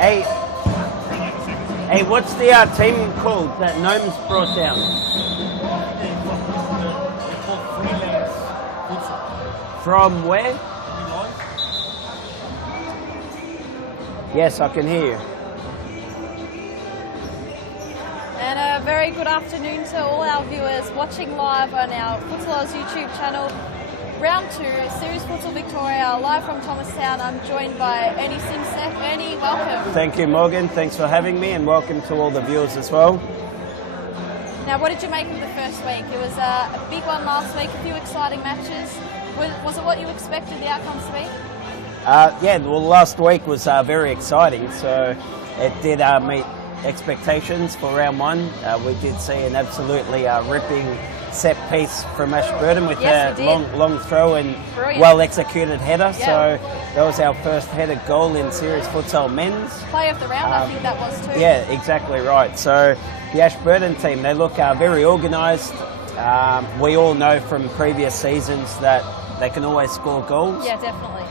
Hey, hey, what's the team called that Gnomes brought down? From where? Yes, I can hear you. And a very good afternoon to all our viewers watching live on our Futsal Oz YouTube channel. Round 2, Series Futsal Victoria, live from Thomastown. I'm joined by Ernie Simsek. Ernie, welcome. Thank you, Morgan. Thanks for having me, and welcome to all the viewers as well. Now, what did you make of the first week? It was a big one last week, a few exciting matches. Was it what you expected the outcomes to be? Yeah, well, last week was very exciting, so it did meet expectations for round 1. We did see an absolutely ripping set piece from Ashburton with a long throw and well executed header. Yeah. So that was our first headed goal in Series Futsal Men's. Play of the round, I think that was too. Yeah, exactly right. So the Ashburton team, they look very organised. We all know from previous seasons that they can always score goals. Yeah, definitely.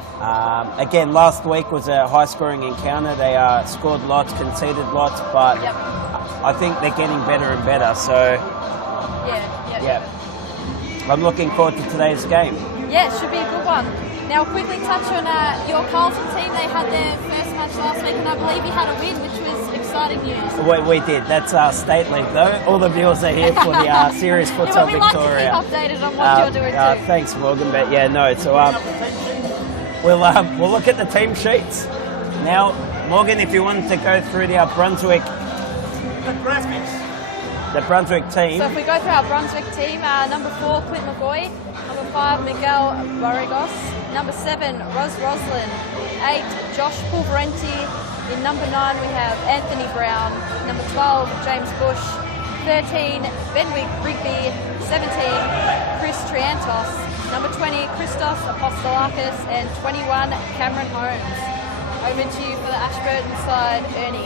Again, last week was a high-scoring encounter. They scored lots, conceded lots, but I think they're getting better and better. So, yeah. I'm looking forward to today's game. Yeah, it should be a good one. Now, quickly touch on your Carlton team. They had their first match last week, and I believe you had a win, which was exciting news. We did. That's State League, though. All the viewers are here for the Series Futsal Victoria. Like to keep updated on what you're doing too. Thanks, Morgan. But yeah, no. So we'll look at the team sheets now. Morgan, if you wanted to go through the Brunswick team. So if we go through our Brunswick team, number 4, Clint McGoy. Number 5, Miguel Barrigos. Number 7, Roslyn. 8, Josh Pulverenti. In number 9, we have Anthony Brown. Number 12, James Bush. 13, Ben Rigby. 17, Chris Triantos. Number 20, Christos Apostolakis. And 21, Cameron Holmes. Over to you for the Ashburton side, Ernie.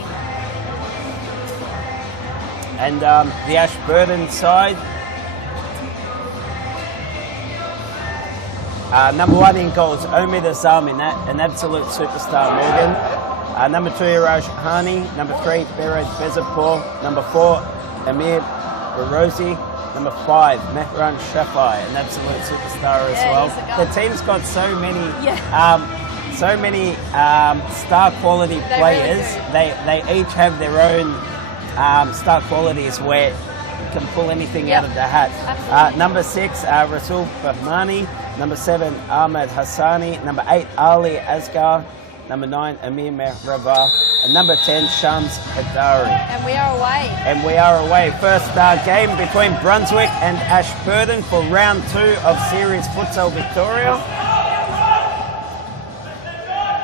And the Ashburton side, number 1 in goals, Omid Azam, an absolute superstar, Morgan. Number 2, Iraj Hani. Number 3, Bered Bezapur. Number 4, Amir Barosi. Number 5, Mehran Shafai, an absolute superstar as well. The team's got so many star quality players. They each have their own star qualities where you can pull anything out of the hat. Number 6, Rasul Bahmani. Number 7, Ahmed Hassani. Number 8, Ali Asgar. Number 9, Amir Mehraba. And number 10, Shams Hadari. And we are away. First game between Brunswick and Ashburton for round 2 of Series Futsal Victoria.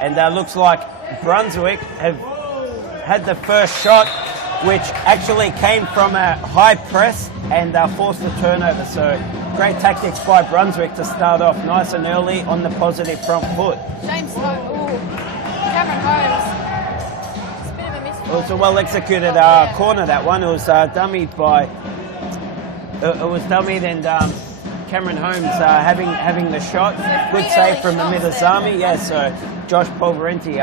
And looks like Brunswick have had the first shot, which actually came from a high press and forced a turnover. So great tactics by Brunswick to start off nice and early on the positive front foot. James Cameron Holmes. It's a bit of a miss. It was a well executed corner, that one. It was dummied by. It was dummied and Cameron Holmes having the shot. Good save from Amid Azami. Yeah, so Josh Pulverenti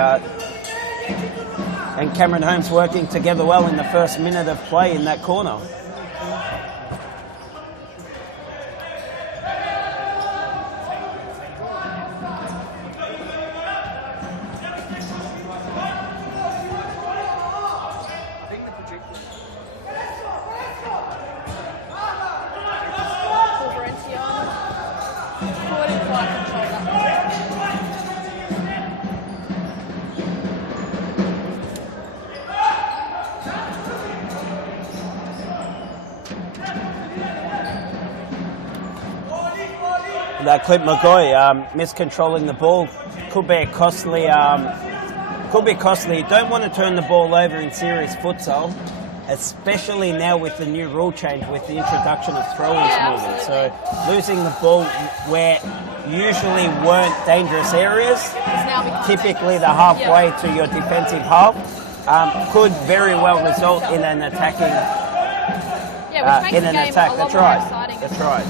and Cameron Holmes working together well in the first minute of play in that corner. Clint McGoy miscontrolling the ball could be costly. You don't want to turn the ball over in Series Futsal, especially now with the new rule change with the introduction of throw-ins movement. So losing the ball where usually weren't dangerous areas, typically the halfway to your defensive half, could very well result in an attacking. Which makes the game a lot more exciting. That's right.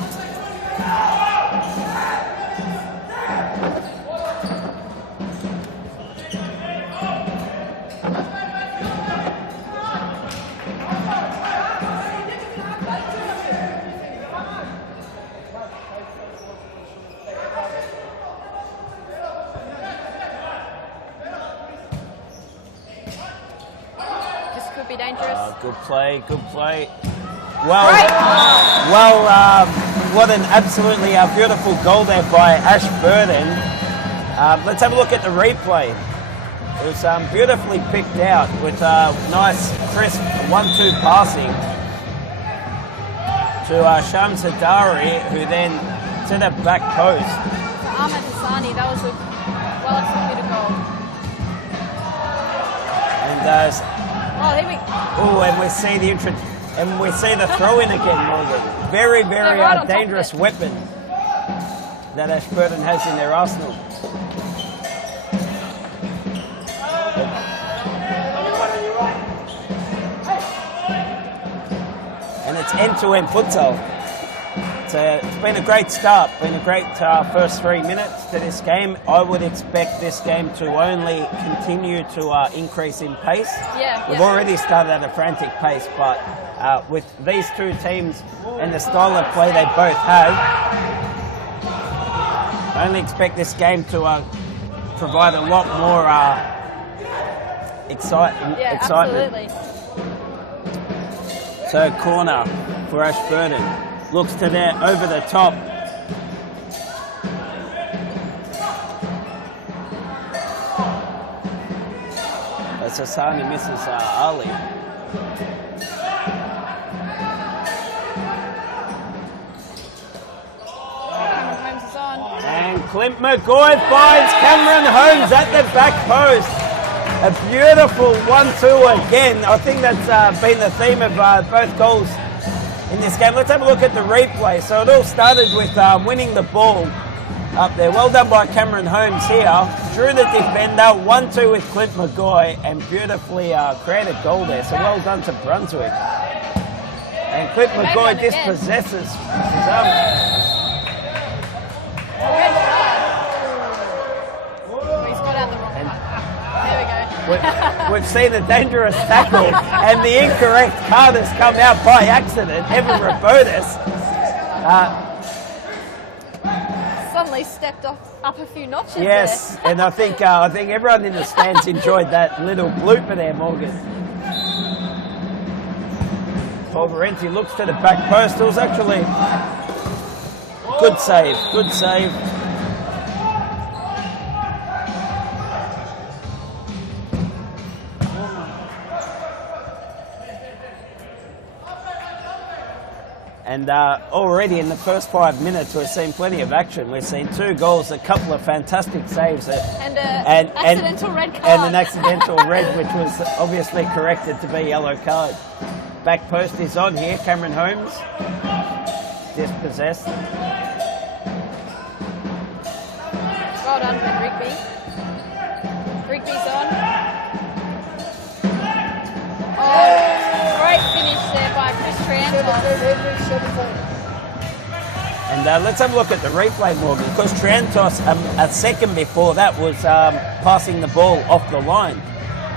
Could be dangerous. Good play, good play. Well, what an absolutely beautiful goal there by Ashburton. Let's have a look at the replay. It was beautifully picked out with nice, crisp 1-2 passing to Shams Hadari, who then to the back post. For Ahmed Hassani, that was a well-executed goal. And here we we see the entrance, and we see the throw in again, Morgan. Very, very right dangerous weapon that Ashburton has in their arsenal. And it's end-to-end futsal. It's been a great start, been a great first 3 minutes to this game. I would expect this game to only continue to increase in pace. We've already started at a frantic pace, but with these two teams and the style of play they both have, I only expect this game to provide a lot more excitement. Absolutely. So corner for Ashburton. Looks to there over the top. As Hassani misses Ali. Cameron Holmes is on. And Clint McGoy finds Cameron Holmes at the back post. A beautiful 1-2 again. I think that's been the theme of both goals in this game. Let's have a look at the replay. So it all started with winning the ball up there. Well done by Cameron Holmes here. Drew the defender, 1-2 with Clint McGoy, and beautifully created goal there. So well done to Brunswick. And Clint McGoy dispossesses. He's got out the wrong one. There we go. We've seen a dangerous tackle, and the incorrect card has come out by accident. Evan Robotis Suddenly stepped up a few notches. Yes, there. and I think everyone in the stands enjoyed that little blooper there, Morgan. Paul Valenti looks to the back post. It was actually good save, good save. And already in the first 5 minutes, we've seen plenty of action. We've seen 2 goals, a couple of fantastic saves, and an accidental red card. And an accidental red, which was obviously corrected to be yellow card. Back post is on here. Cameron Holmes dispossessed. Well done for Rigby. Rigby's on. Oh, great finish there by Chris Triantos. And let's have a look at the replay, Morgan, because Triantos, a second before that, was passing the ball off the line,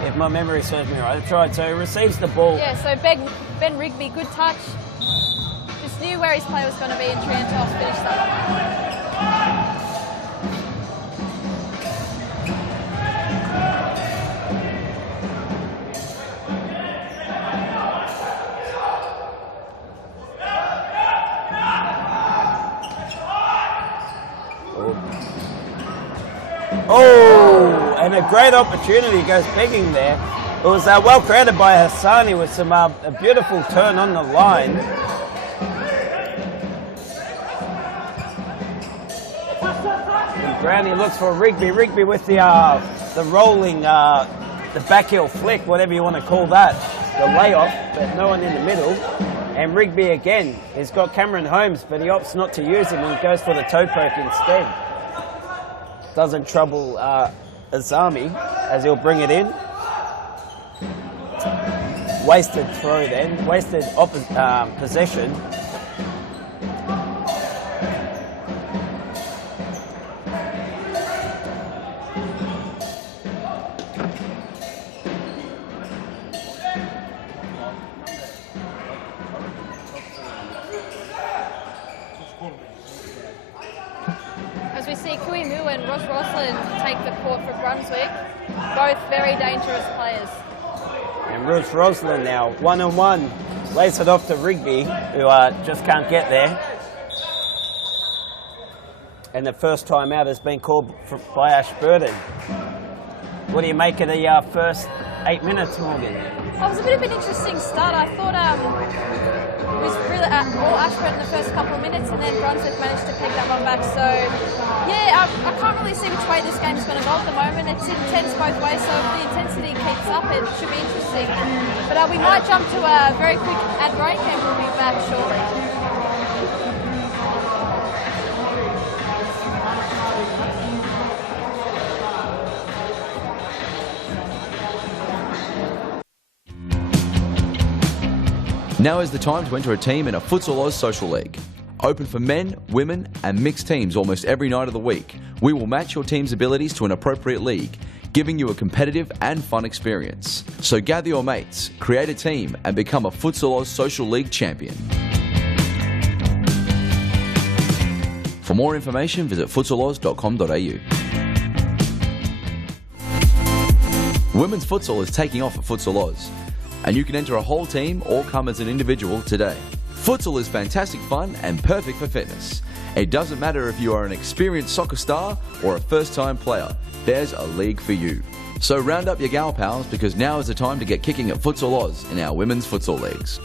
if my memory serves me right. That's right, so he receives the ball. Yeah, so Ben Rigby, good touch. Just knew where his play was going to be, and Triantos finished that. Oh, and a great opportunity goes begging there. It was well created by Hassani with some a beautiful turn on the line. And Brownie looks for Rigby. Rigby with the rolling, the back heel flick, whatever you want to call that, the layoff, but no one in the middle. And Rigby again, he's got Cameron Holmes, but he opts not to use him and goes for the toe poke instead. Doesn't trouble Azami as he'll bring it in. Wasted throw then, wasted possession. As we see Kuimu and Roslin take the court for Brunswick, both very dangerous players. And Ruth Roslin now, one-on-one, lays it off to Rigby, who just can't get there. And the first time out has been called by Ashburton. What do you make of the first 8 minutes, Morgan? It was a bit of an interesting start. I thought it was really all Ashburton in the first couple of minutes, and then Brunswick managed to pick that one back. So, yeah, I can't really see which way this game is going to go at the moment. It's intense both ways, so if the intensity keeps up, it should be interesting. But we might jump to a very quick ad break, and we'll be back shortly. Now is the time to enter a team in a Futsal Oz Social League. Open for men, women and mixed teams almost every night of the week. We will match your team's abilities to an appropriate league, giving you a competitive and fun experience. So gather your mates, create a team and become a Futsal Oz Social League champion. For more information, visit futsaloz.com.au. Women's futsal is taking off at Futsal Oz, and you can enter a whole team or come as an individual today. Futsal is fantastic fun and perfect for fitness. It doesn't matter if you are an experienced soccer star or a first-time player, there's a league for you. So round up your gal pals, because now is the time to get kicking at Futsal Oz in our women's futsal leagues.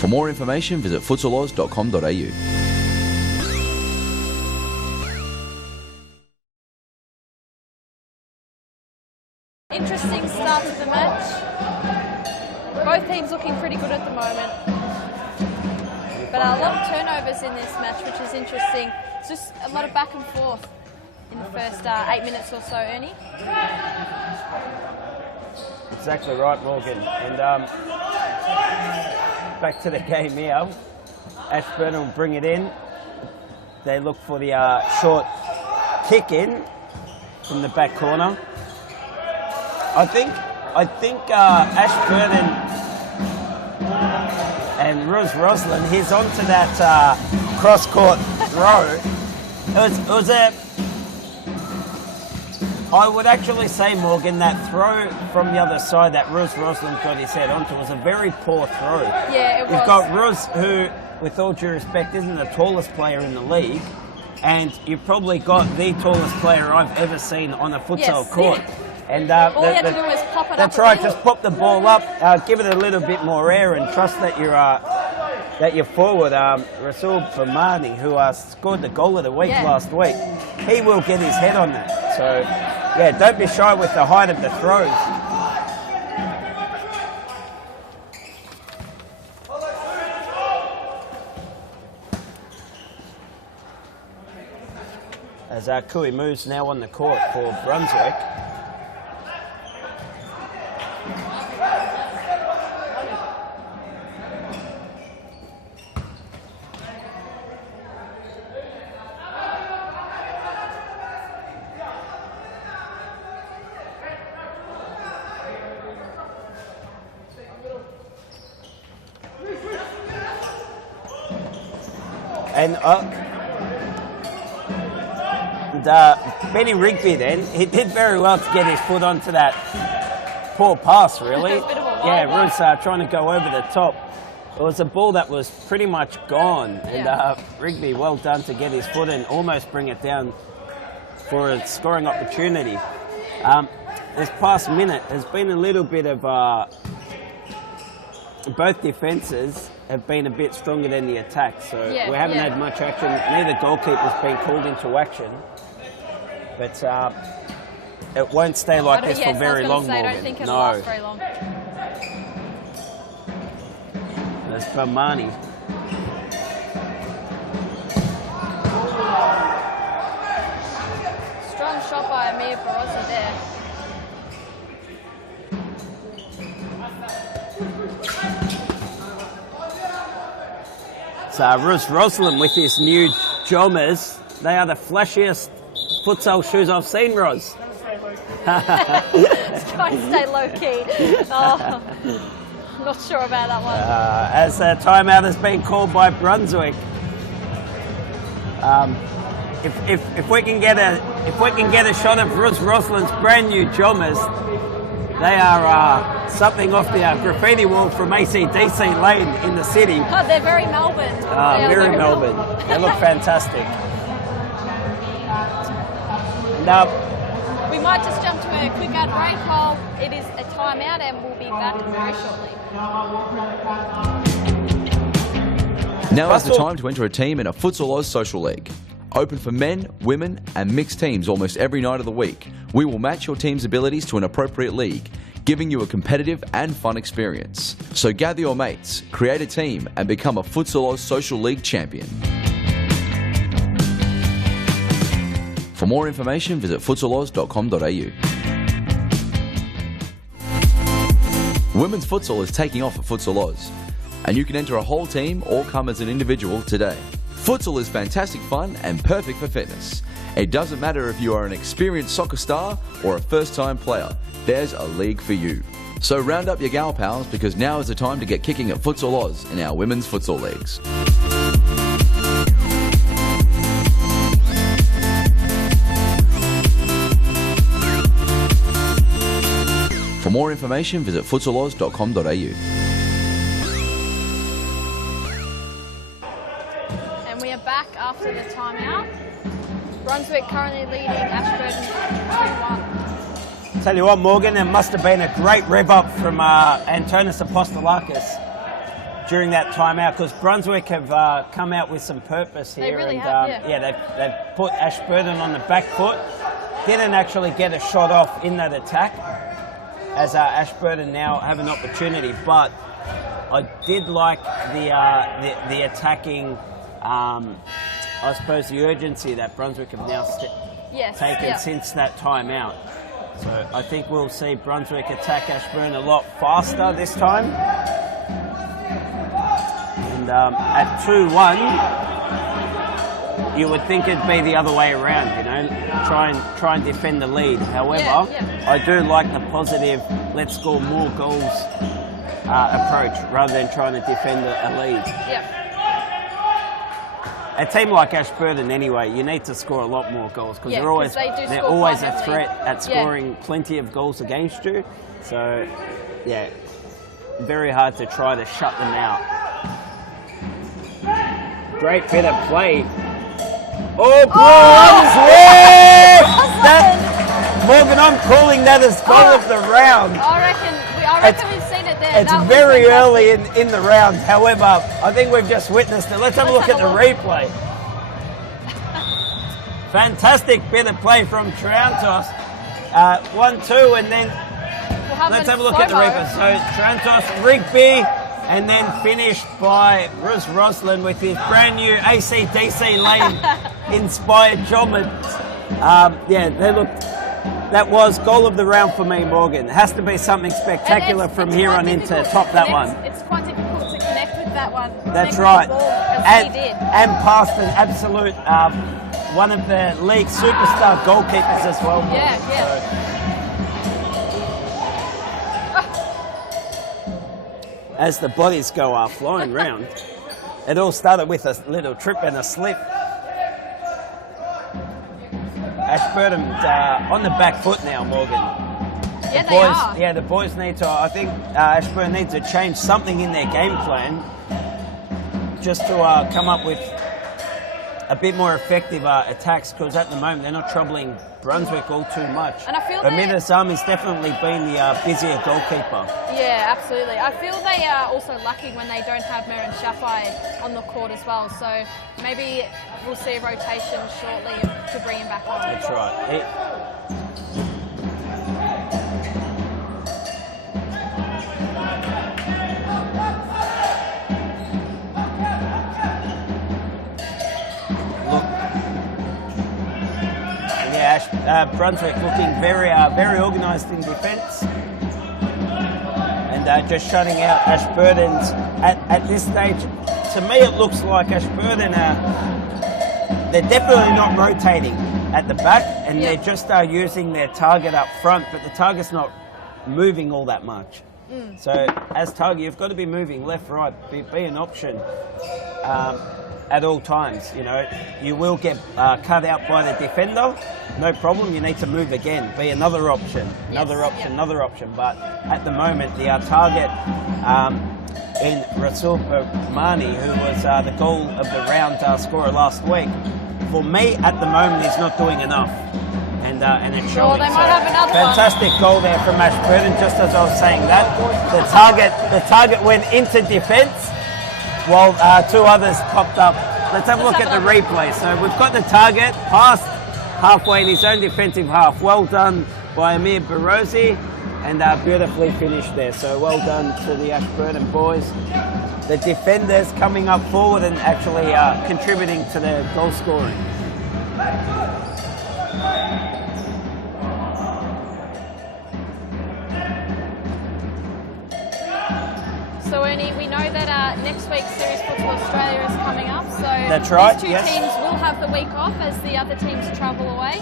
For more information, visit futsaloz.com.au. Interesting start to the match. Both teams looking pretty good at the moment. But a lot of turnovers in this match, which is interesting. It's just a lot of back and forth in the first 8 minutes or so, Ernie. Exactly right, Morgan. And back to the game here. Ashburton will bring it in. They look for the short kick in from the back corner. I think Ashburton and Ruth Roslin, he's onto that cross-court throw. I would actually say, Morgan, that throw from the other side that Ruth Roslin got his head onto was a very poor throw. Yeah, it was. You've got Ruth, who, with all due respect, isn't the tallest player in the league, and you've probably got the tallest player I've ever seen on a futsal court. Yeah. And all you had to do was pop it up. That's right. Just pop the ball up, give it a little bit more air, and trust that your forward, Rasul Famani, who scored the goal of the week last week, he will get his head on that. So, yeah, don't be shy with the height of the throws. As Kui moves now on the court for Brunswick. And Benny Rigby then, he did very well to get his foot onto that poor pass, really. Yeah, Ruth trying to go over the top. It was a ball that was pretty much gone. And Rigby, well done to get his foot and almost bring it down for a scoring opportunity. This past minute has been a little bit of both defences have been a bit stronger than the attack, so we haven't had much action. Neither goalkeeper's been called into action, but it won't stay like this for very long, Morgan. I don't think it'll last very long. There's Famani. Strong shot by Amir Barozzi there. Ruth Roslin with his new Jommers. They are the flashiest futsal shoes I've seen, Ros. Let's try and stay low key. Oh, I'm not sure about that one. As a timeout has been called by Brunswick. If we can get a shot of Rus Roslin's brand new Jommers, they are something off the graffiti wall from ACDC Lane in the city. Oh, they're very Melbourne. Very Melbourne. They look fantastic. Now, we might just jump to a quick ad break while it is a timeout, and we'll be back very shortly. Now is the time to enter a team in a Futsal Oz Social League. Open for men, women and mixed teams almost every night of the week. We will match your team's abilities to an appropriate league, giving you a competitive and fun experience. So gather your mates, create a team and become a Futsal Oz Social League champion. For more information, visit futsaloz.com.au. Women's futsal is taking off at Futsal Oz, and you can enter a whole team or come as an individual today. Futsal is fantastic fun and perfect for fitness. It doesn't matter if you are an experienced soccer star or a first-time player, there's a league for you. So round up your gal pals, because now is the time to get kicking at Futsal Oz in our women's futsal leagues. For more information, visit futsaloz.com.au. And we are back after the timeout. Brunswick currently leading Ashburton 2-1. tell you what, Morgan, there must have been a great rev up from Antonis Apostolakis during that timeout, because Brunswick have come out with some purpose here. They really have, yeah, they've put Ashburton on the back foot. Didn't actually get a shot off in that attack, as Ashburton now have an opportunity. But I did like the attacking, I suppose, the urgency that Brunswick have now taken since that timeout. So I think we'll see Brunswick attack Ashburton a lot faster this time. And at 2-1, you would think it'd be the other way around, you know, try and defend the lead. However, I do like the positive, let's score more goals approach rather than trying to defend a lead. A team like Ashburton, anyway, you need to score a lot more goals, because they're always a threat at scoring plenty of goals against you. So, yeah, very hard to try to shut them out. Great bit of play. Oh, ball! Morgan, I'm calling that as goal of the round. I reckon we've seen it there. It's very early in the round. However, I think we've just witnessed it. Let's have a look at the replay. Fantastic bit of play from Triantos. 1-2, and then let's have a look at the replay. So Triantos, Rigby, and then finished by Rus Roslin with his brand new ACDC Lane inspired Jommers. Yeah, they looked. That was goal of the round for me, Morgan. It has to be something spectacular from here on in to top that one. It's quite difficult to connect with that one. That's right. And past an absolute, one of the league's superstar goalkeepers as well. Yeah. As the bodies go flying round, it all started with a little trip and a slip. Ashburton's on the back foot now, Morgan. Yeah, they are. Yeah, the boys need to, I think Ashburton needs to change something in their game plan just to come up with a bit more effective attacks, because at the moment they're not troubling Brunswick all too much. And I feel Amita's Army's definitely been the busier goalkeeper. Yeah, absolutely. I feel they are also lucky when they don't have Meren Shafai on the court as well. So maybe we'll see a rotation shortly to bring him back on. That's right. Brunswick looking very organised in defence, and just shutting out Ashburton's at this stage. To me, it looks like Ashburton they're definitely not rotating at the back, and they're just using their target up front, but the target's not moving all that much. So as target, you've got to be moving left, right, be an option. at all times. You know, you will get cut out by the defender. No problem. You need to move again. Be another option, another option, another option. But at the moment, the target in Rasul Mani, who was the goal of the round scorer last week, for me at the moment, he's not doing enough. And it's showing. They might have another fantastic goal there from Ashburton. Just as I was saying that, the target went into defence, while two others popped up. Let's have a look at the replay. So we've got the target past halfway in his own defensive half. Well done by Amir Barosi, and beautifully finished there. So well done to the Ashburton boys. The defenders coming up forward and actually contributing to the goal scoring. So Ernie, we know that next week's Series Futsal Australia is coming up, so that's right, these two teams will have the week off as the other teams travel away.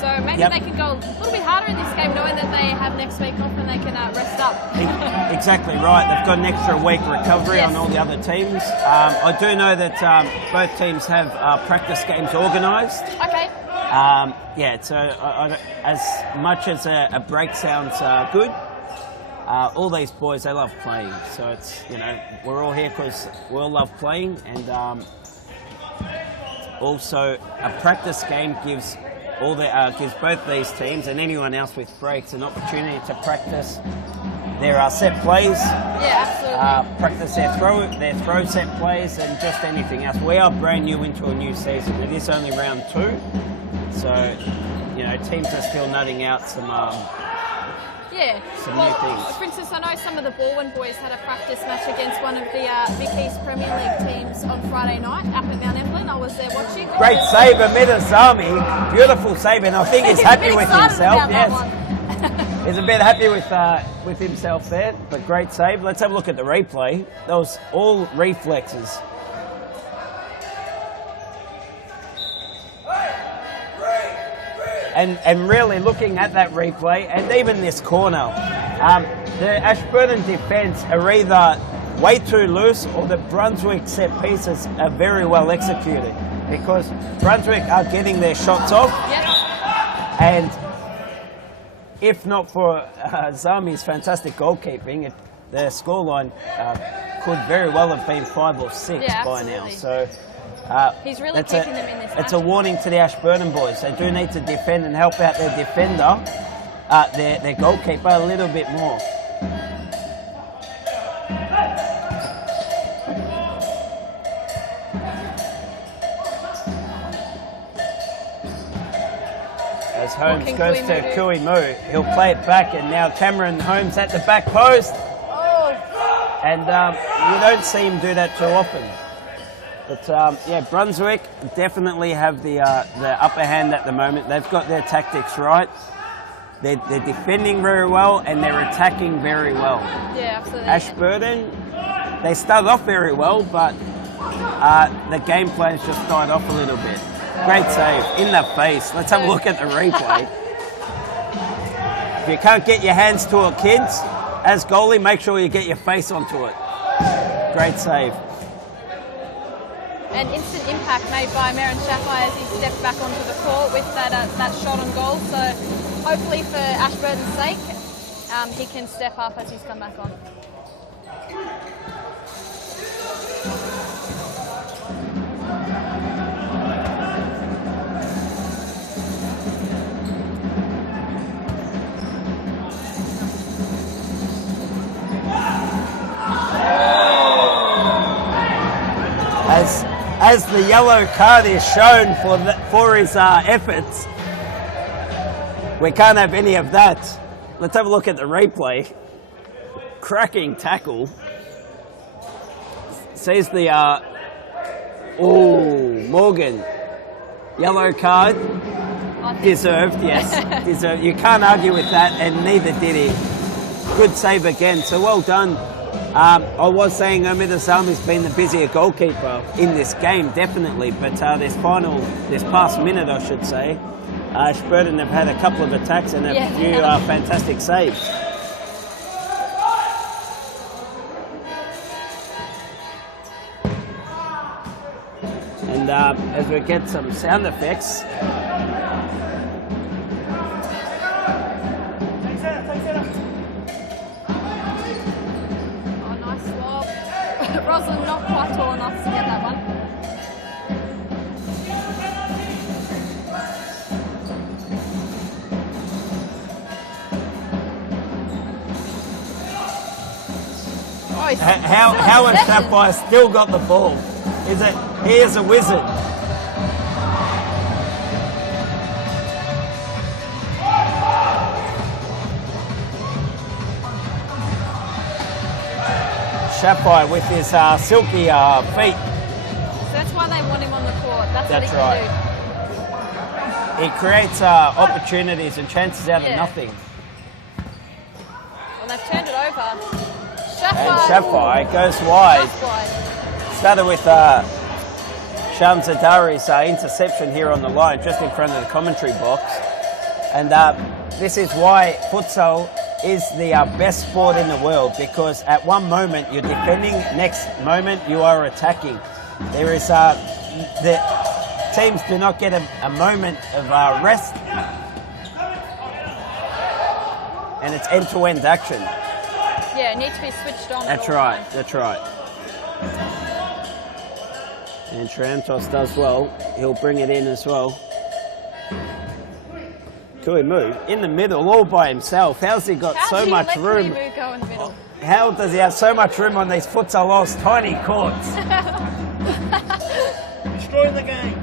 So maybe they can go a little bit harder in this game, knowing that they have next week off and they can rest up. Exactly right. They've got an extra week recovery on all the other teams. I do know that both teams have practice games organised. Okay. So as much as a break sounds good, all these boys, they love playing. So it's, you know, we're all here because we all love playing, and also a practice game gives gives both these teams and anyone else with breaks an opportunity to practice their set plays. Yeah, absolutely. Practice their throw set plays and just anything else. We are brand new into a new season. It is only round 2, so you know teams are still nutting out some new things. For instance, I know some of the Baldwin boys had a practice match against one of the Vic East Premier League teams on Friday night up at Mount Evelyn. I was there watching. Great save, Amir Azami. Beautiful save, and I think he's happy with himself. Yes, he's a bit happy with himself there. But great save. Let's have a look at the replay. That was all reflexes. And really looking at that replay, and even this corner, the Ashburton defence are either way too loose or the Brunswick set pieces are very well executed, because Brunswick are getting their shots off. Yep. And if not for Zami's fantastic goalkeeping, the scoreline could very well have been 5 or 6 by now. So. He's really keeping them in this It's a warning to the Ashburton boys. They do need to defend and help out their defender, their goalkeeper, a little bit more. As Holmes goes to Kui Mu, he'll play it back, and now Cameron Holmes at the back post. Oh. And you don't see him do that too often. But Brunswick definitely have the upper hand at the moment. They've got their tactics right. They're defending very well and they're attacking very well. Yeah, absolutely. Ashburton, they started off very well, but the game plan's just died off a little bit. Great save in the face. Let's have a look at the replay. If you can't get your hands to it, kids, as goalie, make sure you get your face onto it. Great save. An instant impact made by Marin Shafai as he stepped back onto the court with that shot on goal. So hopefully for Ashburton's sake, he can step up as he's come back on. As the yellow card is shown for his efforts, we can't have any of that. Let's have a look at the replay. Cracking tackle. Says the Morgan. Yellow card. Deserved, yes. Deserved. You can't argue with that, and neither did he. Good save again, so well done. I was saying Omid Asami's been the busier goalkeeper in this game, definitely, but this past minute, I should say, Ashburton have had a couple of attacks and a few fantastic saves. And as we get some sound effects. Oh, nice lob. Roslyn not quite tall enough to get that one. Oh, How has Sapphire still got the ball? He is a wizard. Sapphire with his silky feet. So that's why they want him on the court. That's what he right. can do. He creates opportunities and chances out of nothing. Well, they've turned it over. And Sapphire goes wide. Started with Shamsadari's interception here on the line, just in front of the commentary box. And this is why futsal is the best sport in the world, because at one moment you're defending, next moment you are attacking. There is the teams do not get a moment of rest, and it's end-to-end action. Yeah, it needs to be switched on. That's right. That's right. And Triantos does well. He'll bring it in as well. Kuimu in the middle, all by himself. How's he got so much room? Kuimu go in the middle? How does he have so much room on these Futsal Oz tiny courts? Destroying the game.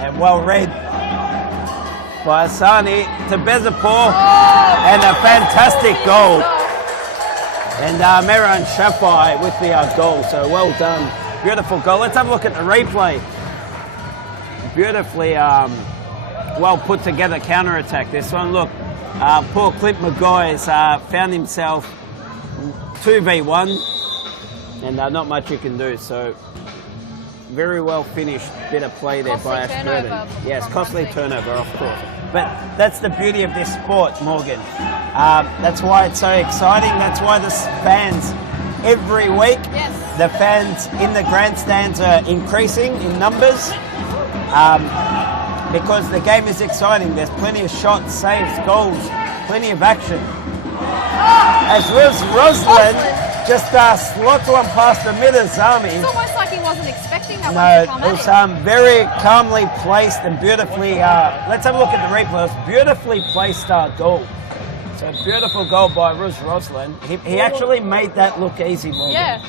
And well read by Asani to Bezapur, and a fantastic goal. And Meran Shafai with the goal, so well done. Beautiful goal. Let's have a look at the replay. Beautifully well put together counter-attack this one. Look, poor Clint McGoy has found himself 2v1, and not much you can do, so very well finished bit of play there by Ashburton. Yes, costly turnover, of course. But that's the beauty of this sport, Morgan. That's why it's so exciting. That's why the fans every week, the fans in the grandstands are increasing in numbers because the game is exciting. There's plenty of shots, saves, goals, plenty of action. As Roslyn just slots one past the Midazami. It's almost like he wasn't expecting that one to come it was very calmly placed and beautifully, let's have a look at the replay. It was beautifully placed goal. So beautiful goal by Roslyn. He actually made that look easy, Morgan. Yeah.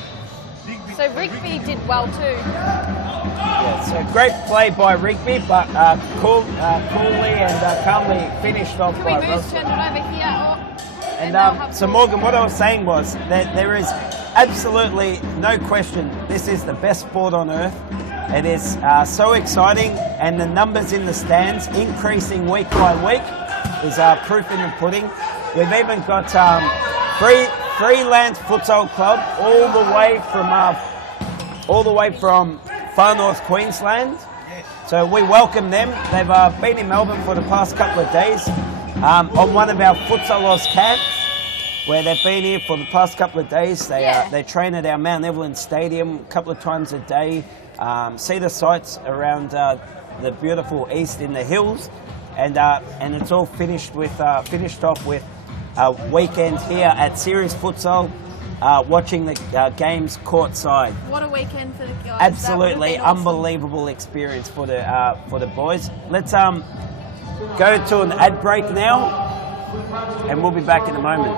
So Rigby did well too. Yeah, so great play by Rigby, but coolly and calmly finished off by Roslyn. Turn it over here. And so Morgan, what I was saying was that there is absolutely no question this is the best sport on earth. It is so exciting, and the numbers in the stands increasing week by week is proof in the pudding. We've even got Freelance Futsal Club all the way from far north Queensland. So we welcome them. They've been in Melbourne for the past couple of days on one of our Futsal Oz camps, where they've been here for the past couple of days. They train at our Mount Evelyn Stadium a couple of times a day, see the sights around the beautiful east in the hills, and it's all finished off with a weekend here at Series Futsal, watching the games courtside. What a weekend for the guys! Absolutely unbelievable experience for the boys. Let's go to an ad break now, and we'll be back in a moment.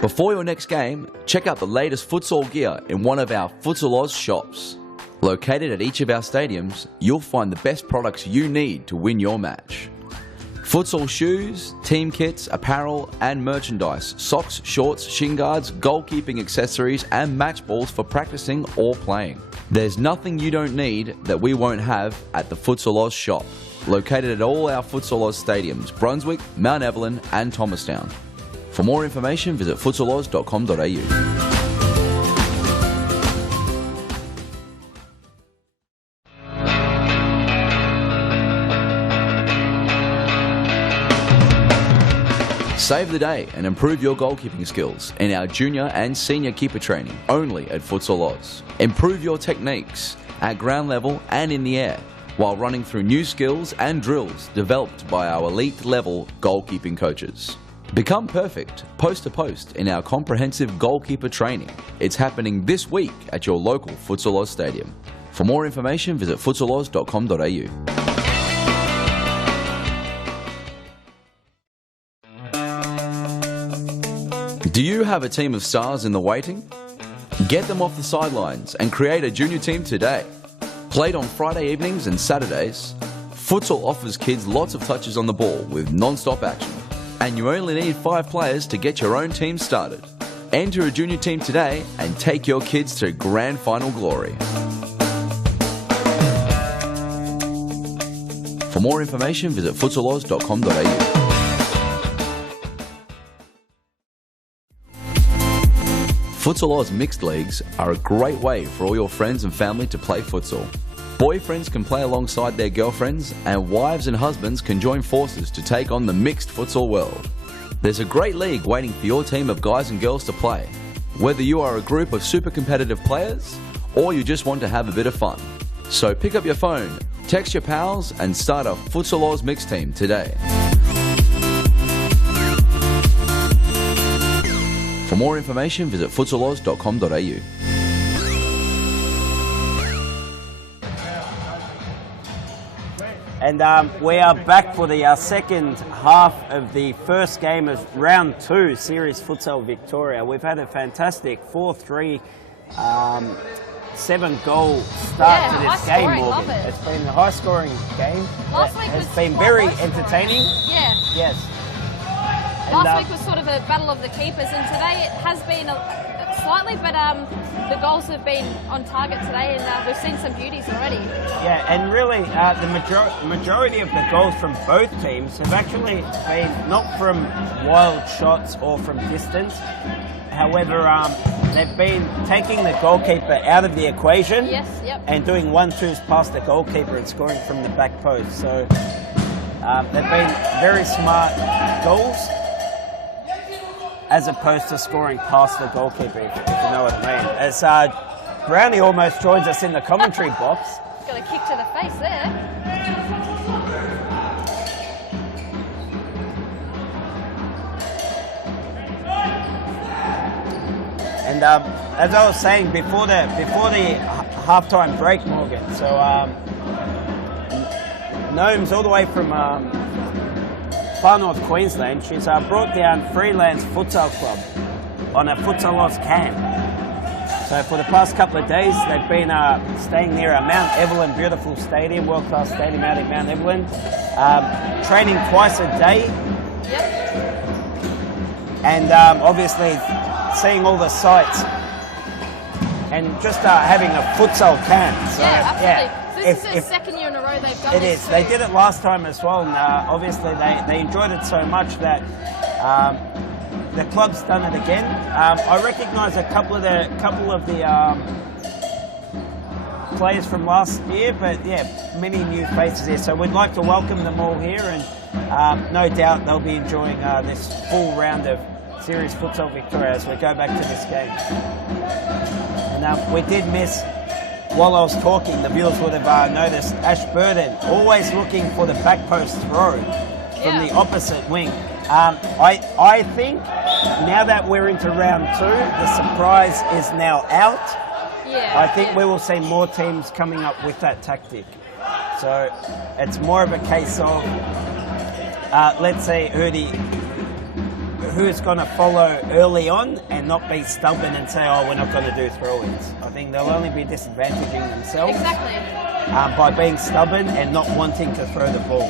Before your next game, check out the latest futsal gear in one of our Futsal Oz shops. Located at each of our stadiums, you'll find the best products you need to win your match. Futsal shoes, team kits, apparel and merchandise, socks, shorts, shin guards, goalkeeping accessories and match balls for practicing or playing. There's nothing you don't need that we won't have at the Futsal Oz shop. Located at all our Futsal Oz stadiums, Brunswick, Mount Evelyn and Thomastown. For more information, visit futsaloz.com.au. Save the day and improve your goalkeeping skills in our junior and senior keeper training only at Futsal Oz. Improve your techniques at ground level and in the air while running through new skills and drills developed by our elite level goalkeeping coaches. Become perfect post to post in our comprehensive goalkeeper training. It's happening this week at your local Futsal Oz stadium. For more information, visit futsaloz.com.au. Do you have a team of stars in the waiting? Get them off the sidelines and create a junior team today. Played on Friday evenings and Saturdays, Futsal offers kids lots of touches on the ball with non-stop action. And you only need 5 players to get your own team started. Enter a junior team today and take your kids to grand final glory. For more information, visit futsaloz.com.au. Futsal Oz mixed leagues are a great way for all your friends and family to play futsal. Boyfriends can play alongside their girlfriends, and wives and husbands can join forces to take on the mixed futsal world. There's a great league waiting for your team of guys and girls to play, whether you are a group of super competitive players or you just want to have a bit of fun. So pick up your phone, text your pals and start a Futsal Oz mixed team today. For more information, visit futsaloz.com.au. And we are back for the second half of the first game of round 2, Series Futsal Victoria. We've had a fantastic 4-3, 7-goal start to this game, Morgan. It's been a high-scoring game. Last week has been very entertaining. Yeah. Yes. Last week was sort of a battle of the keepers, and today it has been slightly, but the goals have been on target today, and we've seen some beauties already. Yeah, and really the majority of the goals from both teams have actually been not from wild shots or from distance. However, they've been taking the goalkeeper out of the equation and doing 1-2s past the goalkeeper and scoring from the back post. So they've been very smart goals, as opposed to scoring past the goalkeeper, if you know what I mean. As Brownie almost joins us in the commentary box. Got a kick to the face there. And as I was saying before the halftime break, Morgan. So Gnome's all the way from far north Queensland. She's brought down Freelance Futsal Club on a Futsal Oz camp. So for the past couple of days, they've been staying near Mount Evelyn, beautiful stadium, world-class stadium out in Mount Evelyn, training twice a day. And obviously seeing all the sights and just having a futsal camp. So, absolutely. This is the second year in a row they've done it. It is. They did it last time as well, and obviously they enjoyed it so much that the club's done it again. I recognise a couple of the players from last year, but many new faces here. So we'd like to welcome them all here, and no doubt they'll be enjoying this full round of Series Futsal Victoria as we go back to this game. And we did miss. While I was talking, the viewers would have noticed Ashburton always looking for the back post throw from the opposite wing. I think now that we're into round 2, the surprise is now out. I think we will see more teams coming up with that tactic. So it's more of a case of let's see who's going to follow early on and not be stubborn and say, oh, we're not going to do throw-ins. I think they'll only be disadvantaging themselves by being stubborn and not wanting to throw the ball.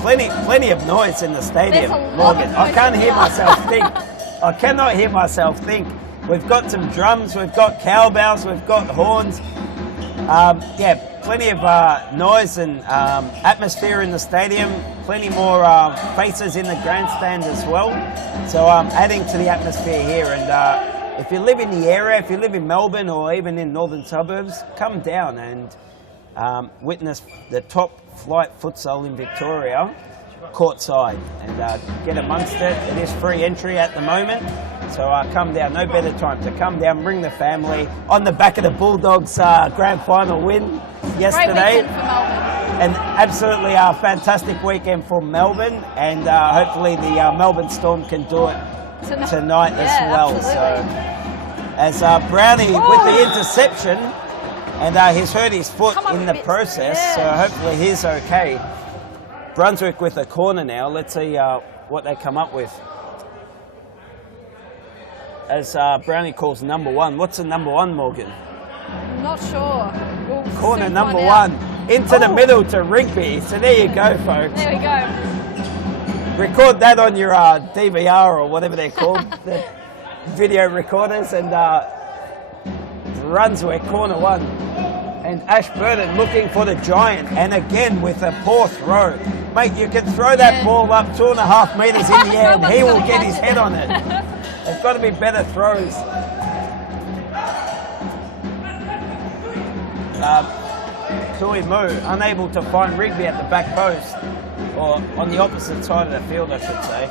Plenty of noise in the stadium, Morgan. I can't hear myself think. I cannot hear myself think. We've got some drums, we've got cowbells, we've got horns. Plenty of noise and atmosphere in the stadium. Plenty more faces in the grandstand as well. So adding to the atmosphere here. And if you live in the area, if you live in Melbourne or even in northern suburbs, come down and witness the top flight futsal in Victoria courtside and get amongst it. It is free entry at the moment, so come down. No better time to come down, bring the family on the back of the Bulldogs' grand final win yesterday. Great weekend for Melbourne. And absolutely a fantastic weekend for Melbourne, and hopefully the Melbourne Storm can do it tonight as well. Absolutely. So as Brownie with the interception, and he's hurt his foot in the process, so hopefully he's okay. Brunswick with a corner now. Let's see what they come up with. As Brownie calls number one. What's the number one, Morgan? I'm not sure. We'll Corner soon number find one. out. Into the middle to Rigby. So there you go, folks. There we go. Record that on your DVR or whatever they're called, the video recorders, and Brunswick, corner one. And Ashburton looking for the giant, and again with a poor throw. Mate, you can throw that ball up 2.5 metres in the air and he will get his head on it. There's got to be better throws. Kui Mu unable to find Rigby at the back post, or on the opposite side of the field, I should say.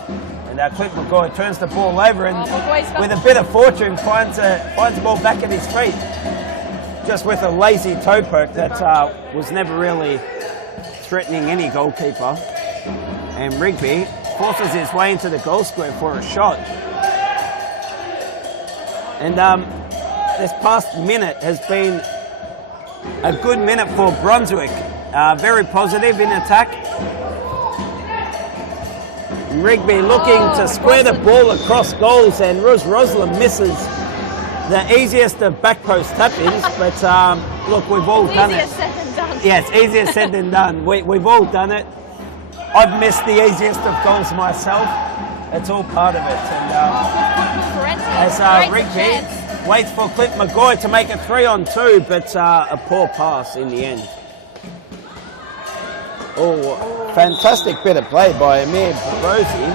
And Clint McGoy turns the ball over and with a bit of fortune finds the ball back at his feet. Just with a lazy toe poke that was never really threatening any goalkeeper. And Rigby forces his way into the goal square for a shot. And this past minute has been a good minute for Brunswick. Very positive in attack. Rigby looking to square the ball across goals, and Roslin misses the easiest of back post tap-ins, but look, we've all done it. Easier said than done. Yes, easier said than done. We've all done it. I've missed the easiest of goals myself. It's all part of it. And as Rigby waits for Clint McGoy to make it 3-on-2, but a poor pass in the end. Oh, fantastic bit of play by Amir Rosie.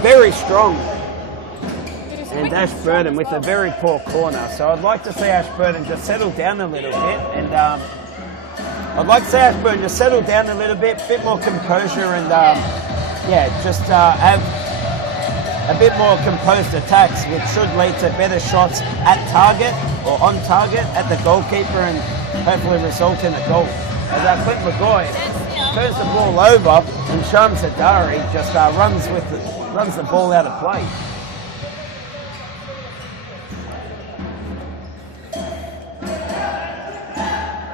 Very strong. And Ashburton with a very poor corner. So I'd like to see Ashburton just settle down a little bit. And I'd like to see Ashburton just settle down a little bit more composure, and just have a bit more composed attacks, which should lead to better shots at target or on target at the goalkeeper, and hopefully result in a goal. As Clint McGoy turns the ball over, and Shams Hadari just runs the ball out of play.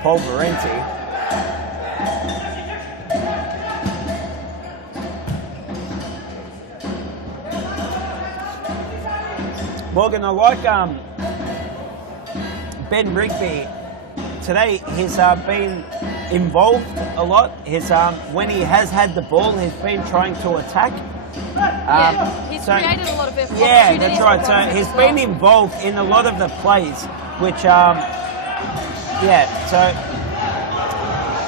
Paul Valenti. Morgan, I like Ben Rigby. Today he's been involved a lot. When he has had the ball, he's been trying to attack. He's created a lot of opportunities. Yeah, that's right. So he's been involved in a lot of the plays, which so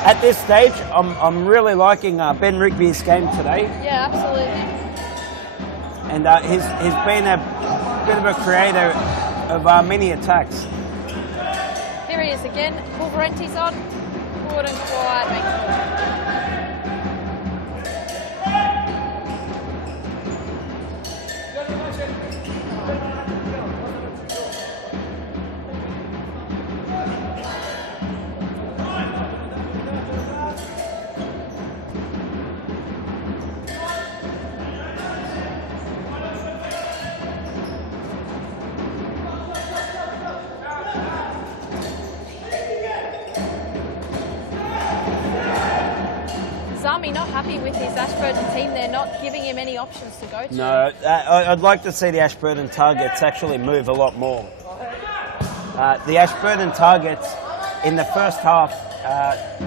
at this stage, I'm really liking Ben Rigby's game today. Yeah, absolutely. And he's been a bit of a creator of many attacks. Here he is again. Pulverenti's on. Couldn't quite make it. Zami not happy with his Ashburton team. They're not giving him any options to go to. No, I'd like to see the Ashburton targets actually move a lot more. The Ashburton targets in the first half,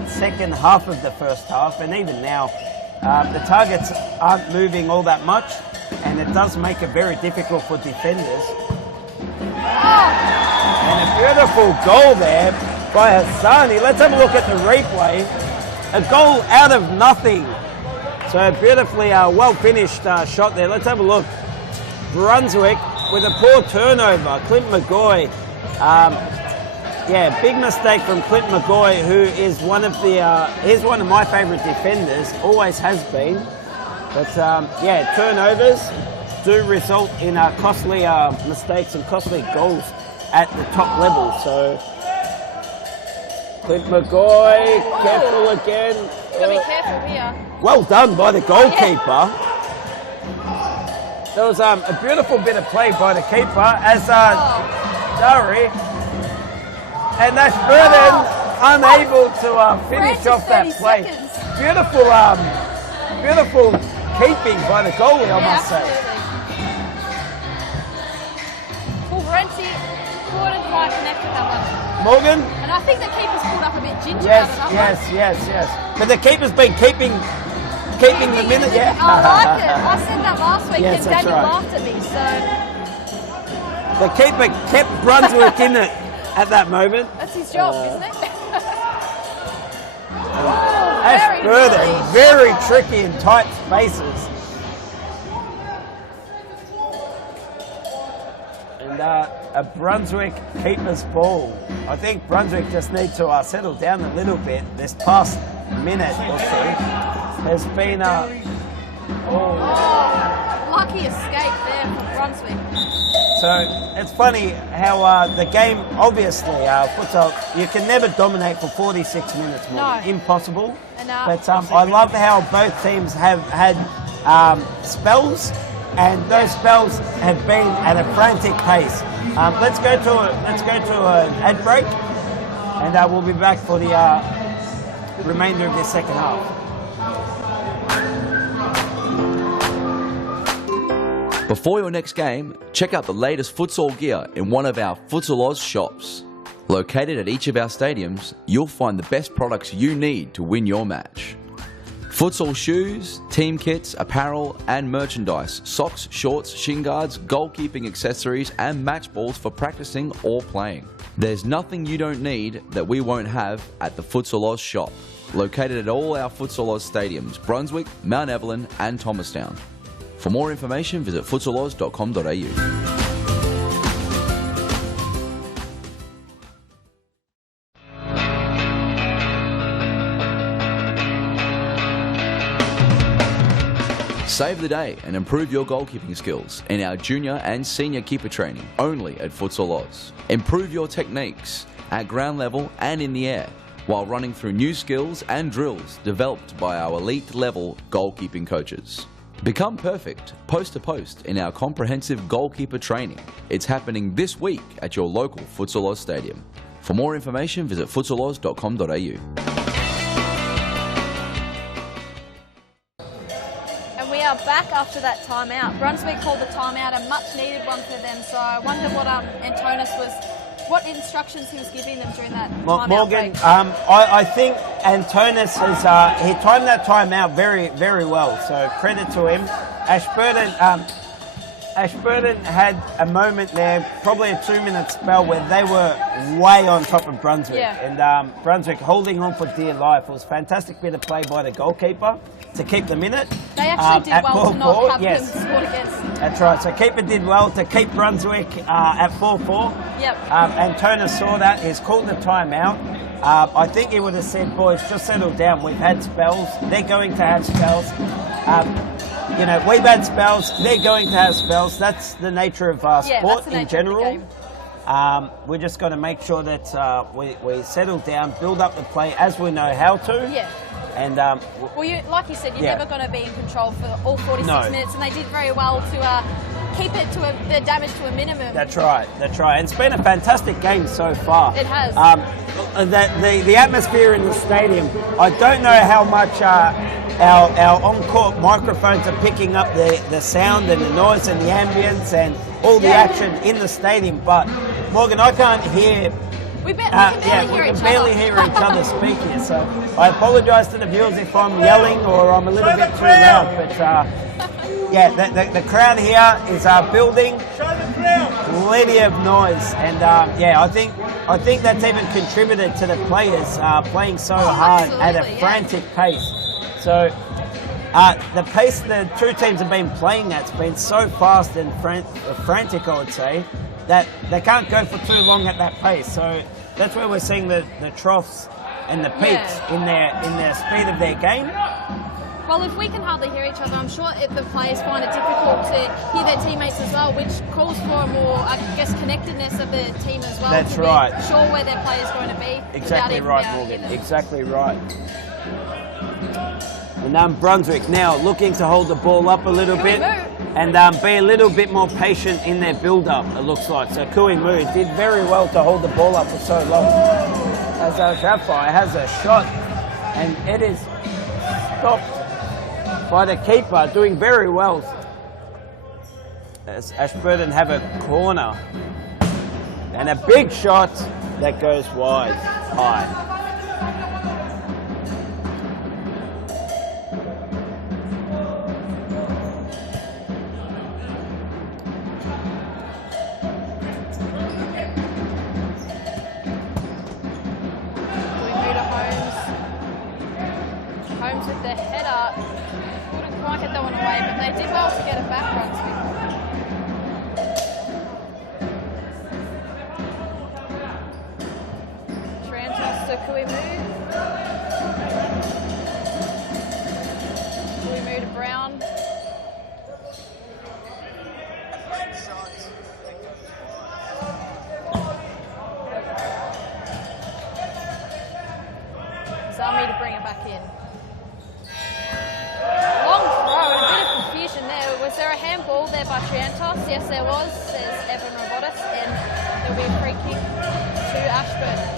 second half of the first half, and even now, the targets aren't moving all that much, and it does make it very difficult for defenders. And a beautiful goal there by Hassani. Let's have a look at the replay. A goal out of nothing. So beautifully well finished shot there. Let's have a look. Brunswick with a poor turnover. Clint McGoy Yeah, big mistake from Clint McGoy, who is one of the he's one of my favourite defenders, always has been. But yeah, turnovers do result in costly mistakes and costly goals at the top level. So Clint McGoy, careful again. Gotta be careful here. Well done by the goalkeeper. There was a beautiful bit of play by the keeper as Durry and Ashburton unable to finish off that play. Beautiful, beautiful keeping by the goalie, I must say. Pulverenti couldn't quite connect with that one. Morgan? And I think the keeper's pulled up a bit ginger Yes, out of that one. yes. But the keeper's been keeping the minute, yeah. I like it. I said that last week Yes, and that's Daniel right. laughed at me, so The keeper kept Brunswick in it at that moment. that's his job, isn't it? Ashburton, very tricky in tight spaces. And a Brunswick keeper's ball. I think Brunswick just need to settle down a little bit. This past minute or two has been Lucky escape there from Brunswick. So it's funny how the game, obviously, futsal, you can never dominate for 46 minutes more. No. Impossible. And, But I love how both teams have had spells, and those spells have been at a frantic pace. Let's go to an ad break, and we'll be back for the remainder of the second half. Before your next game, check out the latest futsal gear in one of our Futsal Oz shops. Located at each of our stadiums, you'll find the best products you need to win your match. Futsal shoes, team kits, apparel and merchandise, socks, shorts, shin guards, goalkeeping accessories and match balls for practicing or playing. There's nothing you don't need that we won't have at the Futsal Oz shop. Located at all our Futsal Oz stadiums, Brunswick, Mount Evelyn and Thomastown. For more information, visit futsaloz.com.au. Save the day and improve your goalkeeping skills in our junior and senior keeper training only at Futsal Oz. Improve your techniques at ground level and in the air while running through new skills and drills developed by our elite level goalkeeping coaches. Become perfect post to post in our comprehensive goalkeeper training. It's happening this week at your local Futsal Oz stadium. For more information, visit futsaloz.com.au. And we are back after that timeout. Brunswick called the timeout, a much needed one for them. So I wonder what instructions he was giving them during that timeout Morgan, break. I think Antonis has he timed that timeout very, very well. So credit to him. Ashburton had a moment there, probably a 2-minute spell where they were way on top of Brunswick. Yeah. And Brunswick holding on for dear life. It was a fantastic bit of play by the goalkeeper to keep them in it. They actually did well to not have yes. them scored against. That's right. So keeper did well to keep Brunswick at 4-4. Yep. Antonis saw that. He's called the timeout. I think he would have said, boys, just settle down. We've had spells. They're going to have spells. We've had spells. They're going to have spells. That's the nature of sport in general. We're just got to make sure that we settle down, build up the play as we know how to. Yeah. And like you said, you're never going to be in control for all 46 minutes, and they did very well to keep it to the damage to a minimum. That's right. And it's been a fantastic game so far. It has. The atmosphere in the stadium, I don't know how much our on-court microphones are picking up the sound and the noise and the ambience and all the action in the stadium, but Morgan, I can't hear. We can barely hear each other speak here, so I apologise to the viewers if I'm yelling or I'm a little bit too loud, but the crowd here is building. Plenty of noise, and I think that's even contributed to the players playing so hard at a frantic pace. So the pace the two teams have been playing at's been so fast and frantic, I would say, that they can't go for too long at that pace. So that's where we're seeing the troughs and the peaks in their speed of their game. Well, if we can hardly hear each other, I'm sure the players find it difficult to hear their teammates as well, which calls for a more, I guess, connectedness of the team as well. That's to right. Be sure where their player's going to be. Exactly right, Morgan. Exactly right. And Brunswick now looking to hold the ball up a little bit and be a little bit more patient in their build-up, it looks like. So Kuimu did very well to hold the ball up for so long. As Jaffa has a shot, and it is stopped by the keeper, doing very well. As Ashburton have a corner. And a big shot that goes wide, high. Holmes with the header. Couldn't quite get that one away, but they did well to get it back, Brunswick. Trantos to Kuimu. Kuimu to Brown. Zami to bring it back in. Long throw and a bit of confusion there. Was there a handball there by Triantos? Yes, there was, says Evan Robotis, and there'll be a free kick to Ashburton.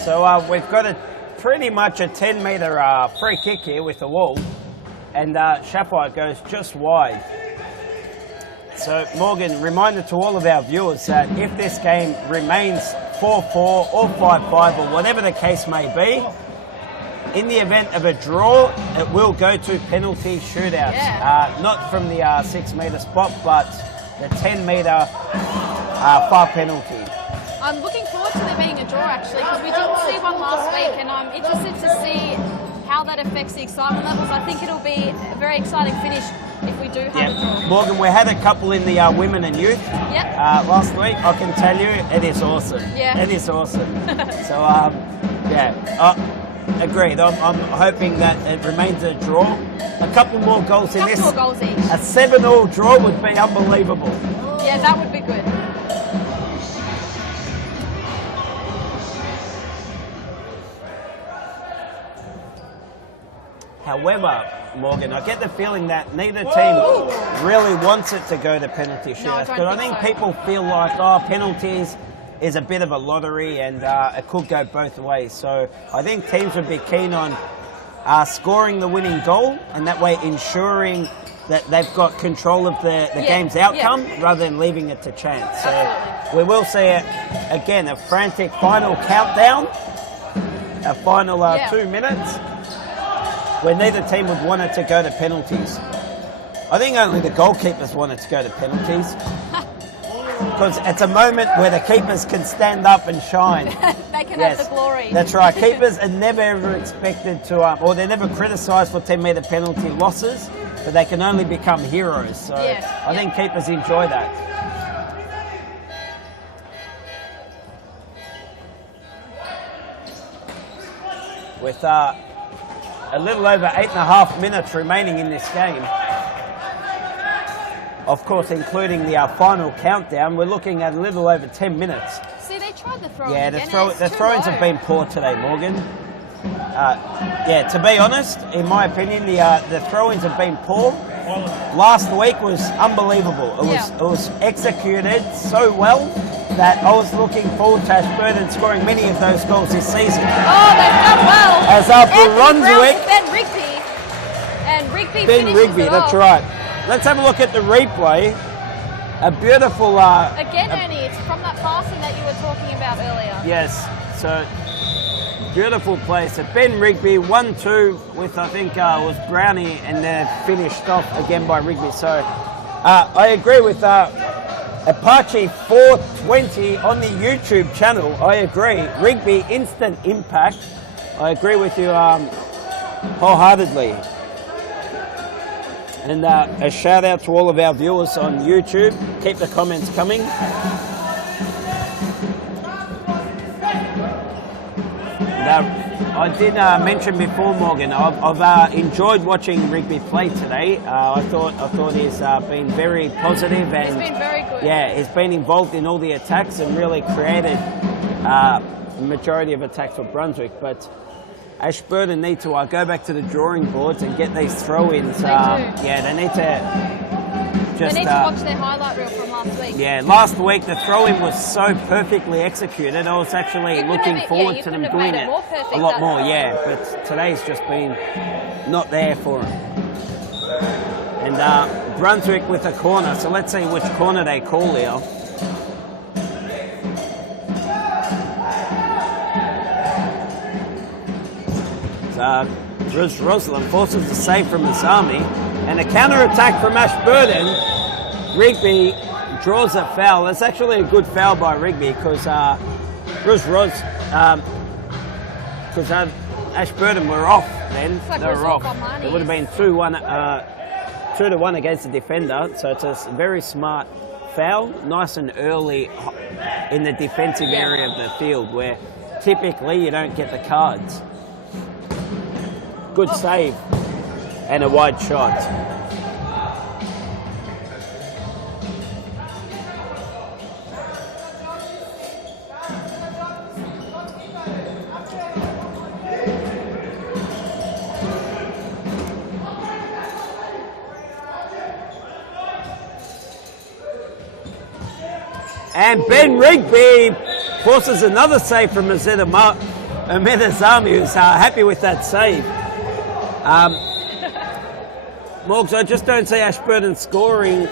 So we've got pretty much a 10-metre free kick here with the wall, and Shafwhite goes just wide. So Morgan, reminder to all of our viewers that if this game remains 4-4 or 5-5 or whatever the case may be, in the event of a draw, it will go to penalty shootouts. Yeah. Not from the 6-metre spot, but the 10-metre far penalty. I'm looking forward to there being a draw actually, because we didn't see one last week, and I'm interested to see how that affects the excitement levels. I think it'll be a very exciting finish if we do have a draw. Morgan, we had a couple in the women and youth last week. I can tell you, it is awesome. Yeah. It is awesome. So, agreed. I'm hoping that it remains a draw. A couple more goals in this. More goals each. A 7-all draw would be unbelievable. Yeah, that would be good. However, Morgan, I get the feeling that neither team really wants it to go to penalty shootouts. But I think people feel like, penalties is a bit of a lottery, and it could go both ways. So I think teams would be keen on scoring the winning goal, and that way ensuring that they've got control of the game's outcome rather than leaving it to chance. So we will see again a frantic final countdown, a final 2 minutes, where neither team would want it to go to penalties. I think only the goalkeepers want it to go to penalties. Because it's a moment where the keepers can stand up and shine. They can have the glory. That's right. Keepers are never ever expected to, or they're never criticised for 10-metre penalty losses, but they can only become heroes. So I think keepers enjoy that. With a little over 8.5 minutes remaining in this game, of course, including the final countdown, we're looking at a little over 10 minutes. See, they tried the throw-in. Yeah, the throw-ins have been poor today, Morgan. To be honest, in my opinion, the throw-ins have been poor. Last week was unbelievable. It was executed so well that I was looking forward to Ashburton scoring many of those goals this season. Oh, they've done well. As after Brunswick, Ben Rigby that's right. Let's have a look at the replay. A beautiful... Again, Ernie, it's from that passing that you were talking about earlier. Yes, so beautiful play. So Ben Rigby, 1-2 with, I think, was Brownie, and then finished off again by Rigby. So I agree with Apache 420 on the YouTube channel. I agree. Rigby, instant impact. I agree with you wholeheartedly. And a shout out to all of our viewers on YouTube. Keep the comments coming. I did mention before, Morgan, I've enjoyed watching Rigby play today. I thought he's been very positive and He's been very good. Yeah, he's been involved in all the attacks and really created the majority of attacks for Brunswick. But Ashburton need to go back to the drawing boards and get these throw-ins. Yeah, they need to just... They need to watch their highlight reel from last week. Yeah, last week the throw-in was so perfectly executed. I was actually looking forward to them doing it a lot more. Yeah, but today's just been not there for them. And Brunswick with a corner. So let's see which corner they call here. Rosalind forces a save from Azami, and a counter-attack from Ashburton. Rigby draws a foul. That's actually a good foul by Rigby because Ashburton were off then. Like they were off. It would have been 2-1 against the defender, so it's a very smart foul, nice and early in the defensive area of the field where typically you don't get the cards. Good save and a wide shot. And Ben Rigby forces another save from Azami, who's happy with that save. Morgs, I just don't see Ashburton scoring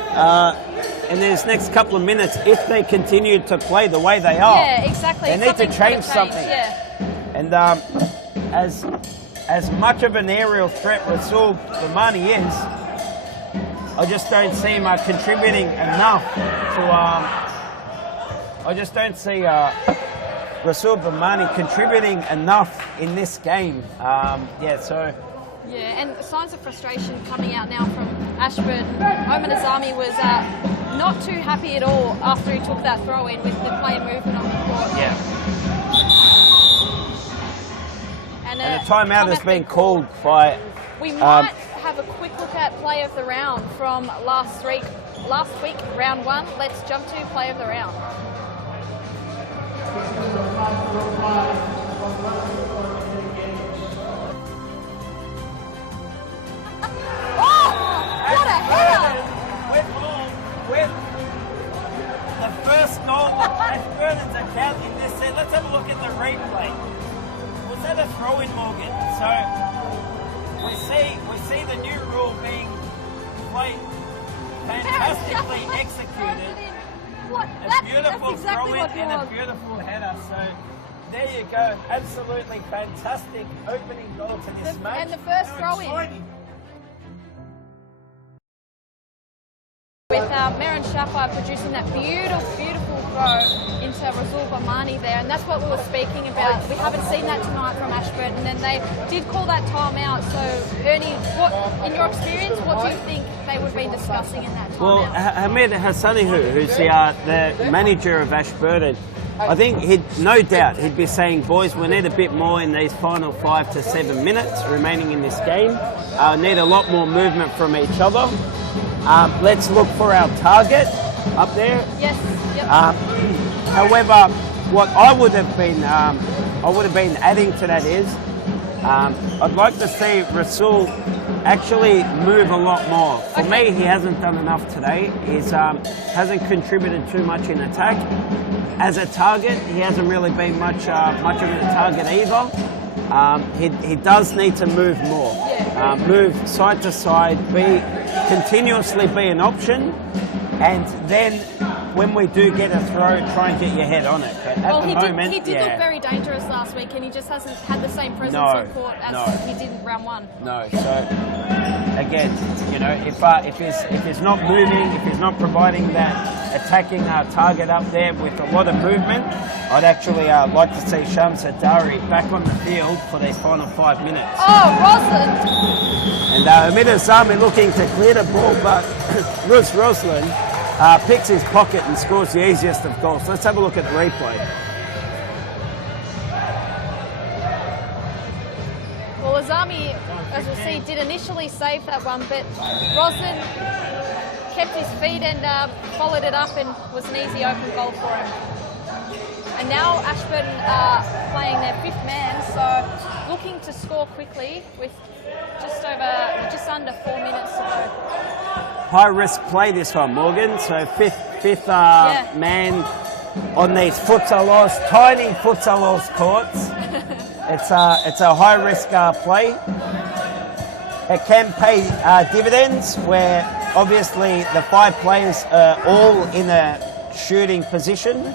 in these next couple of minutes if they continue to play the way they are. Yeah, exactly. They need to change something. Yeah. And as much of an aerial threat Rasul Bamani is, I just don't see him contributing enough to. I just don't see Rasul Bamani contributing enough in this game. Yeah, and signs of frustration coming out now from Ashburton. Oman Azami was not too happy at all after he took that throw in with the player movement on the court. Yeah. And a timeout has been called by... We might have a quick look at play of the round from last week, round one. Let's jump to play of the round. What a header! With the first goal of Ashburton's account in this set. Let's have a look at the replay. Was that a throw-in, Morgan? So we see the new rule being played fantastically executed. A beautiful throw-in and a beautiful header. So there you go. Absolutely fantastic opening goal to this match. And the first throw-in. With Maren Shafai producing that beautiful throw into Rasul Bamani there, and that's what we were speaking about. We haven't seen that tonight from Ashburton, and they did call that timeout. So, Ernie, in your experience, what do you think they would have been discussing in that timeout? Well, Hamid Hassani, who's the manager of Ashburton, I think he'd be saying, boys, we need a bit more in these final 5 to 7 minutes remaining in this game. Need a lot more movement from each other. Let's look for our target up there. Yes. Yep. However, what I would have been adding to that is, I'd like to see Rasul actually move a lot more. For me, he hasn't done enough today. He hasn't contributed too much in attack. As a target, he hasn't really been much of a target either. He does need to move more. Move side to side, continuously be an option, and then when we do get a throw, try and get your head on it. But at the moment, he did look very dangerous last week, and he just hasn't had the same presence on court as he did in round one. No, so again, if he's not moving, if he's not providing that attacking our target up there with a lot of movement. I'd actually like to see Shams Hadari back on the field for these final 5 minutes. Oh, Roslin. And Amir Azami looking to clear the ball, but Rus Roslin picks his pocket and scores the easiest of goals. Let's have a look at the replay. Well, Azami, as we'll see, did initially save that one, but Roslin kept his feet and followed it up, and was an easy open goal for him. And now Ashburton are playing their 5th man, so looking to score quickly with just under 4 minutes to go. High risk play this one, Morgan. So fifth man on these Futsal Oz, tiny Futsal Oz courts. It's a high risk play. It can pay dividends where obviously the 5 players are all in a shooting position,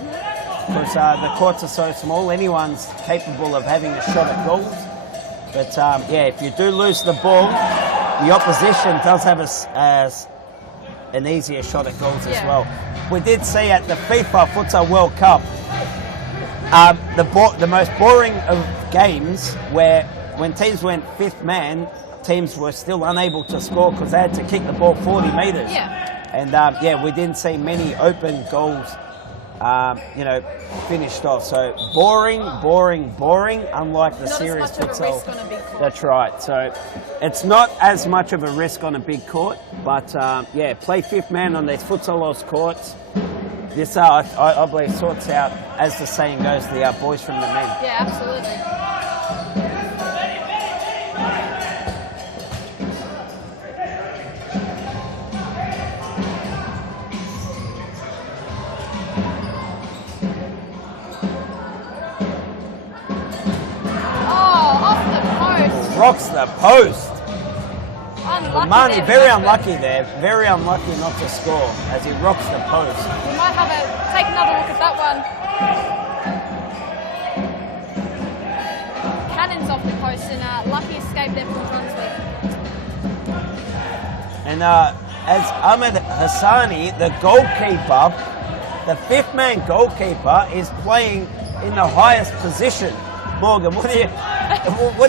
because the courts are so small. Anyone's capable of having a shot at goals. But yeah, if you do lose the ball, the opposition does have an easier shot at goals as well. We did see at the FIFA Futsal World Cup the most boring of games, where when teams went 5th man, teams were still unable to score because they had to kick the ball 40 metres. Yeah. And yeah, we didn't see many open goals finished off. So boring, unlike the Not serious as much futsal. of a risk on a big court. That's right. So it's not as much of a risk on a big court, but yeah, play 5th man on these Futsal Oz courts. This, I believe, sorts out, as the saying goes, the boys from the men. Yeah, absolutely. Rocks the post. Unlucky Mani, there, very but unlucky there. Very unlucky not to score as he rocks the post. We might take another look at that one. Cannons off the post, and lucky escape there from Brunswick. And as Ahmed Hassani, the goalkeeper, the 5th man goalkeeper, is playing in the highest position. Morgan, what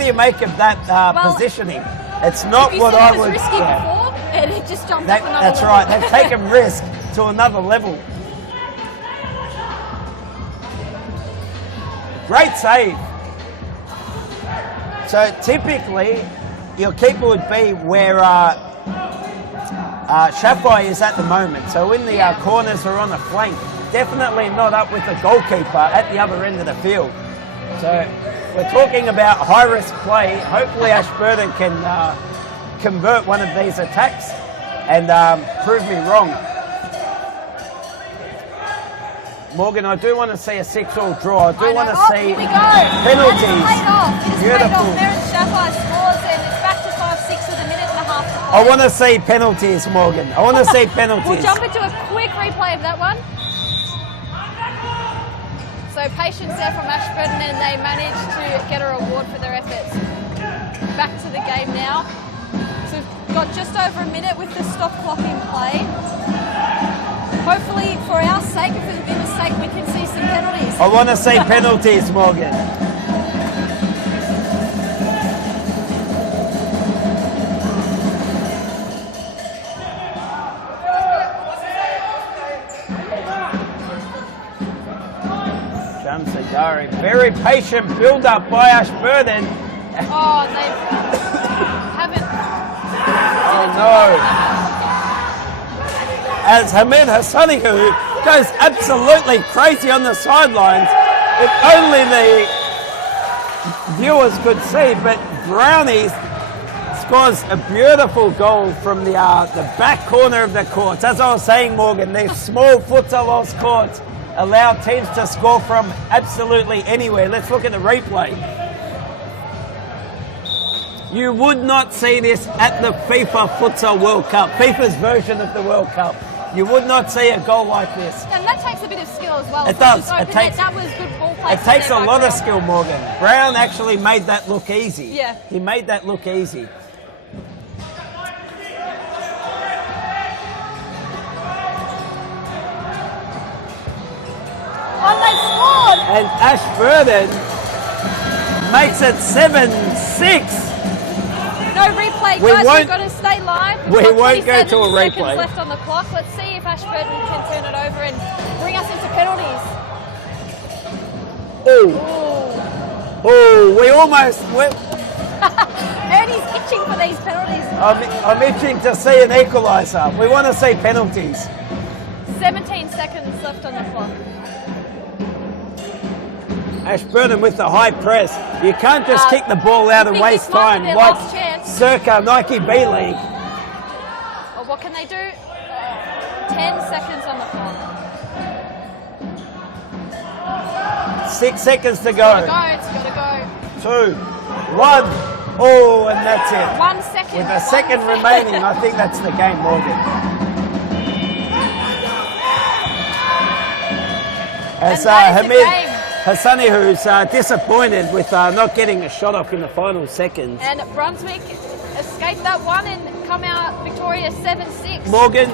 do you make of that positioning? It's not what I would. It was risky before, and it just jumped up another That's level. right. They've taken risk to another level. Great save. So typically, your keeper would be where Shafai is at the moment. So in the corners or on the flank, definitely not up with the goalkeeper at the other end of the field. So we're talking about high-risk play. Hopefully Ashburton can convert one of these attacks and prove me wrong. Morgan, I do want to see a 6-all draw. I do want to see penalties. Beautiful. Merritt Shafai scores, and it's back to 5-6 with a minute and a half to play. I want to see penalties, Morgan. I want to see penalties. We'll jump into a quick replay of that one. So patience there from Ashburton, and they managed to get a reward for their efforts. Back to the game now. So we've got just over a minute with the stop clock in play. Hopefully, for our sake, and for the viewers' sake, we can see some penalties. I want to see penalties, Morgan. Shamsadari, very patient build-up by Ashburton. Oh, they haven't. Oh no! As Hamid Hassani, who goes absolutely crazy on the sidelines, if only the viewers could see, but Brownie scores a beautiful goal from the back corner of the courts. As I was saying, Morgan, these small Futsal Oz courts allow teams to score from absolutely anywhere. Let's look at the replay. You would not see this at the FIFA Futsal World Cup, FIFA's version of the World Cup. You would not see a goal like this. And that takes a bit of skill as well. It does. That was good ball play. It takes a lot of skill, Morgan. Brown actually made that look easy. Yeah. He made that look easy. scored! And Ashburton makes it 7-6. No replay, We guys. won't- We've got to stay live. we We've got won't go 27 to a replay. seconds left on the clock. Let's see if Ashburton can turn it over and bring us into penalties. Oh, we almost... Ernie's itching for these penalties. I'm itching to see an equaliser. We want to see penalties. 17 seconds left on the clock. Ashburton with the high press. You can't just kick the ball out and I think waste this might time be their like last chance. circa Nike B-League. Well, what can they do? 10 seconds on the clock. 6 seconds to It's go. gotta go. 2, 1. Oh, and that's it. 1 second. With a second remaining, I think that's the game, Morgan. As that is the Hamid game. Hassani, who's disappointed with not getting a shot off in the final seconds. And Brunswick escaped that one and come out victorious 7-6. Morgan,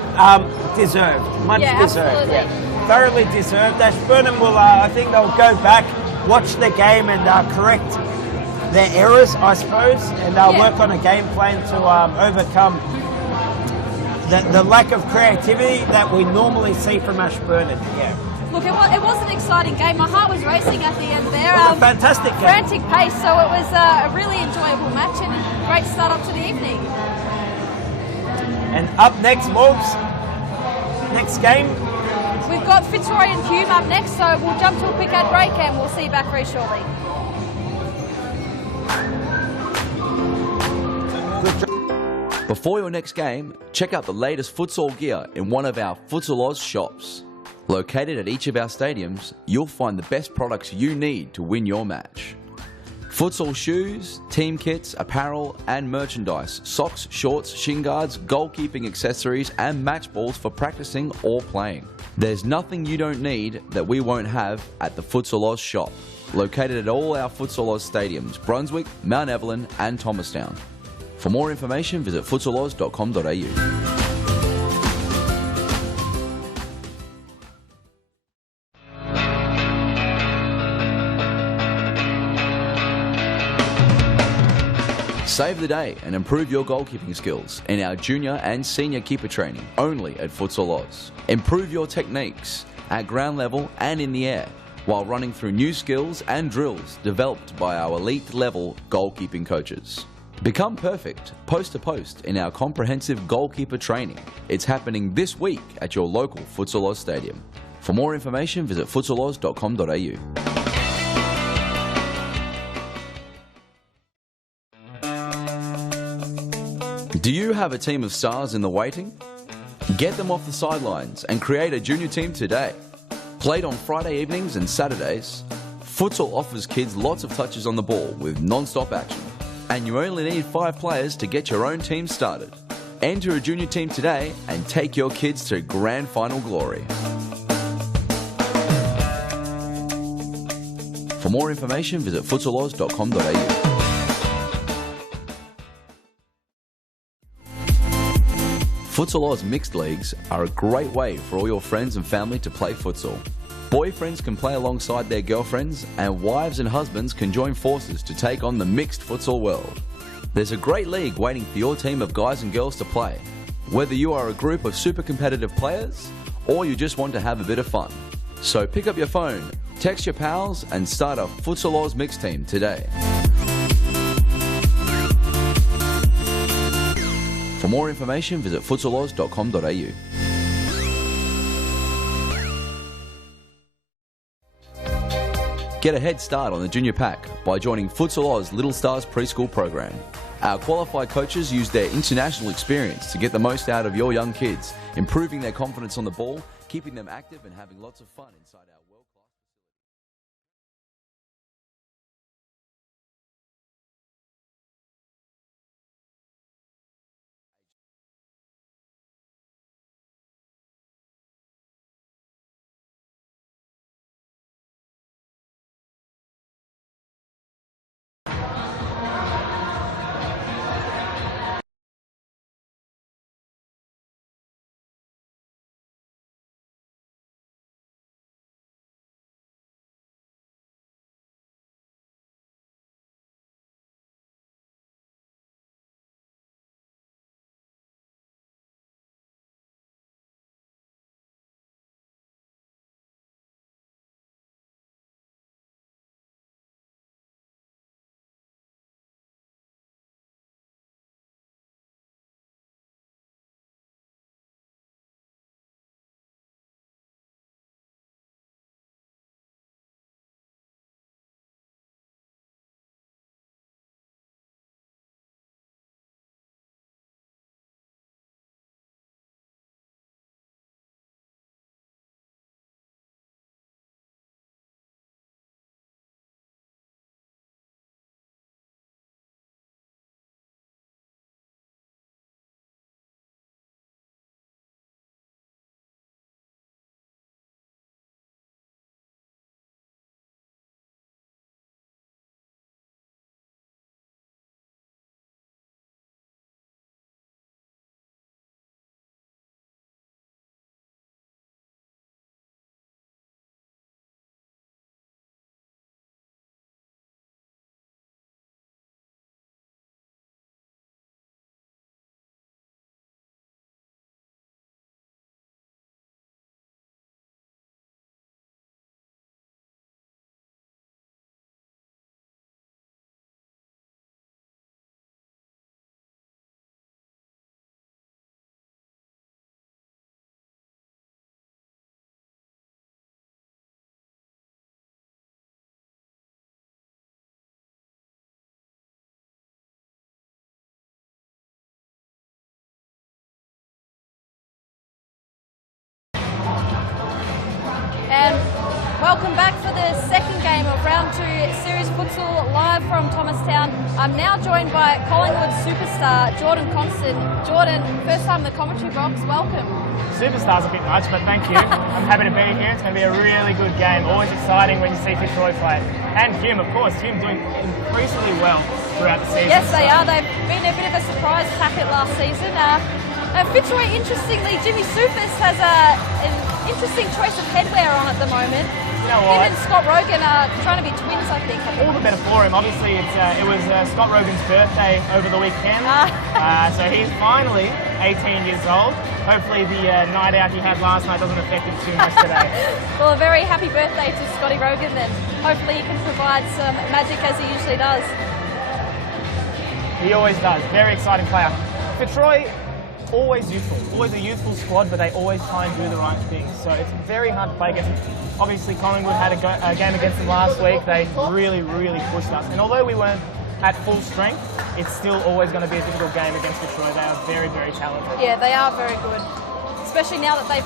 deserved. Much Yeah, deserved. absolutely. Yeah. Thoroughly deserved. Ashburton will, I think they'll go back, watch the game and correct their errors, I suppose, and they'll work on a game plan to overcome the lack of creativity that we normally see from Ashburton. Yeah. Look, it was an exciting game. My heart was racing at the end there. It was a fantastic game. Frantic pace, so it was a really enjoyable match and great start up to the evening. And up next, Morgs, next game. We've got Fitzroy and Hume up next, so we'll jump to a quick ad break and we'll see you back very shortly. Before your next game, check out the latest futsal gear in one of our Futsal Oz shops. Located at each of our stadiums, you'll find the best products you need to win your match. Futsal shoes, team kits, apparel and merchandise, socks, shorts, shin guards, goalkeeping accessories and match balls for practicing or playing. There's nothing you don't need that we won't have at the Futsal Oz shop. Located at all our Futsal Oz stadiums, Brunswick, Mount Evelyn and Thomastown. For more information, visit futsaloz.com.au. Save the day and improve your goalkeeping skills in our junior and senior keeper training only at Futsal Oz. Improve your techniques at ground level and in the air while running through new skills and drills developed by our elite level goalkeeping coaches. Become perfect post to post in our comprehensive goalkeeper training. It's happening this week at your local Futsal Oz stadium. For more information, visit futsaloz.com.au. Do you have a team of stars in the waiting? Get them off the sidelines and create a junior team today. Played on Friday evenings and Saturdays, futsal offers kids lots of touches on the ball with non-stop action. And you only need 5 players to get your own team started. Enter a junior team today and take your kids to grand final glory. For more information, visit futsaloz.com.au. Futsal Oz mixed leagues are a great way for all your friends and family to play futsal. Boyfriends can play alongside their girlfriends, and wives and husbands can join forces to take on the mixed futsal world. There's a great league waiting for your team of guys and girls to play, whether you are a group of super competitive players or you just want to have a bit of fun. So pick up your phone, text your pals and start a Futsal Oz mixed team today. For more information, visit futsaloz.com.au. Get a head start on the junior pack by joining Futsal Oz Little Stars preschool program. Our qualified coaches use their international experience to get the most out of your young kids, improving their confidence on the ball, keeping them active and having lots of fun inside our welcome back for the second game of round 2 Series Futsal live from Thomastown. I'm now joined by Collingwood superstar Jordan Constant. Jordan, first time in the commentary box, welcome. Superstar's a bit much, but thank you. I'm happy to be here. It's going to be a really good game. Always exciting when you see Fitzroy play. And Hume, of course. Hume doing increasingly well throughout the season. Yes, they are. They've been a bit of a surprise packet last season. Fitzroy, interestingly, Jimmy Soufis has an interesting choice of headwear on at the moment. You know what? Him and Scott Rogan are trying to be twins, I think. All the better for him. Obviously, it was Scott Rogan's birthday over the weekend. So he's finally 18 years old. Hopefully the night out he had last night doesn't affect him too much today. Well, a very happy birthday to Scotty Rogan then. Hopefully he can provide some magic as he usually does. He always does. Very exciting player. Fitzroy, always youthful. Always a youthful squad, but they always try and do the right thing. So it's very hard to play against them. Obviously, Collingwood had a game against them last week. They really, really pushed us. And although we weren't at full strength, it's still always going to be a difficult game against Fitzroy. They are very, very talented. Yeah, they are very good. Especially now that they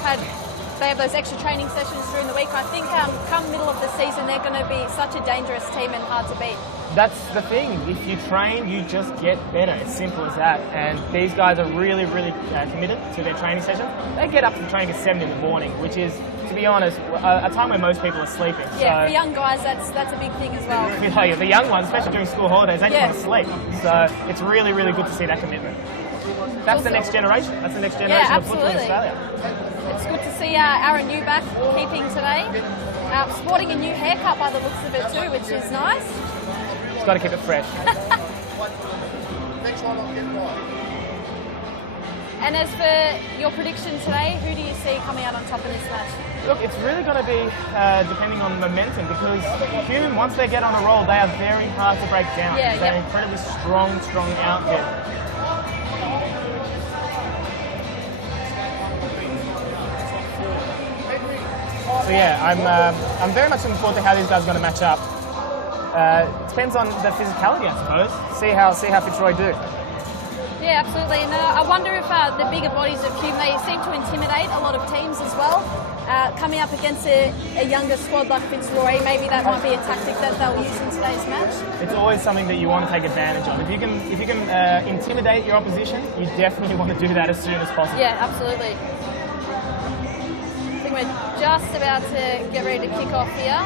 have those extra training sessions during the week. I think come middle of the season, they're going to be such a dangerous team and hard to beat. That's the thing. If you train, you just get better. It's simple as that. And these guys are really, really committed to their training sessions. They get up to training at 7 in the morning, which is, to be honest, a time when most people are sleeping. Yeah, so, for young guys, that's a big thing as well. The young ones, especially during school holidays, they just want to sleep. So it's really, really good to see that commitment. That's the next generation. That's the next generation of football in Australia. It's good to see Aaron Newback keeping today. Sporting a new haircut by the looks of it too, which is nice. Got to keep it fresh. And as for your prediction today, who do you see coming out on top of this match? Look, it's really going to be depending on momentum because Hume, once they get on a roll, they are very hard to break down. Yeah, They're incredibly strong outfit. So yeah, I'm very much looking forward to how these guys are going to match up. Depends on the physicality, I suppose. See how Fitzroy do. Yeah, absolutely. And I wonder if the bigger bodies of Hume, they seem to intimidate a lot of teams as well. Coming up against a younger squad like Fitzroy, maybe that might be a tactic that they'll use in today's match. It's always something that you want to take advantage of. If you can intimidate your opposition, you definitely want to do that as soon as possible. Yeah, absolutely. I think we're just about to get ready to kick off here.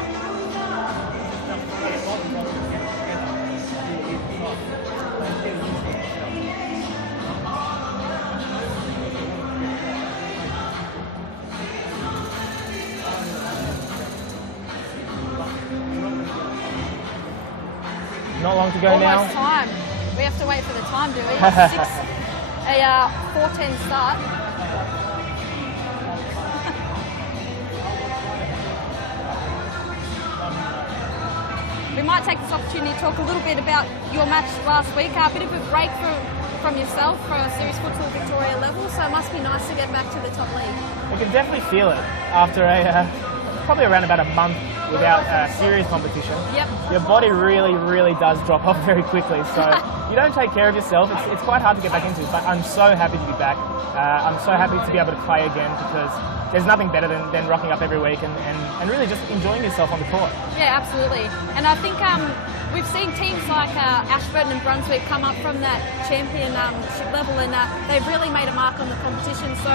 Not long to go now. Almost time. We have to wait for the time, do we? A 4:10 start. We might take this opportunity to talk a little bit about your match last week. A bit of a break from yourself for a Series Futsal Victoria level, so it must be nice to get back to the top league. You can definitely feel it after probably around about a month without serious competition. Yep. Your body really does drop off very quickly. So you don't take care of yourself. It's quite hard to get back into. But I'm so happy to be back. I'm so happy to be able to play again because there's nothing better than rocking up every week and really just enjoying yourself on the court. Yeah, absolutely. And I think we've seen teams like Ashburton and Brunswick come up from that championship level and they've really made a mark on the competition. So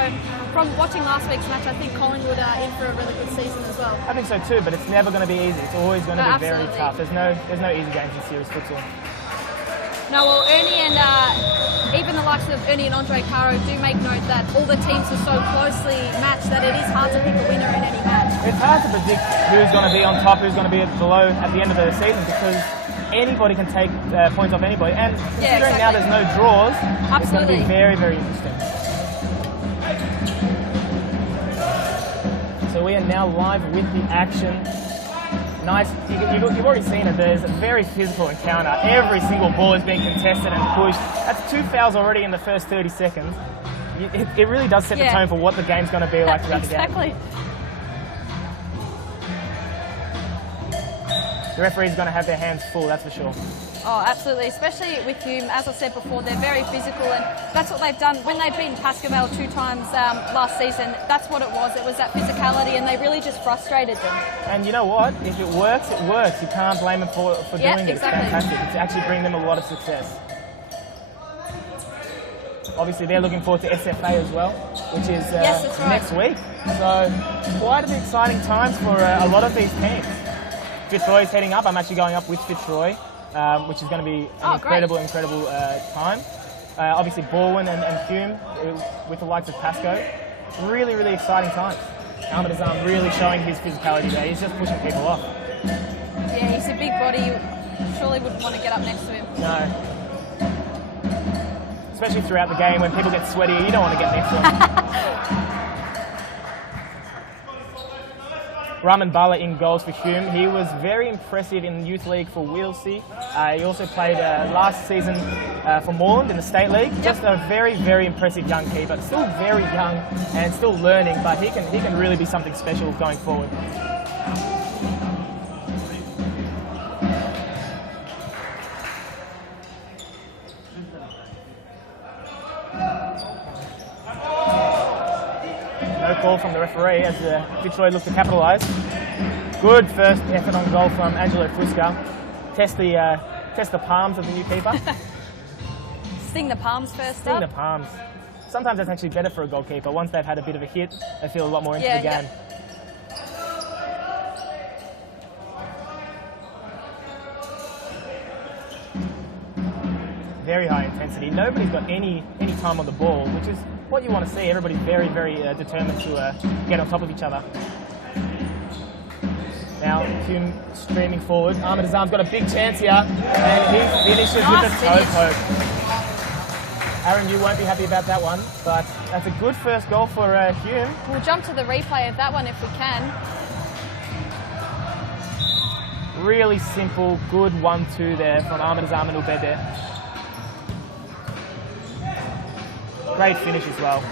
from watching last week's match, I think Collingwood are in for a really good season as well. I think so too, but it's never going to be easy. It's always going to be absolutely. very tough. There's no easy games in series futsal. No, well, Ernie and even the likes of Ernie and Andre Caro do make note that all the teams are so closely matched that it is hard to pick a winner in any match. It's hard to predict who's going to be on top, who's going to be below at the end of the season because anybody can take points off anybody. And considering now there's no draws, it's going to be very interesting. So we are now live with the action. Nice, you've already seen it, there's a very physical encounter. Every single ball is being contested and pushed. That's 2 fouls already in the first 30 seconds. It really does set the tone for what the game's going to be like throughout the game. Exactly. the referee's going to have their hands full, that's for sure. Oh, absolutely. Especially with Hume, as I said before, they're very physical, and that's what they've done. When they've beaten Pascoe 2 times last season, that's what it was. It was that physicality, and they really just frustrated them. And you know what? If it works, it works. You can't blame them for doing it. Exactly. It's fantastic. It's actually bringing them a lot of success. Obviously, they're looking forward to SFA as well, which is Yes, that's right. next week. So, quite an exciting times for a lot of these teams. Fitzroy's heading up. I'm actually going up with Fitzroy, which is going to be an incredible time. Obviously, Baldwin and Hume with the likes of Pascoe. Really, really exciting times. Ahmed Azam really showing his physicality there. He's just pushing people off. Yeah, he's a big body. You surely wouldn't want to get up next to him. No. Especially throughout the game when people get sweaty, you don't want to get next to them. Raman Bala in goals for Hume. He was very impressive in the Youth League for Wheelsey. He also played last season for Moreland in the State League. Just a very, very impressive young keeper. Still very young and still learning, but he can really be something special going forward. No call from the referee as Fitzroy looks to capitalise. Good first effort on goal from Angelo Fusca. Test the palms of the new keeper. Sting the palms first Sting up. the palms. Sometimes that's actually better for a goalkeeper. Once they've had a bit of a hit, they feel a lot more into the game. Very high intensity. Nobody's got any time on the ball, which is what you want to see. Everybody's very, very determined to get on top of each other. Now, Hume streaming forward. Ahmed Azam's got a big chance here, and he finishes with a toe poke. Aaron, you won't be happy about that one, but that's a good first goal for Hume. We'll jump to the replay of that one if we can. Really simple, good 1-2 there from Ahmed Azam and Ubede. Great finish as well.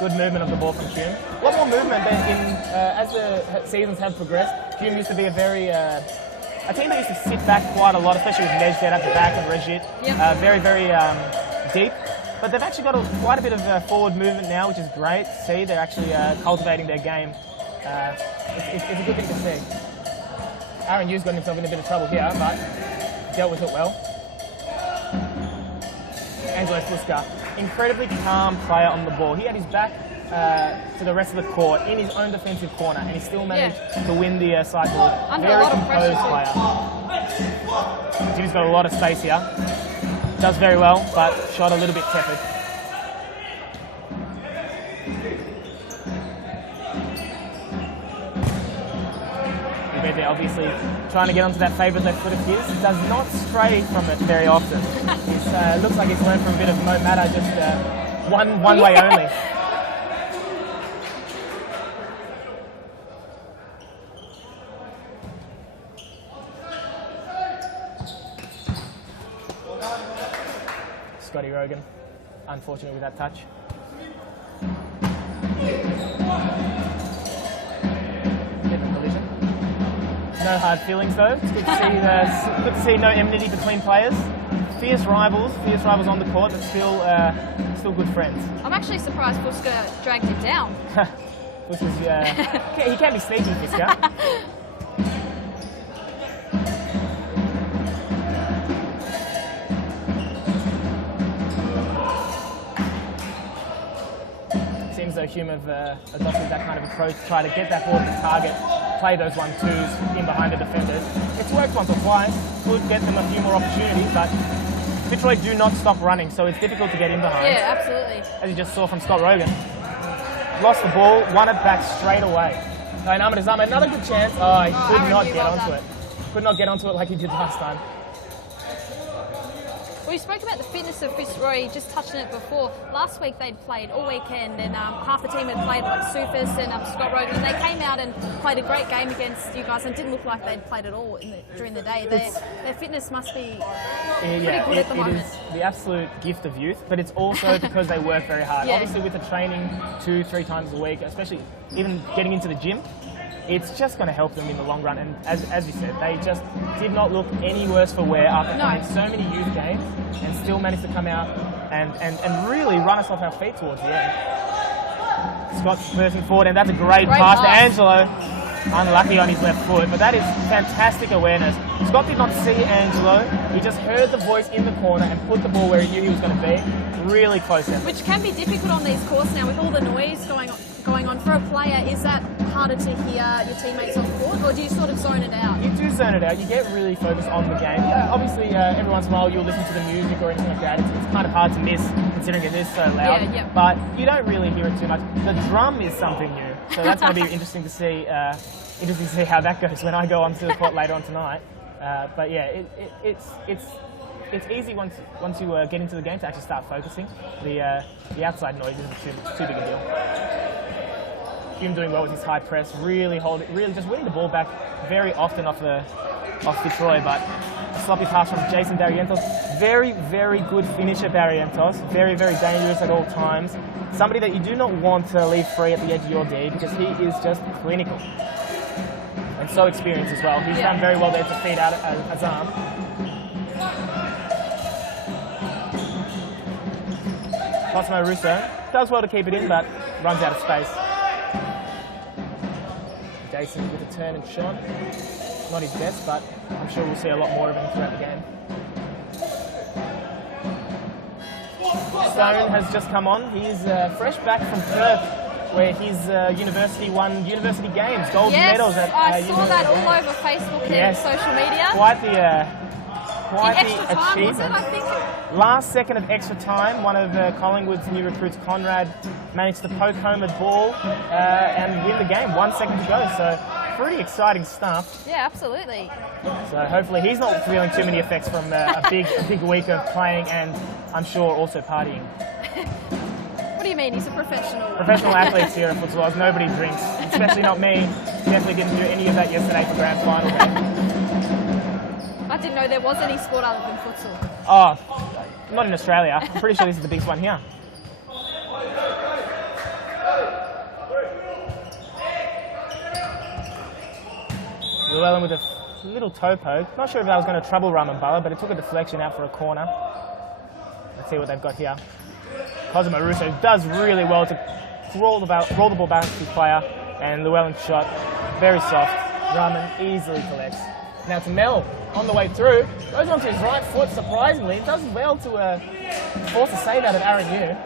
Good movement of the ball from Hume. A lot more movement than as the seasons have progressed. Hume used to be a team that used to sit back quite a lot, especially with Nejdet at the back and Rajit. Yep. Very, very deep. But they've actually got quite a bit of forward movement now, which is great to see. They're actually cultivating their game. It's a good thing to see. Aaron Hughes got himself in a bit of trouble here, but dealt with it well. Angelo Fusca, incredibly calm player on the ball. He had his back to the rest of the court in his own defensive corner, and he still managed to win the cycle. Under Very a lot of composed pressure. player. Jim's got a lot of space here. Does very well, but shot a little bit tepid. Ubede obviously trying to get onto that favourite left foot of his. Does not stray from it very often. It looks like he's learned from a bit of Mo Mata, just one way only. Scotty Rogan, unfortunate with that touch. Bit of a collision. No hard feelings though. It's good to see no enmity between players. Fierce rivals on the court, but still good friends. I'm actually surprised Fusca dragged him down. He can be sneaky, Fusca. Seems though Hume have adopted that kind of approach, try to get that ball to the target, play those 1-2s in behind the defenders. It's worked once or twice, could get them a few more opportunities, but Fitzroy do not stop running, so it's difficult to get in behind. Yeah, absolutely. As you just saw from Scott Rogan. Lost the ball, won it back straight away. And Ahmed Azam, another good chance. Oh, he could not get onto it. Could not get onto it like he did last time. Well, you spoke about the fitness of Fitzroy, just touching it before. Last week they'd played all weekend, and half the team had played like Sufis and Scott Rogan, and they came out and played a great game against you guys, and didn't look like they'd played at all during the day. Their fitness must be pretty good at the moment. It is the absolute gift of youth, but it's also because they work very hard. Yeah. Obviously, with the training 2-3 times a week, especially even getting into the gym, it's just going to help them in the long run. And as you said, they just did not look any worse for wear after playing so many youth games and still managed to come out and really run us off our feet towards the end. Scott's bursting forward, and that's a great pass to Angelo. Unlucky on his left foot, but that is fantastic awareness. Scott did not see Angelo. He just heard the voice in the corner and put the ball where he knew he was going to be. Really close effort. Which can be difficult on these courts now with all the noise going on. For a player, is that harder to hear your teammates on court, or do you sort of zone it out? You do zone it out. You get really focused on the game. Obviously, every once in a while you'll listen to the music or anything like that. It's kind of hard to miss considering it is so loud. Yeah. But you don't really hear it too much. The drum is something new, so that's going to be interesting to see. Interesting to see how that goes when I go onto the court later on tonight. But yeah, it's easy once you get into the game to actually start focusing. The outside noise isn't too big a deal. Hume doing well with his high press, really just winning the ball back very often off Fitzroy, but a sloppy pass from Jason Barrientos. Very, very good finisher, Barrientos. Very, very dangerous at all times. Somebody that you do not want to leave free at the edge of your D because he is just clinical. And so experienced as well. He's done very well there to feed out Azam. Cosmo Russo does well to keep it in, but runs out of space. Jason with a turn and shot. Not his best, but I'm sure we'll see a lot more of him throughout the game. Stone has just come on. He's fresh back from Perth, where his university won university games, gold medals at I saw that all over Facebook and social media. Quite the extra time, achievement. was it, I think? Last second of extra time, one of Collingwood's new recruits, Conrad, managed to poke home a ball and win the game. 1 second to go, so pretty exciting stuff. Yeah, absolutely. So hopefully he's not feeling too many effects from a big week of playing and I'm sure also partying. What do you mean? He's a professional. Professional athletes here at Futsal Oz. Nobody drinks, especially not me. Definitely didn't do any of that yesterday for grand final day. I didn't know there was any sport other than futsal. Oh, not in Australia. I'm pretty sure this is the biggest one here. Llewellyn with a little toe poke. Not sure if that was going to trouble Ramambala, but it took a deflection out for a corner. Let's see what they've got here. Cosimo Russo does really well to roll the ball back to his player, and Llewellyn's shot, very soft. Raman easily collects. Now to Mel, on the way through, goes onto his right foot, surprisingly. It does well to force a save out of Aaron Yu.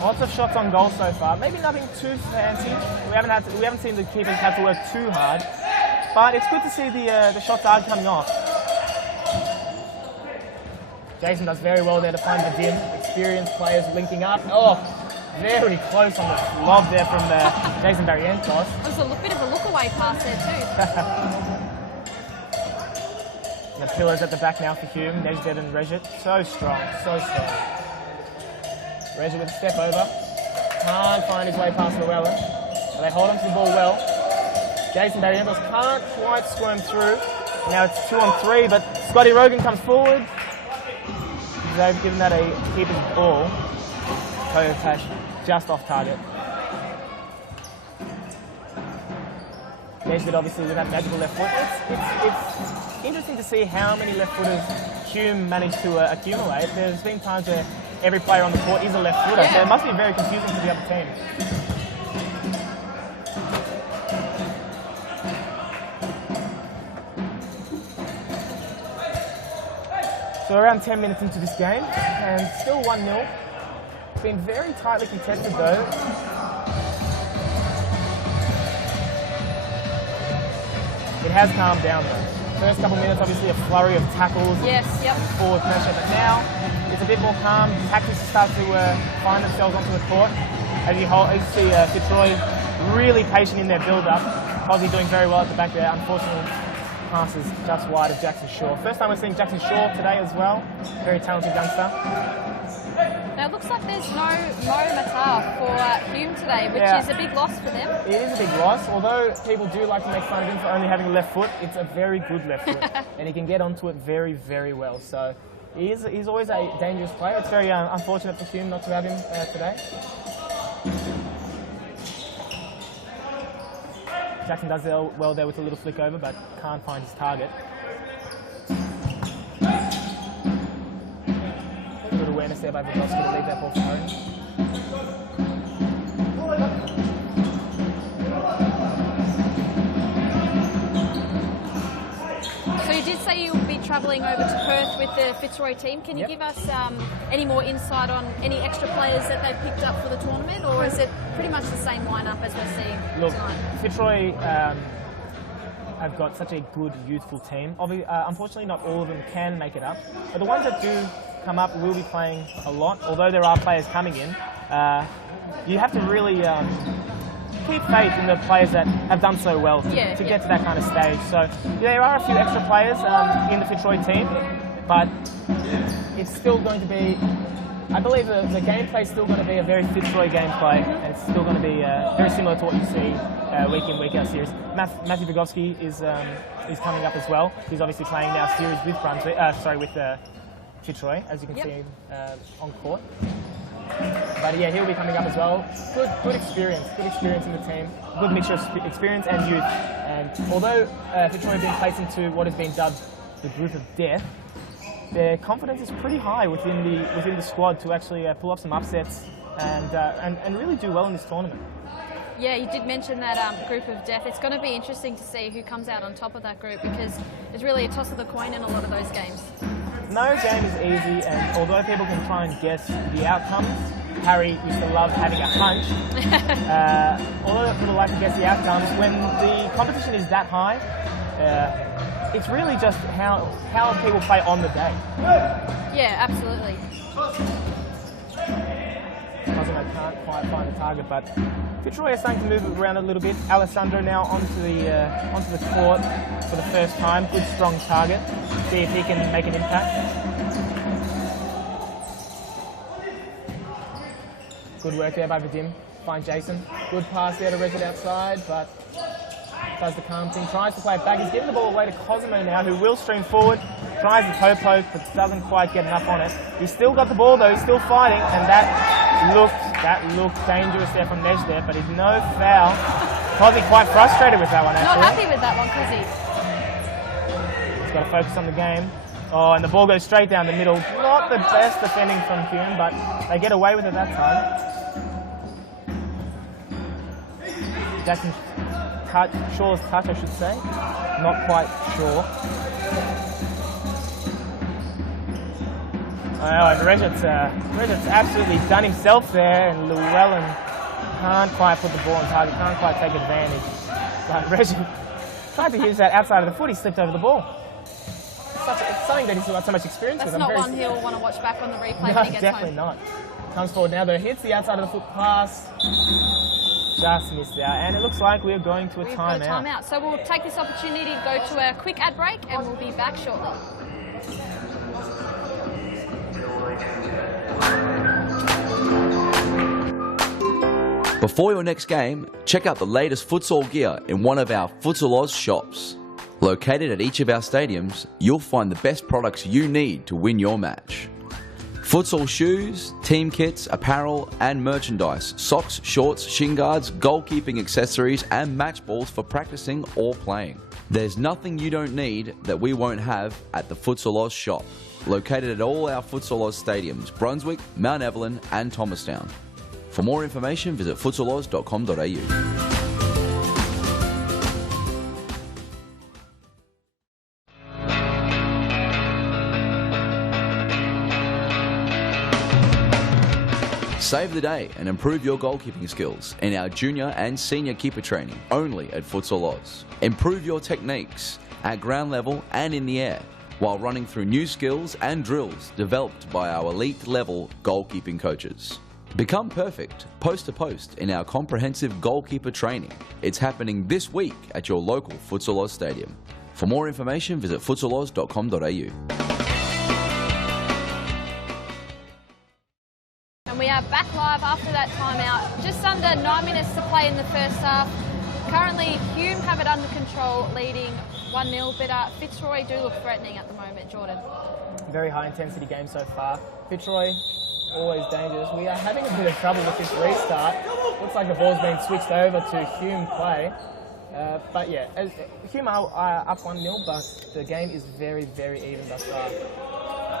Lots of shots on goal so far. Maybe nothing too fancy. We haven't seen the keepers have to work too hard, but it's good to see the shots are coming off. Jason does very well there to find the dim. Experienced players linking up. Oh, very close on the lob there from Jason Barrientos. It was a bit of a look-away pass there too. The pillars at the back now for Hume. Nejdet and Rejit. So strong, so strong. Rejit with a step over. Can't find his way past Llewellyn. But they hold onto the ball well. Jason Barrientos can't quite squirm through. Now it's 2-on-3, but Scotty Rogan comes forward. They've given that a keeper's ball. Toyo Tash just off target. Nejdet obviously with that magical left foot. It's interesting to see how many left footers Hume managed to accumulate. There's been times where every player on the court is a left footer, so it must be very confusing for the other team. So around 10 minutes into this game, and still 1-0. It's been very tightly contested though. It has calmed down though. First couple minutes, obviously a flurry of tackles, forward pressure, but now it's a bit more calm. Tactics start to find themselves onto the court. As you see Fitzroy really patient in their build-up. Aussie doing very well at the back there. Unfortunately, passes just wide of Jackson Shaw. First time we're seeing Jackson Shaw today as well. Very talented youngster. Now it looks like there's no Mo Matar for Hume today, which is a big loss for them. It is a big loss. Although people do like to make fun of him for only having a left foot, it's a very good left foot. And he can get onto it very, very well. So he's always a dangerous player. It's very unfortunate for Hume not to have him today. Jackson does well there with a little flick over, but can't find his target. Good awareness there by Vygotsky to leave that ball for home. So you did say you'll be travelling over to Perth with the Fitzroy team. Can you give us any more insight on any extra players that they've picked up for the tournament, or is it pretty much the same lineup as we're seeing tonight? Fitzroy have got such a good youthful team. Unfortunately, not all of them can make it up, but the ones that do come up will be playing a lot. Although there are players coming in, you have to really keep faith in the players that have done so well to get to that kind of stage. So there are a few extra players in the Fitzroy team, but it's still going to be, I believe the gameplay is still going to be a very Fitzroy gameplay, and it's still going to be very similar to what you see week in, week out series. Matthew Vygotsky is coming up as well. He's obviously playing now series with with Fitzroy, as you can see on court. But yeah, he'll be coming up as well. Good experience in the team. Good mixture of experience and youth. And although Fitzroy have been placed into what has been dubbed the group of death, their confidence is pretty high within the squad to actually pull off some upsets and really do well in this tournament. Yeah, you did mention that group of death. It's going to be interesting to see who comes out on top of that group, because it's really a toss of the coin in a lot of those games. No game is easy, and although people can try and guess the outcomes, Harry used to love having a hunch. Although people like to guess the outcomes, when the competition is that high, it's really just how people play on the day. Yeah, absolutely. Cosimo can't quite find the target, but Fitzroy is starting to move around a little bit. Alessandro now onto the court for the first time. Good strong target. See if he can make an impact. Good work there by Vadim. Find Jason. Good pass there to Rejit outside, but does the calm thing. Tries to play it back. He's giving the ball away to Cosimo now, who will stream forward. Tries the toe poke, but doesn't quite get enough on it. He's still got the ball though. He's still fighting, and that looked dangerous there from Neж there, but he's no foul. Cosy quite frustrated with that one actually. Not happy with that one, Cosy. He's got to focus on the game. Oh, and the ball goes straight down the middle. Not the best defending from Hume, but they get away with it that time. Jackson Shaw's touch, I should say. Not quite sure. Oh, and Rejit's absolutely done himself there, and Llewellyn can't quite put the ball on target, can't quite take advantage. But Rejit tried to use that outside of the foot, he slipped over the ball. It's something that he's got so much experience with. That's not one he'll want to watch back on the replay no, when he gets definitely home. not. Comes forward now though, hits the outside of the foot pass. Just missed out, and it looks like we're going to a timeout. So we'll take this opportunity to go to a quick ad break, and we'll be back shortly. Before your next game, check out the latest futsal gear in one of our Futsal Oz shops. Located at each of our stadiums, you'll find the best products you need to win your match. Futsal shoes, team kits, apparel and merchandise, socks, shorts, shin guards, goalkeeping accessories and match balls for practicing or playing. There's nothing you don't need that we won't have at the Futsal Oz shop. Located at all our Futsal Oz stadiums, Brunswick, Mount Evelyn and Thomastown. For more information, visit futsaloz.com.au. Save the day and improve your goalkeeping skills in our junior and senior keeper training only at Futsal Oz. Improve your techniques at ground level and in the air while running through new skills and drills developed by our elite level goalkeeping coaches. Become perfect post to post in our comprehensive goalkeeper training. It's happening this week at your local Futsal Oz stadium. For more information, visit futsaloz.com.au. And we are back live after that timeout. Just under 9 minutes to play in the first half. Currently, Hume have it under control, leading 1-0, but Fitzroy do look threatening at the moment, Jordan. Very high intensity game so far. Fitzroy, always dangerous. We are having a bit of trouble with this restart. Looks like the ball's been switched over to Hume play. But yeah, Hume are up 1-0, but the game is very, very even thus far.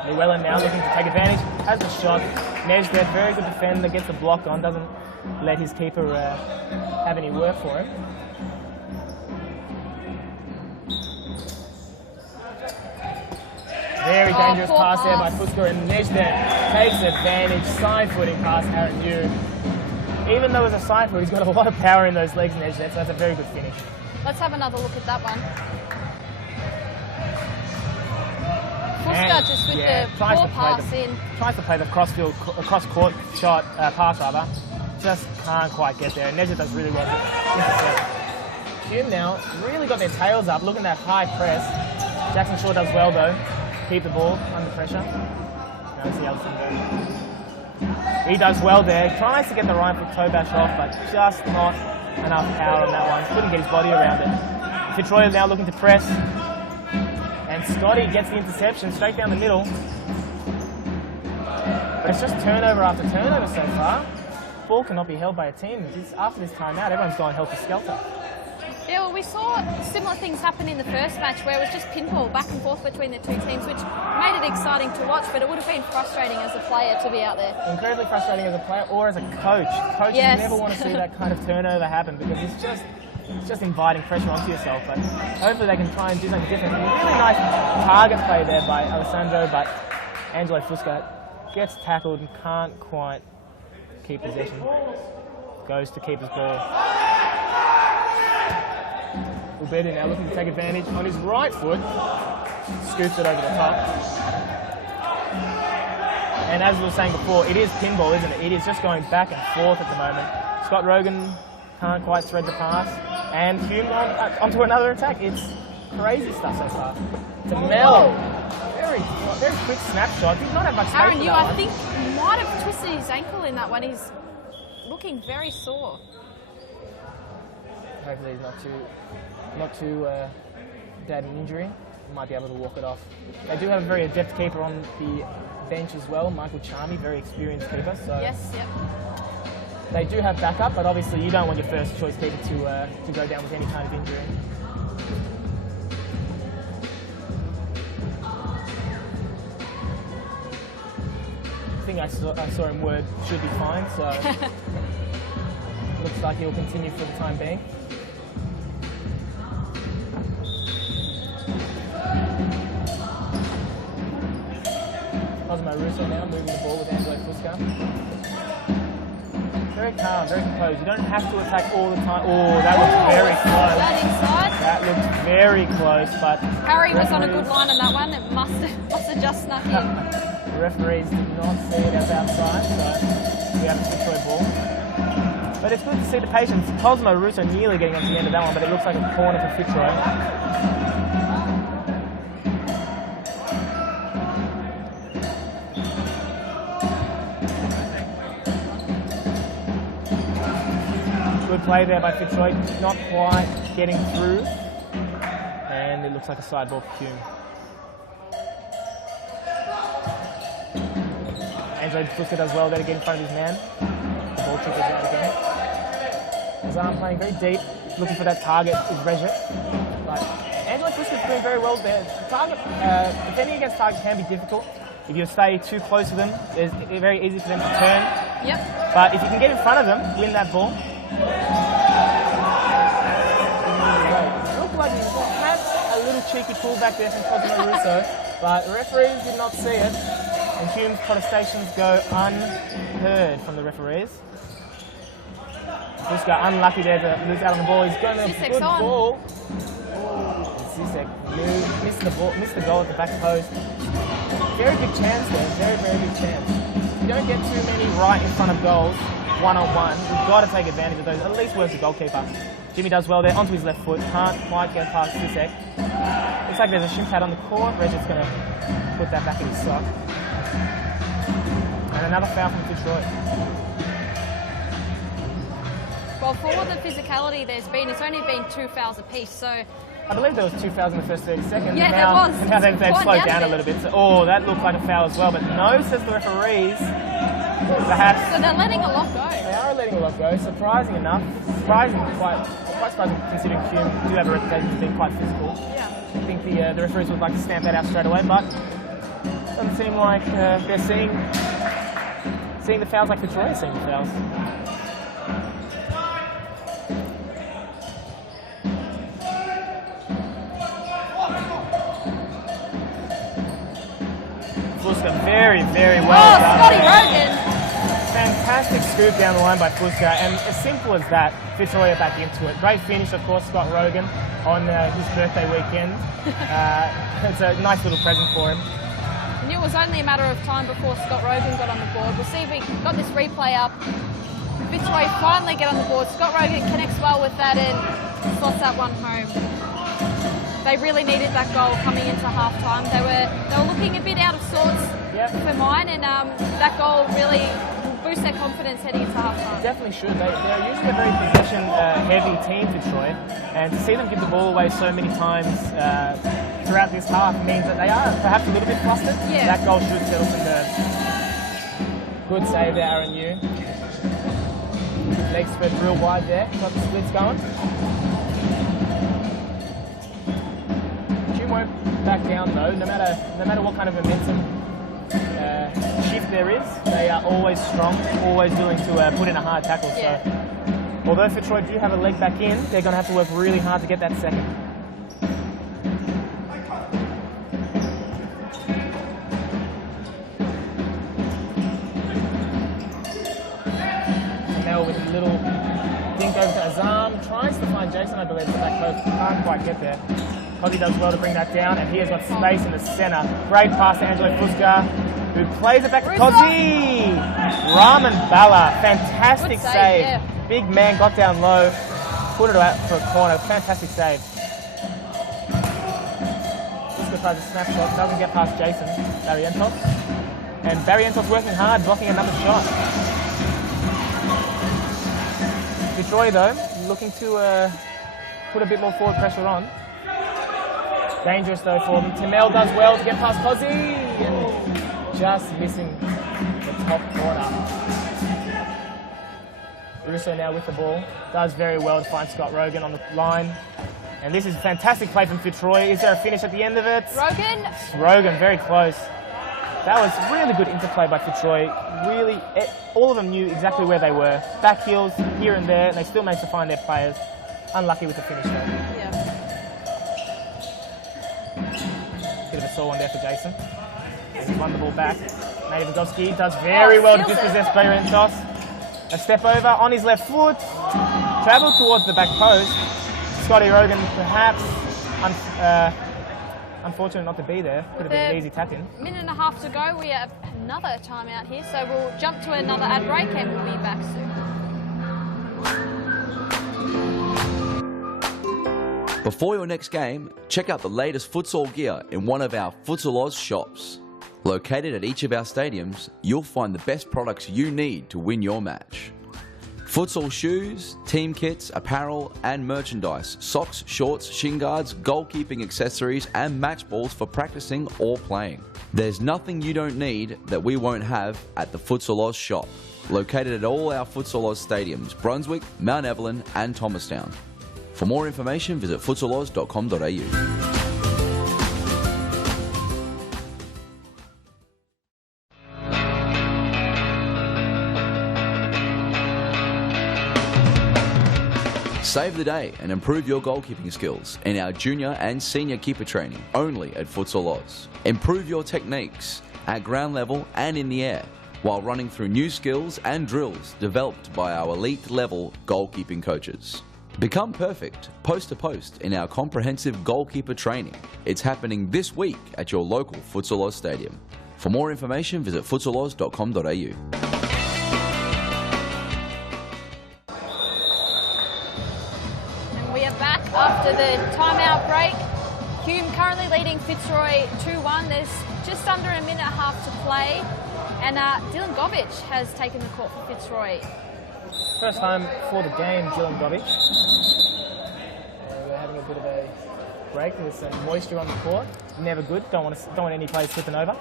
Llewellyn now looking to take advantage, has the shot. Nesbitt, very good defender, gets the block on, doesn't let his keeper have any work for him. Very dangerous pass there by Fuska, and Nesbitt takes advantage, side-footing past Aaron Yu. Even though it's a side foot, he's got a lot of power in those legs, Nesbitt, so that's a very good finish. Let's have another look at that one. Fuska just with the poor pass in. Tries to play the cross-court shot, pass rather. Just can't quite get there. Nesbitt does really well to intercept. Hume now really got their tails up, looking at that high press. Jackson Shaw does well though. Keep the ball under pressure. Now let's see how this thing goes. He does well there. Tries to get the right foot toe bash off, but just not enough power on that one. Couldn't get his body around it. Fitzroy is now looking to press. And Scotty gets the interception straight down the middle. But it's just turnover after turnover so far. Ball cannot be held by a team. After this timeout, everyone's gone helter-skelter. Yeah, well, we saw similar things happen in the first match where it was just pinball back and forth between the two teams, which made it exciting to watch, but it would have been frustrating as a player to be out there. Incredibly frustrating as a player or as a coach. Coaches never want to see that kind of turnover happen because it's just inviting pressure onto yourself. But hopefully they can try and do something different. Really nice target play there by Alessandro, but Angelo Fuska gets tackled and can't quite keep possession. Goes to keeper's ball. Ubedu now looking to take advantage on his right foot. Scoops it over the top. And as we were saying before, it is pinball, isn't it? It is just going back and forth at the moment. Scott Rogan can't quite thread the pass. And Hume onto another attack. It's crazy stuff so far. To Mel. Very quick snapshot. Did not have much space. Aaron Yu, I think, might have twisted his ankle in that one. He's looking very sore. Hopefully he's not too bad an injury. Might be able to walk it off. They do have a very adept keeper on the bench as well, Michael Charmy, very experienced keeper. So yes, yep. They do have backup, but obviously you don't want your first choice keeper to go down with any kind of injury. I think I saw him word should be fine, so looks like he'll continue for the time being. Cosmo Russo now moving the ball with Angelo Fuska. Very calm, very composed. You don't have to attack all the time. Oh, that looks very close. That inside? That looked very close, but Harry was on a good line on that one. It must have just snuck in. The referees did not see it as outside, so we have a Fitzroy ball. But it's good to see the patience. Cosmo Russo nearly getting onto the end of that one, but it looks like a corner for Fitzroy. Good play there by Fitzroy, not quite getting through, and it looks like a side ball for Hume. Angelo Fuska does well there to get in front of his man. The ball trickles out again. Azam playing very deep, looking for that target is Regis. But Angelo Fuska's doing very well there. Target, defending against targets can be difficult. If you stay too close to them, it's very easy for them to turn. Yep. But if you can get in front of them, win that ball. Looked like he had a little cheeky pullback there from Cosmo Russo, but referees did not see it, and Hume's protestations go unheard from the referees. Fuska unlucky there to lose out on the ball. He's going to a good ball. Zizek missed the goal at the back post. Very big chance there, very big chance. You don't get too many right in front of goals. one-on-one. We've got to take advantage of those. At least where's the goalkeeper? Jimmy does well there, onto his left foot. Can't quite get past Sisek. Looks like there's a shin pad on the court. Reggie's going to put that back in his sock. And another foul from Detroit. Well, for all the physicality there's been, it's only been 2 fouls apiece, so... I believe there was 2 fouls in the first 30 seconds. Yeah, now, there was. Now they've slowed down a little bit. So, oh, that looked like a foul as well, but no, says the referees. Perhaps... So they're letting a lot go. They are letting a lot go, surprising enough. Quite surprising considering Hume do have a reputation for being quite physical. Yeah. I think the referees would like to stamp that out straight away, but it doesn't seem like they're seeing the fouls like Detroit are seeing the fouls. Fuska very, very well done. Scotty Rogan! Fantastic scoop down the line by Fuska, and as simple as that, Fitzroy are back into it. Great finish, of course, Scott Rogan on his birthday weekend. It's a nice little present for him. I knew it was only a matter of time before Scott Rogan got on the board. We'll see if we got this replay up. Fitzroy finally get on the board. Scott Rogan connects well with that and slots that one home. They really needed that goal coming into half-time. They were looking a bit out of sorts for mine, and that goal really boosts their confidence heading into half-time. Definitely should. They're usually a very possession-heavy team, Detroit, and to see them give the ball away so many times throughout this half means that they are perhaps a little bit flustered. Yeah. That goal should settle some nerves. Good save there, Aaron Yu. Leg spread real wide there. Got the splits going. Won't back down though, no matter what kind of momentum shift there is, they are always strong, always willing to put in a hard tackle. Yeah. So, although Fitzroy do have a leg back in, they're going to have to work really hard to get that second. And now with a little dink over to Azam, tries to find Jason, I believe, at the back post, can't quite get there. Cozzy does well to bring that down, and he has got space in the centre. Great pass to Angelo Fuska, who plays it back to Cozzy. Raman Bala, fantastic save. Yeah. Big man got down low, put it out for a corner. Fantastic save. Fuska tries a snapshot, doesn't get past Jason Barrientos. And Barrientos working hard, blocking another shot. Detroit, though, looking to put a bit more forward pressure on. Dangerous though for them. Timel does well to get past Cozzy and just missing the top corner. Russo now with the ball. Does very well to find Scott Rogan on the line. And this is a fantastic play from Fitzroy. Is there a finish at the end of it? Rogan, very close. That was really good interplay by Fitzroy. Really, all of them knew exactly where they were. Back heels here and there, and they still managed to find their players. Unlucky with the finish though. Yeah. Bit of a sore one there for Jason. He's won the ball back. Nate Vidovsky does very well to dispossess Barrientos. A step over on his left foot. Travelled towards the back post. Scotty Rogan perhaps unfortunate not to be there. Could have been an easy tap in. Minute and a half to go. We have another timeout here, so we'll jump to another ad break and we'll be back soon. Before your next game, check out the latest futsal gear in one of our Futsal Oz shops. Located at each of our stadiums, you'll find the best products you need to win your match. Futsal shoes, team kits, apparel and merchandise, socks, shorts, shin guards, goalkeeping accessories and match balls for practicing or playing. There's nothing you don't need that we won't have at the Futsal Oz shop. Located at all our Futsal Oz stadiums, Brunswick, Mount Evelyn and Thomastown. For more information, visit futsaloz.com.au. Save the day and improve your goalkeeping skills in our junior and senior keeper training only at Futsal Oz. Improve your techniques at ground level and in the air while running through new skills and drills developed by our elite level goalkeeping coaches. Become perfect post to post in our comprehensive goalkeeper training. It's happening this week at your local Futsal Oz stadium. For more information, visit futsaloz.com.au. Hume currently leading Fitzroy 2-1. There's just under a minute and a half to play. And Dylan Govich has taken the court for Fitzroy. First time for the game, Dylan Govich. We're having a bit of a break. There's some moisture on the court. Never good. Don't want any players slipping over.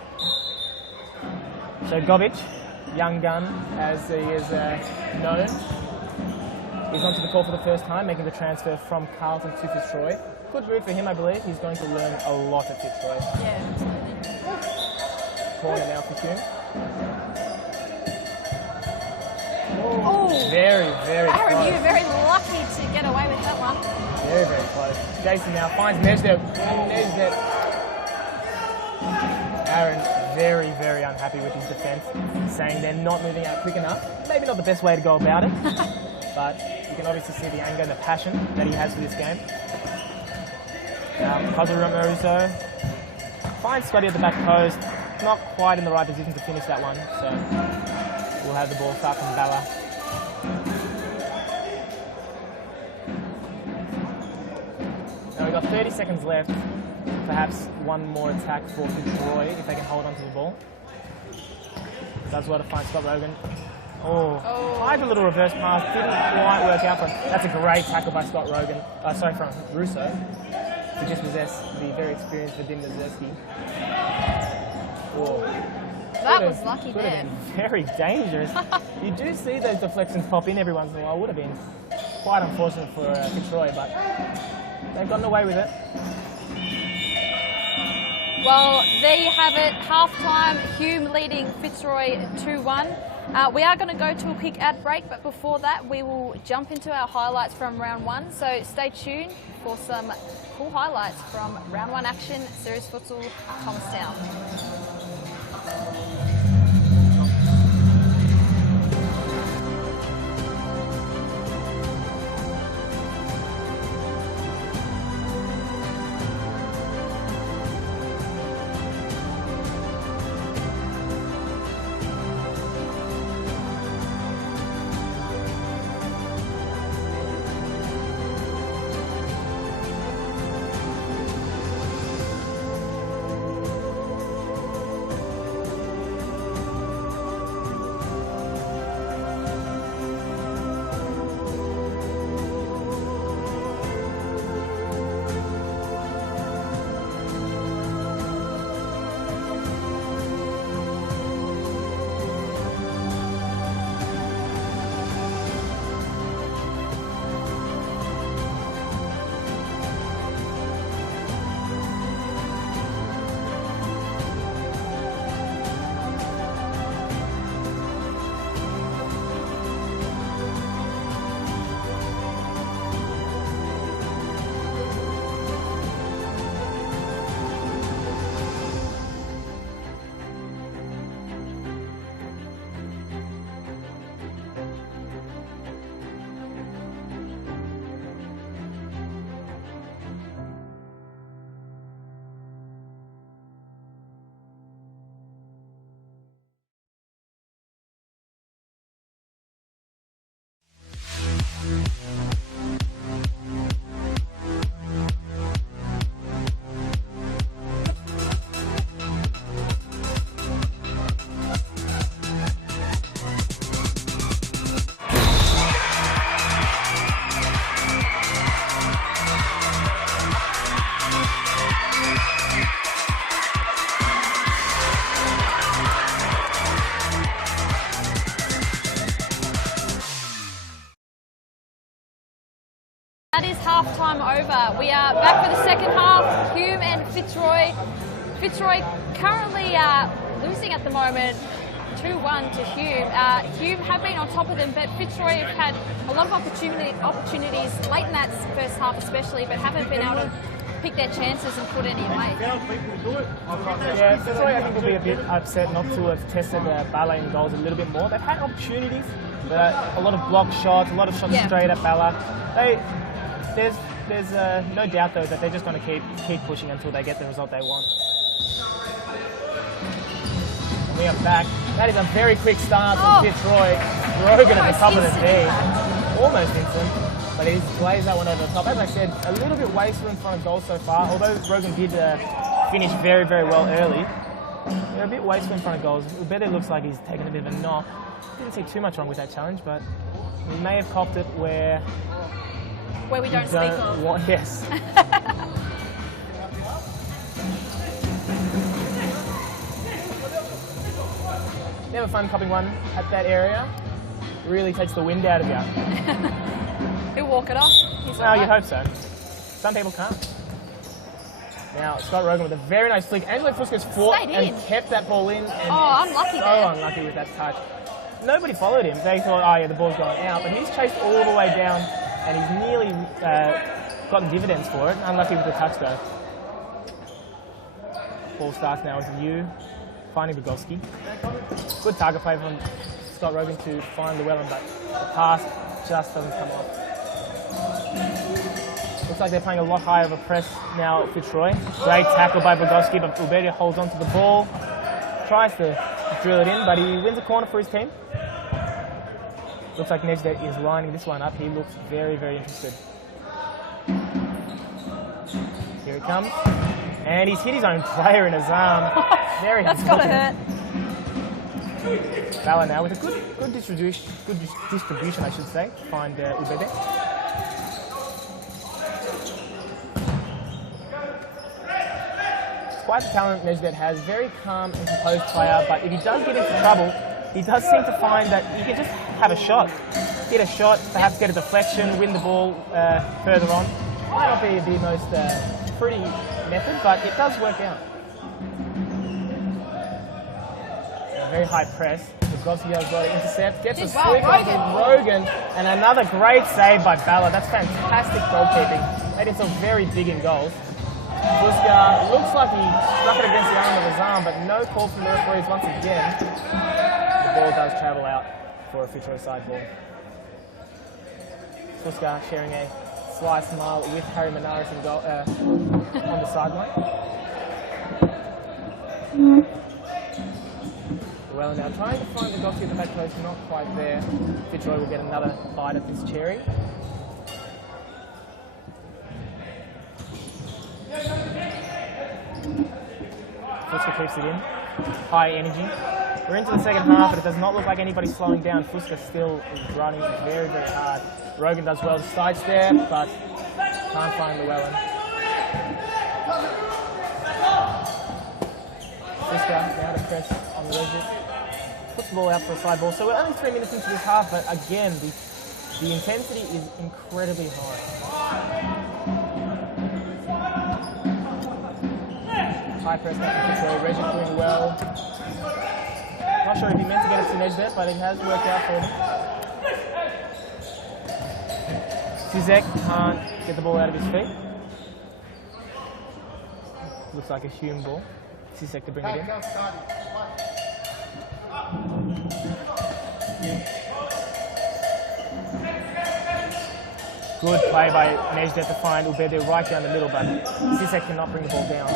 So Govich, young gun as he is known, is onto the court for the first time, making the transfer from Carlton to Fitzroy. Good move for him, I believe. He's going to learn a lot at Fitzroy. Yeah, absolutely. Corner now for Hume. Oh, very, very Aaron, close. you were very lucky to get away with that one. Very, very close. Jason now finds Nesdet. Aaron very, very unhappy with his defence, saying they're not moving out quick enough. Maybe not the best way to go about it, but you can obviously see the anger and the passion that he has for this game. Casaromaruso finds Scotty at the back post. Not quite in the right position to finish that one, so we'll have the ball start from Bala. Now we've got 30 seconds left. Perhaps one more attack for Fitzroy if they can hold on to the ball. Does well to find Scott Rogan. Tried a little reverse pass, didn't quite work out for him. That's a great tackle by Scott Rogan. From Russo to just possess the very experienced Vadim Nazerski. That was lucky there. Very dangerous. You do see those deflections pop in every once in a while. Would have been quite unfortunate for Fitzroy, but they've gotten away with it. Well, there you have it. Half-time, Hume leading Fitzroy 2-1. We are going to go to a quick ad break, but before that, we will jump into our highlights from round one. So stay tuned for some cool highlights from round one action, Series Futsal, Thomastown. That is half-time over. We are back for the second half. Hume and Fitzroy. Fitzroy currently losing at the moment, 2-1 to Hume. Hume have been on top of them, but Fitzroy have had a lot of opportunities late in that first half especially, but haven't been able to pick their chances and put any away. Yeah, Fitzroy I think will be a bit upset not to have tested Bala in goals a little bit more. They've had opportunities, but a lot of block shots, a lot of shots straight at Bala. There's no doubt though that they're just going to keep pushing until they get the result they want. And we are back. That is a very quick start from Fitzroy. Rogan at the top of the tee. Almost instant. but he's glazed that one over the top. As I said, a little bit wasteful in front of goal so far, although Rogan did finish very, very well early. They're a bit wasteful in front of goals. Ubede looks like he's taken a bit of a knock. Didn't see too much wrong with that challenge, but he may have copped it where we don't speak of. Yes. Never fun copping one at that area. Really takes the wind out of you. He'll walk it off. Well, you'd hope so. Some people can't. Now, Scott Rogan with a very nice flick. Angelo Fusca's fought and kept that ball in. And unlucky so there. Unlucky with that touch. Nobody followed him. They thought, oh yeah, the ball's going out. But he's chased all the way down and he's nearly gotten dividends for it. Unlucky with the touch though. Ball starts now with you, finding Bogowski. Good target play from Scott Rogan to find Llewellyn, but the pass just doesn't come off. Looks like they're playing a lot higher of a press now for Troy. Great tackle by Bogowski, but Ubedia holds onto the ball. Tries to drill it in, but he wins a corner for his team. Looks like Nejdet is lining this one up. He looks very, very interested. Here it comes. And he's hit his own player in his arm. Very That's got to hurt. Bala now with a good distribution, I should say, to find Ubede. Quite the talent Nejdet has, very calm and composed player, but if he does get into trouble, he does seem to find that he can just have a shot. Get a shot, perhaps get a deflection, win the ball further on. Might not be the most pretty method, but it does work out. A very high press. Bogowski's got to intercept, gets a sweep onto Rogan, and another great save by Bala. That's fantastic goalkeeping. Made himself very big in goals. Fusca looks like he struck it against the arm of his arm, but no call from the referees once again. The ball does travel out for a Fitzroy side ball. Fusca sharing a sly smile with Harry Menares in goal, on the sideline. Well, now trying to find the Bogowski at the back post, not quite there. Fitzroy will get another bite of this cherry. Fusca keeps it in. High energy. We're into the second half, but it does not look like anybody's slowing down. Fusca still is running very, very hard. Rogan does well to sidestep, but can't find Llewellyn. Fusca now to press on the edges. Puts the ball out for a side ball. So we're only 3 minutes into this half, but again, the intensity is incredibly high. High press now from Fitzroy. Reggie doing well. Not sure if he meant to get it to Nejdet, but it has worked out for him. Zizek can't get the ball out of his feet. Looks like a Hume ball. Zizek to bring it in. Good play by Nejdet to find Ubede right down the middle, but Zizek cannot bring the ball down.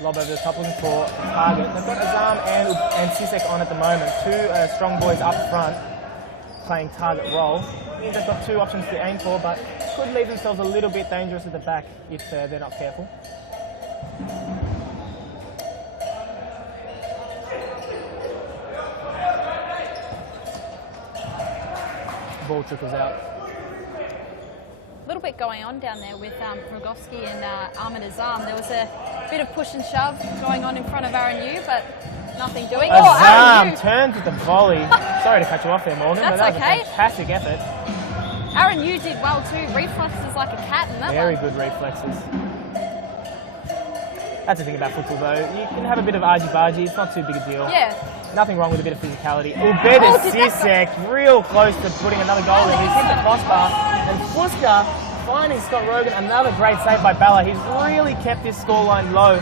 Lob over the top looking for a target. They've got Azam and Zizek on at the moment. Two strong boys up front playing target role. Means they've got two options to aim for, but could leave themselves a little bit dangerous at the back if they're not careful. Ball trickles out. A little bit going on down there with Rogovski and Ahmed Azam. There was a bit of push and shove going on in front of Aaron Yu, but nothing doing. Azam turns with the volley. Sorry to cut you off there, Morgan, That's but that okay. was a fantastic effort. Aaron Yu did well too. Reflexes like a cat in that Very one. good reflexes. That's the thing about football though. You can have a bit of argy-bargy. It's not too big a deal. Yeah. Nothing wrong with a bit of physicality. Ubede Zizek real close to putting another goal in. He's hit the crossbar. And Fusca finding Scott Rogan. Another great save by Bala. He's really kept this scoreline low,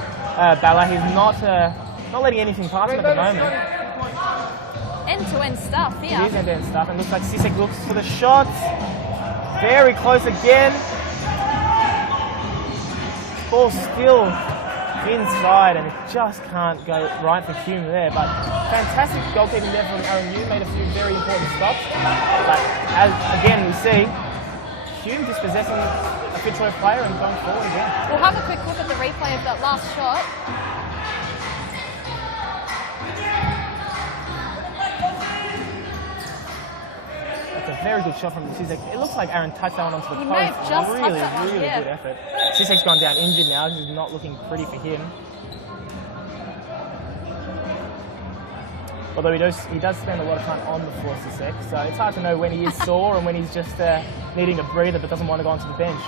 Bala. He's not letting anything pass him at the moment. End-to-end stuff here. It is end-to-end stuff. And looks like Zizek looks for the shots. Very close again. Ball's still inside and it just can't go right for Hume there. But fantastic goalkeeping there from Aaron Yu, made a few very important stops. But as again we see, Hume dispossessing a Fitzroy player and going forward again. We'll have a quick look at the replay of that last shot. That's a very good shot from Sisek. It looks like Aaron touched that one onto the post. He may have just touched really, that one, really yeah. good effort. Sisek's gone down injured now. This is not looking pretty for him. Although he does spend a lot of time on the floor, Sisek, so it's hard to know when he is sore and when he's just needing a breather but doesn't want to go onto the bench.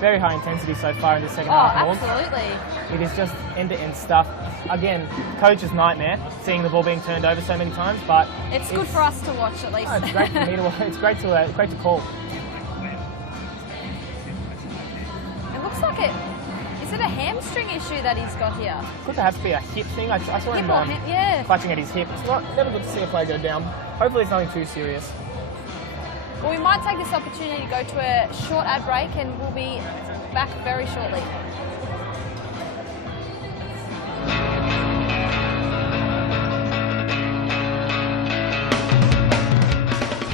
Very high intensity so far in the second half. Absolutely. It is just end-to-end stuff. Again, coach's nightmare, seeing the ball being turned over so many times, but It's good for us to watch at least. Oh, it's great for me to watch. It's great to call. It looks like it. Is it a hamstring issue that he's got here? Could perhaps be a hip thing. I saw him Hip or yeah. clutching at his hip. It's never good to see a player go down. Hopefully it's nothing too serious. Well, we might take this opportunity to go to a short ad break and we'll be back very shortly.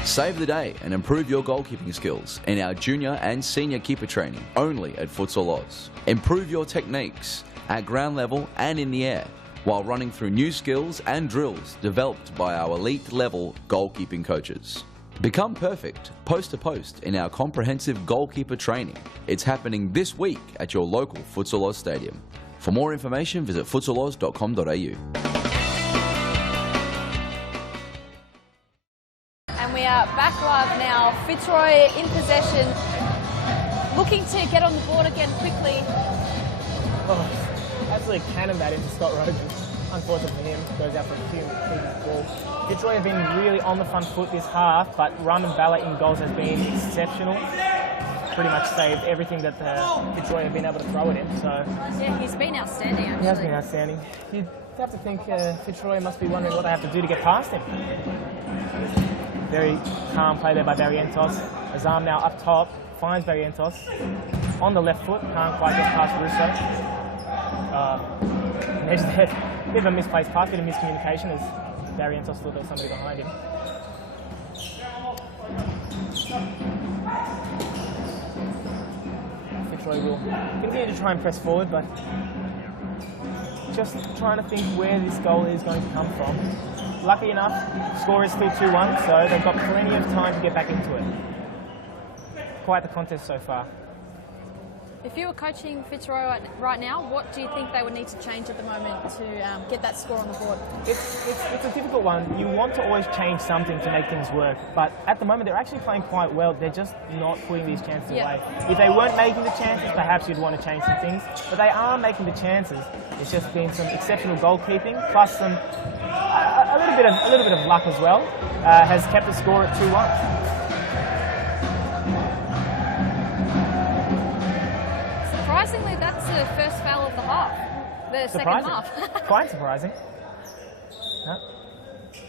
Save the day and improve your goalkeeping skills in our junior and senior keeper training only at Futsal Oz. Improve your techniques at ground level and in the air while running through new skills and drills developed by our elite level goalkeeping coaches. Become perfect post to post in our comprehensive goalkeeper training. It's happening this week at your local Futsal Oz stadium. For more information, visit futsaloz.com.au. And we are back live now. Fitzroy in possession, looking to get on the board again quickly. Oh, absolutely cannon that into Scott Rogan. Unfortunately for him, goes out for a huge ball. Fitzroy have been really on the front foot this half, but Rum and Bala in goals has been exceptional. Pretty much saved everything that Fitzroy have been able to throw at him. So Yeah, he's been outstanding actually. he has been outstanding. You'd have to think Fitzroy must be wondering what they have to do to get past him. Very calm play there by Barrientos. Azam now up top, finds Barrientos on the left foot, can't quite get past Russo. There's that bit of a misplaced pass, bit of miscommunication as Barrientos thought there was somebody behind him. Fitzroy will continue to try and press forward, but just trying to think where this goal is going to come from. Lucky enough, score is still 2-1, so they've got plenty of time to get back into it. Quite the contest so far. If you were coaching Fitzroy right now, what do you think they would need to change at the moment to get that score on the board? It's a difficult one. You want to always change something to make things work, but at the moment they're actually playing quite well. They're just not putting these chances away. If they weren't making the chances, perhaps you'd want to change some things, but they are making the chances. It's just been some exceptional goalkeeping, plus some a little bit of luck as well, has kept the score at 2-1. Surprisingly, that's the first foul of the half, the second half. Quite surprising. No,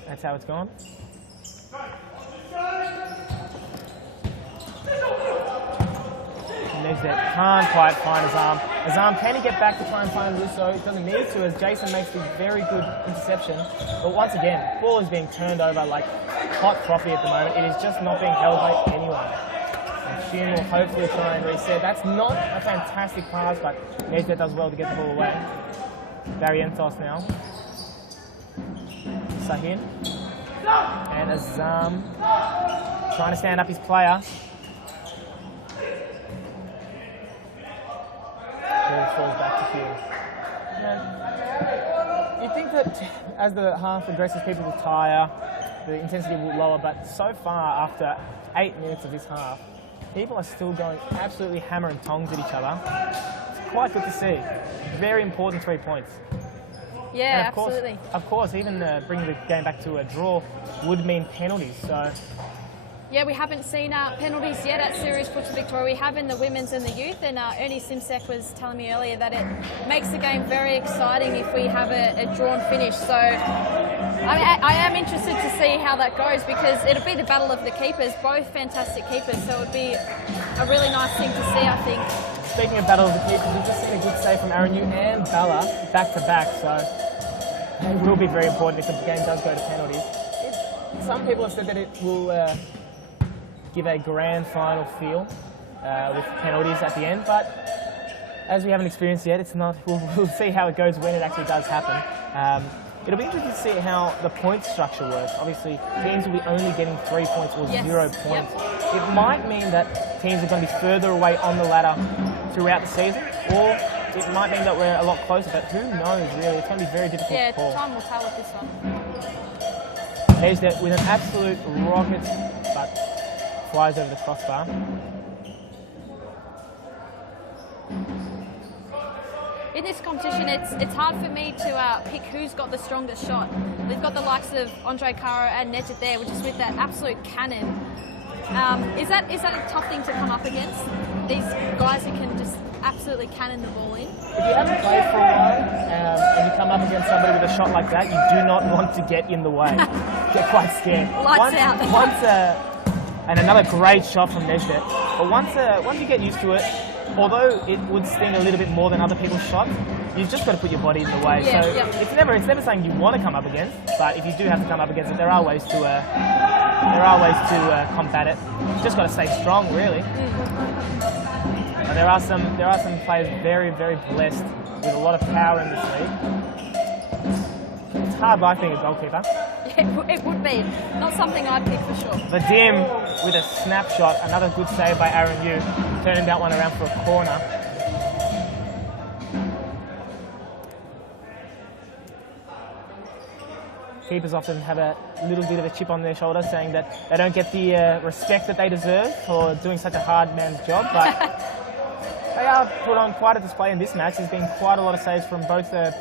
that's how it's gone. Nezdet can't quite find Azam. Azam, can he get back to try and find Russo? It doesn't need to, as Jason makes a very good interception. But once again, ball is being turned over like hot coffee at the moment. It is just not being held by anyone. Hume will hopefully try and reset. That's not a fantastic pass, but Nezdet does well to get the ball away. Barrientos now. Sahin. And Azam trying to stand up his player. Ball falls back to Hume. You'd think that as the half progresses, people will tire, the intensity will lower, but so far, after 8 minutes of this half, people are still going absolutely hammer and tongs at each other. It's quite good to see. Very important 3 points. Yeah, of course, absolutely. Of course, even bringing the game back to a draw would mean penalties. So Yeah, we haven't seen penalties yet at Series Futsal Victoria. We have in the women's and the youth, and Ernie Simsek was telling me earlier that it makes the game very exciting if we have a drawn finish. So I am interested to see how that goes, because it'll be the battle of the keepers, both fantastic keepers, so it would be a really nice thing to see, I think. Speaking of battle of the keepers, we've just seen a good save from Aaron Yu and Bella back to back, so it will be very important if the game does go to penalties. Some people have said that it will give a grand final feel with penalties at the end, but as we haven't experienced yet, it's not. We'll see how it goes when it actually does happen. It'll be interesting to see how the point structure works. Obviously, teams will be only getting 3 points or 0 points. Yep. It might mean that teams are going to be further away on the ladder throughout the season, or it might mean that we're a lot closer, but who knows really? It's going to be very difficult to call. Yeah, time will tell with this one. There's that with an absolute rocket, but flies over the crossbar. In this competition, it's hard for me to pick who's got the strongest shot. We've got the likes of Andre Caro and Nedjed there, which is with that absolute cannon. Is that a tough thing to come up against? These guys who can just absolutely cannon the ball in? If you haven't played for a while and you come up against somebody with a shot like that, you do not want to get in the way. Get quite scared. Lights out. And another great shot from Nedjed. But once you get used to it, although it would sting a little bit more than other people's shots, you've just got to put your body in the way. Yeah, so yeah. it's never something you want to come up against. But if you do have to come up against it, there are ways to combat it. You just got to stay strong, really. And there are some players very, very blessed with a lot of power in this league. It's hard life being a goalkeeper. It would be. Not something I'd pick for sure. Vadim with a snapshot, another good save by Aaron Yu, turning that one around for a corner. Keepers often have a little bit of a chip on their shoulder, saying that they don't get the respect that they deserve for doing such a hard man's job, but they are put on quite a display in this match. There's been quite a lot of saves from both keepers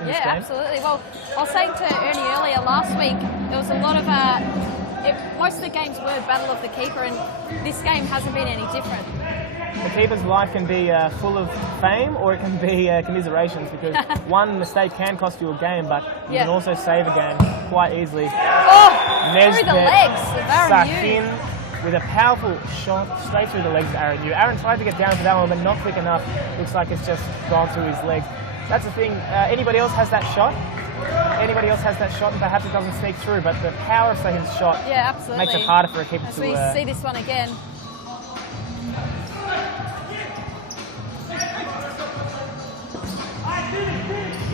in this game. Yeah, absolutely. Well, I was saying to Ernie earlier, last week there was a lot of most of the games were battle of the keeper, and this game hasn't been any different. The keeper's life can be full of fame, or it can be commiserations, because one mistake can cost you a game, but you can also save a game quite easily. Oh, through the legs of Aaron Yu. With a powerful shot straight through the legs of Aaron Yu. Aaron tried to get down for that one, but not quick enough. Looks like it's just gone through his legs. That's the thing. Anybody else has that shot? Anybody else has that shot, and perhaps it doesn't sneak through, but the power of his shot makes it harder for a keeper As to... we see this one again.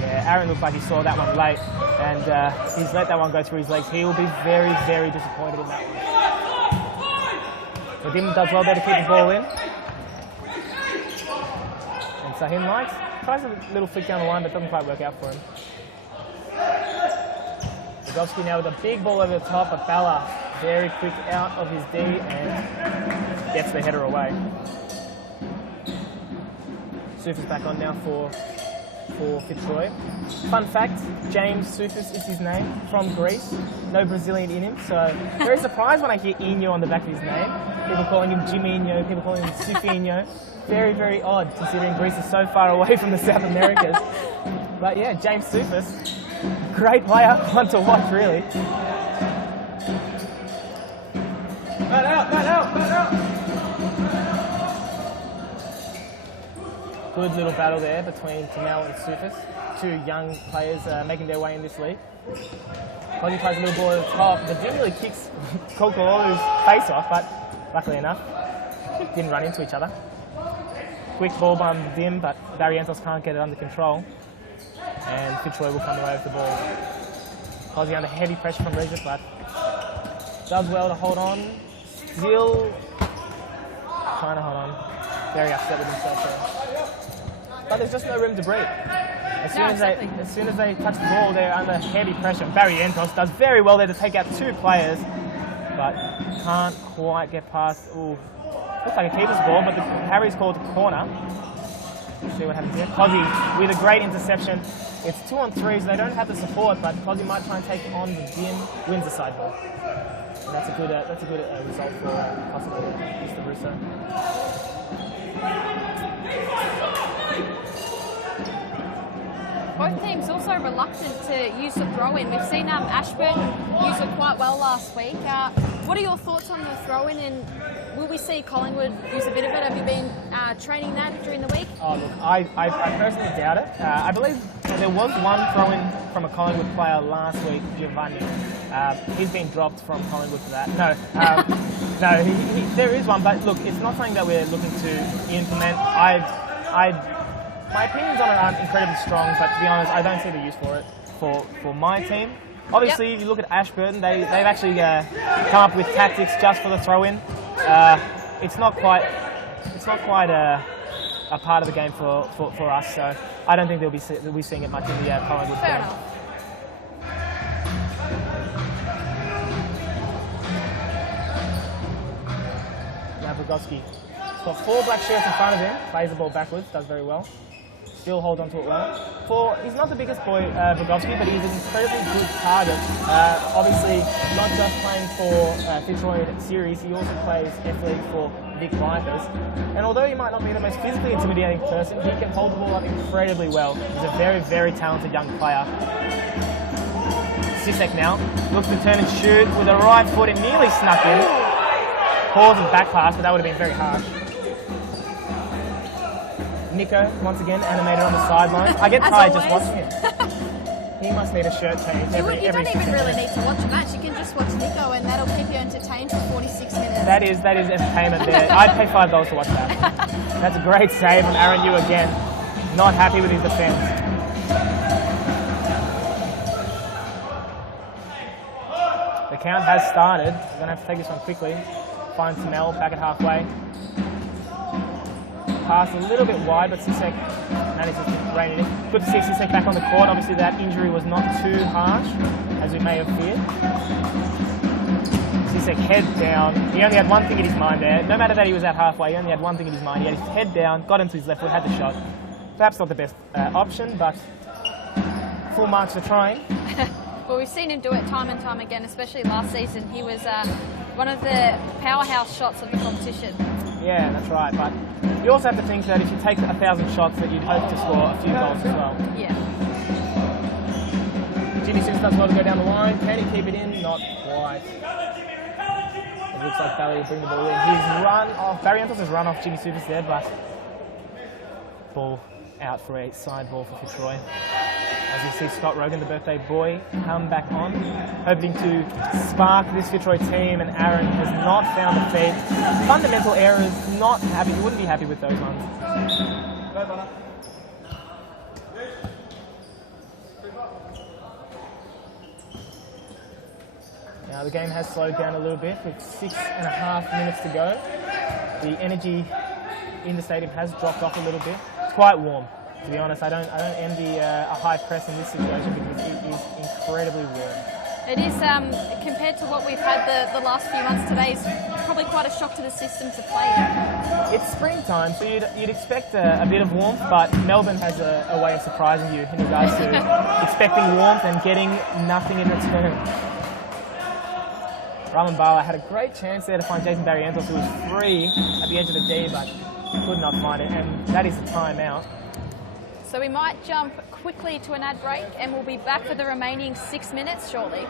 Yeah, Aaron looks like he saw that one late, and he's let that one go through his legs. He will be very, very disappointed in that one. Vadim does well there to keep the ball in. And Sahin likes. Tries a little flick down the line, but doesn't quite work out for him. Bogowski now with a big ball over the top, but Bella very quick out of his D and gets the header away. Sufis back on now for Fitzroy. Fun fact, James Sufis is his name, from Greece. No Brazilian in him, so very surprised when I hear Inho on the back of his name. People calling him Jiminho, people calling him Sufinho. Very, very odd, considering Greece is so far away from the South Americas. But yeah, James Sufis, great player, fun to watch really. Not out. Good little battle there between Tamel and Sufis, two young players making their way in this league. Connie plays a little ball at the top, but didn't really kicks Kokolo's face off, but luckily enough, didn't run into each other. Quick ball by Vadim, but Barrientos can't get it under control, and Fitzroy will come away with the ball. Cosy under heavy pressure from Regis, but does well to hold on. Still trying to hold on. Very upset with himself there. But there's just no room to breathe. As soon as they touch the ball, they're under heavy pressure. Barrientos does very well there to take out two players, but can't quite get past. Ooh, looks like a keeper's ball, but the carry's called a corner. Let's see what happens here. Cosy with a great interception. It's 2-on-3, so they don't have the support, but Cosy might try and take on the Din, wins the side ball. And that's a good result for possibly Mr. Russo. Both teams also reluctant to use the throw-in. We've seen Ashburton use it quite well last week. What are your thoughts on the throw-in, and will we see Collingwood use a bit of it? Have you been training that during the week? Oh, look, I personally doubt it. I believe there was one throw-in from a Collingwood player last week, Giovanni. He's been dropped from Collingwood for that. No, no, there is one, but look, it's not something that we're looking to implement. My opinions on it aren't incredibly strong, but to be honest, I don't see the use for it for my team. Obviously, if you look at Ashburton, they've actually come up with tactics just for the throw-in. It's not quite a part of the game for us, so I don't think they'll be seeing it much in the Collingwood Fair game. enough. Now Vygotsky. He's got 4 black shirts in front of him, plays the ball backwards, does very well. Still holds onto it well. He's not the biggest boy, Vygotsky, but he's an incredibly good target. Obviously, not just playing for Fitzroy series, he also plays F-League for Vic Vipers. And although he might not be the most physically intimidating person, he can hold the ball up incredibly well. He's a very, very talented young player. Sisek now looks to turn and shoot with a right foot and nearly snuck in. Pause and back pass, but that would have been very harsh. Nico, once again, animated on the sidelines. I get tired just watching him. He must need a shirt change every You don't even 15 really minutes. need to watch a match. You can just watch Nico, and that'll keep you entertained for 46 minutes. That is entertainment there. I'd pay $5 to watch that. That's a great save from Aaron Yu again. Not happy with his defence. The count has started. We're going to have to take this one quickly. Find Snell back at halfway. Pass a little bit wide, but Sisek manages to rein it in. Good to see Sisek back on the court. Obviously that injury was not too harsh, as we may have feared. Sisek head down. He only had one thing in his mind there. No matter that he was at halfway, he only had one thing in his mind. He had his head down, got into his left foot, had the shot. Perhaps not the best option, but full marks for trying. Well, we've seen him do it time and time again, especially last season. He was one of the powerhouse shots of the competition. Yeah, that's right. But you also have to think that if you take 1,000 shots, that you'd hope to score a few goals as well. Yeah. Jimmy Sims does well to go down the line. Can he keep it in? Not quite. It looks like Barry will bring the ball in. He's run off. Barry Entles has run off Jimmy Supers there, but ball out for a side ball for Fitzroy. As you see Scott Rogan, the birthday boy, come back on, hoping to spark this Fitzroy team, and Aaron has not found the feed. Fundamental errors, not happy. You wouldn't be happy with those ones. Now the game has slowed down a little bit with 6.5 minutes to go. The energy in the stadium has dropped off a little bit. It's quite warm. To be honest, I don't envy a high press in this situation because it is incredibly warm. It is, compared to what we've had the last few months, today is probably quite a shock to the system to play in. It's springtime, so you'd expect a bit of warmth, but Melbourne has a way of surprising you in regards to expecting warmth and getting nothing in return. Raman Bala had a great chance there to find Jason Barrientos, who was free at the edge of the D, but could not find it, and that is a timeout. So we might jump quickly to an ad break, and we'll be back for the remaining 6 minutes shortly.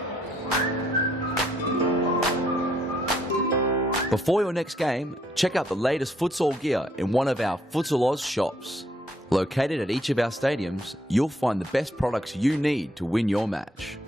Before your next game, check out the latest futsal gear in one of our Futsal Oz shops. Located at each of our stadiums, you'll find the best products you need to win your match.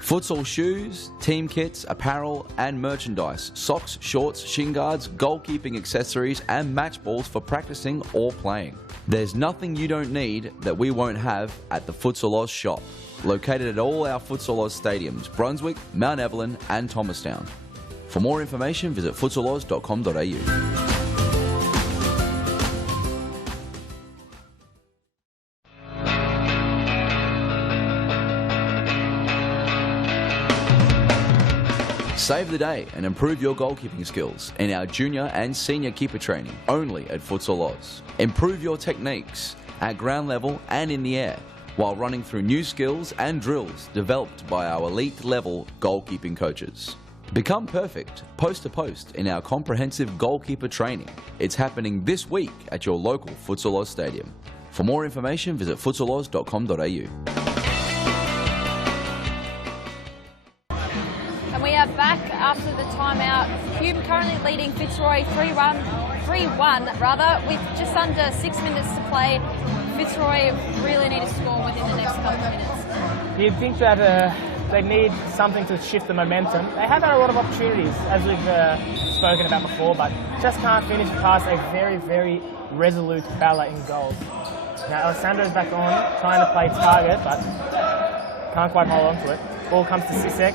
Futsal shoes, team kits, apparel and merchandise, socks, shorts, shin guards, goalkeeping accessories and match balls for practicing or playing. There's nothing you don't need that we won't have at the Futsal Oz shop, located at all our Futsal Oz stadiums, Brunswick, Mount Evelyn and Thomastown. For more information, visit futsaloz.com.au. Save the day and improve your goalkeeping skills in our junior and senior keeper training only at Futsal Oz. Improve your techniques at ground level and in the air while running through new skills and drills developed by our elite level goalkeeping coaches. Become perfect post to post in our comprehensive goalkeeper training. It's happening this week at your local Futsal Oz stadium. For more information, visit futsaloz.com.au. And we are back after the timeout. Hume currently leading Fitzroy 3-1 rather, with just under 6 minutes to play. Fitzroy really need to score within the next couple of minutes. You'd think that they need something to shift the momentum. They have had a lot of opportunities, as we've spoken about before, but just can't finish past a very, very resolute Bala in goals. Now Alessandro's back on, trying to play target, but can't quite hold on to it. Ball comes to Sisek,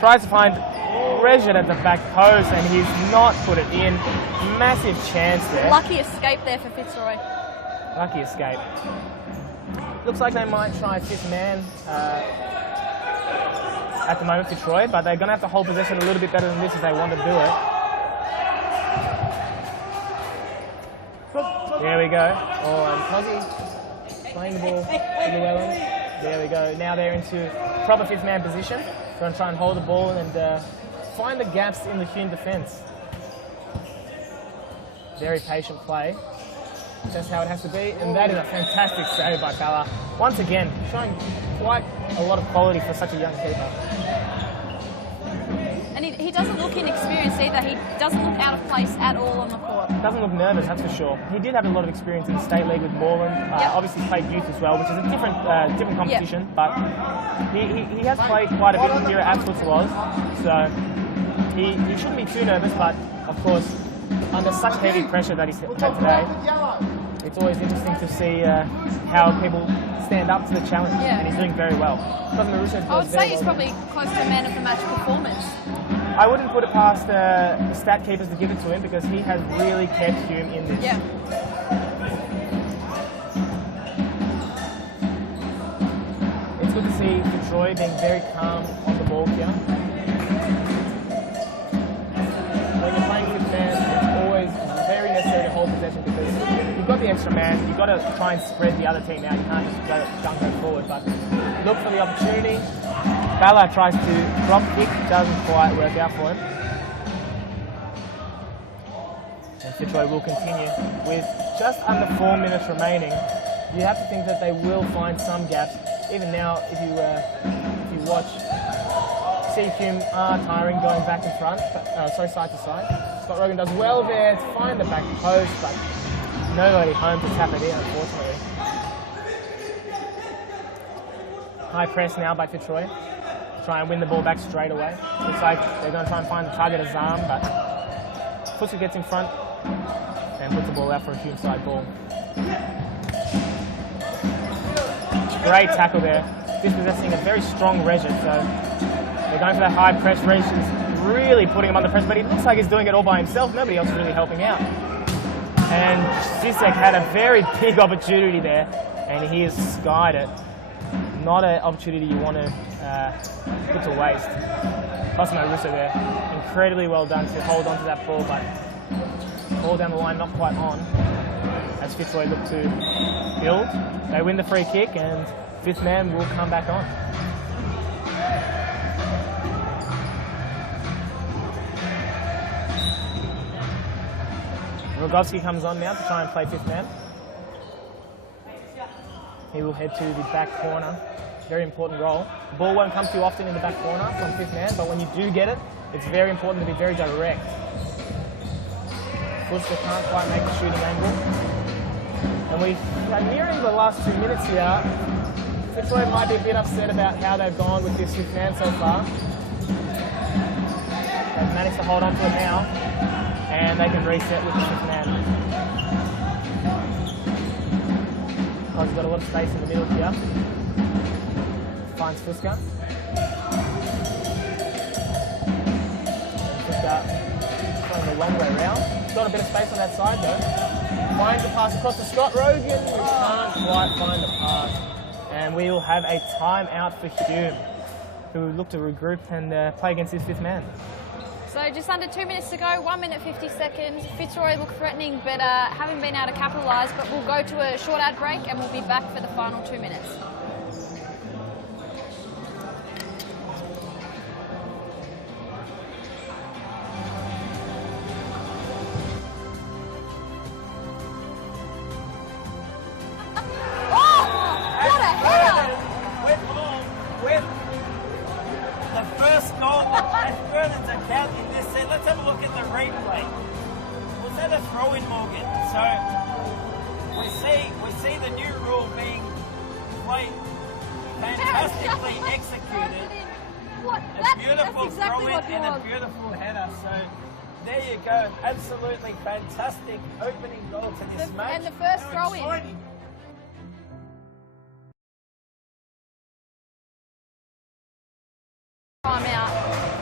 tries to find Rejat at the back post, and he's not put it in. Massive chance there. Lucky escape there for Fitzroy. Lucky escape. Looks like they might try fifth man at the moment for Troy, but they're going to have to hold possession a little bit better than this if they want to do it. There we go. Oh, and Cozzy playing the ball to Llewellyn. There we go. Now they're into proper fifth man position. Going to try and hold the ball and find the gaps in the Hume defence. Very patient play. That's how it has to be, and that is a fantastic save by Bala. Once again, showing quite a lot of quality for such a young keeper. And he doesn't look inexperienced either. He doesn't look out of place at all on the court. Doesn't look nervous, that's for sure. He did have a lot of experience in the state league with Moreland. Obviously played youth as well, which is a different competition. But he has played quite a bit here at Futsal Oz, so he shouldn't be too nervous. But of course, under such heavy pressure that he's had today, it's always interesting to see how people stand up to the challenge, and he's doing very well. I would say he's probably close to a man of the match performance. I wouldn't put it past the stat keepers to give it to him, because he has really kept Hume in this. Yeah. It's good to see Troy being very calm on the ball here. When you're playing fifth man, it's always very necessary to hold possession, because you've got the extra man, you've got to try and spread the other team out. You can't just go forward, but look for the opportunity. Bala tries to drop kick, doesn't quite work out for him. And Fitzroy will continue with just under 4 minutes remaining. You have to think that they will find some gaps. Even now, if you watch, see Hume are tiring, going back and front, side to side. Scott Rogan does well there to find the back post, but nobody home to tap it in, unfortunately. High press now by Fitzroy. Try and win the ball back straight away. Looks like they're going to try and find the target of Zam, but Futsal gets in front and puts the ball out for a Hume side ball. Great tackle there. Dispossessing a very strong Rejat, so they're going for that high press. Rejat's really putting him under pressure, but he looks like he's doing it all by himself. Nobody else is really helping out. And Sisek had a very big opportunity there, and he has skied it. Not an opportunity you want to put to waste. Cosmo Russo there, incredibly well done to hold on to that ball, but ball down the line not quite on. As Fitzroy look to build, they win the free kick, and fifth man will come back on. Rogovsky comes on now to try and play fifth man. He will head to the back corner. Very important role. The ball won't come too often in the back corner from fifth man, but when you do get it, it's very important to be very direct. Futsal can't quite make the shooting angle. And we are nearing the last 2 minutes here. Fitzroy might be a bit upset about how they've gone with this fifth man so far. They've managed to hold on to it now, and they can reset with the fifth man. He's got a lot of space in the middle here. Finds Fuska. Fuska going the long way round. Got a bit of space on that side though. Finds the pass across to Scott Rogan. We can't quite find the pass. And we will have a timeout for Hume, who look to regroup and play against his fifth man. So just under 2 minutes to go, 1 minute 50 seconds. Fitzroy look threatening, but haven't been able to capitalise. But we'll go to a short ad break and we'll be back for the final 2 minutes. see the new rule being quite fantastically executed. What? A beautiful That's exactly throw-in what you and a want. beautiful header. So there you go. Absolutely fantastic opening goal to this match. And the first How throw-in. exciting. Time out.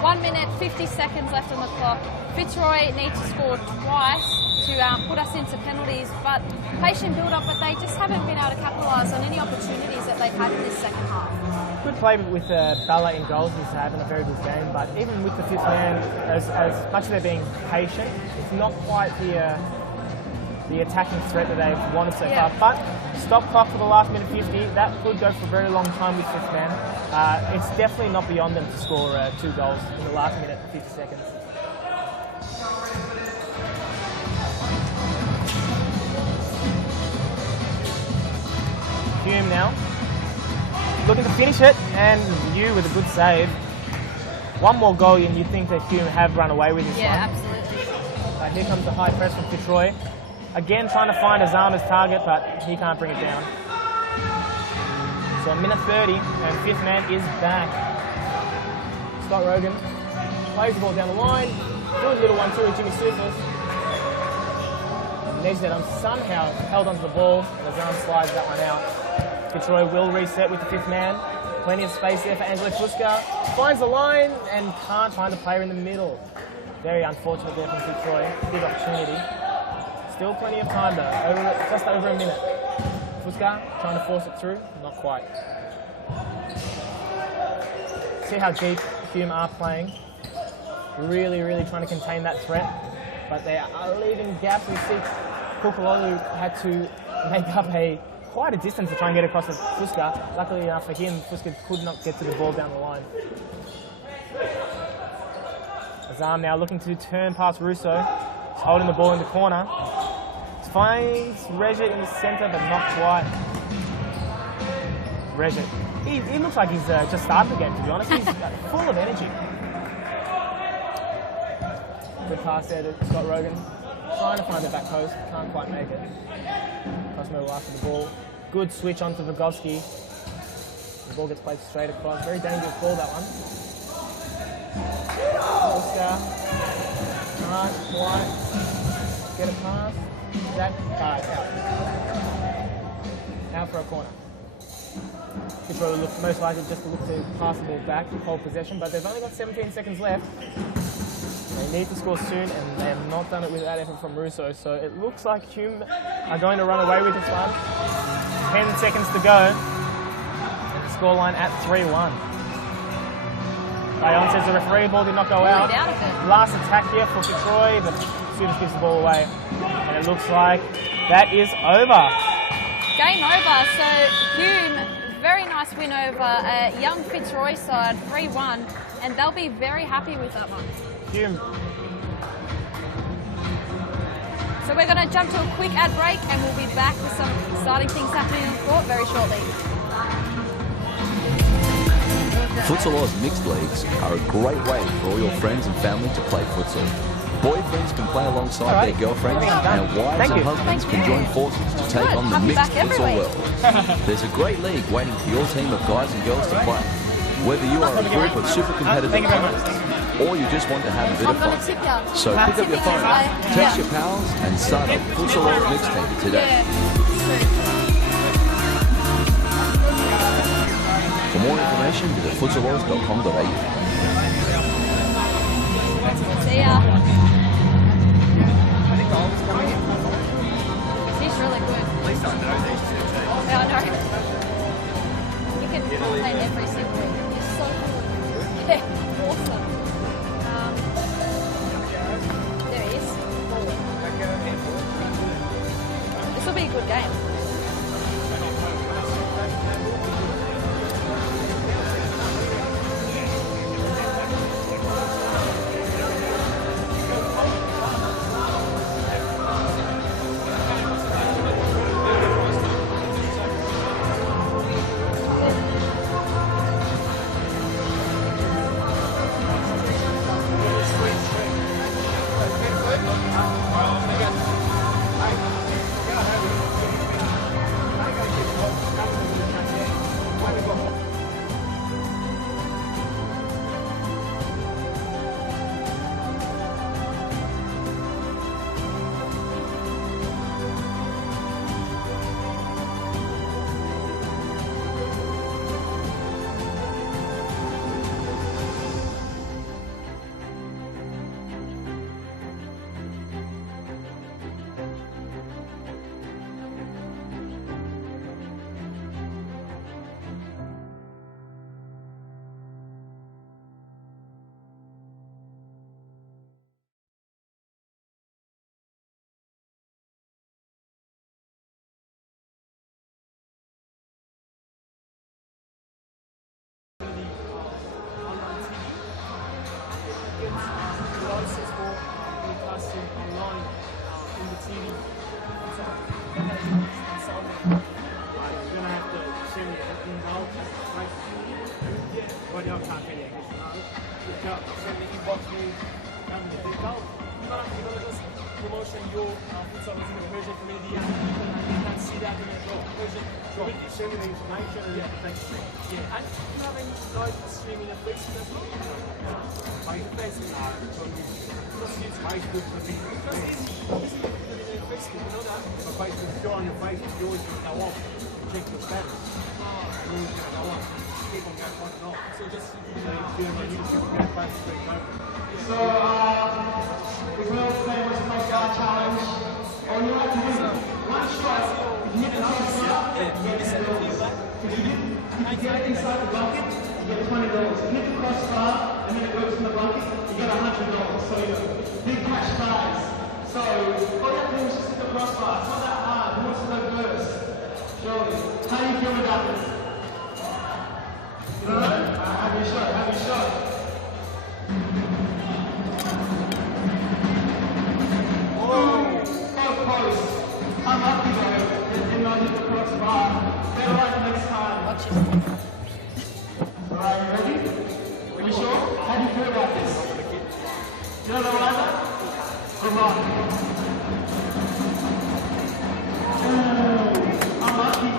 1 minute, 50 seconds left on the clock. Fitzroy need to score twice to put us into penalties, but patient build-up, but they just haven't been able to capitalise on any opportunities that they've had in this second half. Good play with Bella in goals. He's having a very good game, but even with the fifth man, as much as they're being patient, it's not quite the attacking threat that they've wanted so far. But stop clock for the last minute 50, that could go for a very long time with fifth man. It's definitely not beyond them to score 2 goals in the last minute 50 seconds. Hume now, looking to finish it, and you with a good save. One more goal and you think that Hume have run away with this one. Yeah, absolutely. Here comes the high press from Fitzroy. Again trying to find Azama's target, but he can't bring it down. So a minute 30 and fifth man is back. Scott Rogan plays the ball down the line. Good little one through Jimmy Sufis. Nejdetum somehow held onto the ball and Azam slides that one out. Fitzroy will reset with the fifth man. Plenty of space there for Angelo Fusca. Finds the line and can't find the player in the middle. Very unfortunate there from Fitzroy. Big opportunity. Still plenty of time though, just over a minute. Fusca trying to force it through, not quite. See how deep Hume are playing. Really, really trying to contain that threat, but they are leaving gaps. We see Kukulolu had to make up quite a distance to try and get across to Fusca. Luckily enough for him, Fusca could not get to the ball down the line. Azam now looking to turn past Russo. He's holding the ball in the corner. Finds Rejit in the centre, but not quite. Rejit. He looks like he's just started the game, to be honest. He's full of energy. Good pass there to Scott Rogan. Trying to find the back post, can't quite make it. Cosmo will after the ball. Good switch onto Vygotsky. The ball gets played straight across. Very dangerous ball, that one. Oscar. Can't quite get a pass. That out for a corner. Fitzroy will look most likely just to look to pass the ball back, hold possession, but they've only got 17 seconds left. They need to score soon, and they have not done it without effort from Russo. So it looks like Hume are going to run away with this one. 10 seconds to go. Scoreline at 3-1. Bayon says the referee ball did not go out. Last attack here for Fitzroy, but Students gives the ball away. And it looks like that is over. Game over. So Hume, very nice win over a young Fitzroy side, 3-1, and they'll be very happy with that one. Hume. So we're going to jump to a quick ad break and we'll be back with some exciting things happening in the court very shortly. Futsal Oz mixed leagues are a great way for all your friends and family to play futsal. Boyfriends can play alongside their girlfriends, and wives and husbands can join forces to take on the mixed futsal world. There's a great league waiting for your team of guys and girls to play. Whether you are a group of super competitive players, or you just want to have a bit of fun. So pick up your phone, text your pals, and start a Futsal Oz mixed team today. For more information, visit futsaloz.com.au. See ya. He's really good. At least I know these two teams. Yeah, I know. You can play every single week. He's so good. Yeah, awesome. There he is. This will be a good game. Right now I can't get you. Look up, send me inbox me, come to the detail. You gotta just promotion your futsal in the Persian community and you can see that in the Persian. So you send me the information and thanks. Yeah, and you have any live streaming and Facebook as well? Just use Facebook for me. Facebook, you know that? But Facebook, if you're on your Facebook, you always go off. Check the status. You always go off. Keep on going off. So just So, the world's famous knockout challenge. All you have to do, one shot, you hit the crossbar, you get $10. If you get inside the bucket, you get $20. You hit the crossbar, and then it goes in the bucket, you get $100. So, big cash prize. So, all you have to do is just hit the crossbar. It's not that hard. Who wants to go first? Surely. How do you feel about this? You don't know? Have your shot, have your shot. Close. I'm happy though. It did not hit the crossbar. Better luck next time. Alright, you ready? Are you sure? How do you feel about this? You don't know either? Good luck. I'm lucky.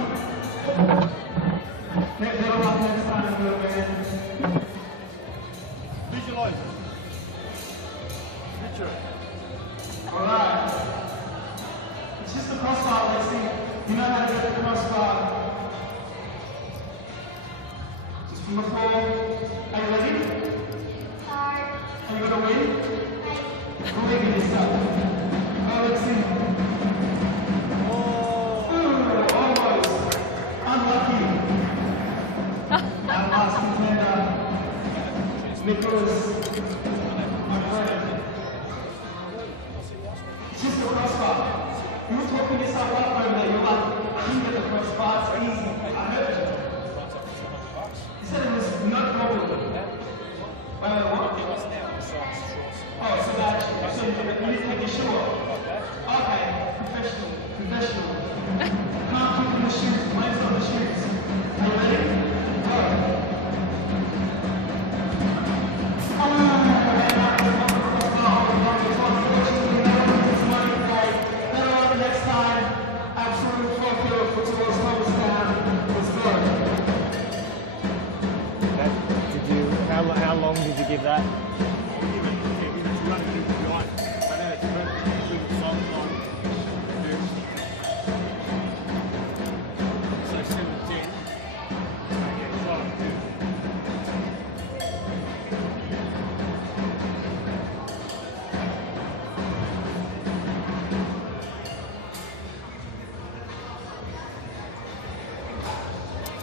Better luck next time, little man. Visualize. Picture. Alright. It's just the crossbar, let's see. You know how to get the crossbar. Just from the floor. Are you ready? Are you gonna win? Believe in yourself. Oh, let's see. Ooh, almost. Unlucky. Our last contender, Nicholas, my friend. It's just a crossbar. You were talking yourself up over there. You're like, I can get the crossbar. It's easy. I heard you. You said it was no problem. What? Oh, so that so you didn't take your shoe off. Okay, professional. Can't keep in the shoes. Legs on the shoes. Are you ready? Go. Next time, absolute folklore for towards THOMASTOWN. Let's go. How long did you give that?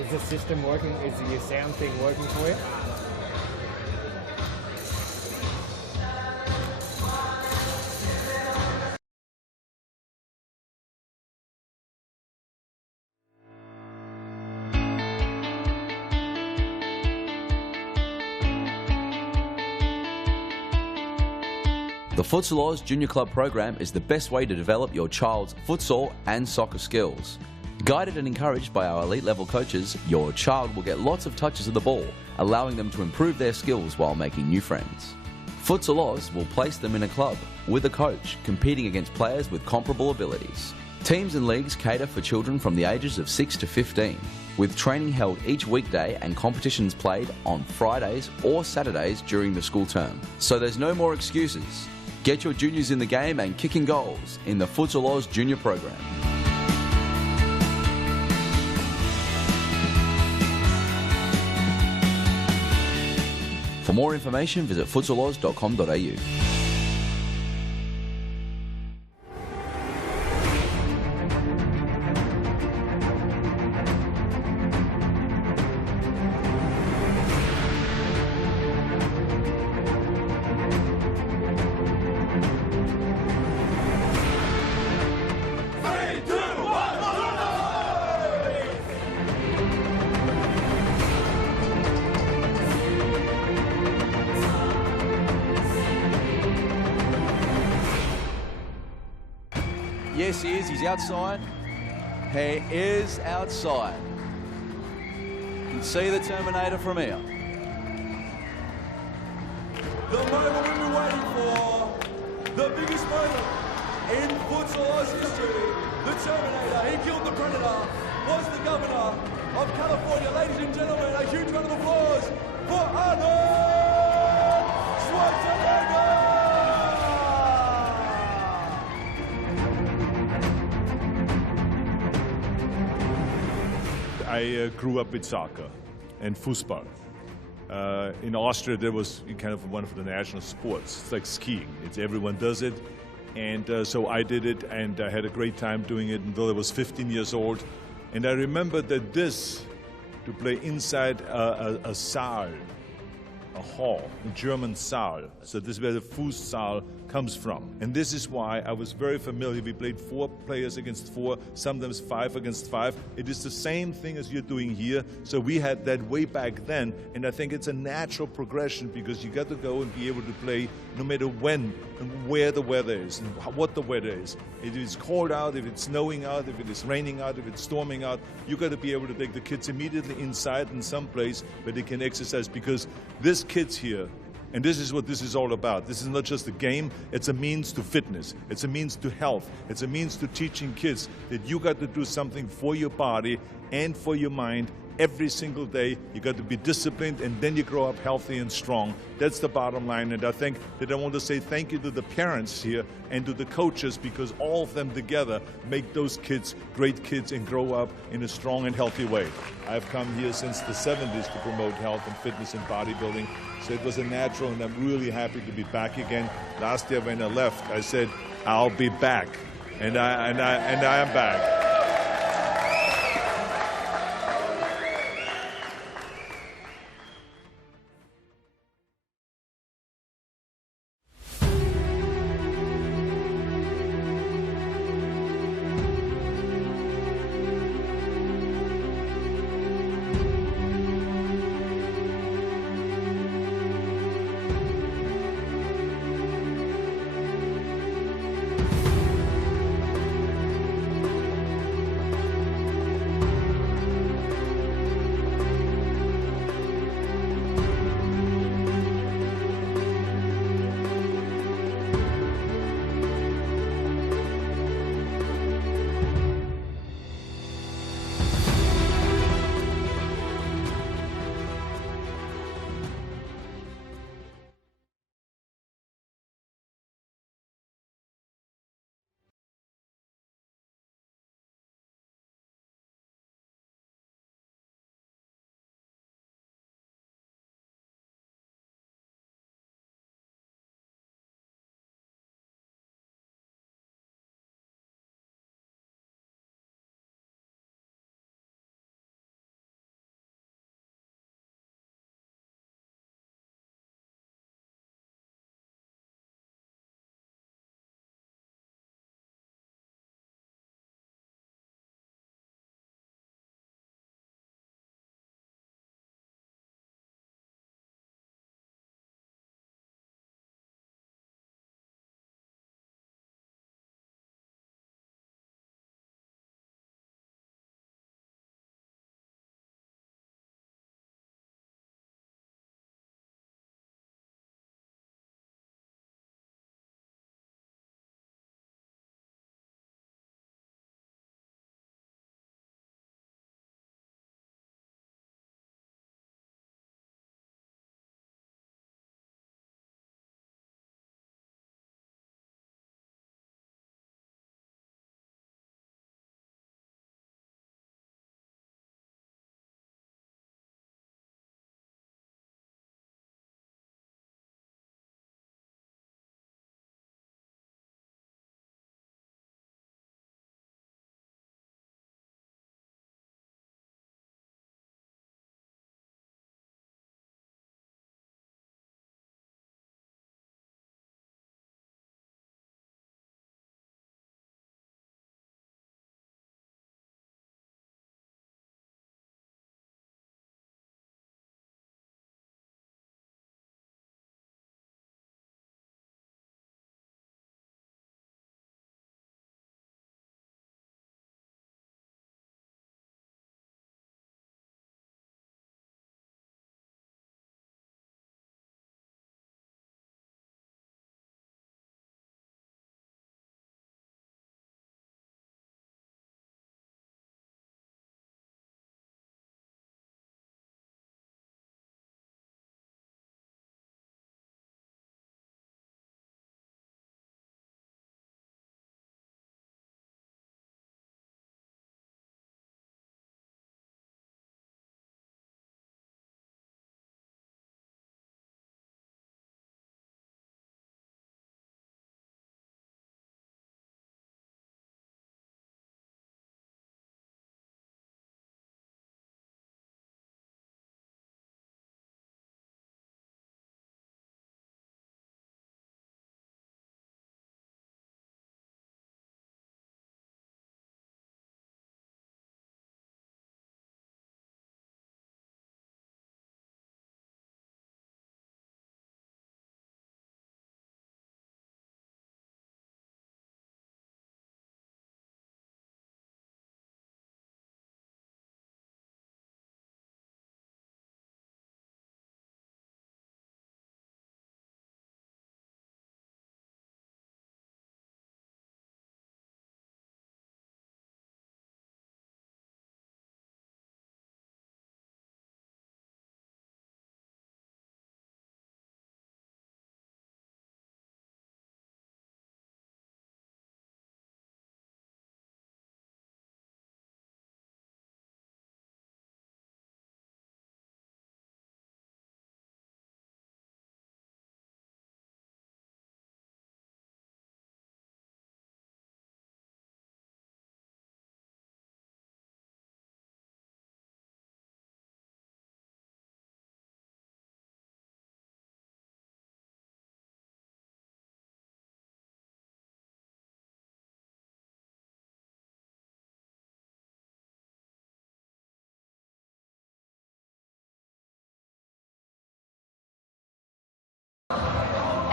Is the system working? Is your sound thing working for you? The Futsal Oz Junior Club program is the best way to develop your child's futsal and soccer skills. Guided and encouraged by our elite level coaches, your child will get lots of touches of the ball, allowing them to improve their skills while making new friends. Futsal Oz will place them in a club with a coach, competing against players with comparable abilities. Teams and leagues cater for children from the ages of 6 to 15, with training held each weekday and competitions played on Fridays or Saturdays during the school term. So there's no more excuses. Get your juniors in the game and kicking goals in the Futsal Oz Junior program. For more information, visit futsaloz.com.au. Yes, he is. He's outside. He is outside. You can see the Terminator from here. the moment we've been waiting for, the biggest moment in Futsal Oz history. The Terminator, he killed the Predator, was the Governor of California. Ladies and gentlemen, a huge round of applause for Arnold Schwarzenegger! I grew up with soccer and Fußball. In Austria, there was kind of one of the national sports. It's like skiing. Everyone does it. And so I did it, and I had a great time doing it until I was 15 years old. And I remember that to play inside a Saal, a hall, a German Saal. So this is where the Fußsaal comes from. And this is why I was very familiar. We played 4 players against 4, sometimes 5 against 5. It is the same thing as you're doing here. So we had that way back then. And I think it's a natural progression because you got to go and be able to play no matter when and where the weather is and what the weather is. If it's cold out, if it's snowing out, if it is raining out, if it's storming out, you got to be able to take the kids immediately inside in some place where they can exercise, because this kids here, and this is what this is all about. This is not just a game, it's a means to fitness. It's a means to health. It's a means to teaching kids that you got to do something for your body and for your mind every single day. You got to be disciplined, and then you grow up healthy and strong. That's the bottom line. And I think that I want to say thank you to the parents here and to the coaches, because all of them together make those kids great kids and grow up in a strong and healthy way. I've come here since the 70s to promote health and fitness and bodybuilding. So it was a natural, and I'm really happy to be back again. Last year when I left, I said, I'll be back. And I am back.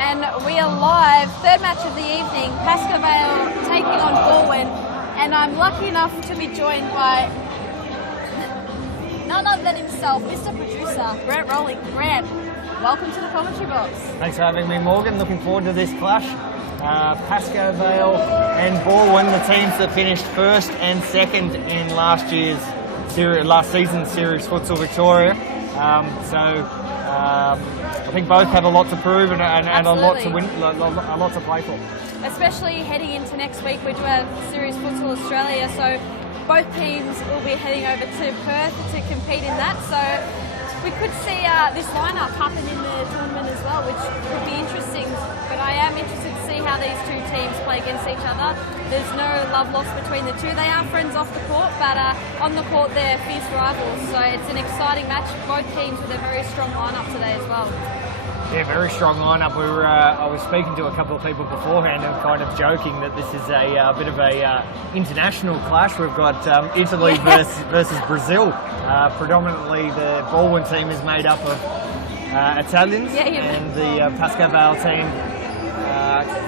and we are live, third match of the evening, Pascoe Vale taking on Baldwin, and I'm lucky enough to be joined by none other than himself, Mr. Producer, Grant Rowling. Grant, welcome to the commentary box. Thanks for having me, Morgan. Looking forward to this clash. Pascoe Vale and Baldwin, the teams that finished first and second in last season's Series Futsal Victoria. I think both have a lot to prove and a lot to win, a lot to play for. Especially heading into next week, we do have Series Futsal Australia, so both teams will be heading over to Perth to compete in that. So we could see this lineup happen in the tournament as well, which would be interesting. But I am interested to see how these two teams play against each other. There's no love lost between the two. They are friends off the court, but on the court they're fierce rivals. So it's an exciting match. Both teams with a very strong lineup today as well. Yeah, very strong lineup. I was speaking to a couple of people beforehand and kind of joking that this is a bit of a international clash. We've got Italy versus Brazil. Predominantly the Baldwin team is made up of Italians, and the Pascoe Vale team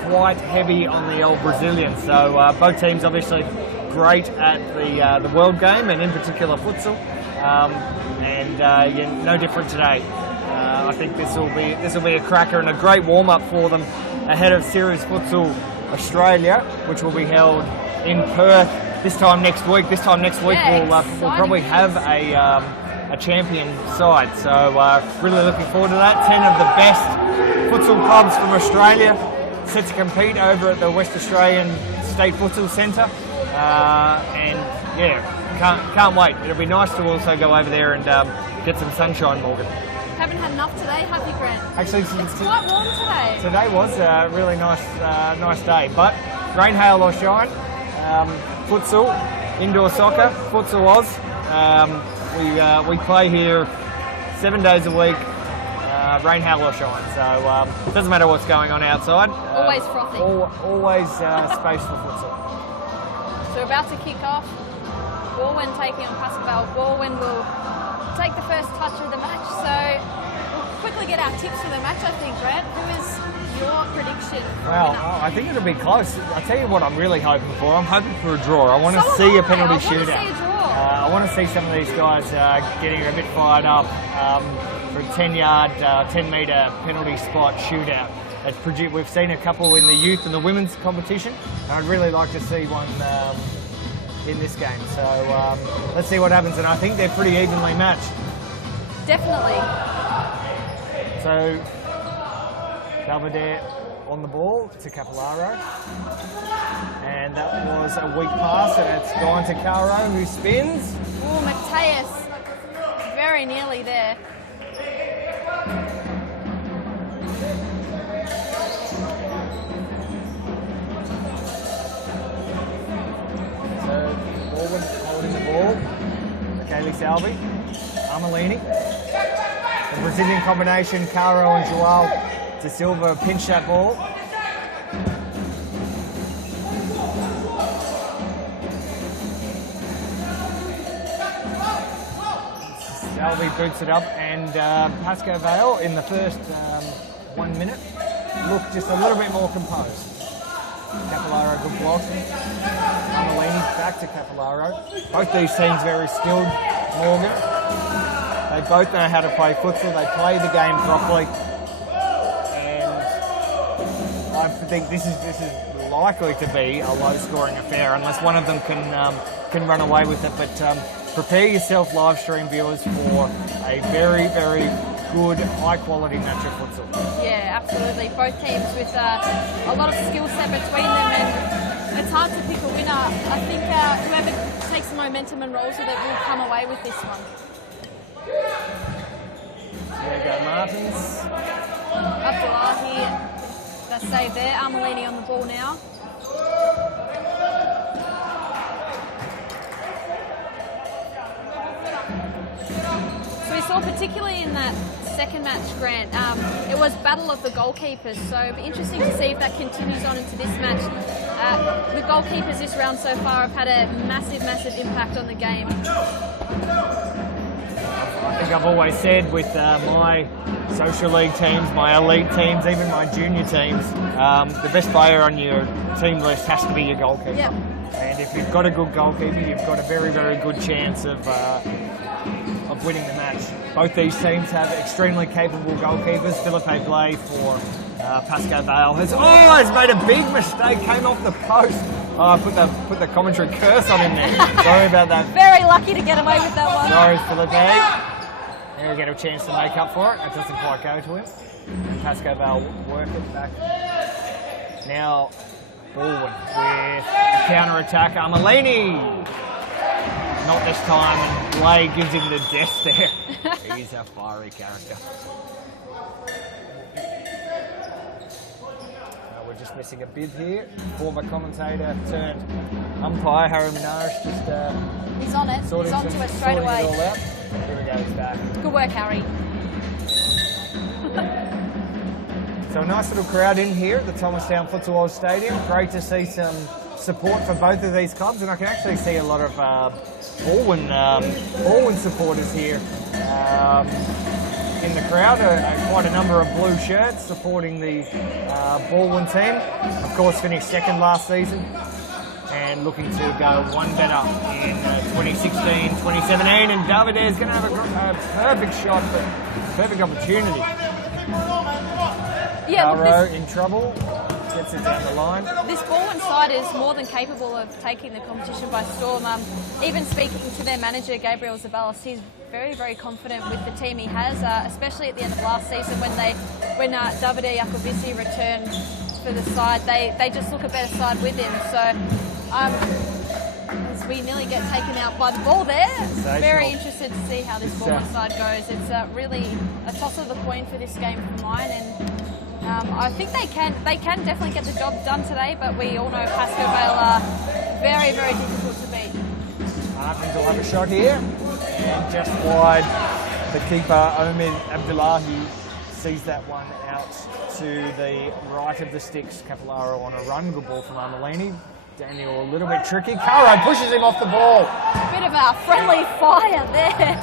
quite heavy on the old Brazilians. So both teams obviously great at the world game, and in particular futsal, and no different today. I think this will be a cracker and a great warm-up for them ahead of Series Futsal Australia, which will be held in Perth this time next week. We'll probably have a champion side, so really looking forward to that. 10 of the best futsal clubs from Australia set to compete over at the West Australian State Futsal Centre, and yeah, can't wait. It'll be nice to also go over there and get some sunshine, Morgan. Haven't had enough today, have you, Grant? Actually, it's quite warm today. Today was a really nice day, but rain, hail or shine, futsal, indoor soccer, Futsal Oz. We play here 7 days a week, rain, hail or shine. So it doesn't matter what's going on outside. Always frothy. Always space for futsal. So we're about to kick off. Baldwin taking on Pascoe Vale. Baldwin will take the first touch of the match, so we'll quickly get our tips for the match, I think. Grant, who is your prediction? Well, I think it'll be close. I'll tell you what I'm really hoping for. I'm hoping for a draw. I want to see a penalty shootout. I want to see some of these guys getting a bit fired up for a 10-metre penalty spot shootout. We've seen a couple in the youth and the women's competition, and I'd really like to see one in this game. So let's see what happens, and I think they're pretty evenly matched. Definitely. So Belvedere on the ball to Capillaro, and that was a weak pass, and it's gone to Caro, who spins. Oh, Mateus, very nearly there. Baldwin holding the ball. Kaylee Salvi, Armelini. The Brazilian combination, Caro and Joao De Silva pinch that ball. Salvi boots it up, and Pascoe Vale in the first 1 minute looked just a little bit more composed. Capillaro, good block. Armelini back to Capillaro. Both these teams very skilled, Morgan. They both know how to play futsal. They play the game properly. And I think this is likely to be a low-scoring affair unless one of them can run away with it. But prepare yourself, live stream viewers, for a very, very good, high-quality match of futsal. Yeah, absolutely. Both teams with a lot of skill set between them, and it's hard to pick a winner. I think whoever takes the momentum and rolls with it will come away with this one. Diego Martins. Abdullahi, that's saved there. Armelini on the ball now. So we saw particularly in that second match, Grant, it was battle of the goalkeepers, so it'll be interesting to see if that continues on into this match. The goalkeepers this round so far have had a massive impact on the game. I think I've always said with my social league teams, my elite teams, even my junior teams, the best player on your team list has to be your goalkeeper. Yep. And if you've got a good goalkeeper, you've got a very, very good chance of winning the match. Both these teams have extremely capable goalkeepers. Philippe Blay for Pascal Vale has made a big mistake, came off the post. Oh, I put the commentary curse on him there. Sorry about that. Very lucky to get away with that one. Sorry, Philippe. He'll get a chance to make up for it. That doesn't quite go to him. And Pascal Vale work it back. Now, Baldwin with a counter-attack. Armelini. Not this time, and Blay gives him the death there. He's a fiery character. We're just missing a bid here. Former commentator turned umpire, Harry Minarish, just He's on it. He's on to it straight away. It all out. Here we go, he's back. Good work, Harry. So a nice little crowd in here at the Thomastown Futsal Oz Stadium. Great to see some support for both of these clubs, and I can actually see a lot of Baldwin supporters here in the crowd. Quite a number of blue shirts supporting the Baldwin team. Of course, finished second last season and looking to go one better in 2016-2017. And Davide is going to have a perfect shot, perfect opportunity. Yeah, Caro in trouble, gets it down the line. This Baldwin side is more than capable of taking the competition by storm. Even speaking to their manager, Gabriel Zabalos, he's very, very confident with the team he has, especially at the end of last season when Davide Jacovici returned for the side. They just look a better side with him. So as we nearly get taken out by the ball there, very interested to see how this Baldwin side goes. It's really a toss of the coin for this game for mine, and I think they can definitely get the job done today, but we all know Pascal Vale are very, very difficult to beat. Martins will have a shot here, and just wide. The keeper, Omid Abdullahi, sees that one out to the right of the sticks. Capillaro on a run, good ball from Armelini. Daniel a little bit tricky. Caro pushes him off the ball. Bit of a friendly fire there.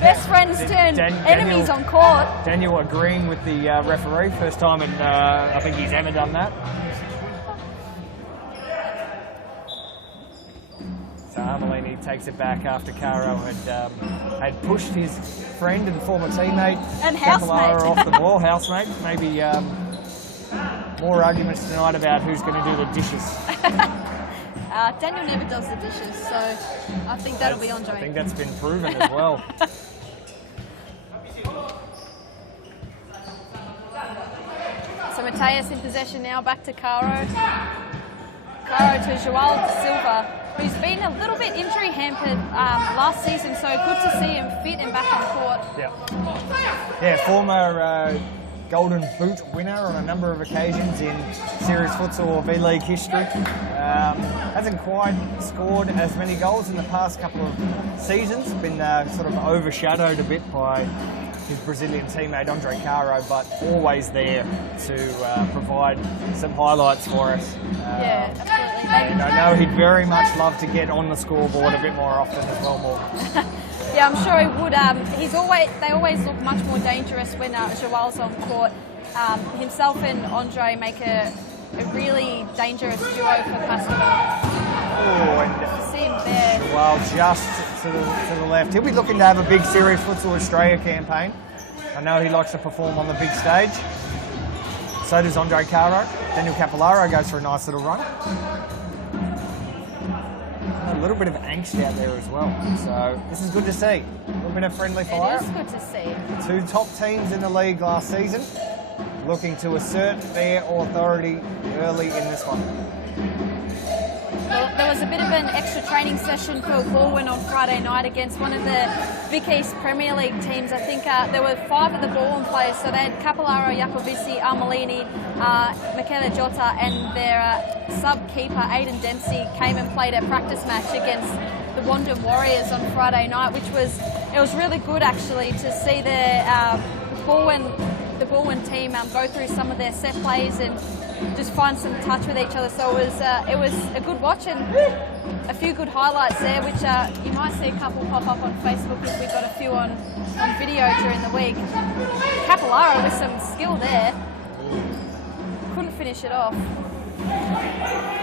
Best friends turned enemies on court. Daniel agreeing with the referee. First time in, I think he's ever done that. So Armelini takes it back after Caro had pushed his friend and former teammate and housemate off the ball. Housemate. Maybe more arguments tonight about who's going to do the dishes. Daniel never does the dishes, so I think that'll be on Joey. I think that's been proven as well. So Mateus in possession now, back to Caro. Caro to João de Silva, who's been a little bit injury hampered last season, so good to see him fit and back on court. Yeah, former Golden Boot winner on a number of occasions in Series Futsal or V-League history. Hasn't quite scored as many goals in the past couple of seasons. Been sort of overshadowed a bit by his Brazilian teammate Andre Caro, but always there to provide some highlights for us. Yeah, absolutely. And I know he'd very much love to get on the scoreboard a bit more often as well, Morgan. Yeah, I'm sure he would. They always look much more dangerous when João's on court. Himself and Andre make a really dangerous duo for Pascal. Oh, and see him there. Well, just to the left. He'll be looking to have a big Series Futsal Australia campaign. I know he likes to perform on the big stage. So does Andre Caro. Daniel Capillaro goes for a nice little run. A little bit of angst out there as well. So this is good to see. A little bit of friendly fire. It is good to see. Two top teams in the league last season, looking to assert their authority early in this one. Well, there was a bit of an extra training session for Baldwin on Friday night against one of the Vic East Premier League teams. I think there were 5 of the Baldwin players, so they had Capillaro, Jacovici, Armelini, Michele Jota, and their sub-keeper, Aidan Dempsey, came and played a practice match against the Wandon Warriors on Friday night, it was really good actually to see the Baldwin the Bullwyn team go through some of their set plays and just find some touch with each other. So it was a good watch and a few good highlights there, which you might see a couple pop up on Facebook if we've got a few on video during the week. Capilaro with some skill there. Couldn't finish it off.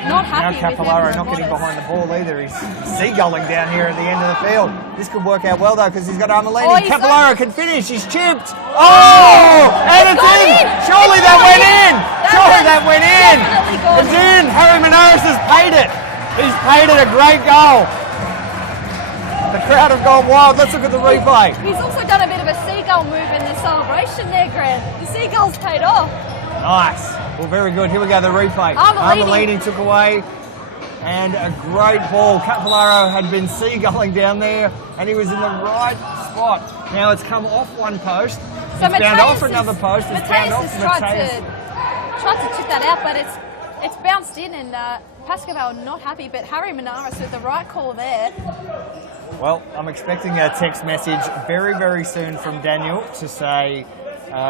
Not happy now with Capilaro him, not getting Waters. behind the ball either. He's seagulling down here at the end of the field. This could work out well though because he's got Armelini. Oh, he's Capilaro can finish. He's chipped. Oh! And it's gone in! in! Surely It's that gone went in! Surely one's that went in! definitely gone It's in! Harry Menares has paid it. He's paid it a great goal. The crowd have gone wild. Let's look at the replay. He's also done a bit of a seagull move in the celebration there, Grant. The seagull's paid off. Nice. Well, very good. Here we go, the replay. Armelini. Armelini took away, and a great ball. Capilaro had been seagulling down there, and he was in the right spot. Now it's come off one post. So It's bound off another post. It's bound Mateus off has Mateus. tried to chip that out, but it's bounced in, and Pascoval not happy, but Harry Menares with the right call there. Well, I'm expecting a text message very, very soon from Daniel to say,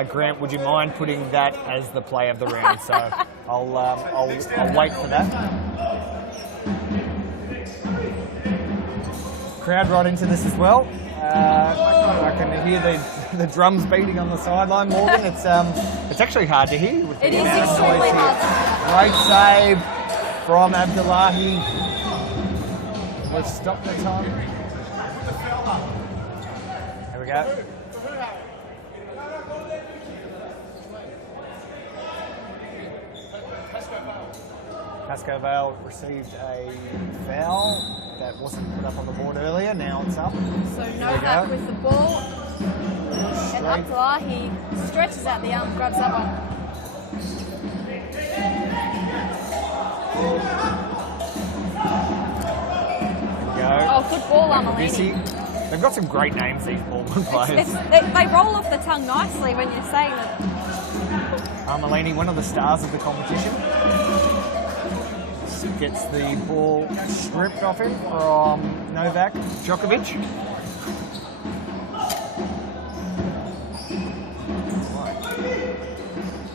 Grant, would you mind putting that as the play of the round? So I'll wait for that. Crowd right into this as well. I can hear the drums beating on the sideline, Morgan. It's actually hard to hear. With It the is amount of extremely noise hard here. Great save from Abdullahi. We've stopped the time. There we go. Pascoval received a foul that wasn't put up on the board earlier. Now it's up. So Novak with the ball, and Straight. Abdullahi stretches out the arm, grabs that one. Go. Oh, good ball, Armelini. Busy. They've got some great names, these Baldwin players. They roll off the tongue nicely when you're saying them. Armelini, one of the stars of the competition, gets the ball stripped off him from Novak Djokovic.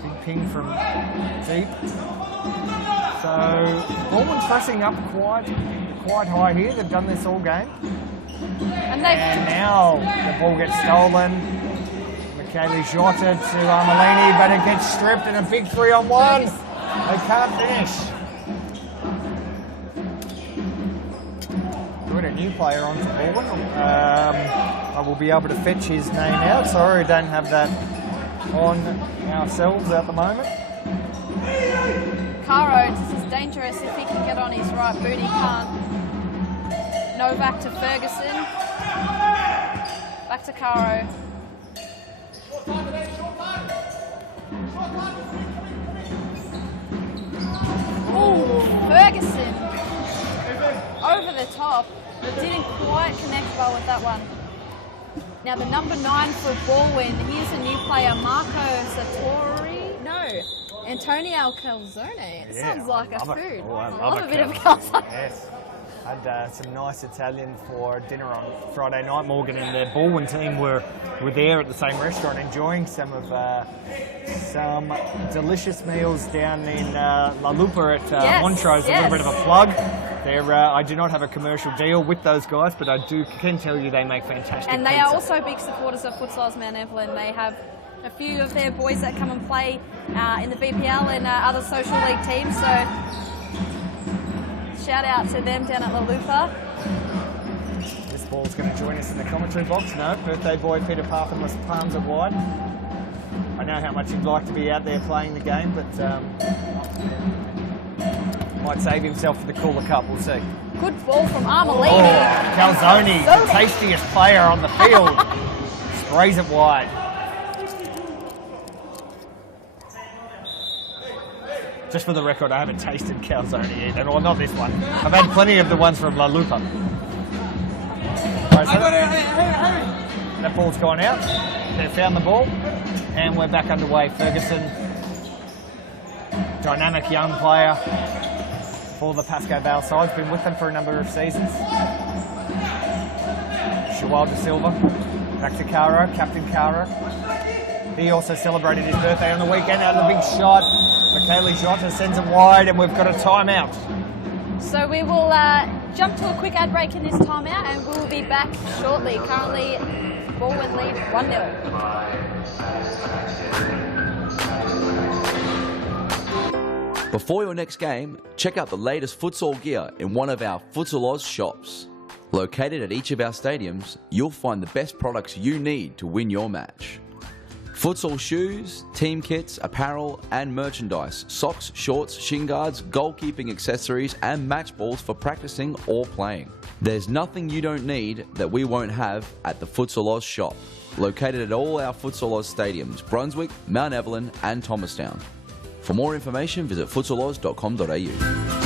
Big ping from deep. So Baldwin's pressing up quite high here. They've done this all game. And And now the ball gets stolen. Michele Jota to Armelini, but it gets stripped in a big 3-on-1. They can't finish. Good, a new player onto Baldwin. I will be able to fetch his name out. Sorry, we don't have that on ourselves at the moment. Caro, this is dangerous if he can get on his right boot, he can't. Novak to Ferguson. Back to Caro. Ooh, Ferguson. Over the top. Didn't quite connect well with that one. Now the number 9 for Baldwin, here's a new player, Marco Sartori. No, Antonio Calzone. It sounds like a food. I love a bit of calzone. Yes. Had some nice Italian for dinner on Friday night. Morgan and the Baldwin team were there at the same restaurant enjoying some delicious meals down in La Lupa at Yes, Montrose. A yes. little bit of a plug. I do not have a commercial deal with those guys, but I can tell you they make fantastic And they pizza. are also big supporters of Futsal Oz Mount Evelyn. They have a few of their boys that come and play in the BPL and other social league teams. So shout out to them down at La Lupa. This ball's going to join us in the commentary box. No, birthday boy Peter Parfinless palms it wide. I know how much he'd like to be out there playing the game, but might save himself for the cooler cup. We'll see. Good ball from Armelini. Oh, Calzone, the tastiest player on the field, sprays it wide. Just for the record, I haven't tasted calzone either. Well, not this one. I've had plenty of the ones from La Lupa. That ball's gone out. They've found the ball. And we're back underway. Ferguson, dynamic young player for the Pascoval side. Been with them for a number of seasons. Joao da Silva. Back to Caro, Captain Caro. He also celebrated his birthday on the weekend. Out of the big shot, Michaeli Jota sends it wide, and we've got a timeout. So we will jump to a quick ad break in this timeout, and we will be back shortly. Currently, Baldwin lead 1-0. Before your next game, check out the latest futsal gear in one of our Futsal Oz shops. Located at each of our stadiums, you'll find the best products you need to win your match. Futsal shoes, team kits, apparel and merchandise, socks, shorts, shin guards, goalkeeping accessories and match balls for practicing or playing. There's nothing you don't need that we won't have at the Futsal Oz shop. Located at all our Futsal Oz stadiums, Brunswick, Mount Evelyn and Thomastown. For more information, visit futsaloz.com.au.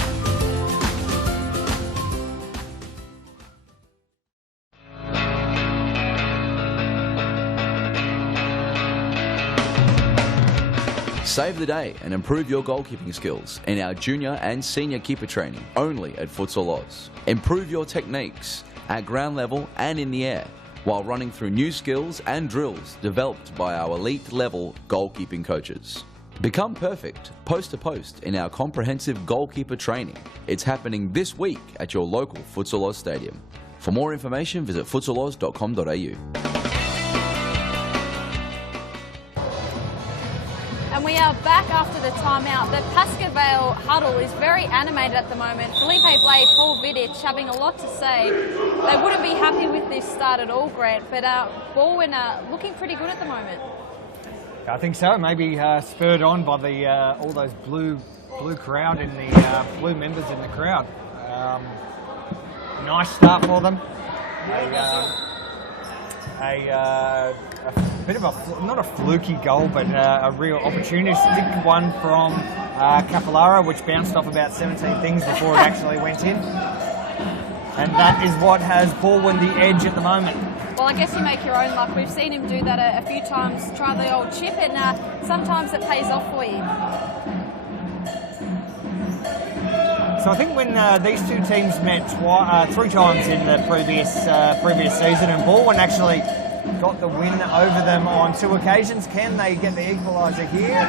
Save the day and improve your goalkeeping skills in our junior and senior keeper training only at Futsal Oz. Improve your techniques at ground level and in the air while running through new skills and drills developed by our elite level goalkeeping coaches. Become perfect post to post in our comprehensive goalkeeper training. It's happening this week at your local Futsal Oz stadium. For more information, visit futsaloz.com.au. And we are back after the timeout. The Pascoe Vale huddle is very animated at the moment. Felipe Blay, Paul Vidic having a lot to say. They wouldn't be happy with this start at all, Grant, but Baldwin looking pretty good at the moment. I think so. Maybe spurred on by the all those blue crowd in the blue members in the crowd. Nice start for them. A bit of a not a fluky goal, but a real opportunistic one from Capillaro, which bounced off about 17 things before it actually went in. And that is what has Baldwin the edge at the moment. Well, I guess you make your own luck. We've seen him do that a few times, try the old chip, and sometimes it pays off for you. So I think when these two teams met 3 times in the previous season, and Baldwin actually got the win over them on 2 occasions. Can they get the equaliser here?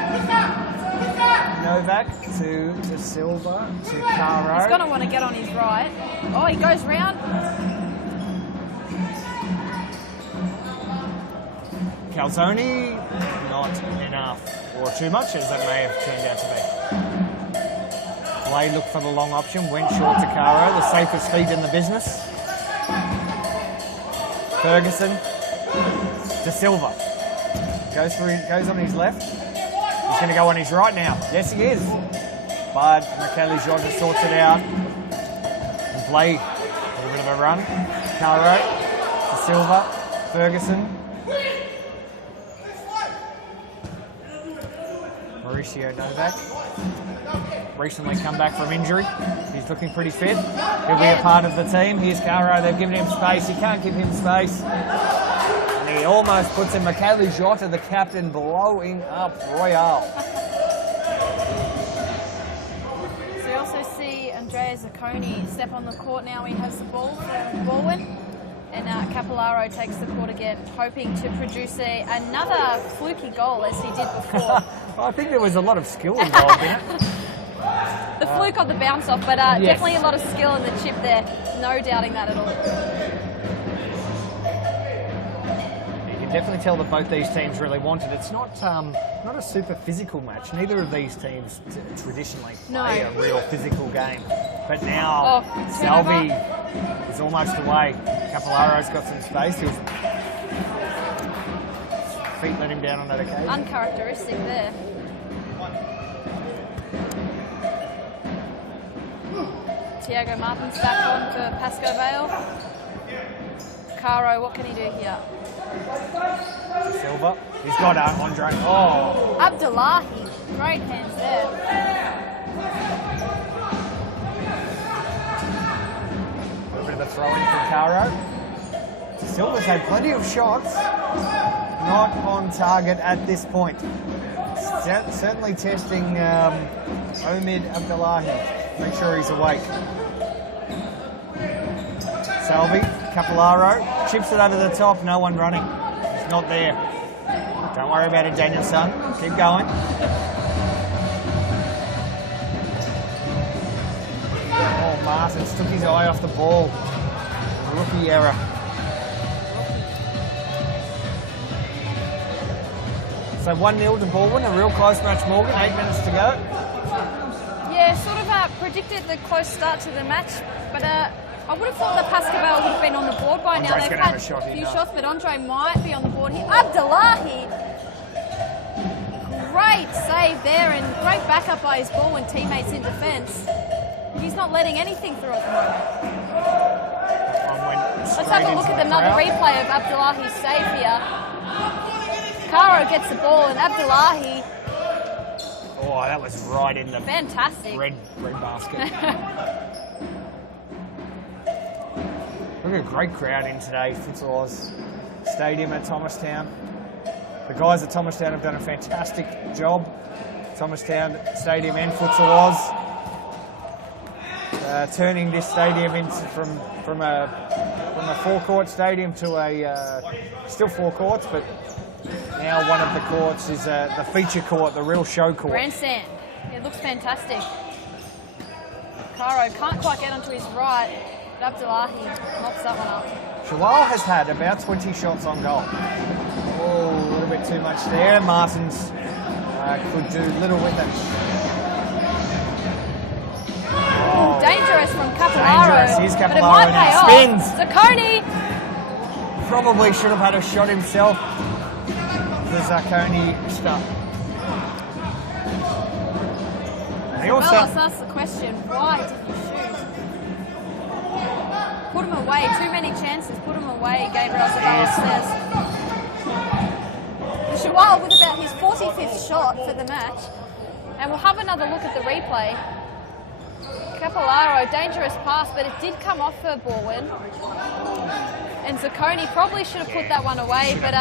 Novak to Silva to Caro. He's going to want to get on his right. Oh, he goes round. Calzoni, not enough, or too much as that may have turned out to be. Blay looked for the long option, went short to Caro, the safest feet in the business. Ferguson to Silva. Goes on his left. He's going to go on his right now. Yes, he is. But Michaeli Jota sorts it out. And Blay, a little bit of a run. Caro to Silva. Ferguson. Mauricio Novak. Recently come back from injury. He's looking pretty fit. He'll be a part of the team. Here's Caro. They've given him space. He can't give him space. And he almost puts in Michaeli Jota, the captain, blowing up Royale. So you also see Andrea Zacconi step on the court now. He has the ball from Baldwin. And Capillaro takes the court again, hoping to produce another fluky goal as he did before. I think there was a lot of skill involved in it. The fluke of the bounce off, but yes. Definitely a lot of skill in the chip there. No doubting that at all. You can definitely tell that both these teams really want it. It's not a super physical match. Neither of these teams traditionally play a real physical game. But now Salvi is almost away. Capillaro's got some space. His feet let him down on that occasion. Uncharacteristic there. Tiago Martin's back on for Pascoe Vale. Caro, what can he do here? Silva. He's got Andre. Oh. Abdullahi. Great hands there. A bit of a throw in from Caro. Silva's had plenty of shots. Not on target at this point. Certainly testing Omid Abdullahi. Make sure he's awake. Salvi, Capillaro, chips it over the top, no one running. He's not there. Don't worry about it, Danielson. Keep going. Oh, Martins took his eye off the ball. Rookie error. So 1-0 to Baldwin, a real close match, Morgan. 8 minutes to go. Yeah, sort of predicted the close start to the match, but I would have thought that Pascal would have been on the board by now. Andre's They've gonna have had a shot here few now. shots, but Andre might be on the board here. Abdullahi! Great save there and great backup by his ball and teammates in defence. He's not letting anything through at the moment. Let's have a look at another replay of Abdullahi's save here. Caro gets the ball and Abdullahi. Oh, that was right in the Fantastic. red basket. Look at a great crowd in today, Futsal Oz Stadium at Thomastown. The guys at Thomastown have done a fantastic job. Thomastown Stadium and Futsal Oz. Turning this stadium into from a forecourt stadium to a still four courts, but now one of the courts is the feature court, the real show court. Grandstand. It looks fantastic. Caro can't quite get onto his right, but Abdullahi mops that one up. Shalal has had about 20 shots on goal. Oh, a little bit too much there. Martins could do little with it. Oh, dangerous from Capillaro. Dangerous. Here's but it Capillaro might pay now. off. Spins. Zacconi. Probably should have had a shot himself. The Zacconi stuff. And he also... Well, let's ask the question, why did you shoot? Put him away. Too many chances. Put him away, Gabriel Zavala says. Shual with about his 45th shot for the match. And we'll have another look at the replay. Capillaro, dangerous pass, but it did come off for Baldwin. And Zacconi probably should have put that one away, but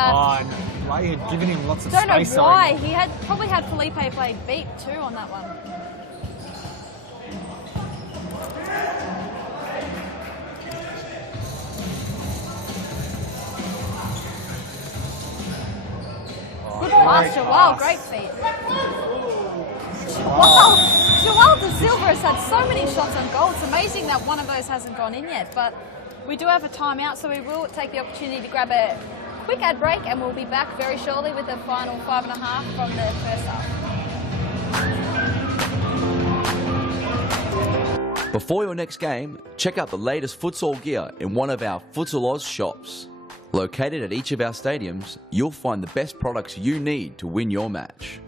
Ray had given him lots of don't know space. why. He had probably had Felipe played beat too on that one. Good pass, Joel. Great feet. Wow. Joel De Silva has had so many shots on goal. It's amazing that one of those hasn't gone in yet. But we do have a timeout, so we will take the opportunity to grab a quick ad break, and we'll be back very shortly with the final 5.5 from the first half. Before your next game, check out the latest futsal gear in one of our Futsal Oz shops. Located at each of our stadiums, you'll find the best products you need to win your match.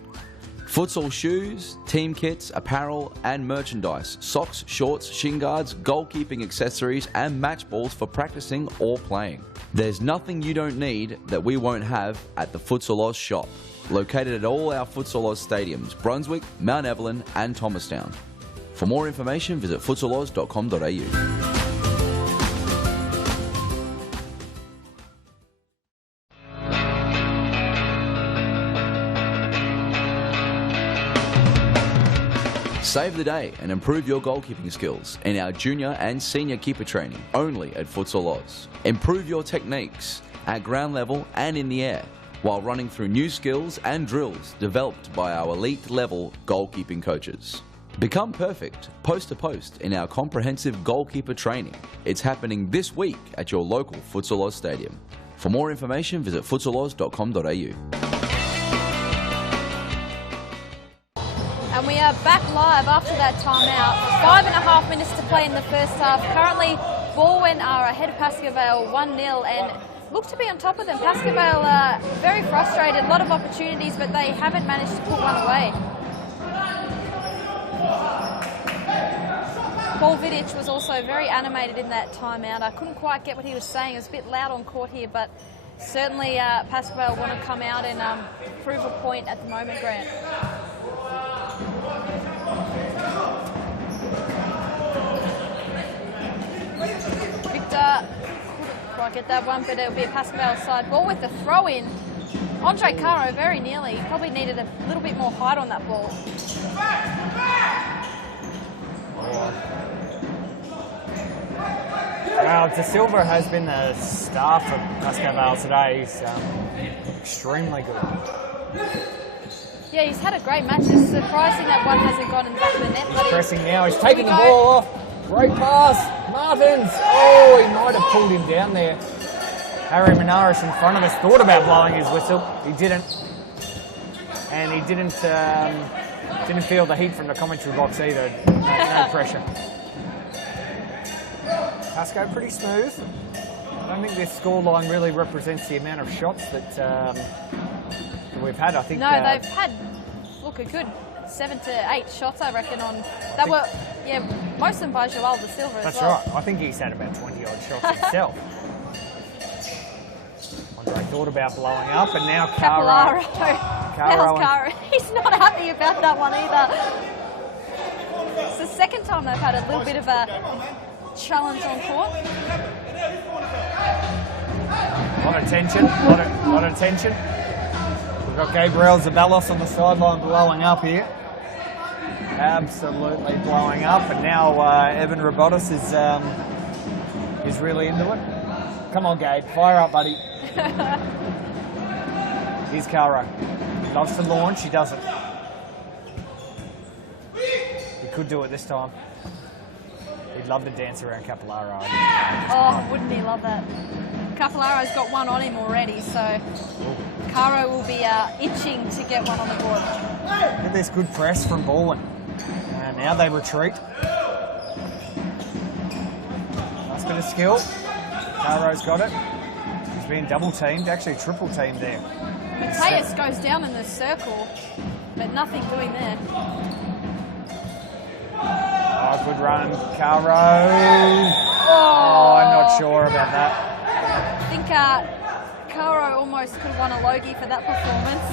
Futsal shoes, team kits, apparel and merchandise, socks, shorts, shin guards, goalkeeping accessories and match balls for practicing or playing. There's nothing you don't need that we won't have at the Futsal Oz shop. Located at all our Futsal Oz stadiums, Brunswick, Mount Evelyn and Thomastown. For more information, visit futsaloz.com.au. Save the day and improve your goalkeeping skills in our junior and senior keeper training only at Futsal Oz. Improve your techniques at ground level and in the air while running through new skills and drills developed by our elite level goalkeeping coaches. Become perfect post to post in our comprehensive goalkeeper training. It's happening this week at your local Futsal Oz stadium. For more information, visit futsaloz.com.au. And we are back live after that timeout. 5.5 minutes to play in the first half. Currently, Baldwin are ahead of Pascavale 1-0 and look to be on top of them. Pascavale very frustrated, a lot of opportunities, but they haven't managed to put one away. Paul Vidic was also very animated in that timeout. I couldn't quite get what he was saying. It was a bit loud on court here, but certainly Pascavale want to come out and prove a point at the moment, Grant. Victor couldn't quite get that one, but it'll be a Pascavale side ball with the throw in. Andre Caro very nearly. He probably needed a little bit more height on that ball. Well, De Silva has been the star for Pascoe Vale today. He's extremely good. Yeah, he's had a great match. It's surprising that one hasn't gone in the back of the net. He's pressing now. He's taking the ball off. Great pass. Martins. Oh, he might have pulled him down there. Harry Menaris in front of us thought about blowing his whistle. He didn't. And he didn't feel the heat from the commentary box either. No pressure. Pascoe pretty smooth. I don't think this scoreline really represents the amount of shots that we've had. I think no, they've had a good 7 to 8 shots, I reckon. Most of them by Joel De Silva as well. That's right. I think he's had about 20 odd shots himself. Andre thought about blowing up, and now Caro. Caro. He's not happy about that one either. It's the second time they've had a little bit of a challenge on court. A lot of tension. Lot of tension. We've got Gabriel Zaballos on the sideline blowing up here. Absolutely blowing up, and now Evan Robotis is really into it. Come on, Gabe, fire up, buddy. Here's Caro. He loves to launch, he doesn't. He could do it this time. He'd love to dance around Capolaro. Oh, wouldn't he love that? Capollaro's got one on him already, so Caro will be itching to get one on the board. Look at this good press from Baldwin. And now they retreat. Nice bit of skill. Caro's got it. He's being double teamed, actually triple teamed there. Mateus goes down in the circle, but nothing doing there. Oh, good run, Caro. Oh, I'm not sure about that. I think Caro almost could have won a Logie for that performance.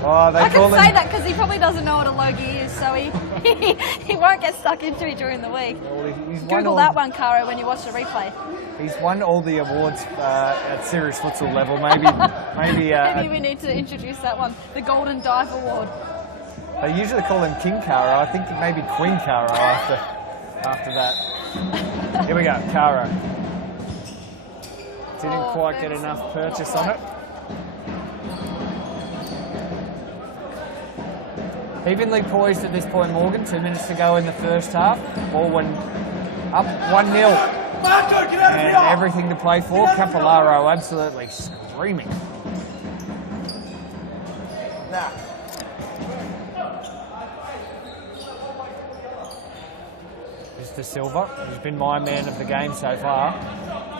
I can say that because he probably doesn't know what a Logie is, so he won't get stuck into it during the week. Google that one, Caro, when you watch the replay. He's won all the awards at serious futsal level. Maybe we need to introduce that one, the Golden Dive Award. They usually call him King Caro. I think maybe Queen Caro after that. Here we go, Caro. Didn't quite get enough purchase on it. Evenly poised at this point, Morgan. 2 minutes to go in the first half. Baldwin up 1-0. And everything to play for. Capolaro absolutely screaming. This is De Silva, who's been my man of the game so far.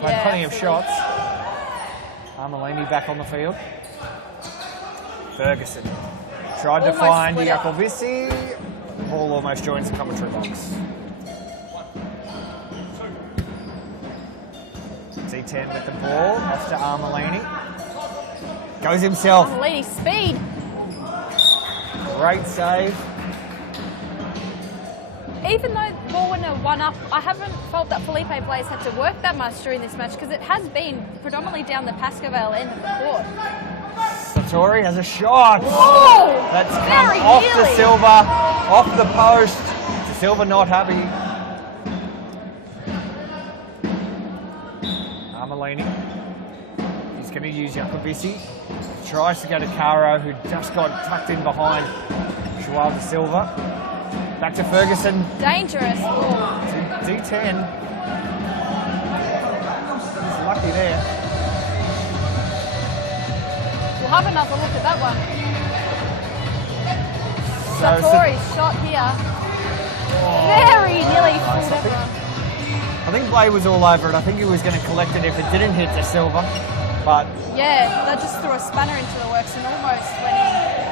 Played plenty of shots. Armelini back on the field. Ferguson tried to find Iacovici. The ball almost joins the commentary box. D10 with the ball, off to Armelini. Goes himself. Armelini, speed. Great save. Even though Baldwin are 1-up, I haven't felt that Felipe players had to work that much during this match because it has been predominantly down the Pascoe Vale end of the court. Satori has a shot. Oh, that's come off De Silva, off the post. De Silva not happy. Armelini. He's going to use Iacovici. Tries to go to Caro, who just got tucked in behind Joel De Silva. Back to Ferguson. Dangerous ball. D10. He's lucky there. We'll have another look at that one. Satori's shot here. Very nearly fooled everyone. I think Blay was all over it. I think he was going to collect it if it didn't hit De Silva. But yeah, that just threw a spanner into the works and almost went in.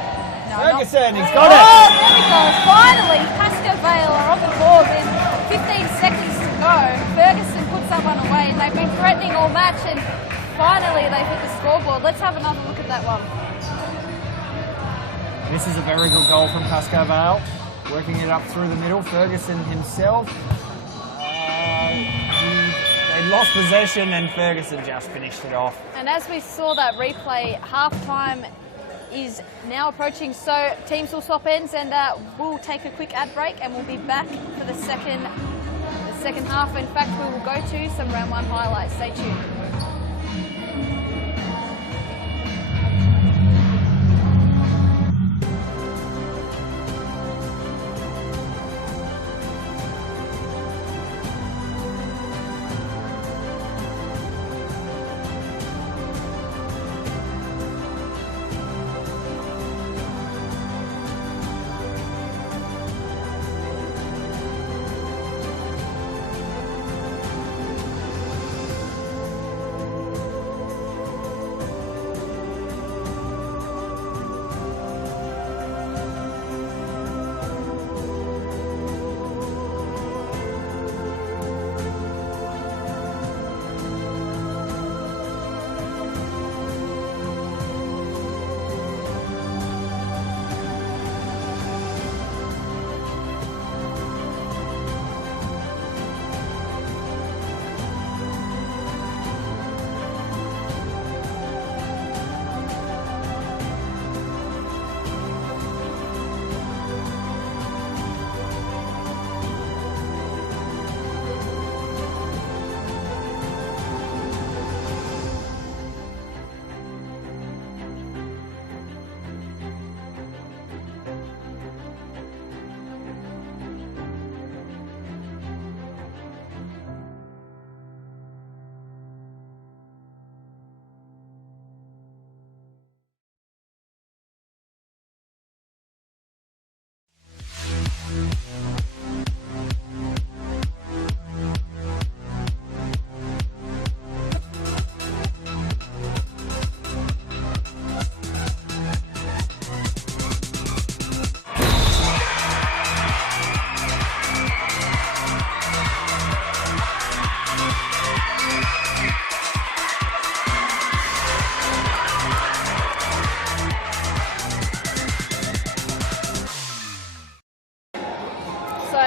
Ferguson, he's got it! Oh, there we go. Finally, Pascoe Vale are on the board with 15 seconds to go. Ferguson puts that one away. They've been threatening all match and finally they hit the scoreboard. Let's have another look at that one. This is a very good goal from Pascoe Vale. Working it up through the middle. Ferguson himself. They lost possession and Ferguson just finished it off. And as we saw that replay, half-time is now approaching, so teams will swap ends and we'll take a quick ad break and we'll be back for the second second half. In fact, we will go to some round 1 highlights. Stay tuned.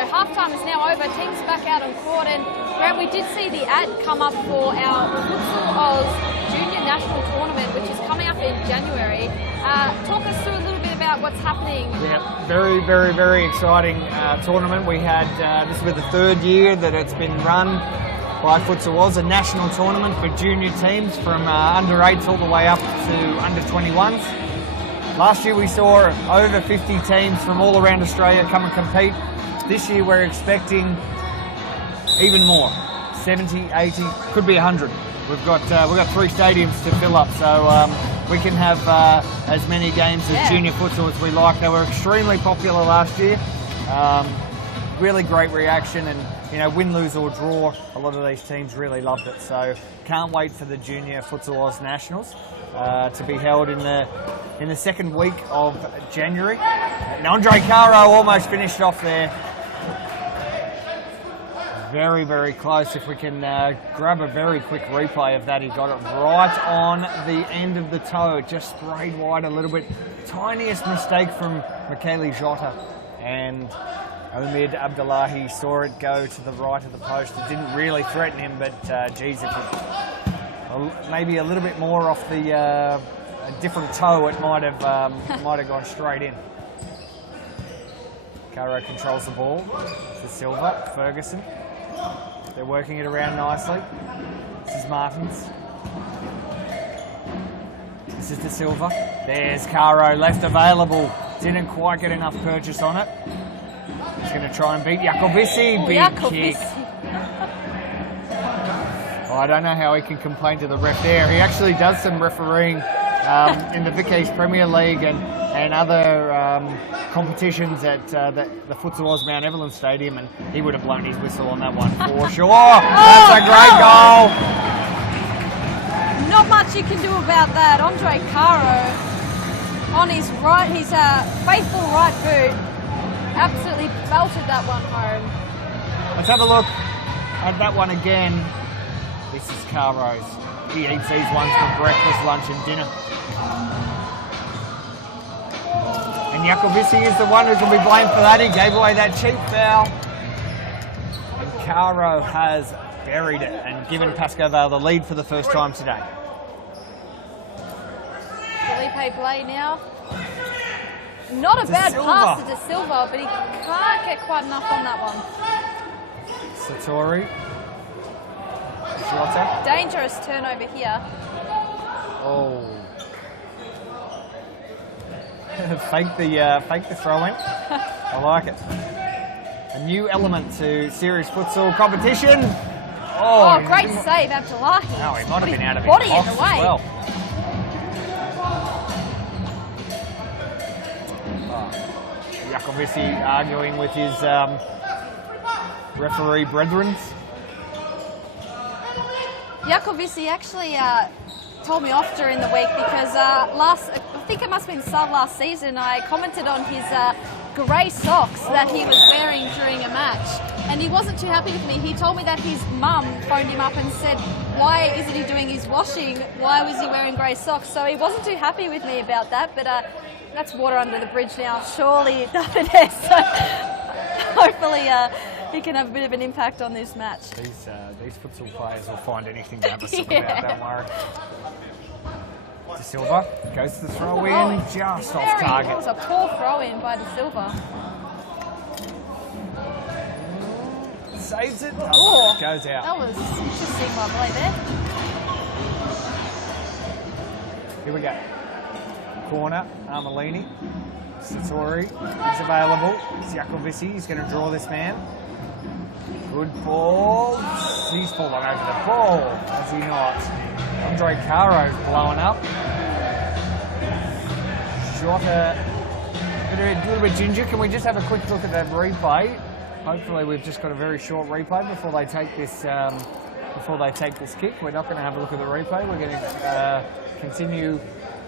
Halftime is now over, teams back out on court, and Grant, we did see the ad come up for our Futsal Oz Junior National Tournament, which is coming up in January. Talk us through a little bit about what's happening. Yeah, very, very, very exciting tournament. We had, this will be the 3rd year that it's been run by Futsal Oz, a national tournament for junior teams from under 8s all the way up to under 21s. Last year we saw over 50 teams from all around Australia come and compete. This year we're expecting even more, 70, 80, could be 100. We've got 3 stadiums to fill up, so we can have as many games as junior futsal as we like. They were extremely popular last year. Really great reaction, and you know, win, lose or draw, a lot of these teams really loved it. So can't wait for the Junior Futsal Oz Nationals to be held in the second week of January. And Andre Caro almost finished off there. Very, very close. If we can grab a very quick replay of that, he got it right on the end of the toe. Just sprayed wide a little bit. Tiniest mistake from Michele Jota, and Omid Abdullahi saw it go to the right of the post. It didn't really threaten him, but geez, if it, maybe a little bit more off the a different toe, it might have gone straight in. Caro controls the ball to Silva, Ferguson. They're working it around nicely. This is Martins. This is De Silva. There's Caro, left available. Didn't quite get enough purchase on it. He's going to try and beat Jacovici. Big kick. Oh, I don't know how he can complain to the ref there. He actually does some refereeing in the Vic East Premier League and other competitions at the Futsal Oz Mount Evelyn Stadium, and he would have blown his whistle on that one for sure. That's a great goal. Not much you can do about that. Andre Caro on his right, his faithful right boot, absolutely belted that one home. Let's have a look at that one again. This is Caro's. He eats these ones for breakfast, lunch and dinner. And Jacovici is the one who can be blamed for that. He gave away that cheap foul. And Caro has buried it and given Pascoe Vale the lead for the first time today. Felipe Blay now. Not a bad pass to De Silva, but he can't get quite enough on that one. Satori. Jota. Dangerous turnover here. Oh. fake the throw in. I like it. A new element to serious futsal competition. Oh, great save, Abdullahi. Oh, he might have been out of his body box in the way. as well. Jacovici arguing with his referee brethren. Jacovici actually told me off during the week because I think it must have been last season, I commented on his grey socks that he was wearing during a match. And he wasn't too happy with me. He told me that his mum phoned him up and said, why isn't he doing his washing? Why was he wearing grey socks? So he wasn't too happy with me about that, but that's water under the bridge now. Surely it doesn't. So hopefully he can have a bit of an impact on this match. These futsal players will find anything to have a sip about, don't worry. De Silva goes to the throw in, just off target. That was a poor throw in by De Silva. Saves it. Oh, goes out. That was interesting by play there. Here we go. Corner, Armelini. Satori is available. Jacovici is going to draw this man. Good ball. He's fallen over the ball, has he not? Andre Caro's blowing up. Jota, a little bit ginger. Can we just have a quick look at that replay? Hopefully we've just got a very short replay before they take this kick. We're not going to have a look at the replay. We're going to continue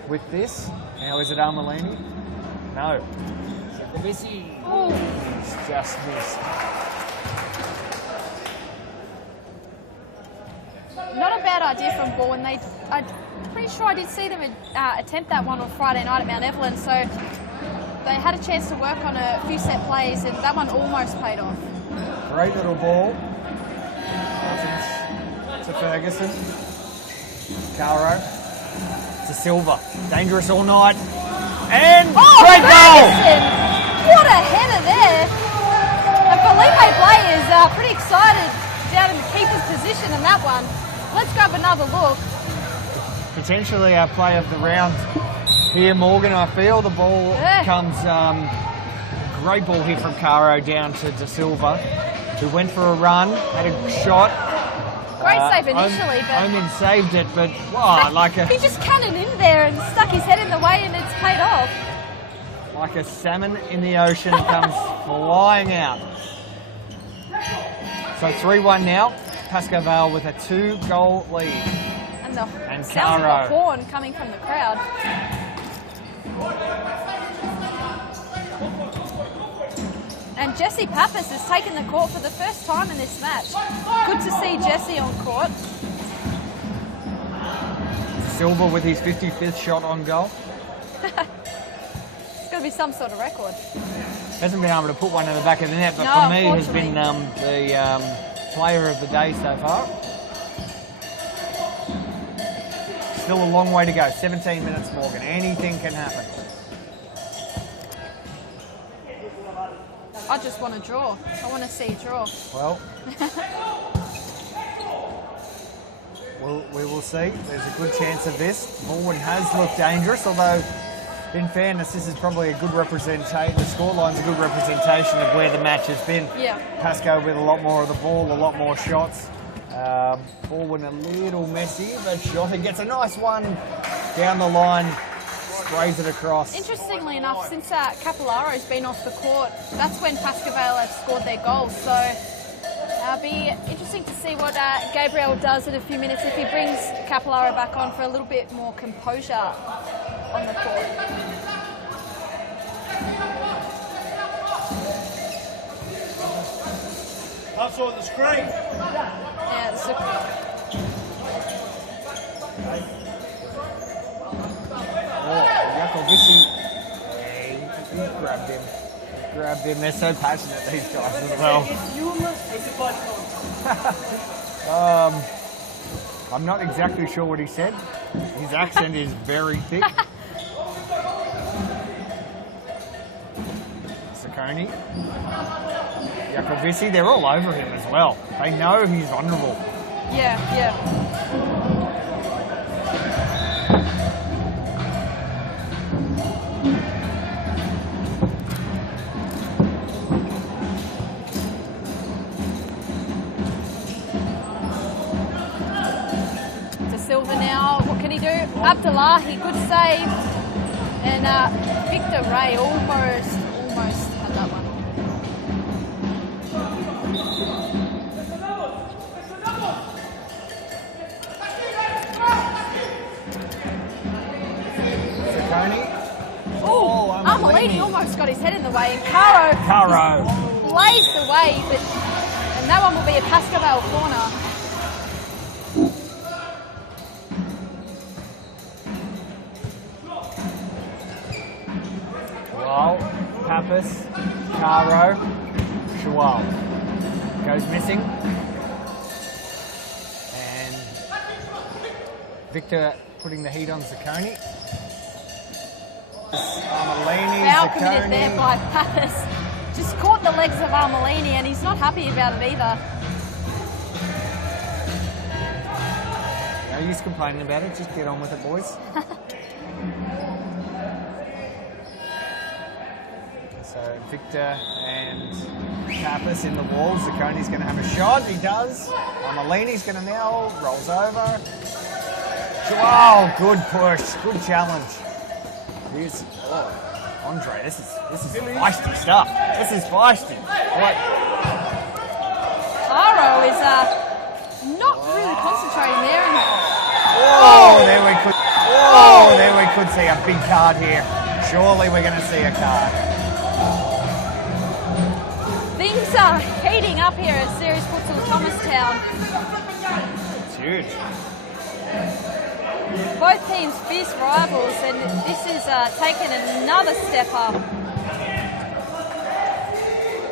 with this. Now is it Armelini? No. Jacovici. He's just missed. Not a bad idea from Ball, and I'm pretty sure I did see them attempt that one on Friday night at Mount Evelyn, so they had a chance to work on a few set plays, and that one almost paid off. Great little ball. To Ferguson. Caro. To Silva. Dangerous all night. And great goal! What a header there. And Felipe Blay is pretty excited down in the keeper's position in that one. Let's grab another look. Potentially our play of the round here, Morgan. I feel the ball comes, great ball here from Caro down to De Silva, who went for a run, had a shot. Great save initially, but Omen saved it, but wow, he just cannoned in there and stuck his head in the way, and it's paid off. Like a salmon in the ocean, comes flying out. So 3-1 now. Pascoe Vale with a 2-goal lead. And the and sounds of the horn coming from the crowd. And Jesse Pappas has taken the court for the first time in this match. Good to see Jesse on court. Silva with his 55th shot on goal. It's going to be some sort of record. Hasn't been able to put one in the back of the net, but no, for me has been the player of the day so far. Still a long way to go. 17 minutes, Morgan. Anything can happen. I just want to draw. I want to see a draw. Well, we will see. There's a good chance of this. Baldwin has looked dangerous, although in fairness, this is probably a good representation. The scoreline's a good representation of where the match has been. Yeah. Pascoe with a lot more of the ball, a lot more shots. Baldwin a little messy, but Jota gets a nice one down the line, sprays it across. Interestingly enough, since Capellaro's been off the court, that's when Pascoe Vale have scored their goals. So it'll be interesting to see what Gabriel does in a few minutes if he brings Capellaro back on for a little bit more composure on the court. Pass on the screen. Yeah, it's Jacovici. He grabbed him. He grabbed him. They're so passionate, these guys, as well. I'm not exactly sure what he said. His accent is very thick. Sacconi. Jacovici, they're all over him as well. They know he's vulnerable. Yeah, yeah. To Silva now, what can he do? Abdullahi, good save. And Victor Ray almost had that one. Oh, Armelini almost got his head in the way. And Caro blazed away, and that one will be a Pascavale corner. Wow, Pappas, Caro, Choual goes missing. And Victor putting the heat on Zacconi. Armelini, Foul committed there by Pappas. Just caught the legs of Armelini, and he's not happy about it either. No use complaining about it, just get on with it, boys. So Victor and Pappas in the wall. Zacconi's going to have a shot. He does. Armelini's going to now rolls over. Wow, good push, good challenge. Here's Andre. This is feisty stuff. This is feisty. Right. Caro is not really concentrating there. There we could see a big card here. Surely we're going to see a card. Things are heating up here at Series Futsal Thomastown. It's huge. Both teams fierce rivals, and this is taking another step up.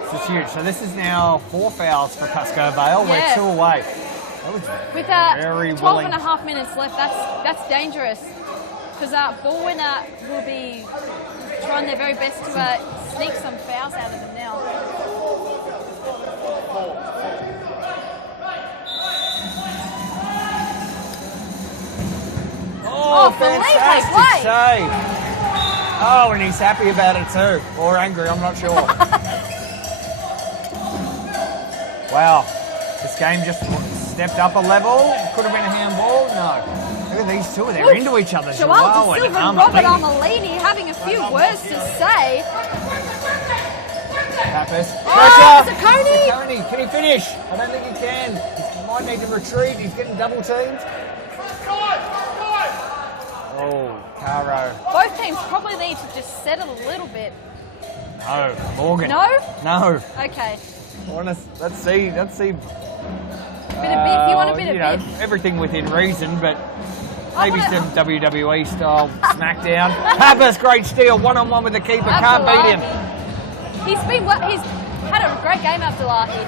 This is huge. So this is now 4 fouls for Pasco Vale. Yeah. We're 2 away. That was With very 12 willing. and a half minutes left, that's dangerous. Because ball winner will be trying their very best to sneak some fouls out of them now. Oh, fantastic save. Oh, and he's happy about it too. Or angry, I'm not sure. Wow. This game just stepped up a level. Could have been a handball. No. Look at these two. They're into each other. Joel De Silva and Robert Armelini having a few words to say. Pappas. Oh, Pressure. Zacconi. Can he finish? I don't think he can. He might need to retreat. He's getting double teamed. Oh, Caro. Both teams probably need to just settle a little bit. No, Morgan. No? No. Okay. Let's see. Bit of bit. If you want a bit of bit. Everything within reason, but maybe some WWE style smackdown. Pappas, great steal, one-on-one with the keeper. Can't beat him. He's had a great game, Abdullahi.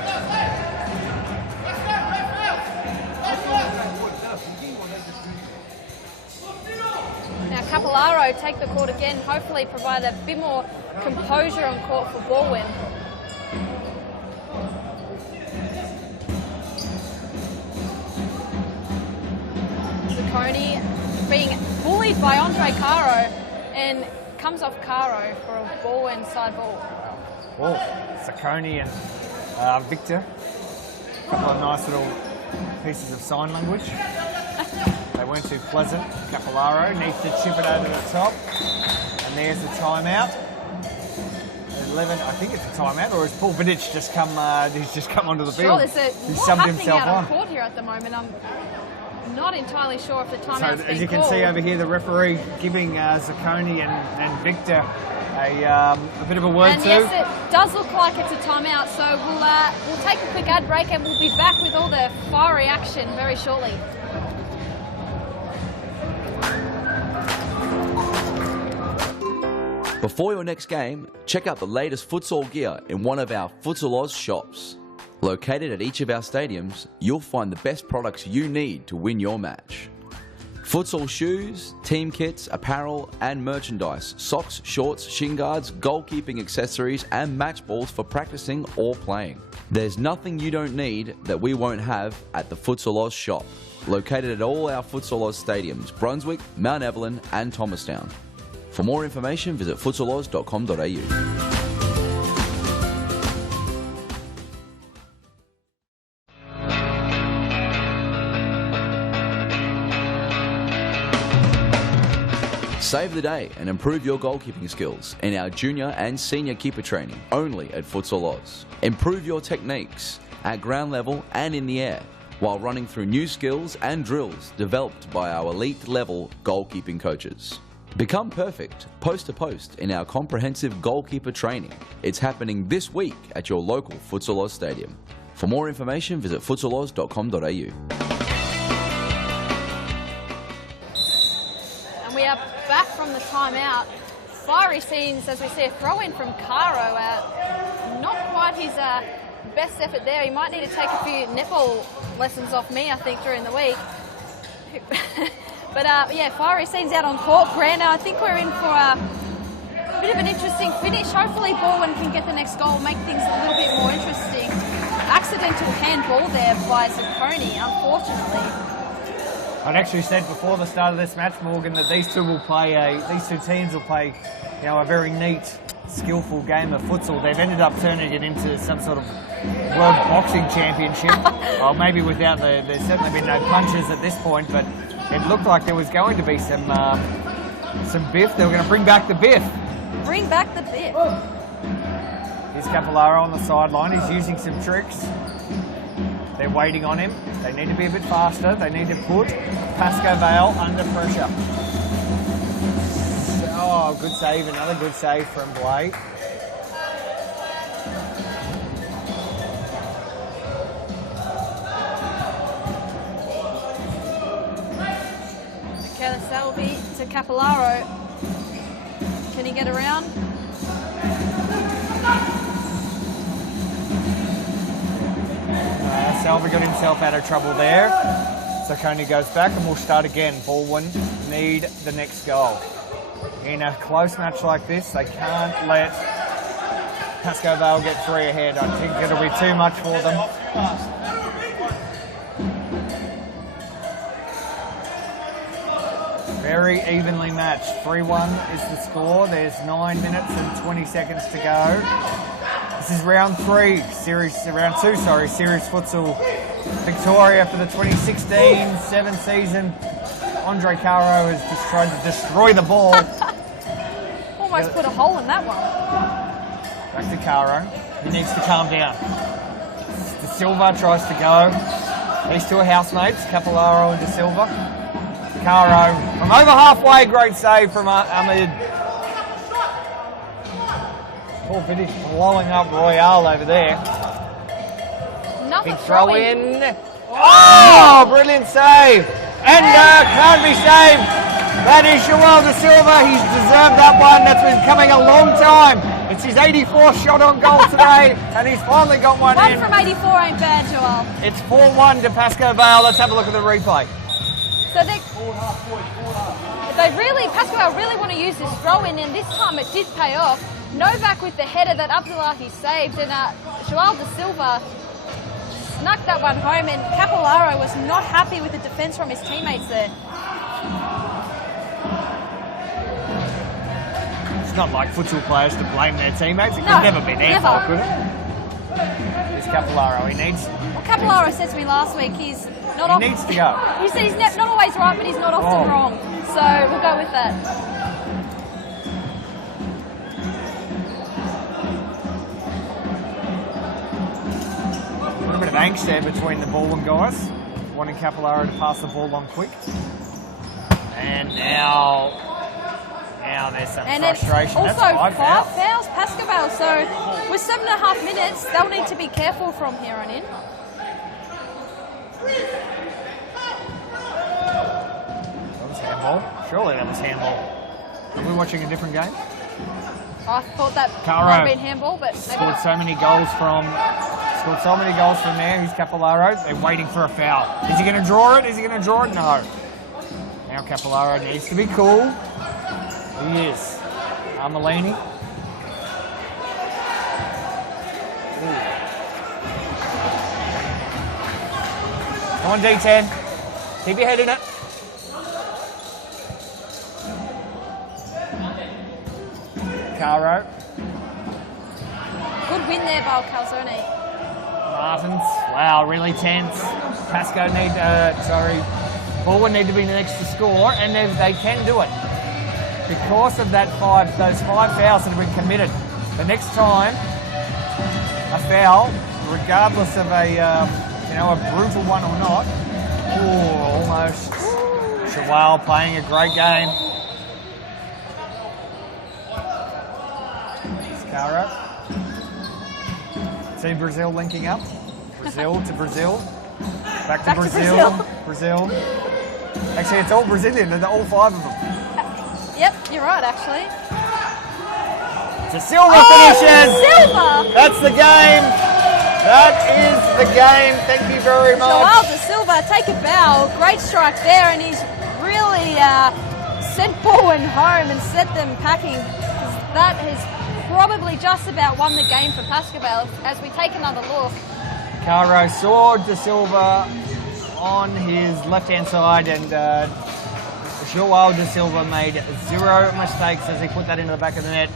Now Capolaro take the court again, hopefully provide a bit more composure on court for Baldwin. Zacconi being bullied by Andre Caro and comes off Caro for a Baldwin side ball. Well, Zacconi and Victor, a couple of nice little pieces of sign language. They weren't too pleasant. Capolaro needs to chip it over the top. And there's the timeout. 11, I think it's a timeout, or has Paul Vidic just come onto the field? Sure, there's He's more subbed happening himself out on. on court here at the moment. I'm not entirely sure if the timeout's So been as you can called. see over here, the referee giving Zacconi and Victor a bit of a word And to. yes, it does look like it's a timeout, so we'll take a quick ad break and we'll be back with all the fiery action very shortly. Before your next game, check out the latest futsal gear in one of our Futsal Oz shops. Located at each of our stadiums, you'll find the best products you need to win your match. Futsal shoes, team kits, apparel and merchandise, socks, shorts, shin guards, goalkeeping accessories and match balls for practicing or playing. There's nothing you don't need that we won't have at the Futsal Oz shop, located at all our Futsal Oz stadiums, Brunswick, Mount Evelyn and Thomastown. For more information, visit futsaloz.com.au. Save the day and improve your goalkeeping skills in our junior and senior keeper training only at Futsal Oz. Improve your techniques at ground level and in the air while running through new skills and drills developed by our elite level goalkeeping coaches. Become perfect post to post in our comprehensive goalkeeper training. It's happening this week at your local Futsal Oz stadium. For more information, visit futsaloz.com.au. We are back from the timeout. Fiery scenes as we see a throw in from Caro. Not quite his best effort there. He might need to take a few netball lessons off me, I think, during the week. But yeah, fiery scenes out on court. Grant, I think we're in for a bit of an interesting finish. Hopefully Baldwin can get the next goal, make things a little bit more interesting. Accidental handball there by Zacconi, unfortunately. I'd actually said before the start of this match, Morgan, that these two teams will play, you know, a very neat, skillful game of futsal. They've ended up turning it into some sort of world boxing championship. Well, maybe without there's certainly been no punches at this point, but it looked like there was going to be some biff. They were going to bring back the biff. Bring back the biff. Here's Capellaro on the sideline. He's using some tricks. They're waiting on him. They need to be a bit faster. They need to put Pasco Vale under pressure. Oh, good save. Another good save from Blake. Michele Salvi to Capellaro. Can he get around? Salvi got himself out of trouble there. Zacconi goes back and we'll start again. Baldwin need the next goal. In a close match like this, they can't let Pasco Vale get three ahead. I think it'll be too much for them. Very evenly matched. 3-1 is the score. There's 9 minutes and 20 seconds to go. This is round 2, series futsal Victoria for the 2016-7 season. Andre Caro has just tried to destroy the ball. Almost put a hole in that one. Back to Caro. He needs to calm down. De Silva tries to go. These two are housemates, Capellaro and De Silva. Caro from over halfway, great save from Ahmed. Paul Vidic blowing up Royale over there. Another big throw in. Oh, brilliant save. And can't be saved. That is Joel De Silva. He's deserved that one. That's been coming a long time. It's his 84th shot on goal today, and he's finally got one in. One from 84 ain't bad, Joel. It's 4-1 to Pasco Vale. Let's have a look at the replay. So Pasco Vale really want to use this throw in, and this time it did pay off. Novak with the header that Abdullahi saved, and Joel De Silva snuck that one home, and Capellaro was not happy with the defence from his teammates there. It's not like futsal players to blame their teammates. It could never be their fault, could it? It's Capellaro. He needs... Well, Capellaro said to me last week he's not He needs to go. He said he's not always right, but he's not often wrong. So we'll go with that. A little bit of angst there between the Baldwin guys, wanting Capellaro to pass the ball on quick. And now there's some frustration. Also, That's five fouls, Pasco Vale. So with 7.5 minutes, they'll need to be careful from here on in. That was handball. Surely that was handball. Are we watching a different game? I thought that Caro might have been handball, but maybe scored not. so many goals from there. He's Capellaro. They're waiting for a foul. Is he going to draw it? No. Now Capillaro needs to be cool. He is. Armelini. Come on, D10. Keep your head in it. Caro. Good win there by Calzone. Martins. Wow, really tense. Pasco Baldwin need to be the next to score, and they can do it. Because of those 5 fouls that have been committed. The next time, a foul, regardless of a brutal one or not. Ooh, almost. Chawal playing a great game. Caro. See Brazil linking up. Brazil to Brazil. Back to Brazil. Brazil. Actually, it's all Brazilian. They're all 5 of them. Yep, you're right, actually. De Silva finishes. Silva! That's the game. That is the game. Thank you very much. Joao De Silva, take a bow. Great strike there, and he's really sent Bowen home and set them packing. That has probably just about won the game for Pascobel as we take another look. Caro saw De Silva on his left-hand side, and Joao De Silva made 0 mistakes as he put that into the back of the net.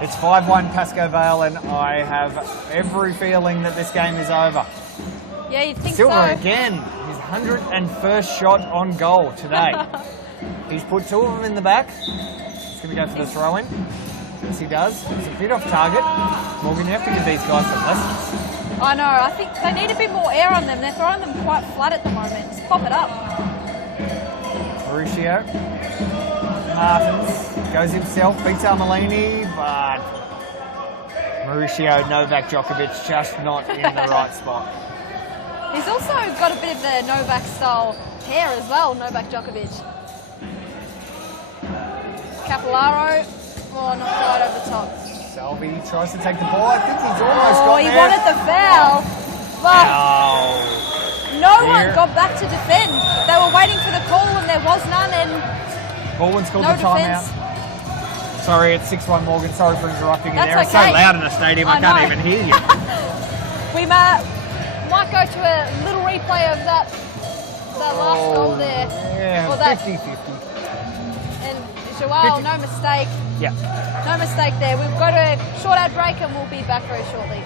It's 5-1 Pasco Vale, and I have every feeling that this game is over. Yeah, you'd think Silva so. again, his 101st shot on goal today. He's put 2 of them in the back. He's going to go for the throw-in. Yes, he does. It's a bit off target. Morgan, you have to give these guys some lessons. I know. I think they need a bit more air on them. They're throwing them quite flat at the moment. Just pop it up. Mauricio. Martins goes himself, beats Armelini, but Mauricio Novak Djokovic just not in the right spot. He's also got a bit of the Novak style hair as well, Novak Djokovic. Capillaro, oh, not quite over the top. Salvi tries to take the ball. I think he's almost got he there. wanted the foul, but no one Here. got back to defend. They were waiting for the call and there was none, and Baldwin's called no the timeout. defence. Sorry, it's 6-1 Morgan. Sorry for interrupting you That's there. It's so okay. loud in the stadium, I know. can't even hear you. We might go to a little replay of that last goal there. Yeah, Or that- 50-50. And Joao, 50. no mistake. Yeah. No mistake there. We've got a short ad break and we'll be back very shortly.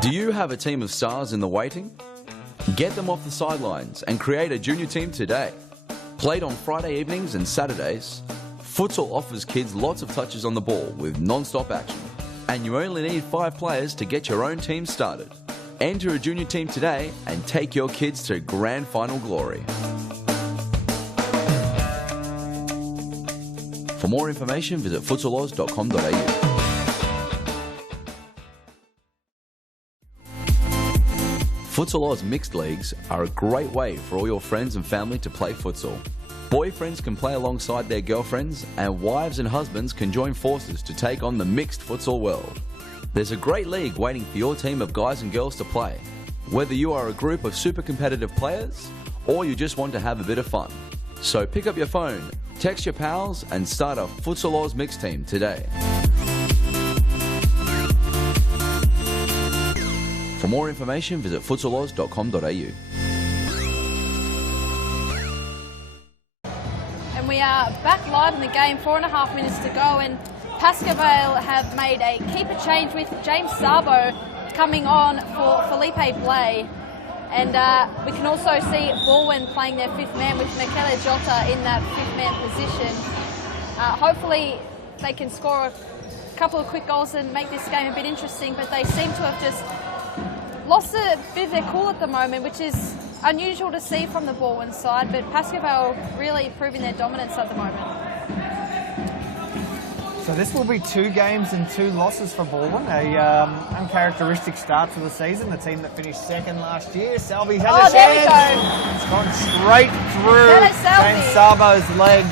Do you have a team of stars in the waiting? Get them off the sidelines and create a junior team today. Played on Friday evenings and Saturdays, futsal offers kids lots of touches on the ball with non-stop action. And you only need 5 players to get your own team started. Enter a junior team today and take your kids to grand final glory. For more information, visit futsaloz.com.au. Futsal Oz mixed leagues are a great way for all your friends and family to play futsal. Boyfriends can play alongside their girlfriends, and wives and husbands can join forces to take on the mixed futsal world. There's a great league waiting for your team of guys and girls to play, whether you are a group of super competitive players or you just want to have a bit of fun. So pick up your phone, text your pals, and start a Futsal Oz mixed team today. For more information, visit futsaloz.com.au. And we are back live in the game, 4.5 minutes to go, and Pascobel have made a keeper change with James Sabo coming on for Felipe Blay. And we can also see Baldwin playing their 5th man with Michele Jota in that 5th man position. Hopefully they can score a couple of quick goals and make this game a bit interesting, but they seem to have just lost a bit of their cool at the moment, which is unusual to see from the Baldwin side, but Pascobel really proving their dominance at the moment. So this will be 2 games and 2 losses for Baldwin. A uncharacteristic start to the season. The team that finished 2nd last year. Salvi has a there we chance. go. It's gone straight through That is Salvi. James Sabo's legs.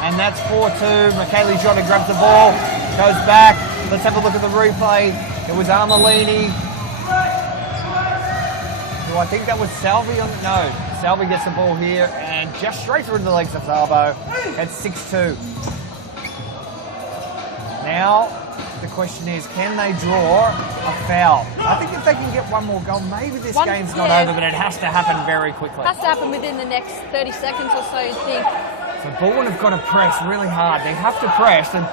And that's 4-2. Michele Jota grabs the ball, goes back. Let's have a look at the replay. It was Armelini who Well, I think that was Salvi on the... No, Salvi gets the ball here and just straight through the legs of Zabo. It's 6-2. Now, the question is, can they draw a foul? I think if they can get one more goal, maybe this game's not over, but it has to happen very quickly. Has to happen within the next 30 seconds or so, you think. So Bourne have got to press really hard. They have to press and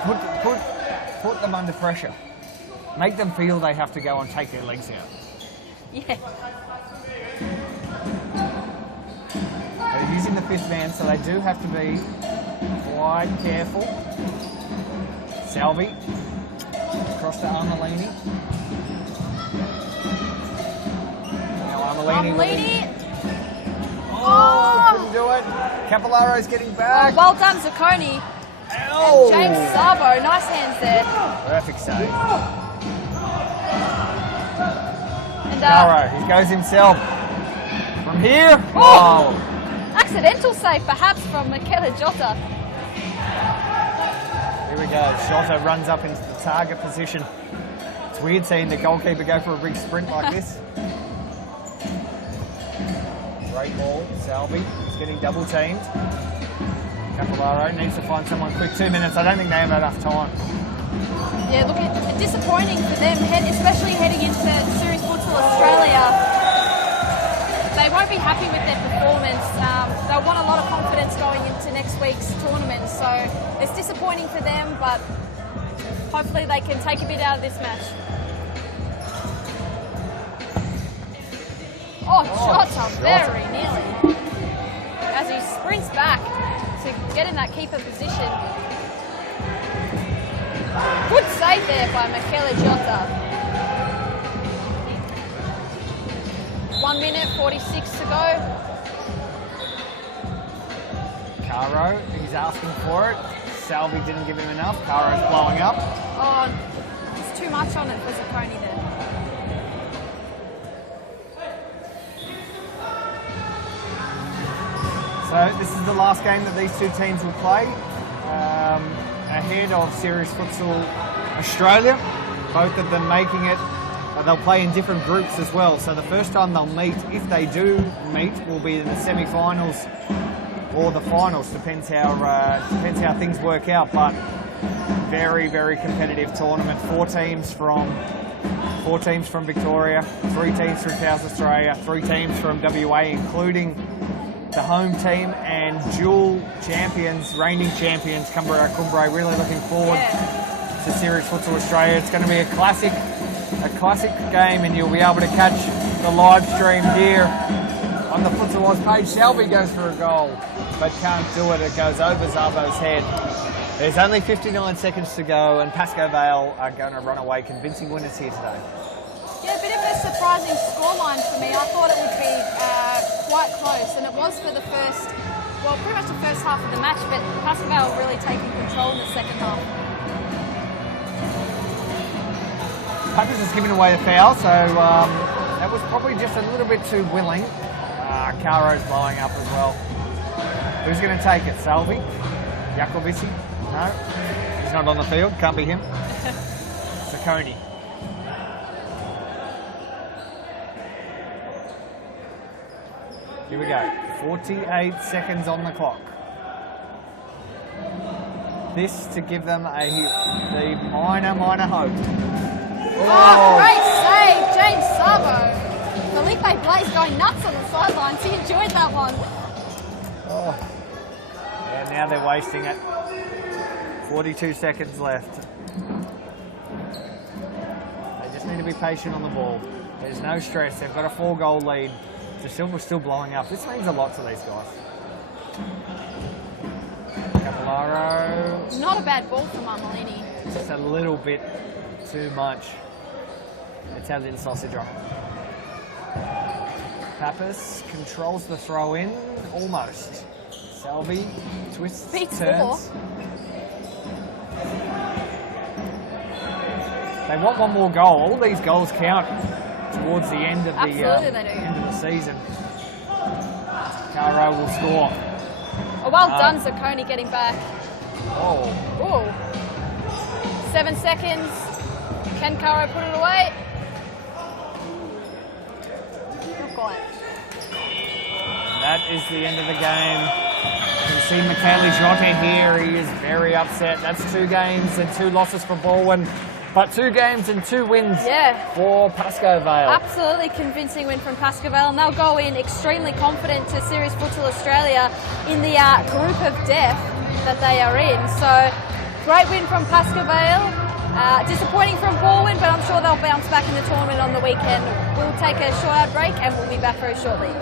put them under pressure. Make them feel they have to go and take their legs out. Yeah. They're using the 5th man, so they do have to be quite careful. Salvi, across to Armelini. Now Armelini. Oh, couldn't do it. Capillaro's getting back. Oh, well done, Zacconi. Oh. And James Sabo, nice hands there. Perfect save. And Caro, he goes himself. From here. Oh. Accidental save, perhaps, from Michele Jota. Here we go. Jota runs up into the target position. It's weird seeing the goalkeeper go for a big sprint like this. Great ball. Salvi is getting double teamed. Capillaro needs to find someone quick. 2 minutes. I don't think they have enough time. Yeah, look, it's disappointing for them, especially heading into Series Futsal Australia. They won't be happy with their performance. They'll want a lot of confidence going into next week's tournament. So it's disappointing for them, but hopefully they can take a bit out of this match. Oh, Jota, very nearly. As he sprints back to get in that keeper position. Good save there by Michele Jota. 1 minute, 46 to go. Caro, he's asking for it. Salvi didn't give him enough. Caro's blowing up. Oh, it's too much on it for Zacconi there. So this is the last game that these two teams will play ahead of Series Futsal Australia. Both of them making it. They'll play in different groups as well. So the first time they'll meet, if they do meet, will be in the semi-finals or the finals. Depends how things work out. But very, very competitive tournament. Four teams from Victoria, 3 teams from South Australia, 3 teams from WA, including the home team, and dual champions, reigning champions, Cumbria Cumbre. Really looking forward to Series Futsal Australia. It's going to be a classic game, and you'll be able to catch the live stream here on the Futsal Oz page. Shelby goes for a goal, but can't do it. It goes over Zabo's head. There's only 59 seconds to go, and Pascoe Vale are going to run away convincing winners here today. Yeah, a bit of a surprising scoreline for me. I thought it would be quite close, and it was for the first, well, pretty much the first half of the match, but Pascoe Vale really taking control in the second half. Packers is giving away the foul, so that was probably just a little bit too willing. Caro's blowing up as well. Who's going to take it? Salvi? Jacovici? No, he's not on the field. Can't be him. Zacconi. Here we go. 48 seconds on the clock. This to give them the minor hope. Oh, great save, James Sabo. Felipe Blaze going nuts on the sidelines. He enjoyed that one. Oh. Yeah, now they're wasting it. 42 seconds left. They just need to be patient on the ball. There's no stress. They've got a 4-goal lead. The Silver's still blowing up. This means a lot to these guys. Capillaro. Not a bad ball from Armelini. Just a little bit too much. Italian sausage on it. Pappas controls the throw in, almost. Salvi twists, Beats turns. 4. They want one more goal. All these goals count towards the end of the season. Caro will score. Oh, well done, Zacconi getting back. Oh. 7 seconds. Can Caro put it away? Not quite. that is the end of the game. You can see Michele Jota here. He is very upset. That's 2 games and 2 losses for Baldwin, but 2 games and 2 wins for Pascoe Vale. Absolutely convincing win from Pascoe Vale, and they'll go in extremely confident to Series Futsal Australia in the group of death that they are in. So great win from Pascoe Vale. Disappointing from Baldwin, but I'm sure they'll bounce back in the tournament on the weekend. We'll take a short ad break and we'll be back very shortly.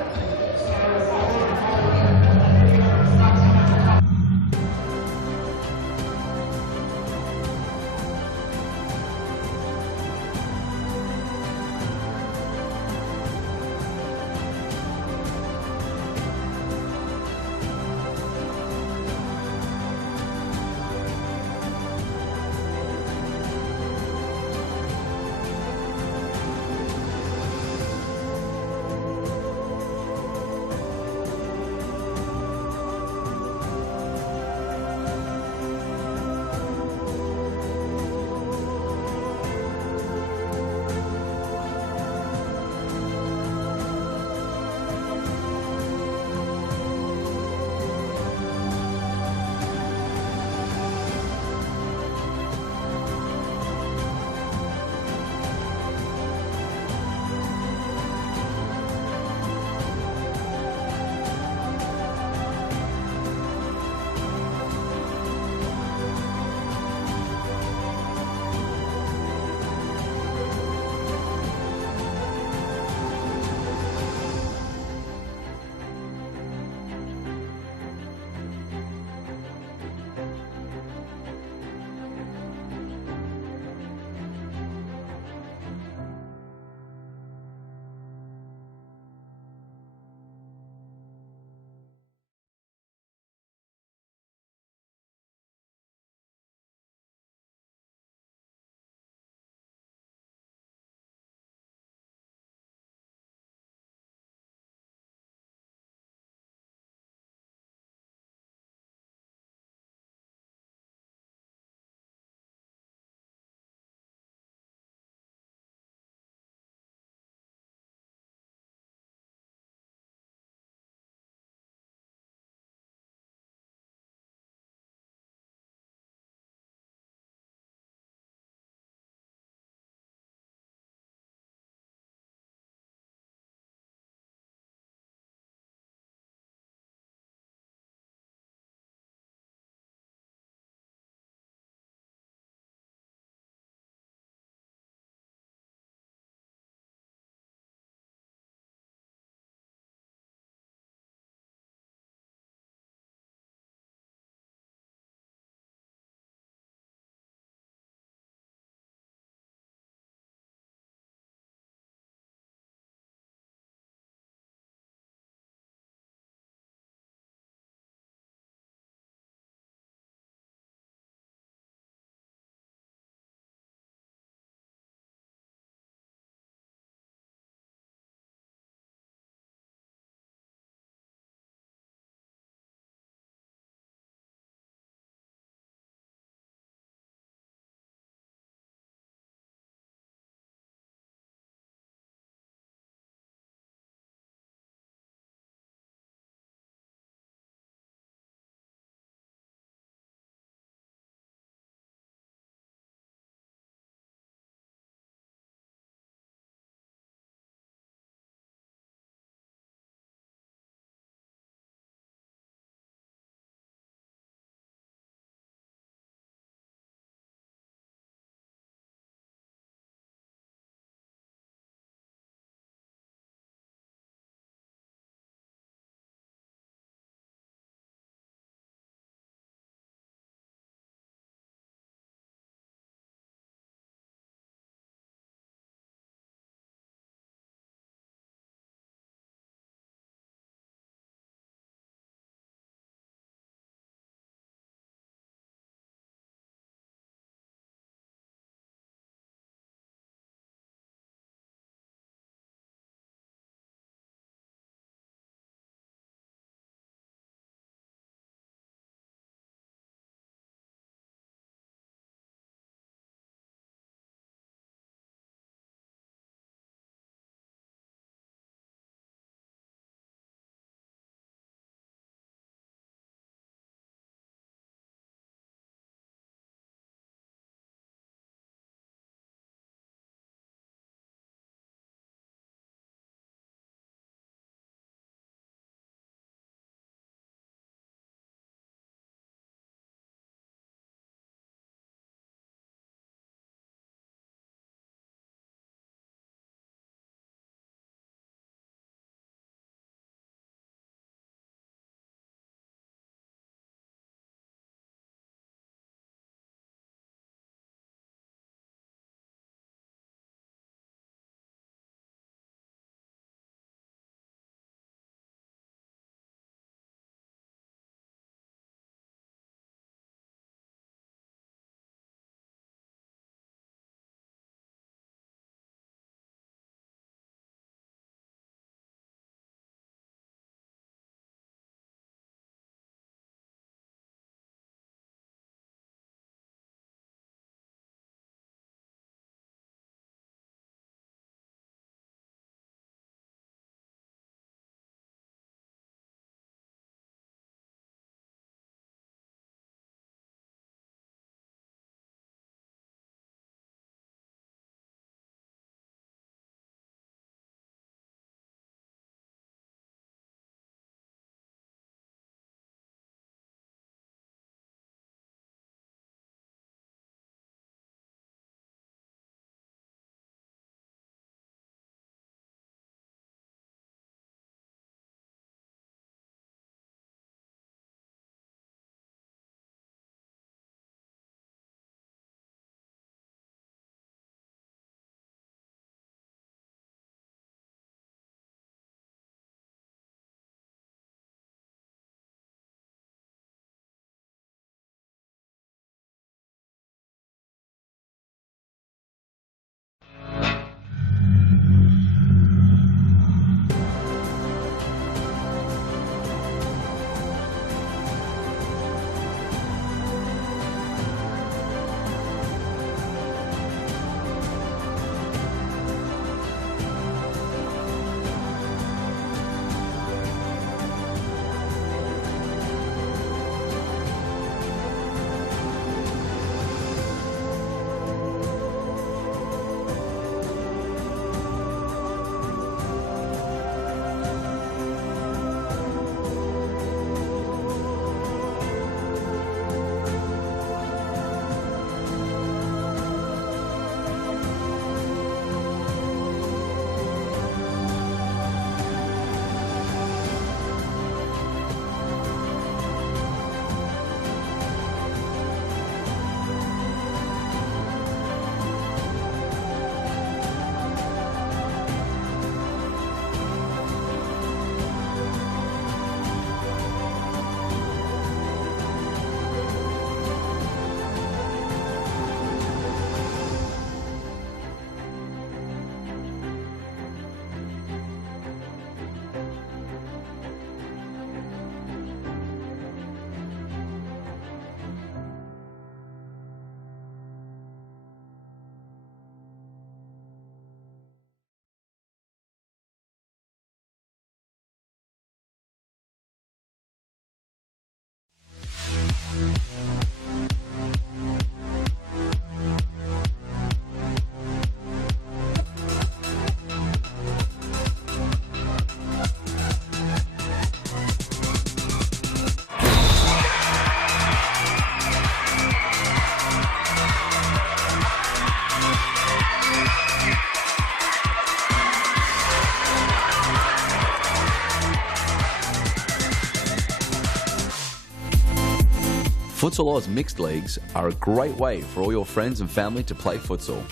Futsal Oz mixed leagues are a great way for all your friends and family to play futsal.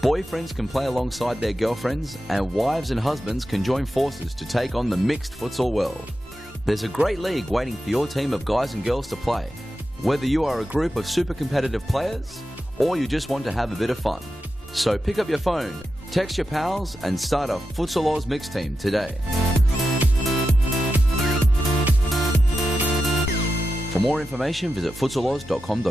Boyfriends can play alongside their girlfriends, and wives and husbands can join forces to take on the mixed futsal world. There's a great league waiting for your team of guys and girls to play. Whether you are a group of super competitive players, or you just want to have a bit of fun. So pick up your phone, text your pals, and start a Futsal Oz mixed team today. For more information, visit futsaloz.com.au.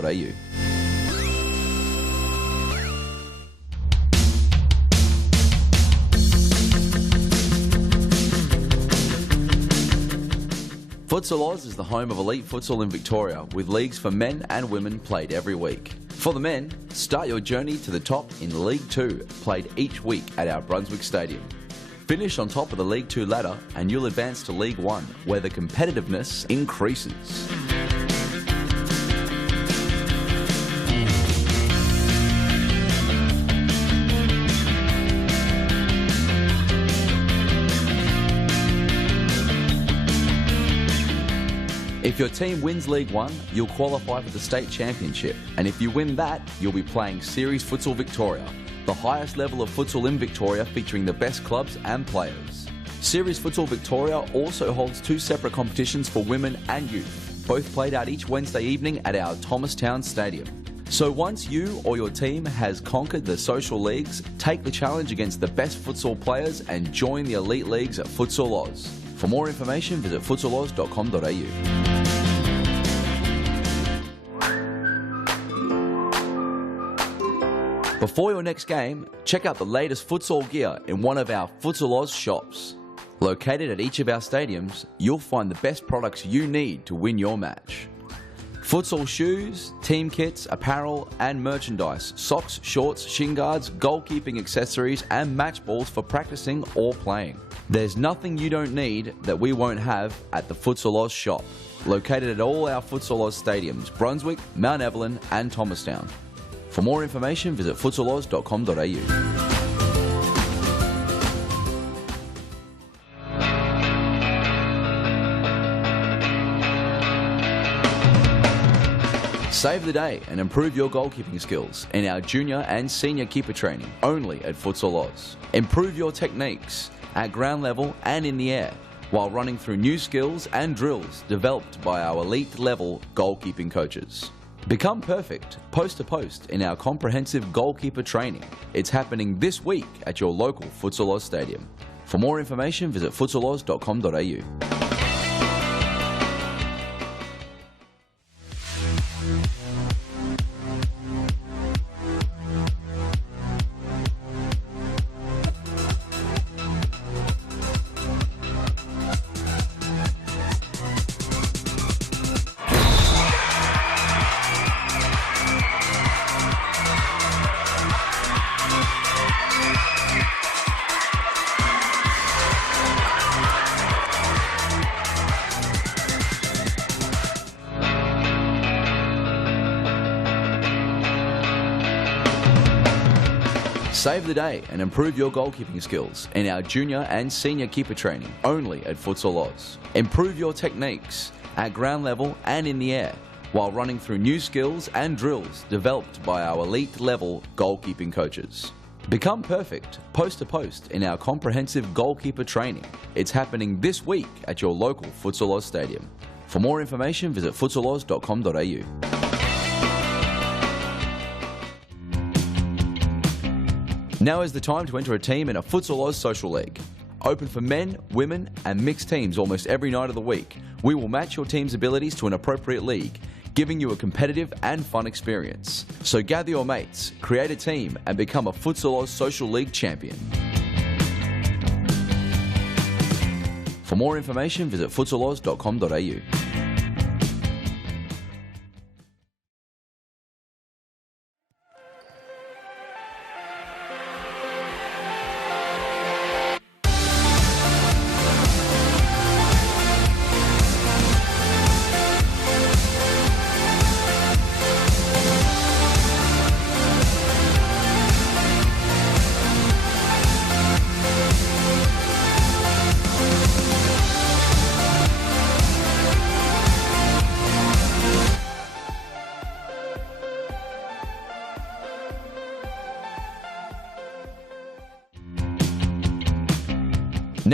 Futsal Oz is the home of elite futsal in Victoria, with leagues for men and women played every week. For the men, start your journey to the top in League 2, played each week at our Brunswick Stadium. Finish on top of the League 2 ladder and you'll advance to League 1, where the competitiveness increases. If your team wins League 1, you'll qualify for the State Championship, and if you win that, you'll be playing Series Futsal Victoria, the highest level of futsal in Victoria featuring the best clubs and players. Series Futsal Victoria also holds 2 separate competitions for women and youth, both played out each Wednesday evening at our Thomastown Stadium. So once you or your team has conquered the social leagues, take the challenge against the best futsal players and join the elite leagues at Futsal Oz. For more information, visit futsaloz.com.au. Before your next game, check out the latest futsal gear in one of our Futsal Oz shops. Located at each of our stadiums, you'll find the best products you need to win your match. Futsal shoes, team kits, apparel and merchandise, socks, shorts, shin guards, goalkeeping accessories and match balls for practicing or playing. There's nothing you don't need that we won't have at the Futsal Oz shop. Located at all our Futsal Oz stadiums, Brunswick, Mount Evelyn and Thomastown. For more information, visit futsaloz.com.au. Save the day and improve your goalkeeping skills in our junior and senior keeper training only at Futsal Oz. Improve your techniques at ground level and in the air while running through new skills and drills developed by our elite level goalkeeping coaches. Become perfect post to post in our comprehensive goalkeeper training. It's happening this week at your local Futsal Oz stadium. For more information, visit futsaloz.com.au. Save the day and improve your goalkeeping skills in our junior and senior keeper training only at Futsal Oz. Improve your techniques at ground level and in the air while running through new skills and drills developed by our elite level goalkeeping coaches. Become perfect post to post in our comprehensive goalkeeper training. It's happening this week at your local Futsal Oz stadium. For more information, visit futsaloz.com.au. Now is the time to enter a team in a Futsal Oz Social League. Open for men, women and mixed teams almost every night of the week. We will match your team's abilities to an appropriate league, giving you a competitive and fun experience. So gather your mates, create a team and become a Futsal Oz Social League champion. For more information, visit futsaloz.com.au.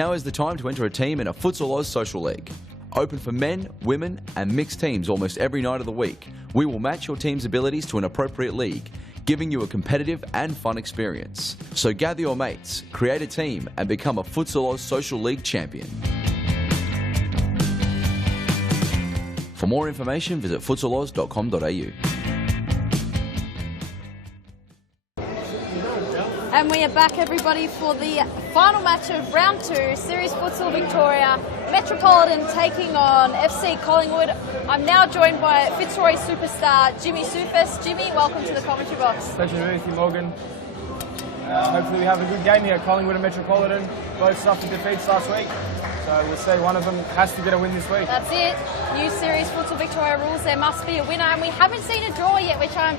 Now is the time to enter a team in a Futsal Oz Social League. Open for men, women and mixed teams almost every night of the week. We will match your team's abilities to an appropriate league, giving you a competitive and fun experience. So gather your mates, create a team and become a Futsal Oz Social League champion. For more information, visit futsaloz.com.au. And we are back, everybody, for the final match of round 2, Series Futsal Victoria, Metropolitan taking on FC Collingwood. I'm now joined by Fitzroy superstar Jimmy Soufas. Jimmy, welcome to the commentary box. Pleasure to be with you, Morgan. Hopefully we have a good game here. Collingwood and Metropolitan both suffered defeats last week, so we'll see one of them has to get a win this week. That's it. New Series Futsal Victoria rules, there must be a winner, and we haven't seen a draw yet, which I'm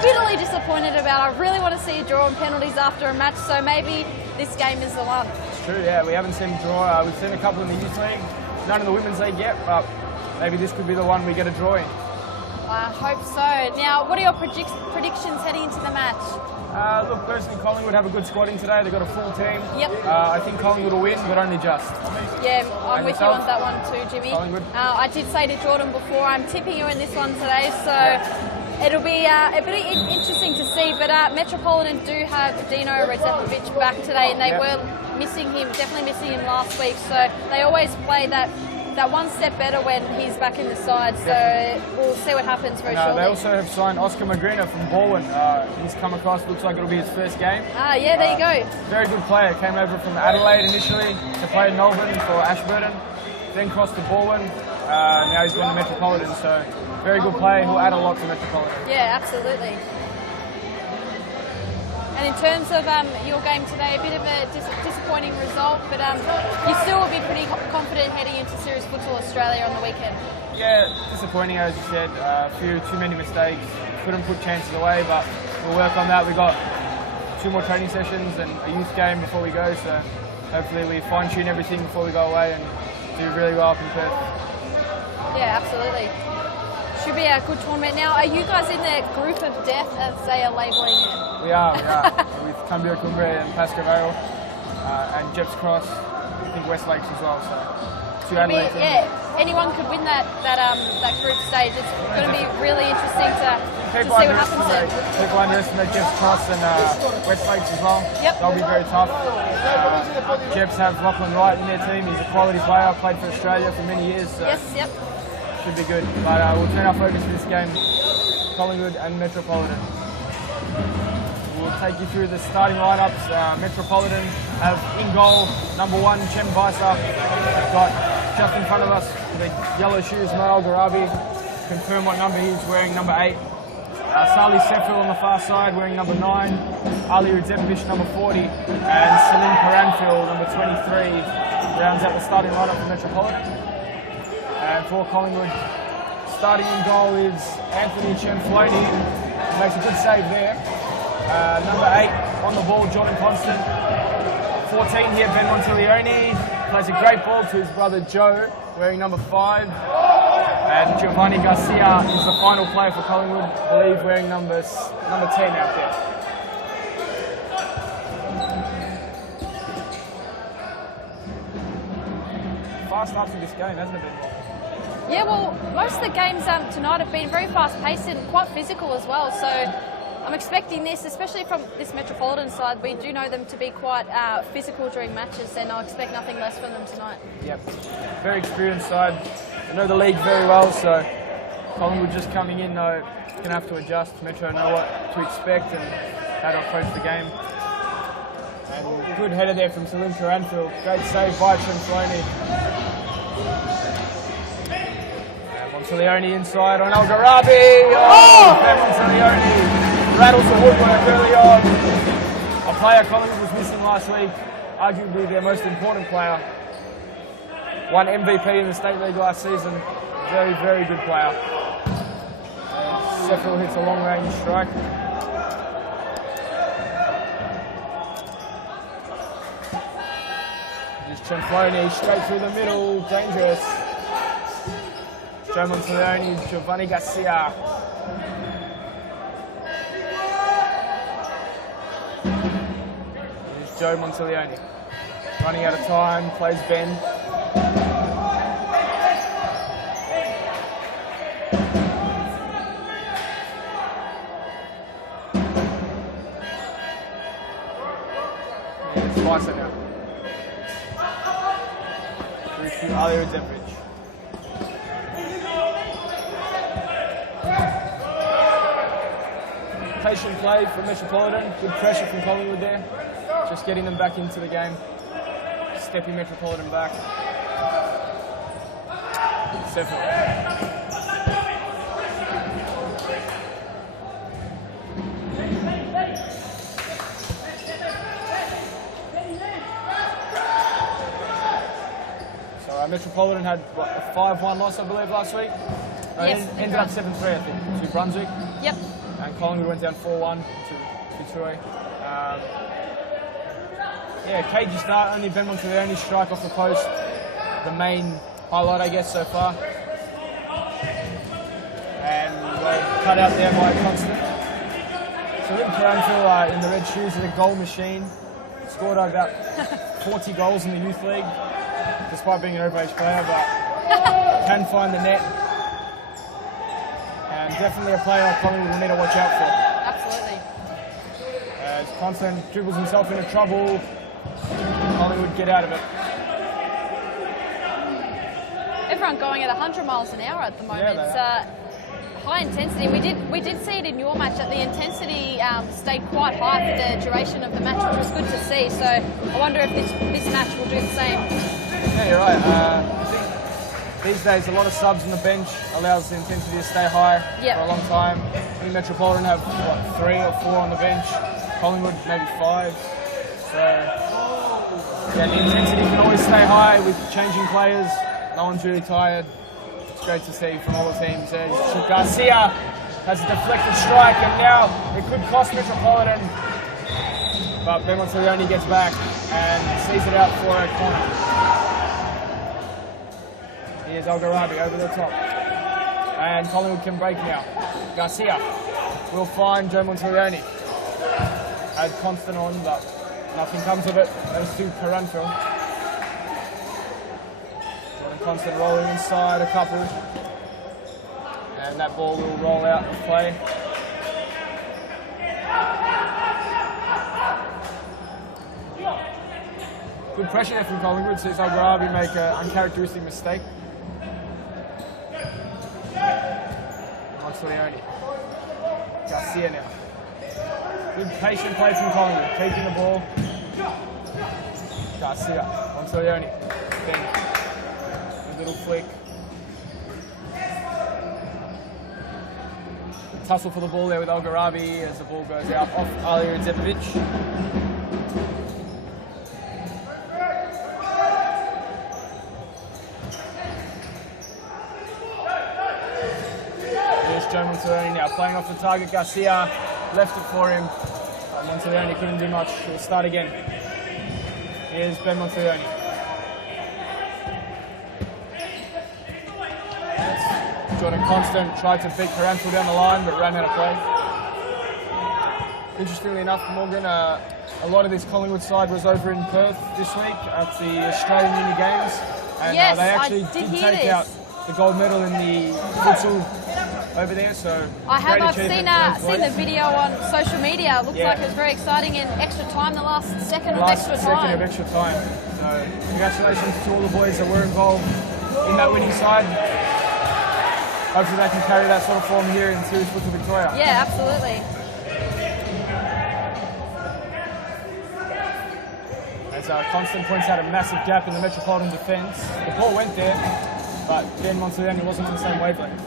bitterly disappointed about. I really want to see a draw and penalties after a match, so maybe this game is the one. It's true, yeah, we haven't seen a draw. We've seen a couple in the youth league, none in the women's league yet, but maybe this could be the one we get a draw in. I hope so. Now, what are your predictions heading into the match? Look, personally, Collingwood have a good squad in today. They've got a full team. Yep. I think Collingwood will win, but only just. Yeah, I'm with you on that one too, Jimmy. Collingwood. I did say to Jordan before, I'm tipping you in this one today, so it'll be a bit interesting to see. But Metropolitan do have Dino Rozepovic back today, and they were missing him, definitely missing him last week. So they always play that one step better when he's back in the side, so we'll see what happens very shortly. They also have signed Oscar Magrina from Baldwin. He's come across, looks like it'll be his first game. Yeah, there you go. Very good player. Came over from Adelaide initially to play in Melbourne for Ashburton, then crossed to Baldwin. Now he's gone to Metropolitan, so very good player. He'll add a lot to Metropolitan. Yeah, absolutely. And in terms of your game today, a bit of a disappointing result, but you still will be pretty confident heading into Series Futsal Australia on the weekend. Yeah, disappointing as you said. A few too many mistakes. Couldn't put chances away, but we'll work on that. We've got 2 more training sessions and a youth game before we go, so hopefully we fine-tune everything before we go away and do really well up in Perth. Yeah, absolutely. Should be a good tournament. Now, are you guys in the group of death, as they are labelling it? We are. With Cumbria Cumbre and Pascoe Vale and Jeps Cross, I think West Lakes as well. So 2 Adelaide teams. Yeah, anyone could win that group stage. It's going to be really interesting to see what happens there. People underestimate Jeps Cross and West Lakes as well. Yep. They'll be very tough. Jeps have Lachlan Wright in their team. He's a quality player, played for Australia for many years. So yes, yep. Should be good. But we'll turn our focus to this game, Collingwood and Metropolitan. We'll take you through the starting lineups. Metropolitan have in goal number 1, Chem Visa. We've got just in front of us the yellow shoes, Noel Garabi. Confirm what number he's wearing, number 8. Sali Sefil on the far side wearing number 9. Ali Udzepovic number 40. And Salim Karanfil number 23 rounds out the starting lineup for Metropolitan. And for Collingwood, starting in goal is Anthony Cianfloni. Makes a good save there. Number 8 on the ball, Jordan Constant. 14 here, Ben Monteleone. Plays a great ball to his brother Joe, wearing number 5. And Giovanni Garcia is the final player for Collingwood, I believe, wearing number 10 out there. Fast start to this game, hasn't it been? Yeah, well, most of the games tonight have been very fast-paced and quite physical as well, so I'm expecting this, especially from this Metropolitan side. We do know them to be quite physical during matches, and I'll expect nothing less from them tonight. Yep, very experienced side. They know the league very well, so Collingwood just coming in, though, going to have to adjust. Metro know what to expect and how to approach the game. And good header there from Salim Karanfil. Great save by Cianfloni. Monteleone inside on El Garabi. Monteleone rattles the woodwork early on. A player Collingwood was missing last week, arguably their most important player. Won MVP in the State League last season. Very, very good player. Sefil hits a long-range strike. Just Cianfloni straight through the middle, dangerous. Joe Monteleone, Giovanni Garcia. Here's Joe Monteleone. running out of time, plays Ben. Yeah, it's Spicer now. Through to Alio Zepic. Patient play from Metropolitan, good pressure from Collingwood there. Just getting them back into the game. Stepping Metropolitan back. Seven. So Metropolitan had what, a 5-1 loss, I believe, last week. Yes, Ended up 7-3, I think, to Brunswick. Yep. And Collingwood went down 4-1 to Troy. Yeah, cagey start, only Ben Monteleone strike off the post. The main highlight, I guess, so far. And cut out there by Constant. So Lynn Caranfield in the red shoes is a goal machine. Scored about 40 goals in the youth league, despite being an overage player, but can find the net. And definitely a player Collingwood will need to watch out for. Absolutely. As Constant dribbles himself into trouble, Collingwood get out of it. Everyone going at 100 miles an hour at the moment. Yeah, High intensity. We did see it in your match that the intensity stayed quite high for the duration of the match, which was good to see. So I wonder if this match will do the same. Yeah, you're right. I think these days a lot of subs on the bench allows the intensity to stay high for a long time. I think Metropolitan have what, 3 or 4 on the bench. Collingwood maybe 5. So yeah, the intensity can always stay high with changing players. No one's really tired. It's great to see from all the teams. Garcia has a deflected strike, and now it could cost Metropolitan. But Ben Monteleone gets back and sees it out for a corner. Here's Algarabi over the top. And Collingwood can break now. Garcia will find Joe Monteleone. Had Constant on, but nothing comes of it. Those two Caranfield. Constant rolling inside a couple, and that ball will roll out of play. Good pressure there from Collingwood, sees Algarabi make an uncharacteristic mistake. Monteleone. Garcia now. Good patient play from Collingwood, keeping the ball. Garcia, Monteleone. Ben. Little flick. Tussle for the ball there with Algarabi as the ball goes out off Alio Zepic. Here's Joe Monteleone now playing off the target. Garcia left it for him. Monteleone couldn't do much. He'll start again. Here's Ben Monteleone. Jordan Constant tried to beat Caranfield down the line, but ran out of play. Interestingly enough, Morgan, a lot of this Collingwood side was over in Perth this week at the Australian Uni Games, and yes, they actually did take out the gold medal in the futsal over there. So I've seen the video on social media. It looks like it was very exciting in extra time, the last second of extra time. So congratulations to all the boys that were involved in that winning side. Hopefully they can carry that sort of form here in Series Futsal Victoria. Yeah, absolutely. As Constant points out a massive gap in the Metropolitan defence. The ball went there, but Ben Monteleone wasn't on the same wavelength.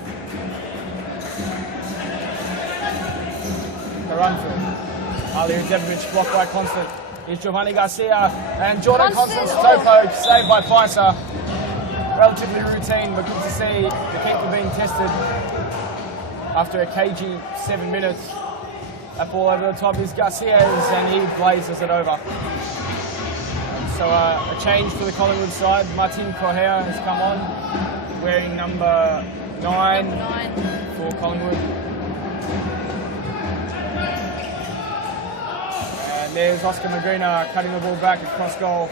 Caranfield. Alio Zepic blocked by Constant. Here's Giovanni Garcia and Jordan Constant's toe poke, saved by Pfizer. Relatively routine, but good to see the keeper being tested after a cagey 7 minutes. That ball over the top is Garcia's, and he blazes it over. So a change for the Collingwood side. Martin Correa has come on, wearing number 9 for Collingwood. And there's Oscar Magrina cutting the ball back across goal.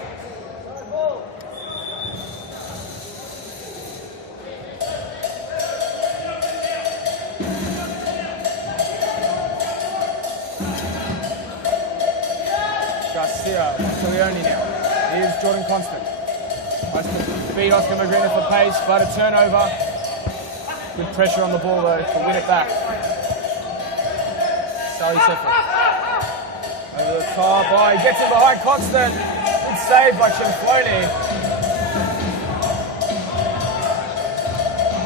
Garcia, Monteleone now. Here's Jordan Constant. Nice to beat Oscar Magrina for pace, but a turnover. Good pressure on the ball though to win it back. Sally Seffer. Over the top, oh, he gets in behind Constant. Good save by Chinfloni.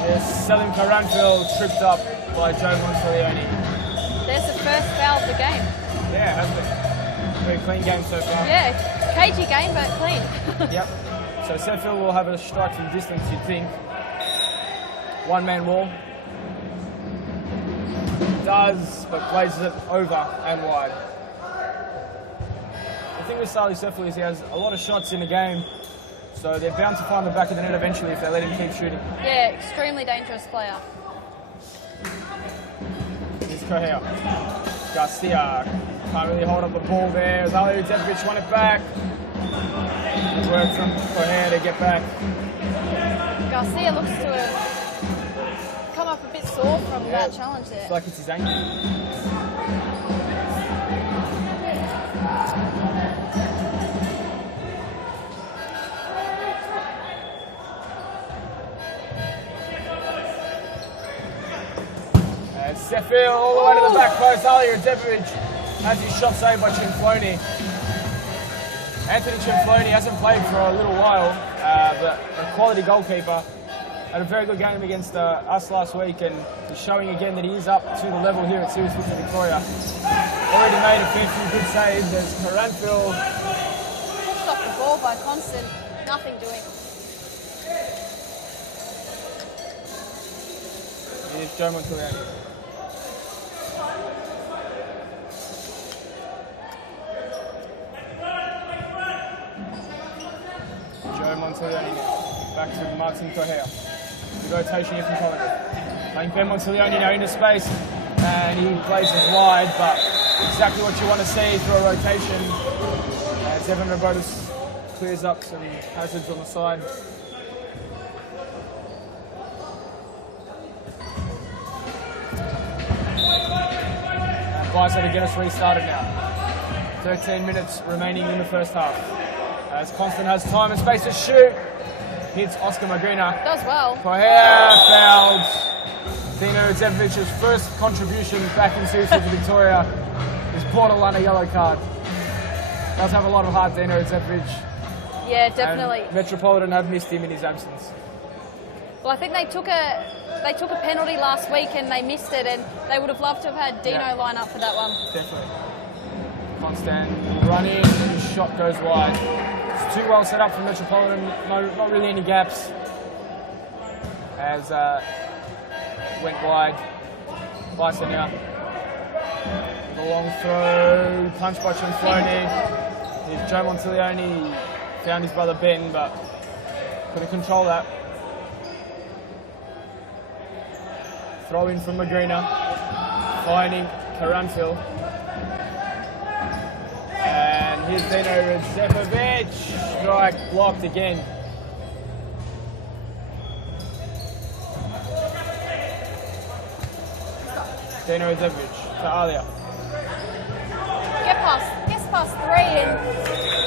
Yes, Selim Karanfil tripped up by Joe Monteleone. There's the first foul of the game. Yeah, it has been. Very clean game so far. Yeah, cagey game, but clean. Yep. So Seffield will have a strike from distance, you'd think. One-man wall. Does, but plays it over and wide. The thing with Sally Seffield is he has a lot of shots in the game, so they're bound to find the back of the net eventually if they let him keep shooting. Yeah, extremely dangerous player. Here's Correa. Garcia can't really hold up the ball there. Zalio Uzepovic won it back. Good work from Correa to get back. Garcia looks to have come up a bit sore from that challenge there. It's like it's his ankle. And Seffield all the way to the back post. Ali Uzepovic has his shot saved by Chinfloni. Anthony Chinfloni hasn't played for a little while, but a quality goalkeeper. Had a very good game against us last week, and he's showing again that he is up to the level here at Series Futsal Victoria. Already made a fair few good saves. There's Karanfil. Stopped the ball by Constant. Nothing doing. Here's Joe Monteleone. Joe Monteleone back to Martin Correa. The rotation here from Collingwood. Playing Ben Monteleone now into space, and he plays it wide, but exactly what you want to see through a rotation. As Evan Robotis clears up some hazards on the side. And Bicep to get us restarted now. 13 minutes remaining in the first half. As Constant has time and space to shoot. Hits Oscar Magrina. Does well. Correa fouls. Dino Uzevic's first contribution back in Series Futsal Victoria is borderline a yellow card. Does have a lot of heart, Dino Uzevic. Yeah, definitely. And Metropolitan have missed him in his absence. Well, I think they took a penalty last week and they missed it, and they would have loved to have had Dino line up for that one. Definitely. Constant will run in, and his shot goes wide. It's too well set up for Metropolitan, not really any gaps. As went wide. Bison now. The long throw, punch by Chinfloni. Here's Joe Monteleone. Found his brother Ben, but couldn't control that. Throw in from Magrina. Finding Karanfil. And here's Dino Uzepovic. Strike blocked again. Dino Uzepovic to Alia. Gets past three and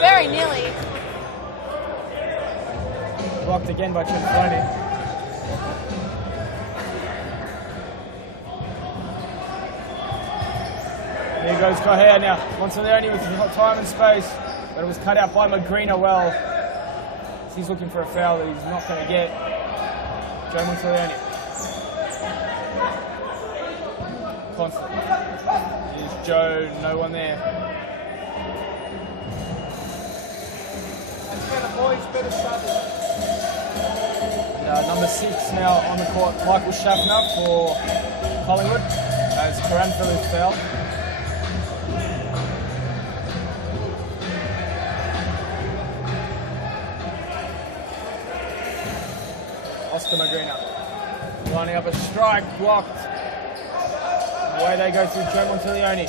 very nearly. Blocked again by Chinfloni. Here goes Correa now. Monteleone with time and space, but it was cut out by Magrina well. He's looking for a foul that he's not going to get. Joe Monteleone. Constant. Here's Joe, no one there. And, number 6 now on the court, Michael Schaffner for Collingwood, as Karanfil is fouled. Oscar Magrina lining up a strike, blocked. Away they go through Joe Monteleone.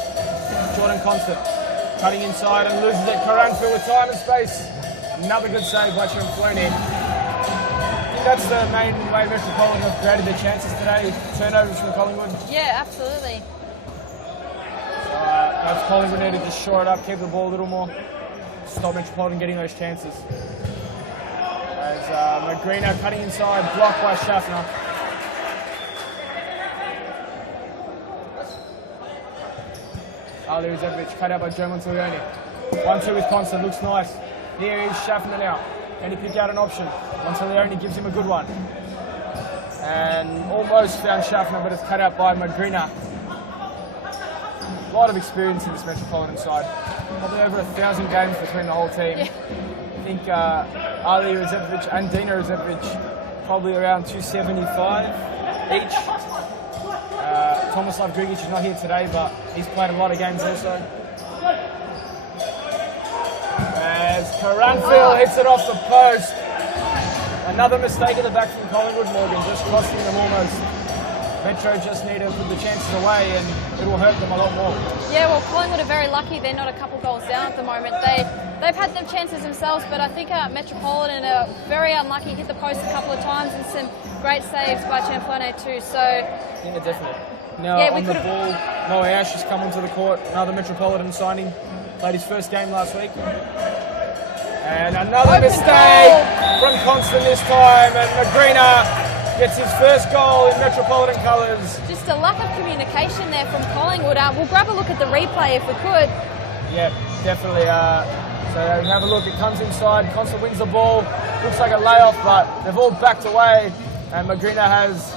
Jordan Constant cutting inside and loses it. Karanfil with time and space. Another good save by Chinfloni. I think that's the main way Metropolitan have created their chances today. Turnovers from Collingwood. Yeah, absolutely. Perhaps Collingwood needed to shore it up, keep the ball a little more. stop Metropolitan getting those chances. As Magrina cutting inside, blocked by Schaffner. Ali Uzevic cut out by Joe Monteleone. 1-2 with Constant, looks nice. Here is Schaffner now. Can he pick out an option? Monteleone gives him a good one. And almost found Schaffner, but it's cut out by Magrina. A lot of experience in this Metropolitan side. Probably over 1,000 games between the whole team. Yeah. I think Ali Uzevic and Dina Uzevic probably around 275 each. Tomislav Grigic is not here today, but he's played a lot of games also. As Karanfil hits it off the post. Another mistake at the back from Collingwood, Morgan, just costing them almost. Metro just need to put the chances away and it will hurt them a lot more. Yeah, well, Collingwood are very lucky they're not a couple goals down at the moment. They've had them chances themselves, but I think Metropolitan are very unlucky, hit the post a couple of times and some great saves by Champlone too. So Yeah, definitely. Now Yeah, on the ball, Noah Ash has come onto the court, another Metropolitan signing, played his first game last week. And another Open mistake goal. from Constant this time, and Magrina gets his first goal in Metropolitan colours. just a lack of communication there from Collingwood. We'll grab a look at the replay if we could. Yeah, definitely. So have a look, it comes inside, Constant wins the ball, looks like a layoff, but they've all backed away, and Magrina has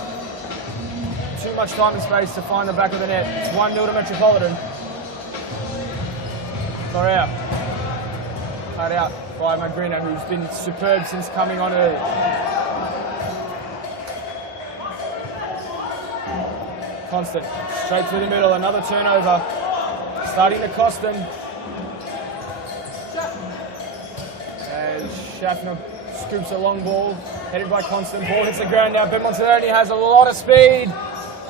too much time and space to find the back of the net. It's 1-0 to Metropolitan. Correa. Cut out by Magrina, who's been superb since coming on early. Constant, straight through the middle, another turnover. Starting to cost them. As Schaffner scoops a long ball, headed by Constant. Ball hits the ground now. Ben Monteleone has a lot of speed.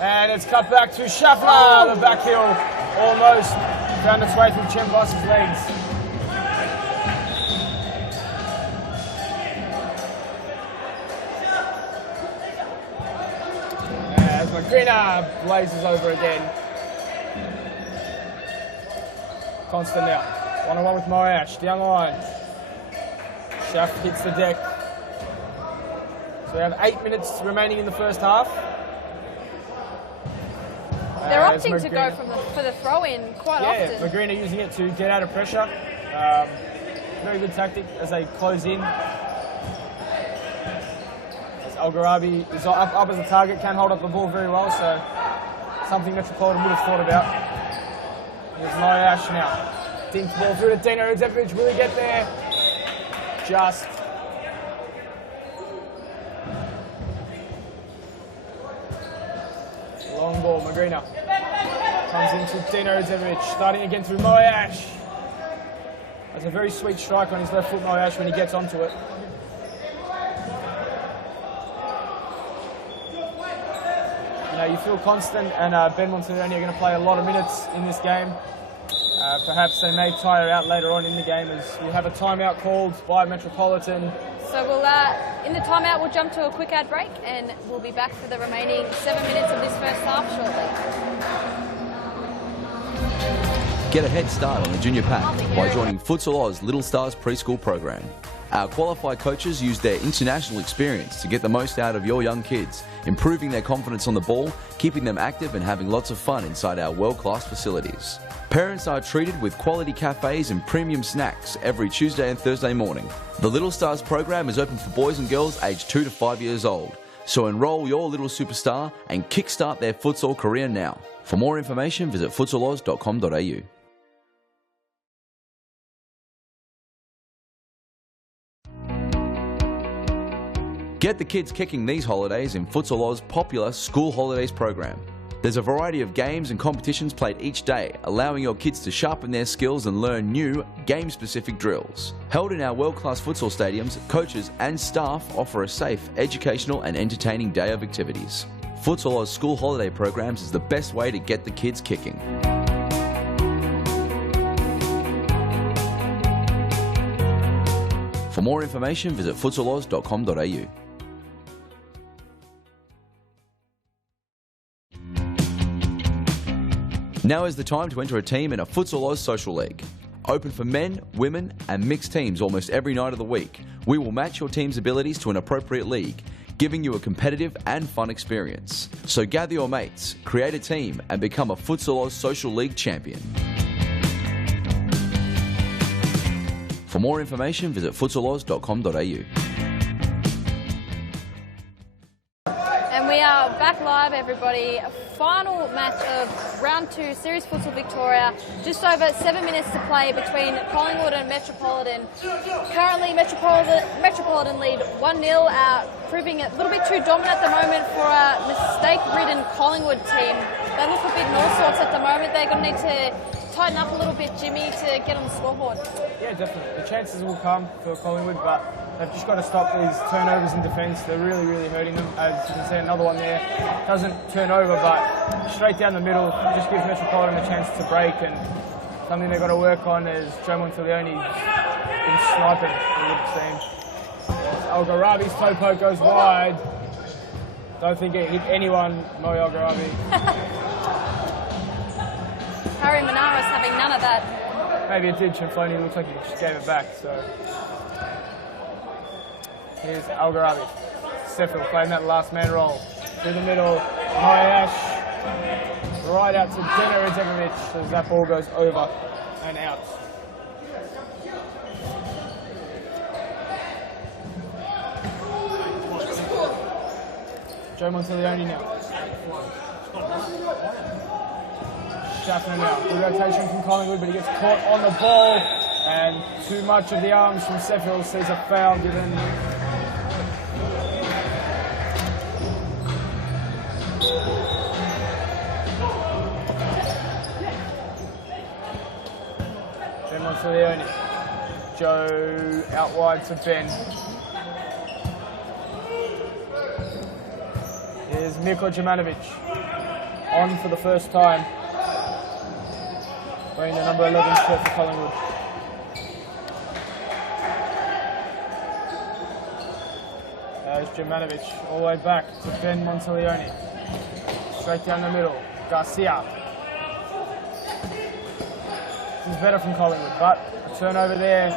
And it's cut back to Schaffner. The back heel almost found its way through Chembas's legs. As Magrina blazes over again. Constant now. 1-on-1 with Morash. Down the line. Schaff hits the deck. So we have 8 minutes remaining in the first half. They're opting to go for the throw-in quite often. Yeah, Magrina using it to get out of pressure. Very good tactic as they close in. As Algarabi is up as a target, can hold up the ball very well, so something Metropolitan would have thought about. Here's Moyash now. Dinks ball through to Dino Uzevic. Will he get there? Just. Long ball, Magrina. Comes into Dino Uzevic, starting again through Moyash. That's a very sweet strike on his left foot, Moyash, when he gets onto it. You know, you feel Constant and Ben Monteleone are going to play a lot of minutes in this game. Perhaps they may tire out later on in the game as we have a timeout called by Metropolitan. So in the timeout, we'll jump to a quick ad break and we'll be back for the remaining 7 minutes of this first half shortly. Get a head start on the junior pack by joining Futsal Oz Little Stars preschool program. Our qualified coaches use their international experience to get the most out of your young kids, improving their confidence on the ball, keeping them active and having lots of fun inside our world-class facilities. Parents are treated with quality cafes and premium snacks every Tuesday and Thursday morning. The Little Stars program is open for boys and girls aged 2 to 5 years old. So enroll your little superstar and kickstart their futsal career now. For more information, visit futsaloz.com.au. Get the kids kicking these holidays in Futsal Oz's popular School Holidays program. There's a variety of games and competitions played each day, allowing your kids to sharpen their skills and learn new, game-specific drills. Held in our world-class futsal stadiums, coaches and staff offer a safe, educational and entertaining day of activities. Futsal Oz School Holiday programs is the best way to get the kids kicking. For more information, visit futsaloz.com.au. Now is the time to enter a team in a Futsal Oz Social League. Open for men, women and mixed teams almost every night of the week. We will match your team's abilities to an appropriate league, giving you a competitive and fun experience. So gather your mates, create a team and become a Futsal Oz Social League champion. For more information, visit futsaloz.com.au. And we are back live, everybody. Final match of round 2, Series Futsal Victoria. Just over 7 minutes to play between Collingwood and Metropolitan. Currently, Metropolitan lead 1-0, proving a little bit too dominant at the moment for a mistake-ridden Collingwood team. They look a bit Northsorts at the moment. They're going to need to tighten up a little bit, Jimmy, to get on the scoreboard. Yeah, definitely. The chances will come for Collingwood, but they've just got to stop these turnovers in defence. They're really, really hurting them. As you can see, another one there. Doesn't turn over, but straight down the middle just gives Metropolitan a chance to break. And something they've got to work on is Joe Monteleone's been sniping, it would seem. Algarabi's toe poke goes wide. Don't think it hit anyone, Mo Algarabi. Harry Manaras having none of that. Maybe it did. Chamfloni looks like he just gave it back. So here's Algarabi. Sheffield playing that last man role. Through the middle, Moyash. Right out to Dino Radzekovic as that ball goes over and out. Joe Monteleone now. Schaffner now. Good rotation from Collingwood, but he gets caught on the ball, and too much of the arms from Sheffield sees a foul given. Ben Monteleone. Joe out wide to Ben. Here's Mirko Jemanovic on for the first time, wearing the number 11 shirt for Collingwood. There's Jemanovic all the way back to Ben Monteleone. Straight down the middle, Garcia. This is better from Collingwood, but a turnover there.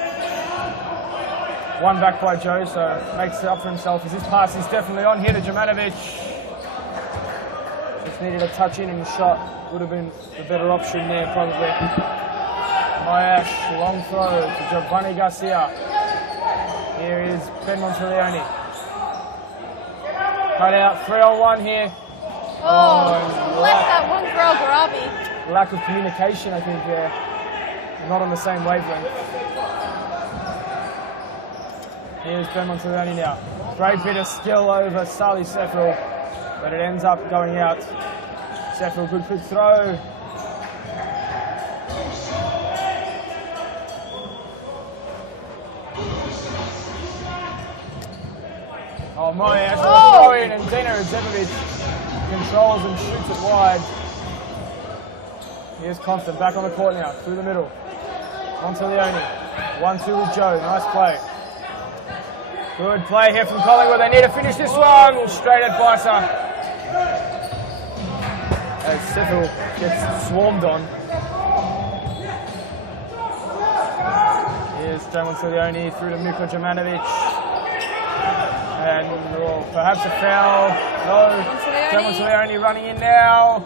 One back by Joe, so makes it up for himself as this pass is definitely on here to Jemanovic. Just needed a touch in and a shot. Would have been the better option there, probably. Moyash, long throw to Giovanni Garcia. Here is Ben Monteleone. Cut out, 3-on-1 here. Left that one for Algarabi. Lack of communication, I think, there. Not on the same wavelength. Here's Ben Monteleone now. Great bit of skill over Sali Sheffield, but it ends up going out. Sheffield, good quick throw. Oh, Moyash will throw in, and Dino Radzekovic controls and shoots it wide. Here's Constant back on the court now, through the middle. Monteleone, 1-2 with Joe, nice play. Good play here from Collingwood, they need to finish this one, straight at Bison. As Sheffield gets swarmed on. Here's Joe Monteleone through to Mirko Jemanovic. And perhaps a foul. No, Joe Monteleone running in now.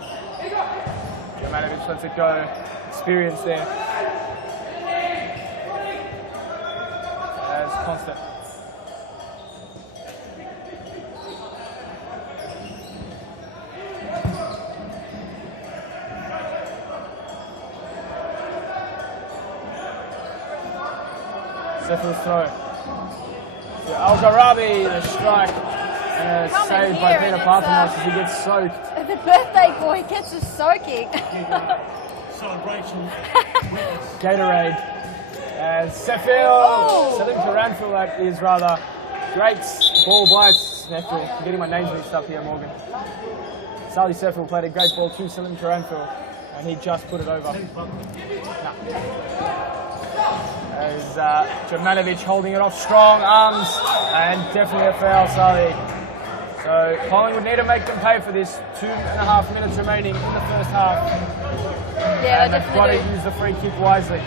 Jemanovic lets it go. Experience there. As Constant. Sheffield's throw. To Algarabi, the strike. And a save by Peter Parthenos as he gets soaked. The birthday boy gets us soaking. Celebration. Gatorade. And Sheffield. Selim Karanfil, that is rather great ball by Sheffield. I'm getting my names mixed up here, Morgan. Sali Sheffield played a great ball to Selim Karanfil, and he just put it over. As Jemanovic holding it off, strong arms, and definitely a foul, Sali. So Collingwood need to make them pay for this. 2.5 minutes remaining in the first half. Yeah, and they've got to use the free kick wisely.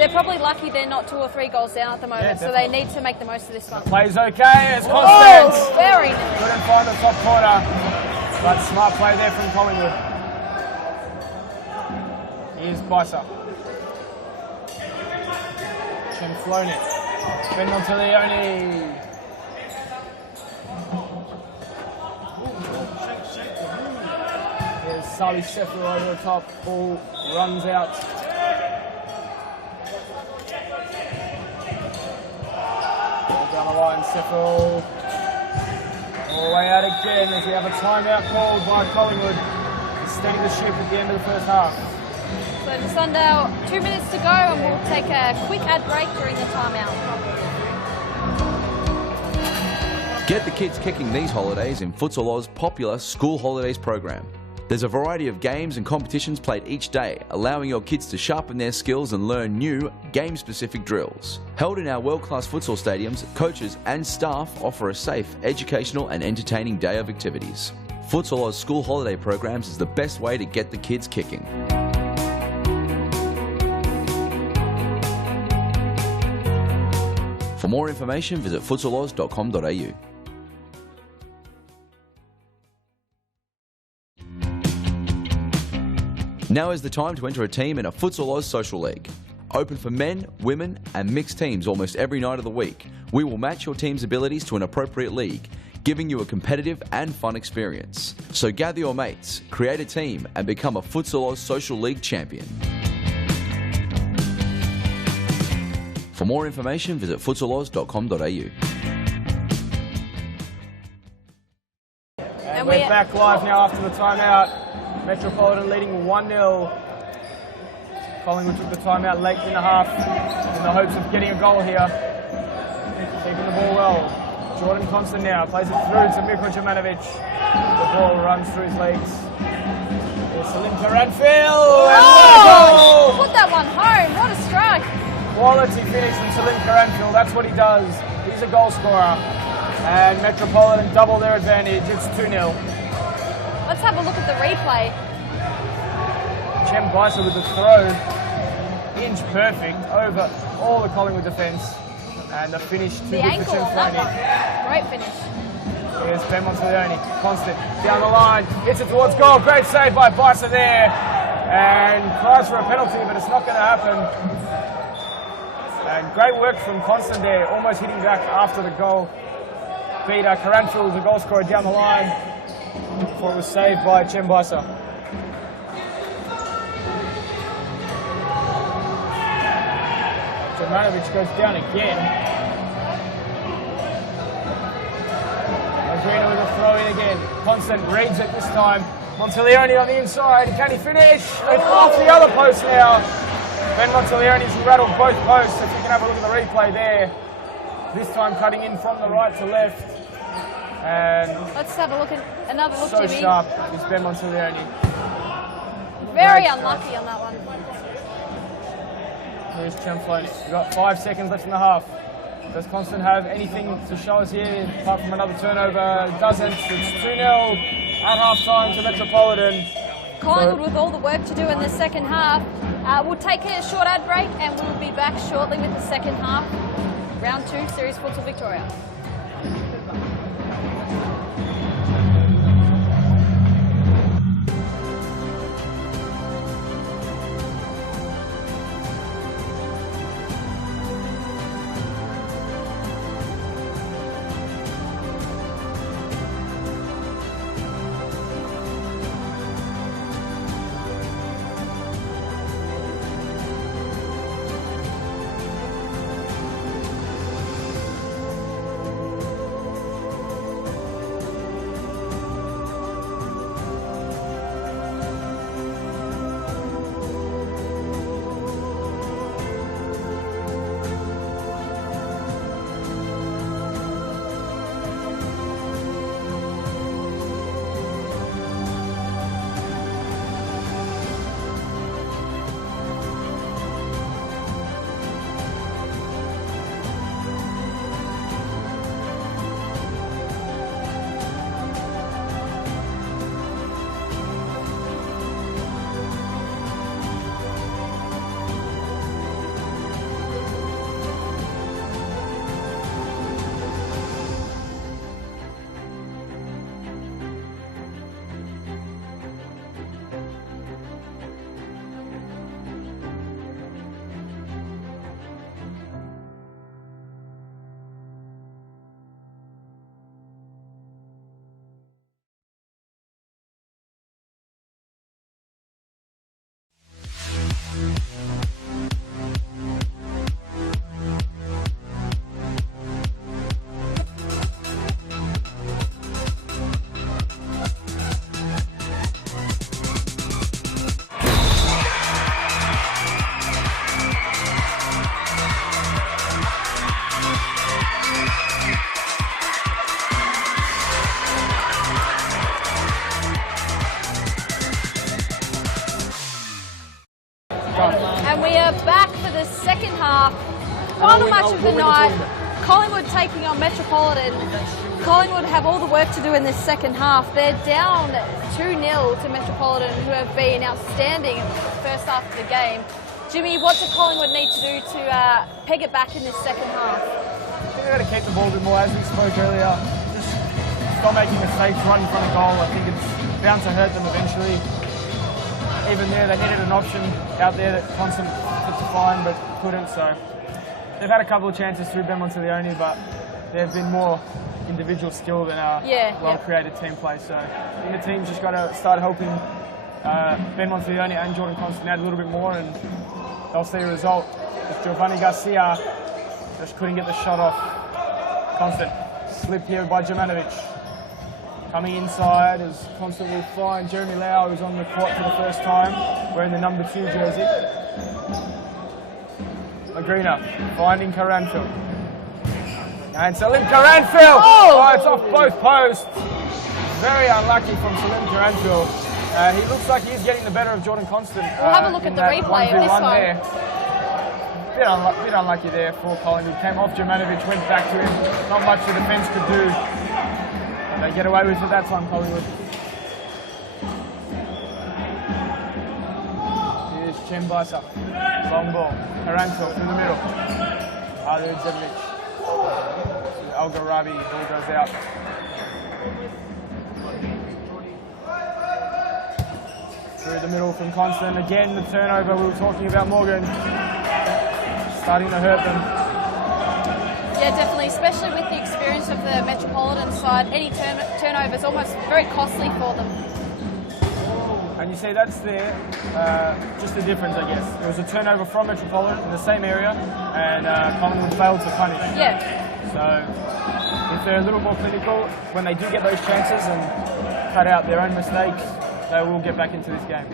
they're probably lucky they're not 2 or 3 goals down at the moment, so they need to make the most of this one. Plays okay, it's Constant. Oh, very nice. Couldn't find the top corner, but smart play there from Collingwood. Here's Bissa. Flown it. Ben Monteleone. There's Sally Sheffield over the top. Ball runs out. Ball down the line, Sheffield. All the way out again as we have a timeout called by Collingwood to steady the ship at the end of the first half. So just under 2 minutes to go, and we'll take a quick ad break during the timeout. Get the kids kicking these holidays in Futsal Oz popular School Holidays program. There's a variety of games and competitions played each day, allowing your kids to sharpen their skills and learn new, game-specific drills. Held in our world-class futsal stadiums, coaches and staff offer a safe, educational and entertaining day of activities. Futsal Oz School Holiday programs is the best way to get the kids kicking. For more information, visit futsaloz.com.au. Now is the time to enter a team in a Futsal Oz Social League. Open for men, women and mixed teams almost every night of the week. We will match your team's abilities to an appropriate league, giving you a competitive and fun experience. So gather your mates, create a team and become a Futsal Oz Social League champion. For more information, visit futsaloz.com.au. And we're back live now after the timeout. Metropolitan leading 1-0. Collingwood took the timeout late in the half in the hopes of getting a goal here. Keeping the ball well. Jordan Constant now plays it through to Mirko Jemanovic. The ball runs through his legs. There's Salim Karanfil. Oh! Put that one home. What a strike. Quality finish from Salim Karanfil. That's what he does. He's a goal scorer. And Metropolitan double their advantage. It's 2-0. Let's have a look at the replay. Cem Bissa with the throw. Inch perfect over all the Collingwood defence. And the finish too The good ankle for Cem on that Flowney. one. Great finish. Here's Ben Monteleone. Constant down the line. Hits it towards goal. Great save by Bissa there. And cries for a penalty, but it's not going to happen. And great work from Constant there. Almost hitting back after the goal. Peter Karanfil was the goal scorer down the line before it was saved by Cem Bissa. Jemanovic goes down again. Agrina with a throw in again. Constant reads it this time. Monteleone on the inside. Can he finish? It's off the other post now. Ben Monteleone's rattled both posts. If you can have a look at the replay there. This time cutting in from the right to left. And let's have a look at another look, so Jimmy. sharp is Ben Monteleone. Very unlucky on that one. Here's Cem Flowney. We've got 5 seconds left in the half. Does Constant have anything to show us here apart from another turnover? It doesn't. It's 2-0 at half time to Metropolitan. Collingwood with all the work to do in the second half. We'll take a short ad break and we'll be back shortly with the second half. Round 2, Series Futsal Victoria. And we are back for the second half. Final match of the night. Collingwood taking on Metropolitan. Collingwood have all the work to do in this second half. They're down 2-0 to Metropolitan, who have been outstanding in the first half of the game. Jimmy, what do Collingwood need to do to peg it back in this second half? I think they've got to keep the ball a bit more, as we spoke earlier. Just stop making mistakes right in front of goal. I think it's bound to hurt them eventually. Even there, they needed an option out there that Constant took to find, but couldn't. So they've had a couple of chances through Ben Monteleone, but they've been more individual skill than our well-created team play. So I think the team's just got to start helping Ben Monteleone and Jordan Constant out a little bit more, and they'll see a result. With Giovanni Garcia just couldn't get the shot off. Constant slip here by Jovanovic. Coming inside as Constant will find Jeremy Lau, who's on the court for the first time, wearing the number 2 jersey. Magrina finding Caranfield. And Salim Caranfield! Oh, it's off both posts. Very unlucky from Salim Caranfield. He looks like he's getting the better of Jordan Constant. We'll have a look at the replay of this one. There. Bit unlucky there for Collingwood. Came off Jovanovic, went back to him. Not much the defence could do. They get away with it that time, Collingwood. Here's Chembasa. Long ball. Caranfield through the middle. Adil Zevic. Al-Gharabi, ball goes out. Through the middle from Constant. Again, the turnover we were talking about, Morgan. Starting to hurt them. Yeah, definitely, especially with the experience of the Metropolitan side. Any turnover is almost very costly for them. And you see that's there, just the difference, I guess. There was a turnover from Metropolitan in the same area, and Collingwood failed to punish. Yeah. So if they're a little more clinical, when they do get those chances and cut out their own mistakes, they will get back into this game.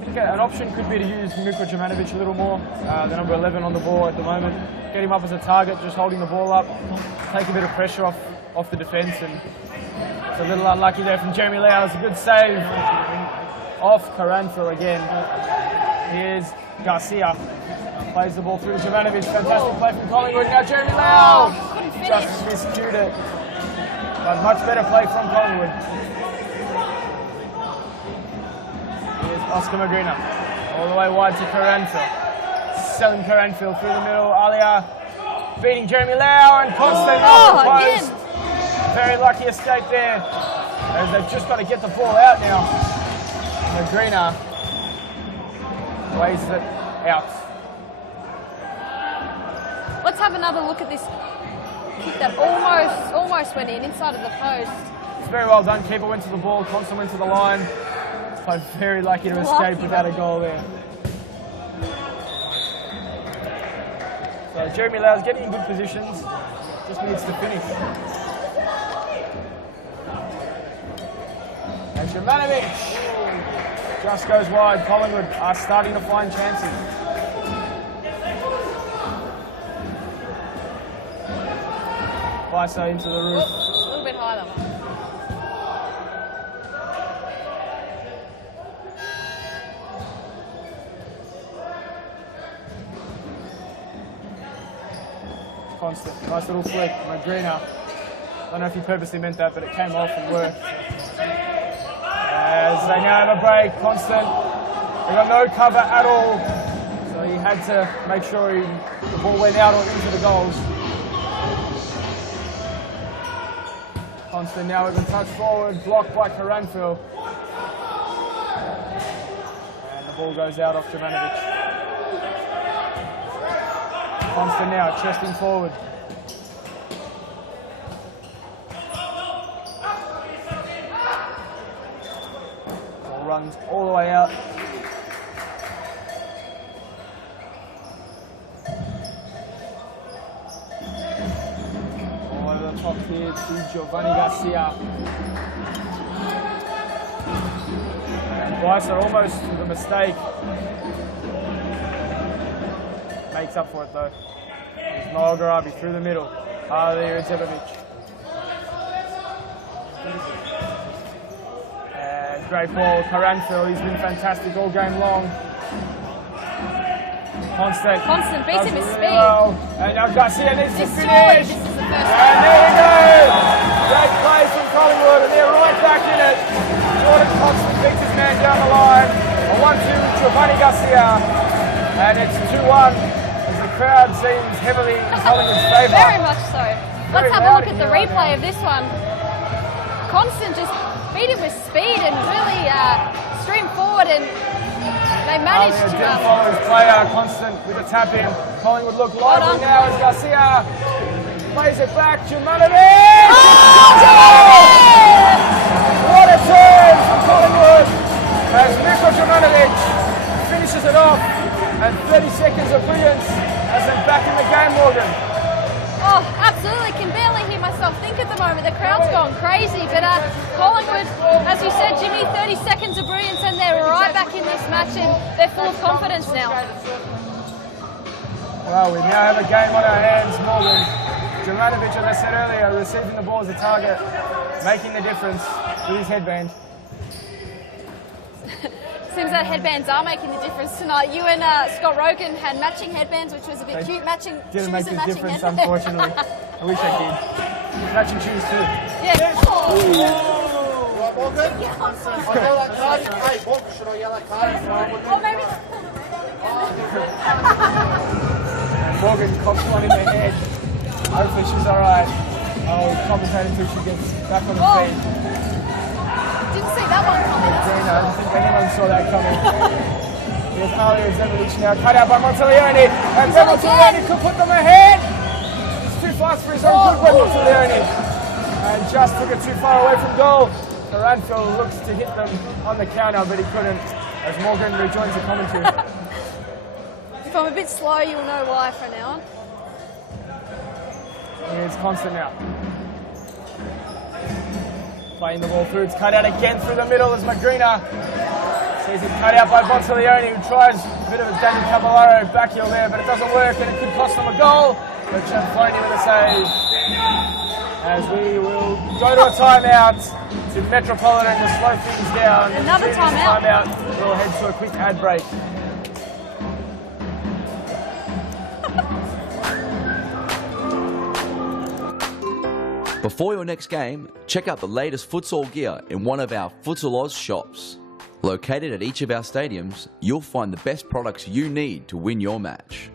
I think an option could be to use Mirko Jovanovic a little more, the number 11 on the ball at the moment. Get him up as a target, just holding the ball up, take a bit of pressure off the defence, and it's a little unlucky there from Jeremy Lau. It's a good save off Caranfield again. Here's Garcia, plays the ball through to Jovanovic. Fantastic play from Collingwood. Now Jeremy Lau just miscued it, but much better play from Collingwood. Here's Oscar Magrina, all the way wide to Caranfield. Selling Caranfield through the middle. Alia beating Jeremy Lau, and Constant off the post. Very lucky escape there, as they've just got to get the ball out now. Magrina weighs it out. Let's have another look at this kick that almost went inside of the post. It's very well done. Keeper went to the ball, Constant went to the line, but very lucky to escape without a goal there. So Jeremy Lau's getting in good positions, just needs to finish. And Jovanovic just goes wide. Collingwood are starting to find chances. Biso into the roof. A little bit high that one. Constant. Nice little flick. Magrina. Don't know if he purposely meant that, but it came off and worked. As they now have a break, Constant. They got no cover at all, so he had to make sure the ball went out or into the goals. Constant now with a touch forward, blocked by Caranfield. And the ball goes out off Jovanovic. Constant now, chesting forward. Ball runs all the way out. All over the top here to Giovanni Garcia. And Biso almost with a mistake. Makes up for it though. There's Noel Garabi through the middle. There is Zevic. And great ball, Caranfield. He's been fantastic all game long. Constant. Constant beats him with Does speed. really well. And now Garcia needs to This finish. is the first And there you go. Great play from Collingwood, and they're right back in it. Jordan Constant beats his man down the line. A 1-2 with Giovanni Garcia. And it's 2-1 as the crowd seems heavily in Collingwood's favour. Very much so. Let's have a look at the rowdy replay of this one. Constant just beat him with speed and really streamed forward, and they managed to... Didn't follow his player, Constant with a tap in. Collingwood look lively now as Garcia plays it back. Jumanovic! What a turn from Collingwood as Mirko Jumanovic finishes it off, and 30 seconds of brilliance as they're back in the game, Morgan. Oh, absolutely. Can barely hear myself think at the moment. The crowd's gone crazy. But Collingwood, as you said, Jimmy, 30 seconds of brilliance, and they're right back in this match, and they're full of confidence now. Well, we now have a game on our hands, Morgan. Juranovic, as I said earlier, receiving the ball as a target, making the difference with his headband. Seems that headbands are making the difference tonight. You and Scott Rogan had matching headbands, which was a bit cute. Matching Didn't shoes make and the matching difference, headbands. unfortunately. I wish I did. Matching shoes too. Yeah. Morgan? I yell that card. Hey, what should I yell that card? Oh, maybe. And Morgan cops one in the head. Hopefully she's alright. I'll commentate until she gets back on her feet. Didn't see that one coming. I don't think anyone saw that coming. Here's Alia Zemelic now, cut out by Monteleone. And then Monteleone could put them ahead. It's too fast for his own good by Monteleone. And just took it too far away from goal. Ranfield looks to hit them on the counter, but he couldn't, as Morgan rejoins the commentary. If I'm a bit slow, you'll know why from now on. Here's Constant now. Playing the ball through, it's cut out again through the middle as Magrina sees it cut out by Monteleone, who tries a bit of a Daniel Caballero back heel there, but it doesn't work and it could cost them a goal. But Cianfloni with a save. As we will go to a timeout to Metropolitan to slow things down. Another timeout. We'll head to a quick ad break. Before your next game, check out the latest futsal gear in one of our Futsal Oz shops. Located at each of our stadiums, you'll find the best products you need to win your match.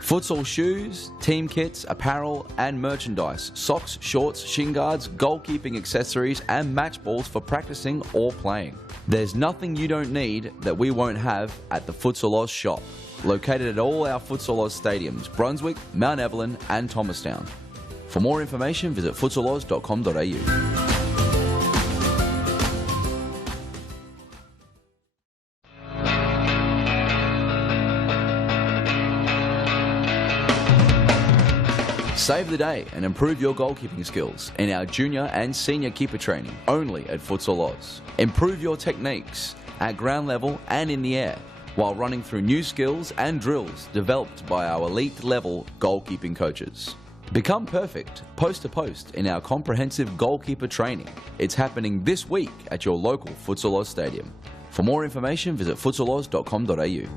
Futsal shoes, team kits, apparel and merchandise, socks, shorts, shin guards, goalkeeping accessories and match balls for practicing or playing. There's nothing you don't need that we won't have at the Futsal Oz shop. Located at all our Futsal Oz stadiums, Brunswick, Mount Evelyn and Thomastown. For more information, visit futsaloz.com.au. Save the day and improve your goalkeeping skills in our junior and senior keeper training only at Futsal Oz. Improve your techniques at ground level and in the air while running through new skills and drills developed by our elite level goalkeeping coaches. Become perfect post to post in our comprehensive goalkeeper training. It's happening this week at your local Futsal Oz stadium. For more information, visit futsaloz.com.au.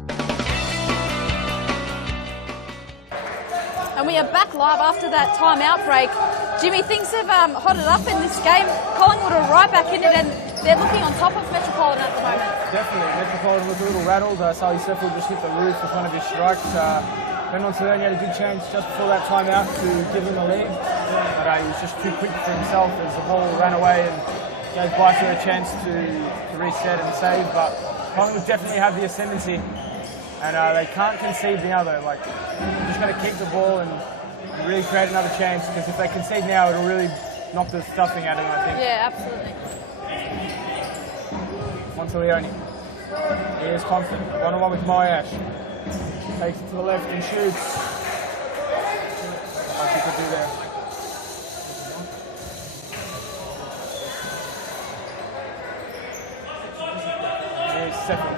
And we are back live after that timeout break. Jimmy, things have hotted up in this game. Collingwood are right back in it, and they're looking on top of Metropolitan at the moment. Definitely. Metropolitan was a little rattled. Sally Seffel just hit the roof with one of his strikes. Ben Monteleone had a good chance just before that timeout to give him a lead. But he was just too quick for himself as the ball ran away and gave Biter a chance to reset and save. But Collingwood definitely have the ascendancy. And they can't concede now though. Like, they're just got to keep the ball and really create another chance, because if they concede now, it'll really knock the stuffing out of them, I think. Yeah, absolutely. Monteleone. He is confident. 1-on-1 with Moyash. Takes it to the left and shoots. What he could do there. Here's Seffel.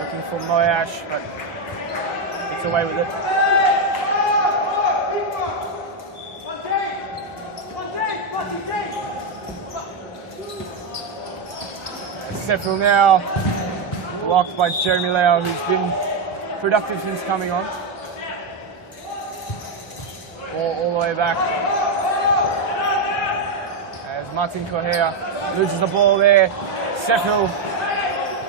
Looking for Moyash, but gets away with it. Seffel now blocked by Jeremy Lau, who's been productive since coming on. Ball all the way back. As Martin Correa loses the ball there. Sefil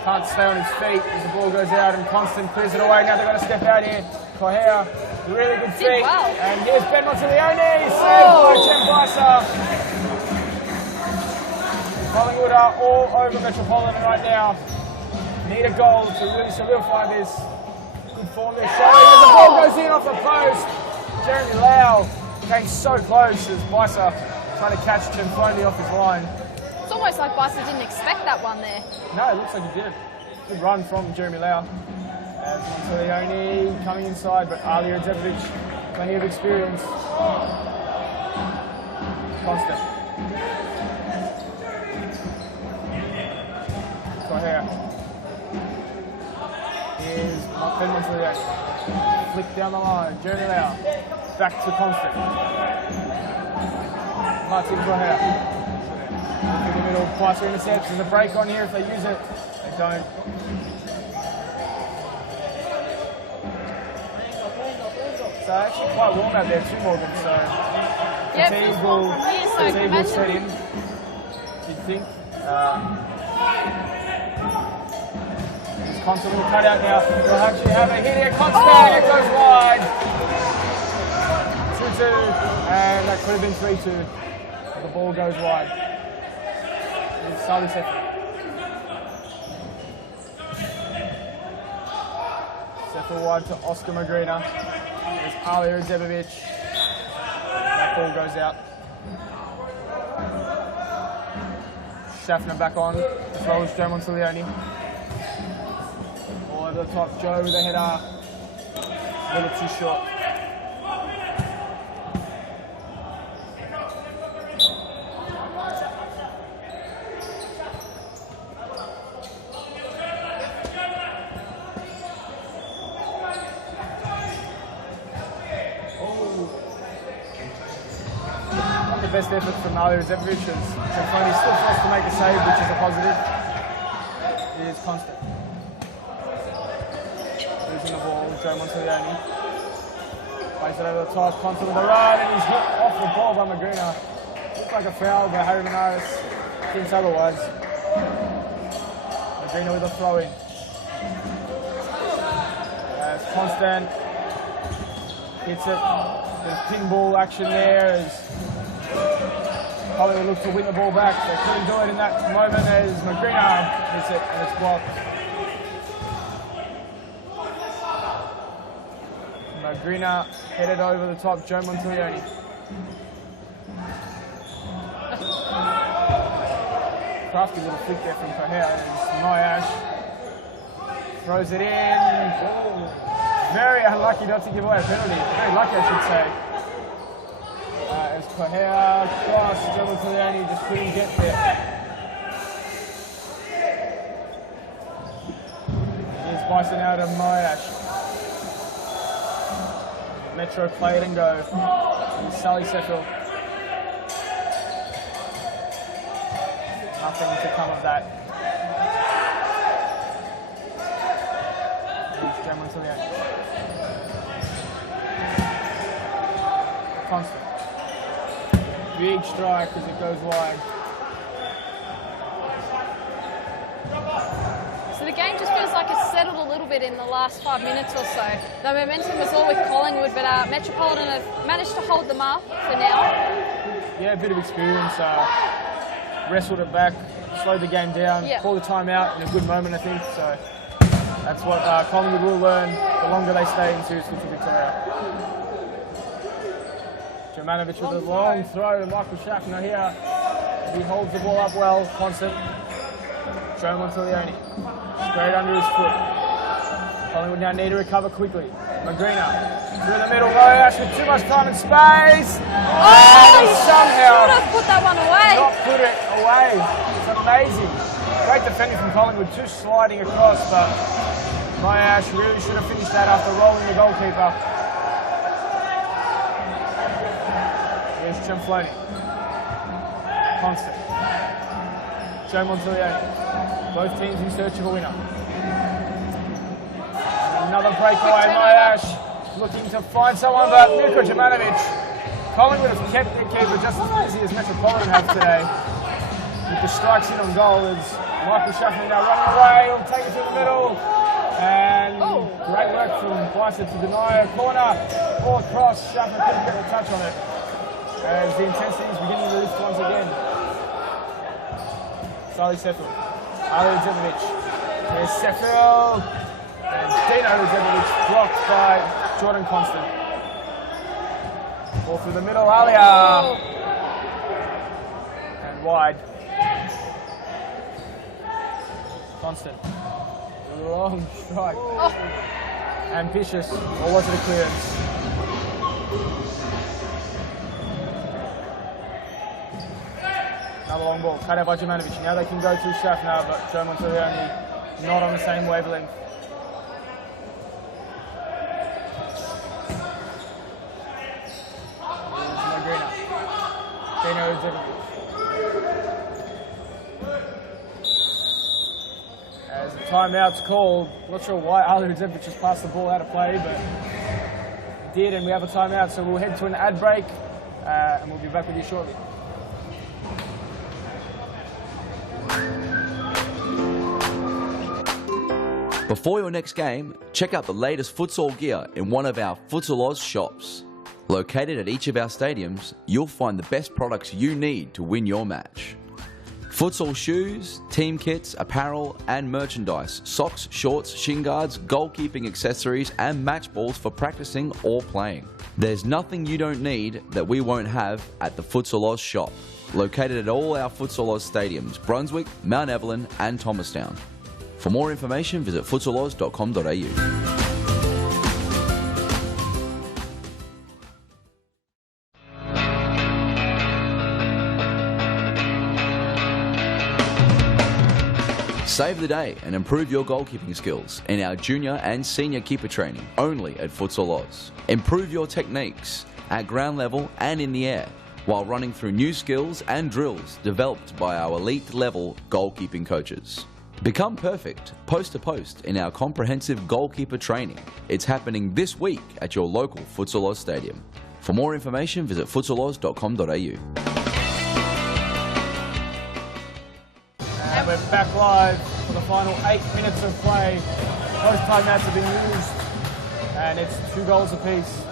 can't stay on his feet as the ball goes out and Constant clears it away. Now they've got to step out here. Correa, really good feet. Well. And here's Ben Monteleone, saved by Jem Blyser. Collingwood are all over Metropolitan right now. Need a goal to really solidify this. Good form there, showing as the ball goes in off the post. Jeremy Lau came so close as Blyser trying to catch Temfoni off his line. It's almost like Blyser didn't expect that one there. No, it looks like he did. Good run from Jeremy Lau. As Monteleone coming inside, but Ali Radzevic, plenty of experience. Constant. Correa. Here's Ben Monteleone. Flick down the line. Jeremy Lau. Back to Constant. Martin Correa. In the middle, Blyser intercepts. There's a break on here if they use it. They don't. So actually quite warm out there too, Morgan. So Yeah, feels warm from here, so fatigue will set in, you'd think. Constant will cut out now. They'll actually have a hit here. Constant, it goes wide. 2-2, and that could have been 3-2. The ball goes wide. It's Sally Sefil. Sefil wide to Oscar Magrina. There's Ali Radzevic. That ball goes out. Schaffner back on, as well as Joe Monteleone. All over the top, Joe with a header. A little too short. Best effort from Ali Radzevic as Temfoni still forced to make a save, which is a positive. It is Constant. Losing the ball, Joe Monteleone. Plays it over the top, Constant with a run, and he's hit off the ball by Magrina. Looks like a foul by Harry Menares. Thinks otherwise. Magrina with a throw in. As Constant hits it. There's pinball action there as Collingwood look to win the ball back. They couldn't do it in that moment as Magrina hits it and it's blocked. Magrina headed over the top, Joe Monteleone. Crafty little flick there from Correa as Nyash throws it in. Oh, very unlucky not to give away a penalty. Very lucky, I should say. As Correa crossed, Joe Monteleone just couldn't get there. Here's Bison out of Nyash. Metro play it and go. And Sally Sefil. Nothing to come of that. Here's Joe Monteleone. Constant. Big strike as it goes wide. So the game just feels like it's settled a little bit in the last 5 minutes or so. The momentum was all with Collingwood, but Metropolitan have managed to hold them up for now. Yeah, a bit of experience. Wrestled it back, slowed the game down, called a timeout in a good moment, I think. So that's what Collingwood will learn the longer they stay in Series 50 Victoria. Jovanovic with a long throw to Michael Schaffner here. He holds the ball up well, Constant. Joe Monteleone, straight under his foot. Collingwood now need to recover quickly. Magrina, through the middle, Nyash with too much time and space. Oh, he somehow should have put that one away. not put it away. It's amazing. Great defending from Collingwood, just sliding across, but Nyash really should have finished that after rolling the goalkeeper. Here's Temfoni. Constant. Joe Monteleone. Both teams in search of a winner. Another breakaway, Mayash looking to find someone, but Mirko Jemanovic. Collingwood have kept their keeper just as busy as Metropolitan have today. With the strikes in on goal, as Michael Schaffner now running away, he'll take it to the middle. And great work from Bicep to deny a corner. Ball across, Schaffner couldn't get a touch on it. As the intensity is beginning to lift once again. Sally Sefil, Ali Zemovic. Here's Sefil. And Dino Zemovic blocked by Jordan Constant. Ball through the middle, Alia. And wide. Constant. Long strike. Ambitious, or was it a clearance? Another long ball, cut out by Jemanovic. Now they can go to Schaffner, but Joe Monteleone not on the same wavelength. Dino Zemovic. As the timeout's called, not sure why Ali Zemovic just passed the ball out of play, but he did, and we have a timeout, so we'll head to an ad break, and we'll be back with you shortly. Before your next game, check out the latest futsal gear in one of our Futsal Oz shops. Located at each of our stadiums, you'll find the best products you need to win your match. Futsal shoes, team kits, apparel and merchandise, socks, shorts, shin guards, goalkeeping accessories and match balls for practicing or playing. There's nothing you don't need that we won't have at the Futsal Oz shop. Located at all our Futsal Oz stadiums, Brunswick, Mount Evelyn and Thomastown. For more information, visit futsaloz.com.au. Save the day and improve your goalkeeping skills in our junior and senior keeper training only at Futsal Oz. Improve your techniques at ground level and in the air while running through new skills and drills developed by our elite level goalkeeping coaches. Become perfect post to post in our comprehensive goalkeeper training. It's happening this week at your local Futsal Oz stadium. For more information, visit futsaloz.com.au. And we're back live for the final 8 minutes of play. Both timeouts have been used, and it's 2 goals apiece.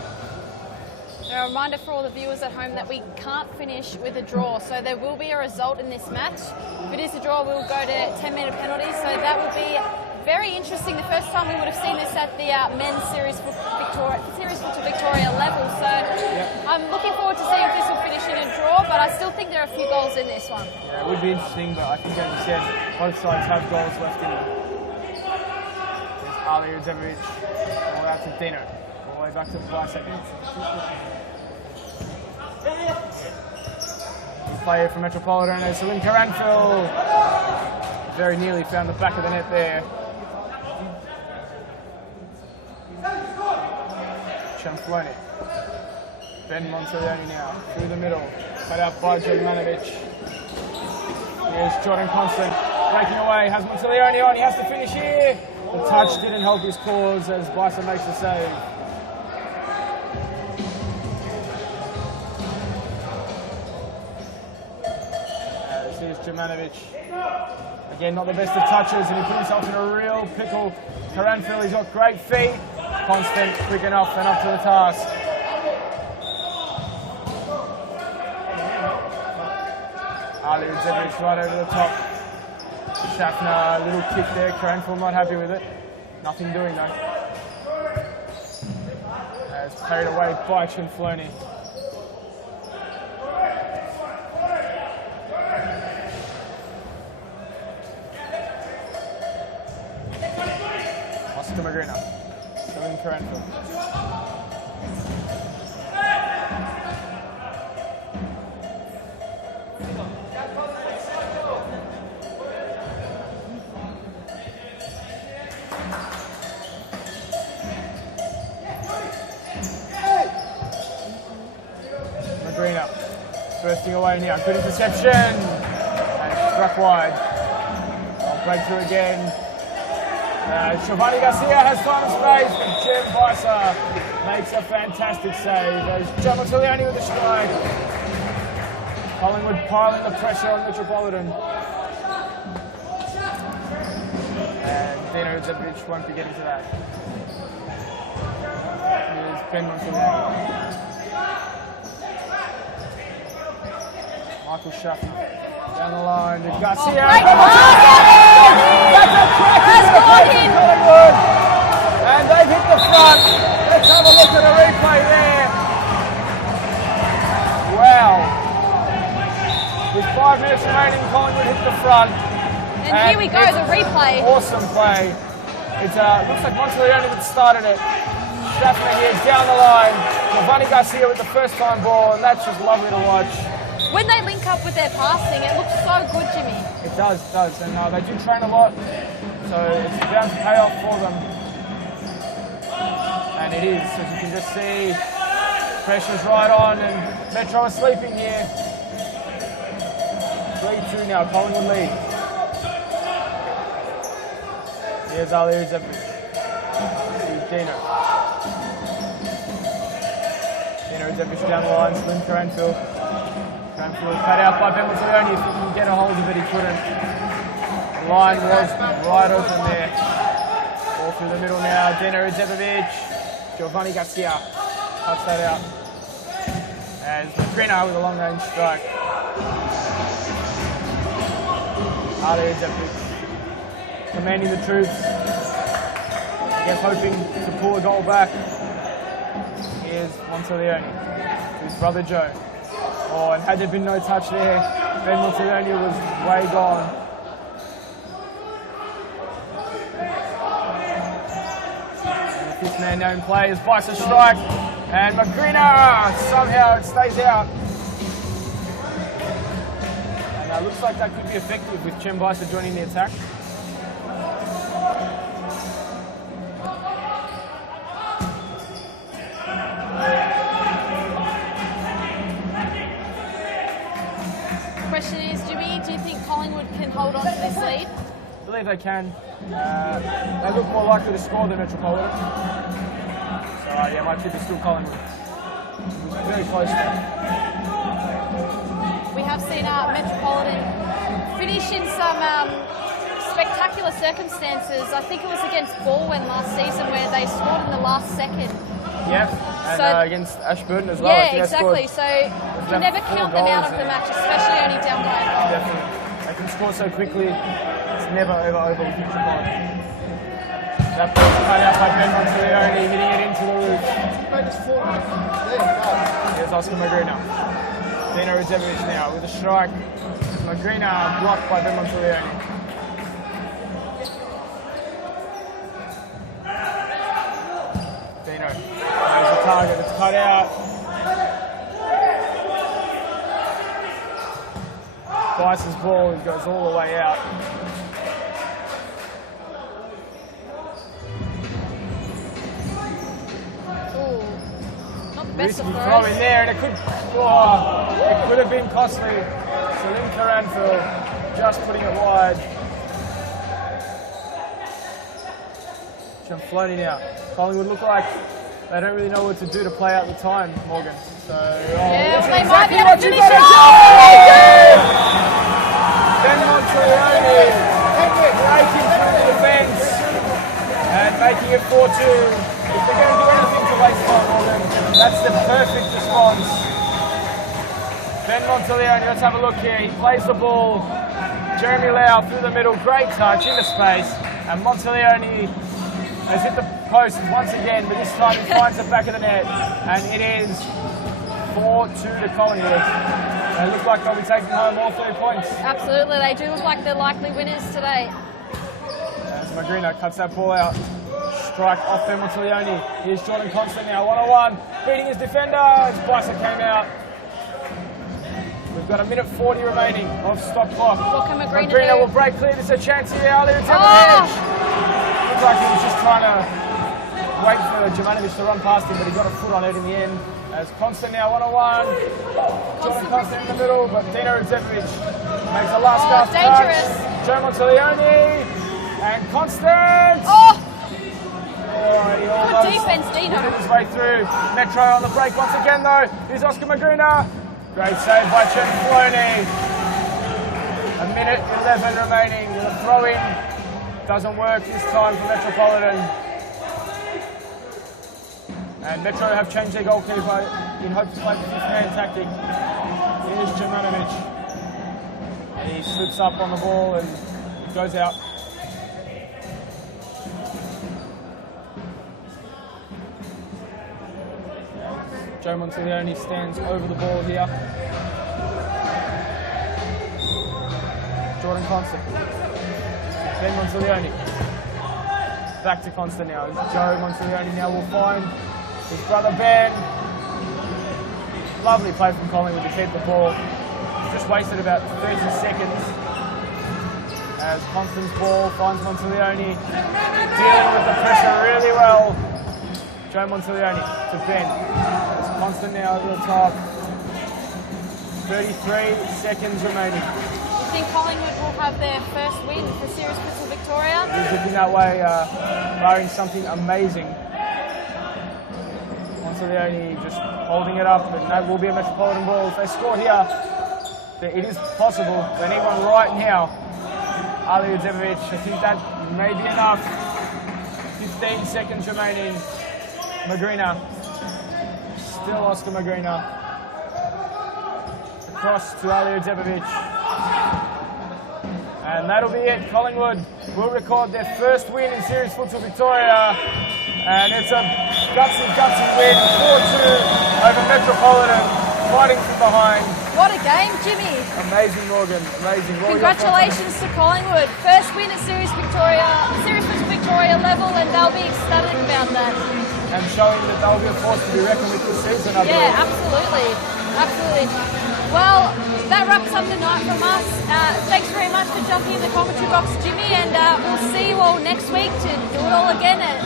A reminder for all the viewers at home that we can't finish with a draw, so there will be a result in this match. If it is a draw, we'll go to 10-minute penalties, so that will be very interesting. The first time we would have seen this at the men's Series Futsal Victoria level, so I'm looking forward to seeing if this will finish in a draw, but I still think there are a few goals in this one. Yeah, it would be interesting, but I think, as you said, both sides have goals left in them. There's Ali Zemovic, all out to Dino, all the way back to the Bicep. Player from Metropolitan is Salim Karanfil. Very nearly found the back of the net there. Chamfloni. Ben Monteleone now through the middle. Cut out by Jemanovic. Here's Jordan Constant breaking away. Has Monteleone on. He has to finish here. The touch didn't help his cause as Bison makes the save. Here's Jemanovic. Again, not the best of touches, and he put himself in a real pickle. Karanfil, he's got great feet. Constant, quick enough and up to the task. Ali Zemovic right over the top. Schaffner, a little kick there. Karanfil not happy with it. Nothing doing though. As carried away by Chamfloni. Magrina, Salim Karanfil. Magrina, bursting away now, good interception, and struck wide. I'll break through again. Giovanni Garcia has time and space, but Jim Bissa makes a fantastic save. There's John Monteleone with the strike. Collingwood piling the pressure on Metropolitan. And Dino Zebic won't be getting to that. Here's Ben Monteleone. Michael Schaffner down the line. Garcia. Great pass! That's a cracking Collingwood. And they've hit the front. Let's have a look at a replay there. Wow. With 5 minutes remaining, Collingwood hit the front. And here we go, the replay. Awesome play. It looks like Monteleone that started it. Schaffner here down the line. Giovanni Garcia with the first time ball, and that's just lovely to watch. When they link up with their passing, it looks so good, Jimmy. It does. And they do train a lot, so it's bound to pay off for them. And it is, as you can just see, pressure's right on, and Metro are sleeping here. 3-2 now, Collingwood lead. Here's Ali Zebic. Dino. Dino Zebic down the line, Slim Cranfield. Cranfield cut out by Ben Monteleone. If he can get a hold of it, he couldn't. The line was right open there. Ball through the middle now. Dino Zebic. Giovanni Garcia cuts that out. And Greener with a long range strike. Ali Zebic commanding the troops. I guess hoping to pull a goal back. Here's Monteleone to his brother Joe. Oh, and had there been no touch there, Ben Monteleone was way gone. And the fifth man now in play is Bison strike. And McGreener, somehow it stays out. And it looks like that could be effective with Chem Bison joining the attack. Question is, Jimmy, do you think Collingwood can hold on to this lead? I believe they can. They look more likely to score than Metropolitan. So yeah, my tip is still Collingwood. It was very close there. We have seen Metropolitan finish in some spectacular circumstances. I think it was against Baldwin last season where they scored in the last second. Yep, and So- against Ashburton as well. Yeah, exactly. So you They've never four count them out goals of the there. match, especially only down by a goal. Definitely. They can score so quickly. It's never over with Metropolitan. That ball's cut out by Ben Monteleone, hitting it into the roof. Here's Oscar Magrina. Dino Zebic now with a strike. Magrina blocked by Ben Monteleone. Dino. There's the target, it's cut out. Bice's ball, it goes all the way out. Ooh, not best Risky of throw throws. in there, and it could have been costly. Salim Karanfil just putting it wide. Floating out. Collingwood look like they don't really know what to do to play out the time, Morgan. So, Yeah, this is they might be able to finish you've it. got to do. Ben Monteleone breaking through the defence and making it 4-2. If they're going to do anything to waste time, Morgan, that's the perfect response. Ben Monteleone, let's have a look here. He plays the ball. Jeremy Lau through the middle, great touch into space, and Monteleone has hit the post once again, but this time he finds the back of the net, and it is 4-2 to Collingwood. They look like they'll be taking home all 3 points. Absolutely, they do look like they're likely winners today. As Magrina cuts that ball out, strike off Ben Monteleone. Here's Jordan Constant now, 1-on-1, beating his defender as Bison came out. We've got 1:40 remaining of stop clock. What can Magrina Magrina do? will break clear. There's a chance here. Ali Zebic. Oh! Looked like he was just trying to wait for Jovanovic to run past him, but he got a foot on it in the end. As Constant now 1-on-1. Jordan Constant in the middle, but Dino Zebic makes a last gasp dangerous. touch. Joe Monteleone. And Constant! Oh! He Good almost defense, Dino. did his way through. Metro on the break once again, though. Here's Oscar Magrina. Great save by Chenfloney. A minute 11 remaining with a throw-in. Doesn't work this time for Metropolitan. And Metro have changed their goalkeeper in hope to play the fifth-man tactic. Here's Jemanovic. And he slips up on the ball and it goes out. Joe Montaglione stands over the ball here. Jordan Constant. Then Montaglione. Back to Constant now. Joe Montaglione now will find his brother Ben. Lovely play from Collingwood to keep the ball. Just wasted about 30 seconds as Constant's ball finds Montaglione. Dealing with the pressure really well. Joe Montaglione to Ben. It's Constant now over the top. 33 seconds remaining. You think Collingwood will have their first win for Series Futsal Victoria? He's looking that way, barring something amazing. Montaglione just holding it up, and that will be a Metropolitan ball. If they score here, then it is possible. They need one right now. Ali Udzemovic, I think that may be enough. 15 seconds remaining. Magrina. Still Oscar Magrina. Across to Ali Udzemovic. And that'll be it. Collingwood will record their first win in Series Futsal Victoria. And it's a gutsy win, 4-2 over Metropolitan, fighting from behind. What a game, Jimmy. Amazing, Morgan. Amazing. Congratulations to Collingwood. First win at Series Futsal Victoria level, and they'll be ecstatic about that. And showing that they'll be a force to be reckoned with this season, I believe. Yeah, absolutely. Absolutely. Well, that wraps up the night from us. Thanks very much for jumping in the commentary box, Jimmy, and we'll see you all next week to do it all again at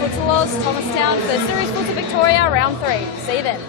Futsal Oz Thomastown for Series Futsal Victoria Round 3. See you then.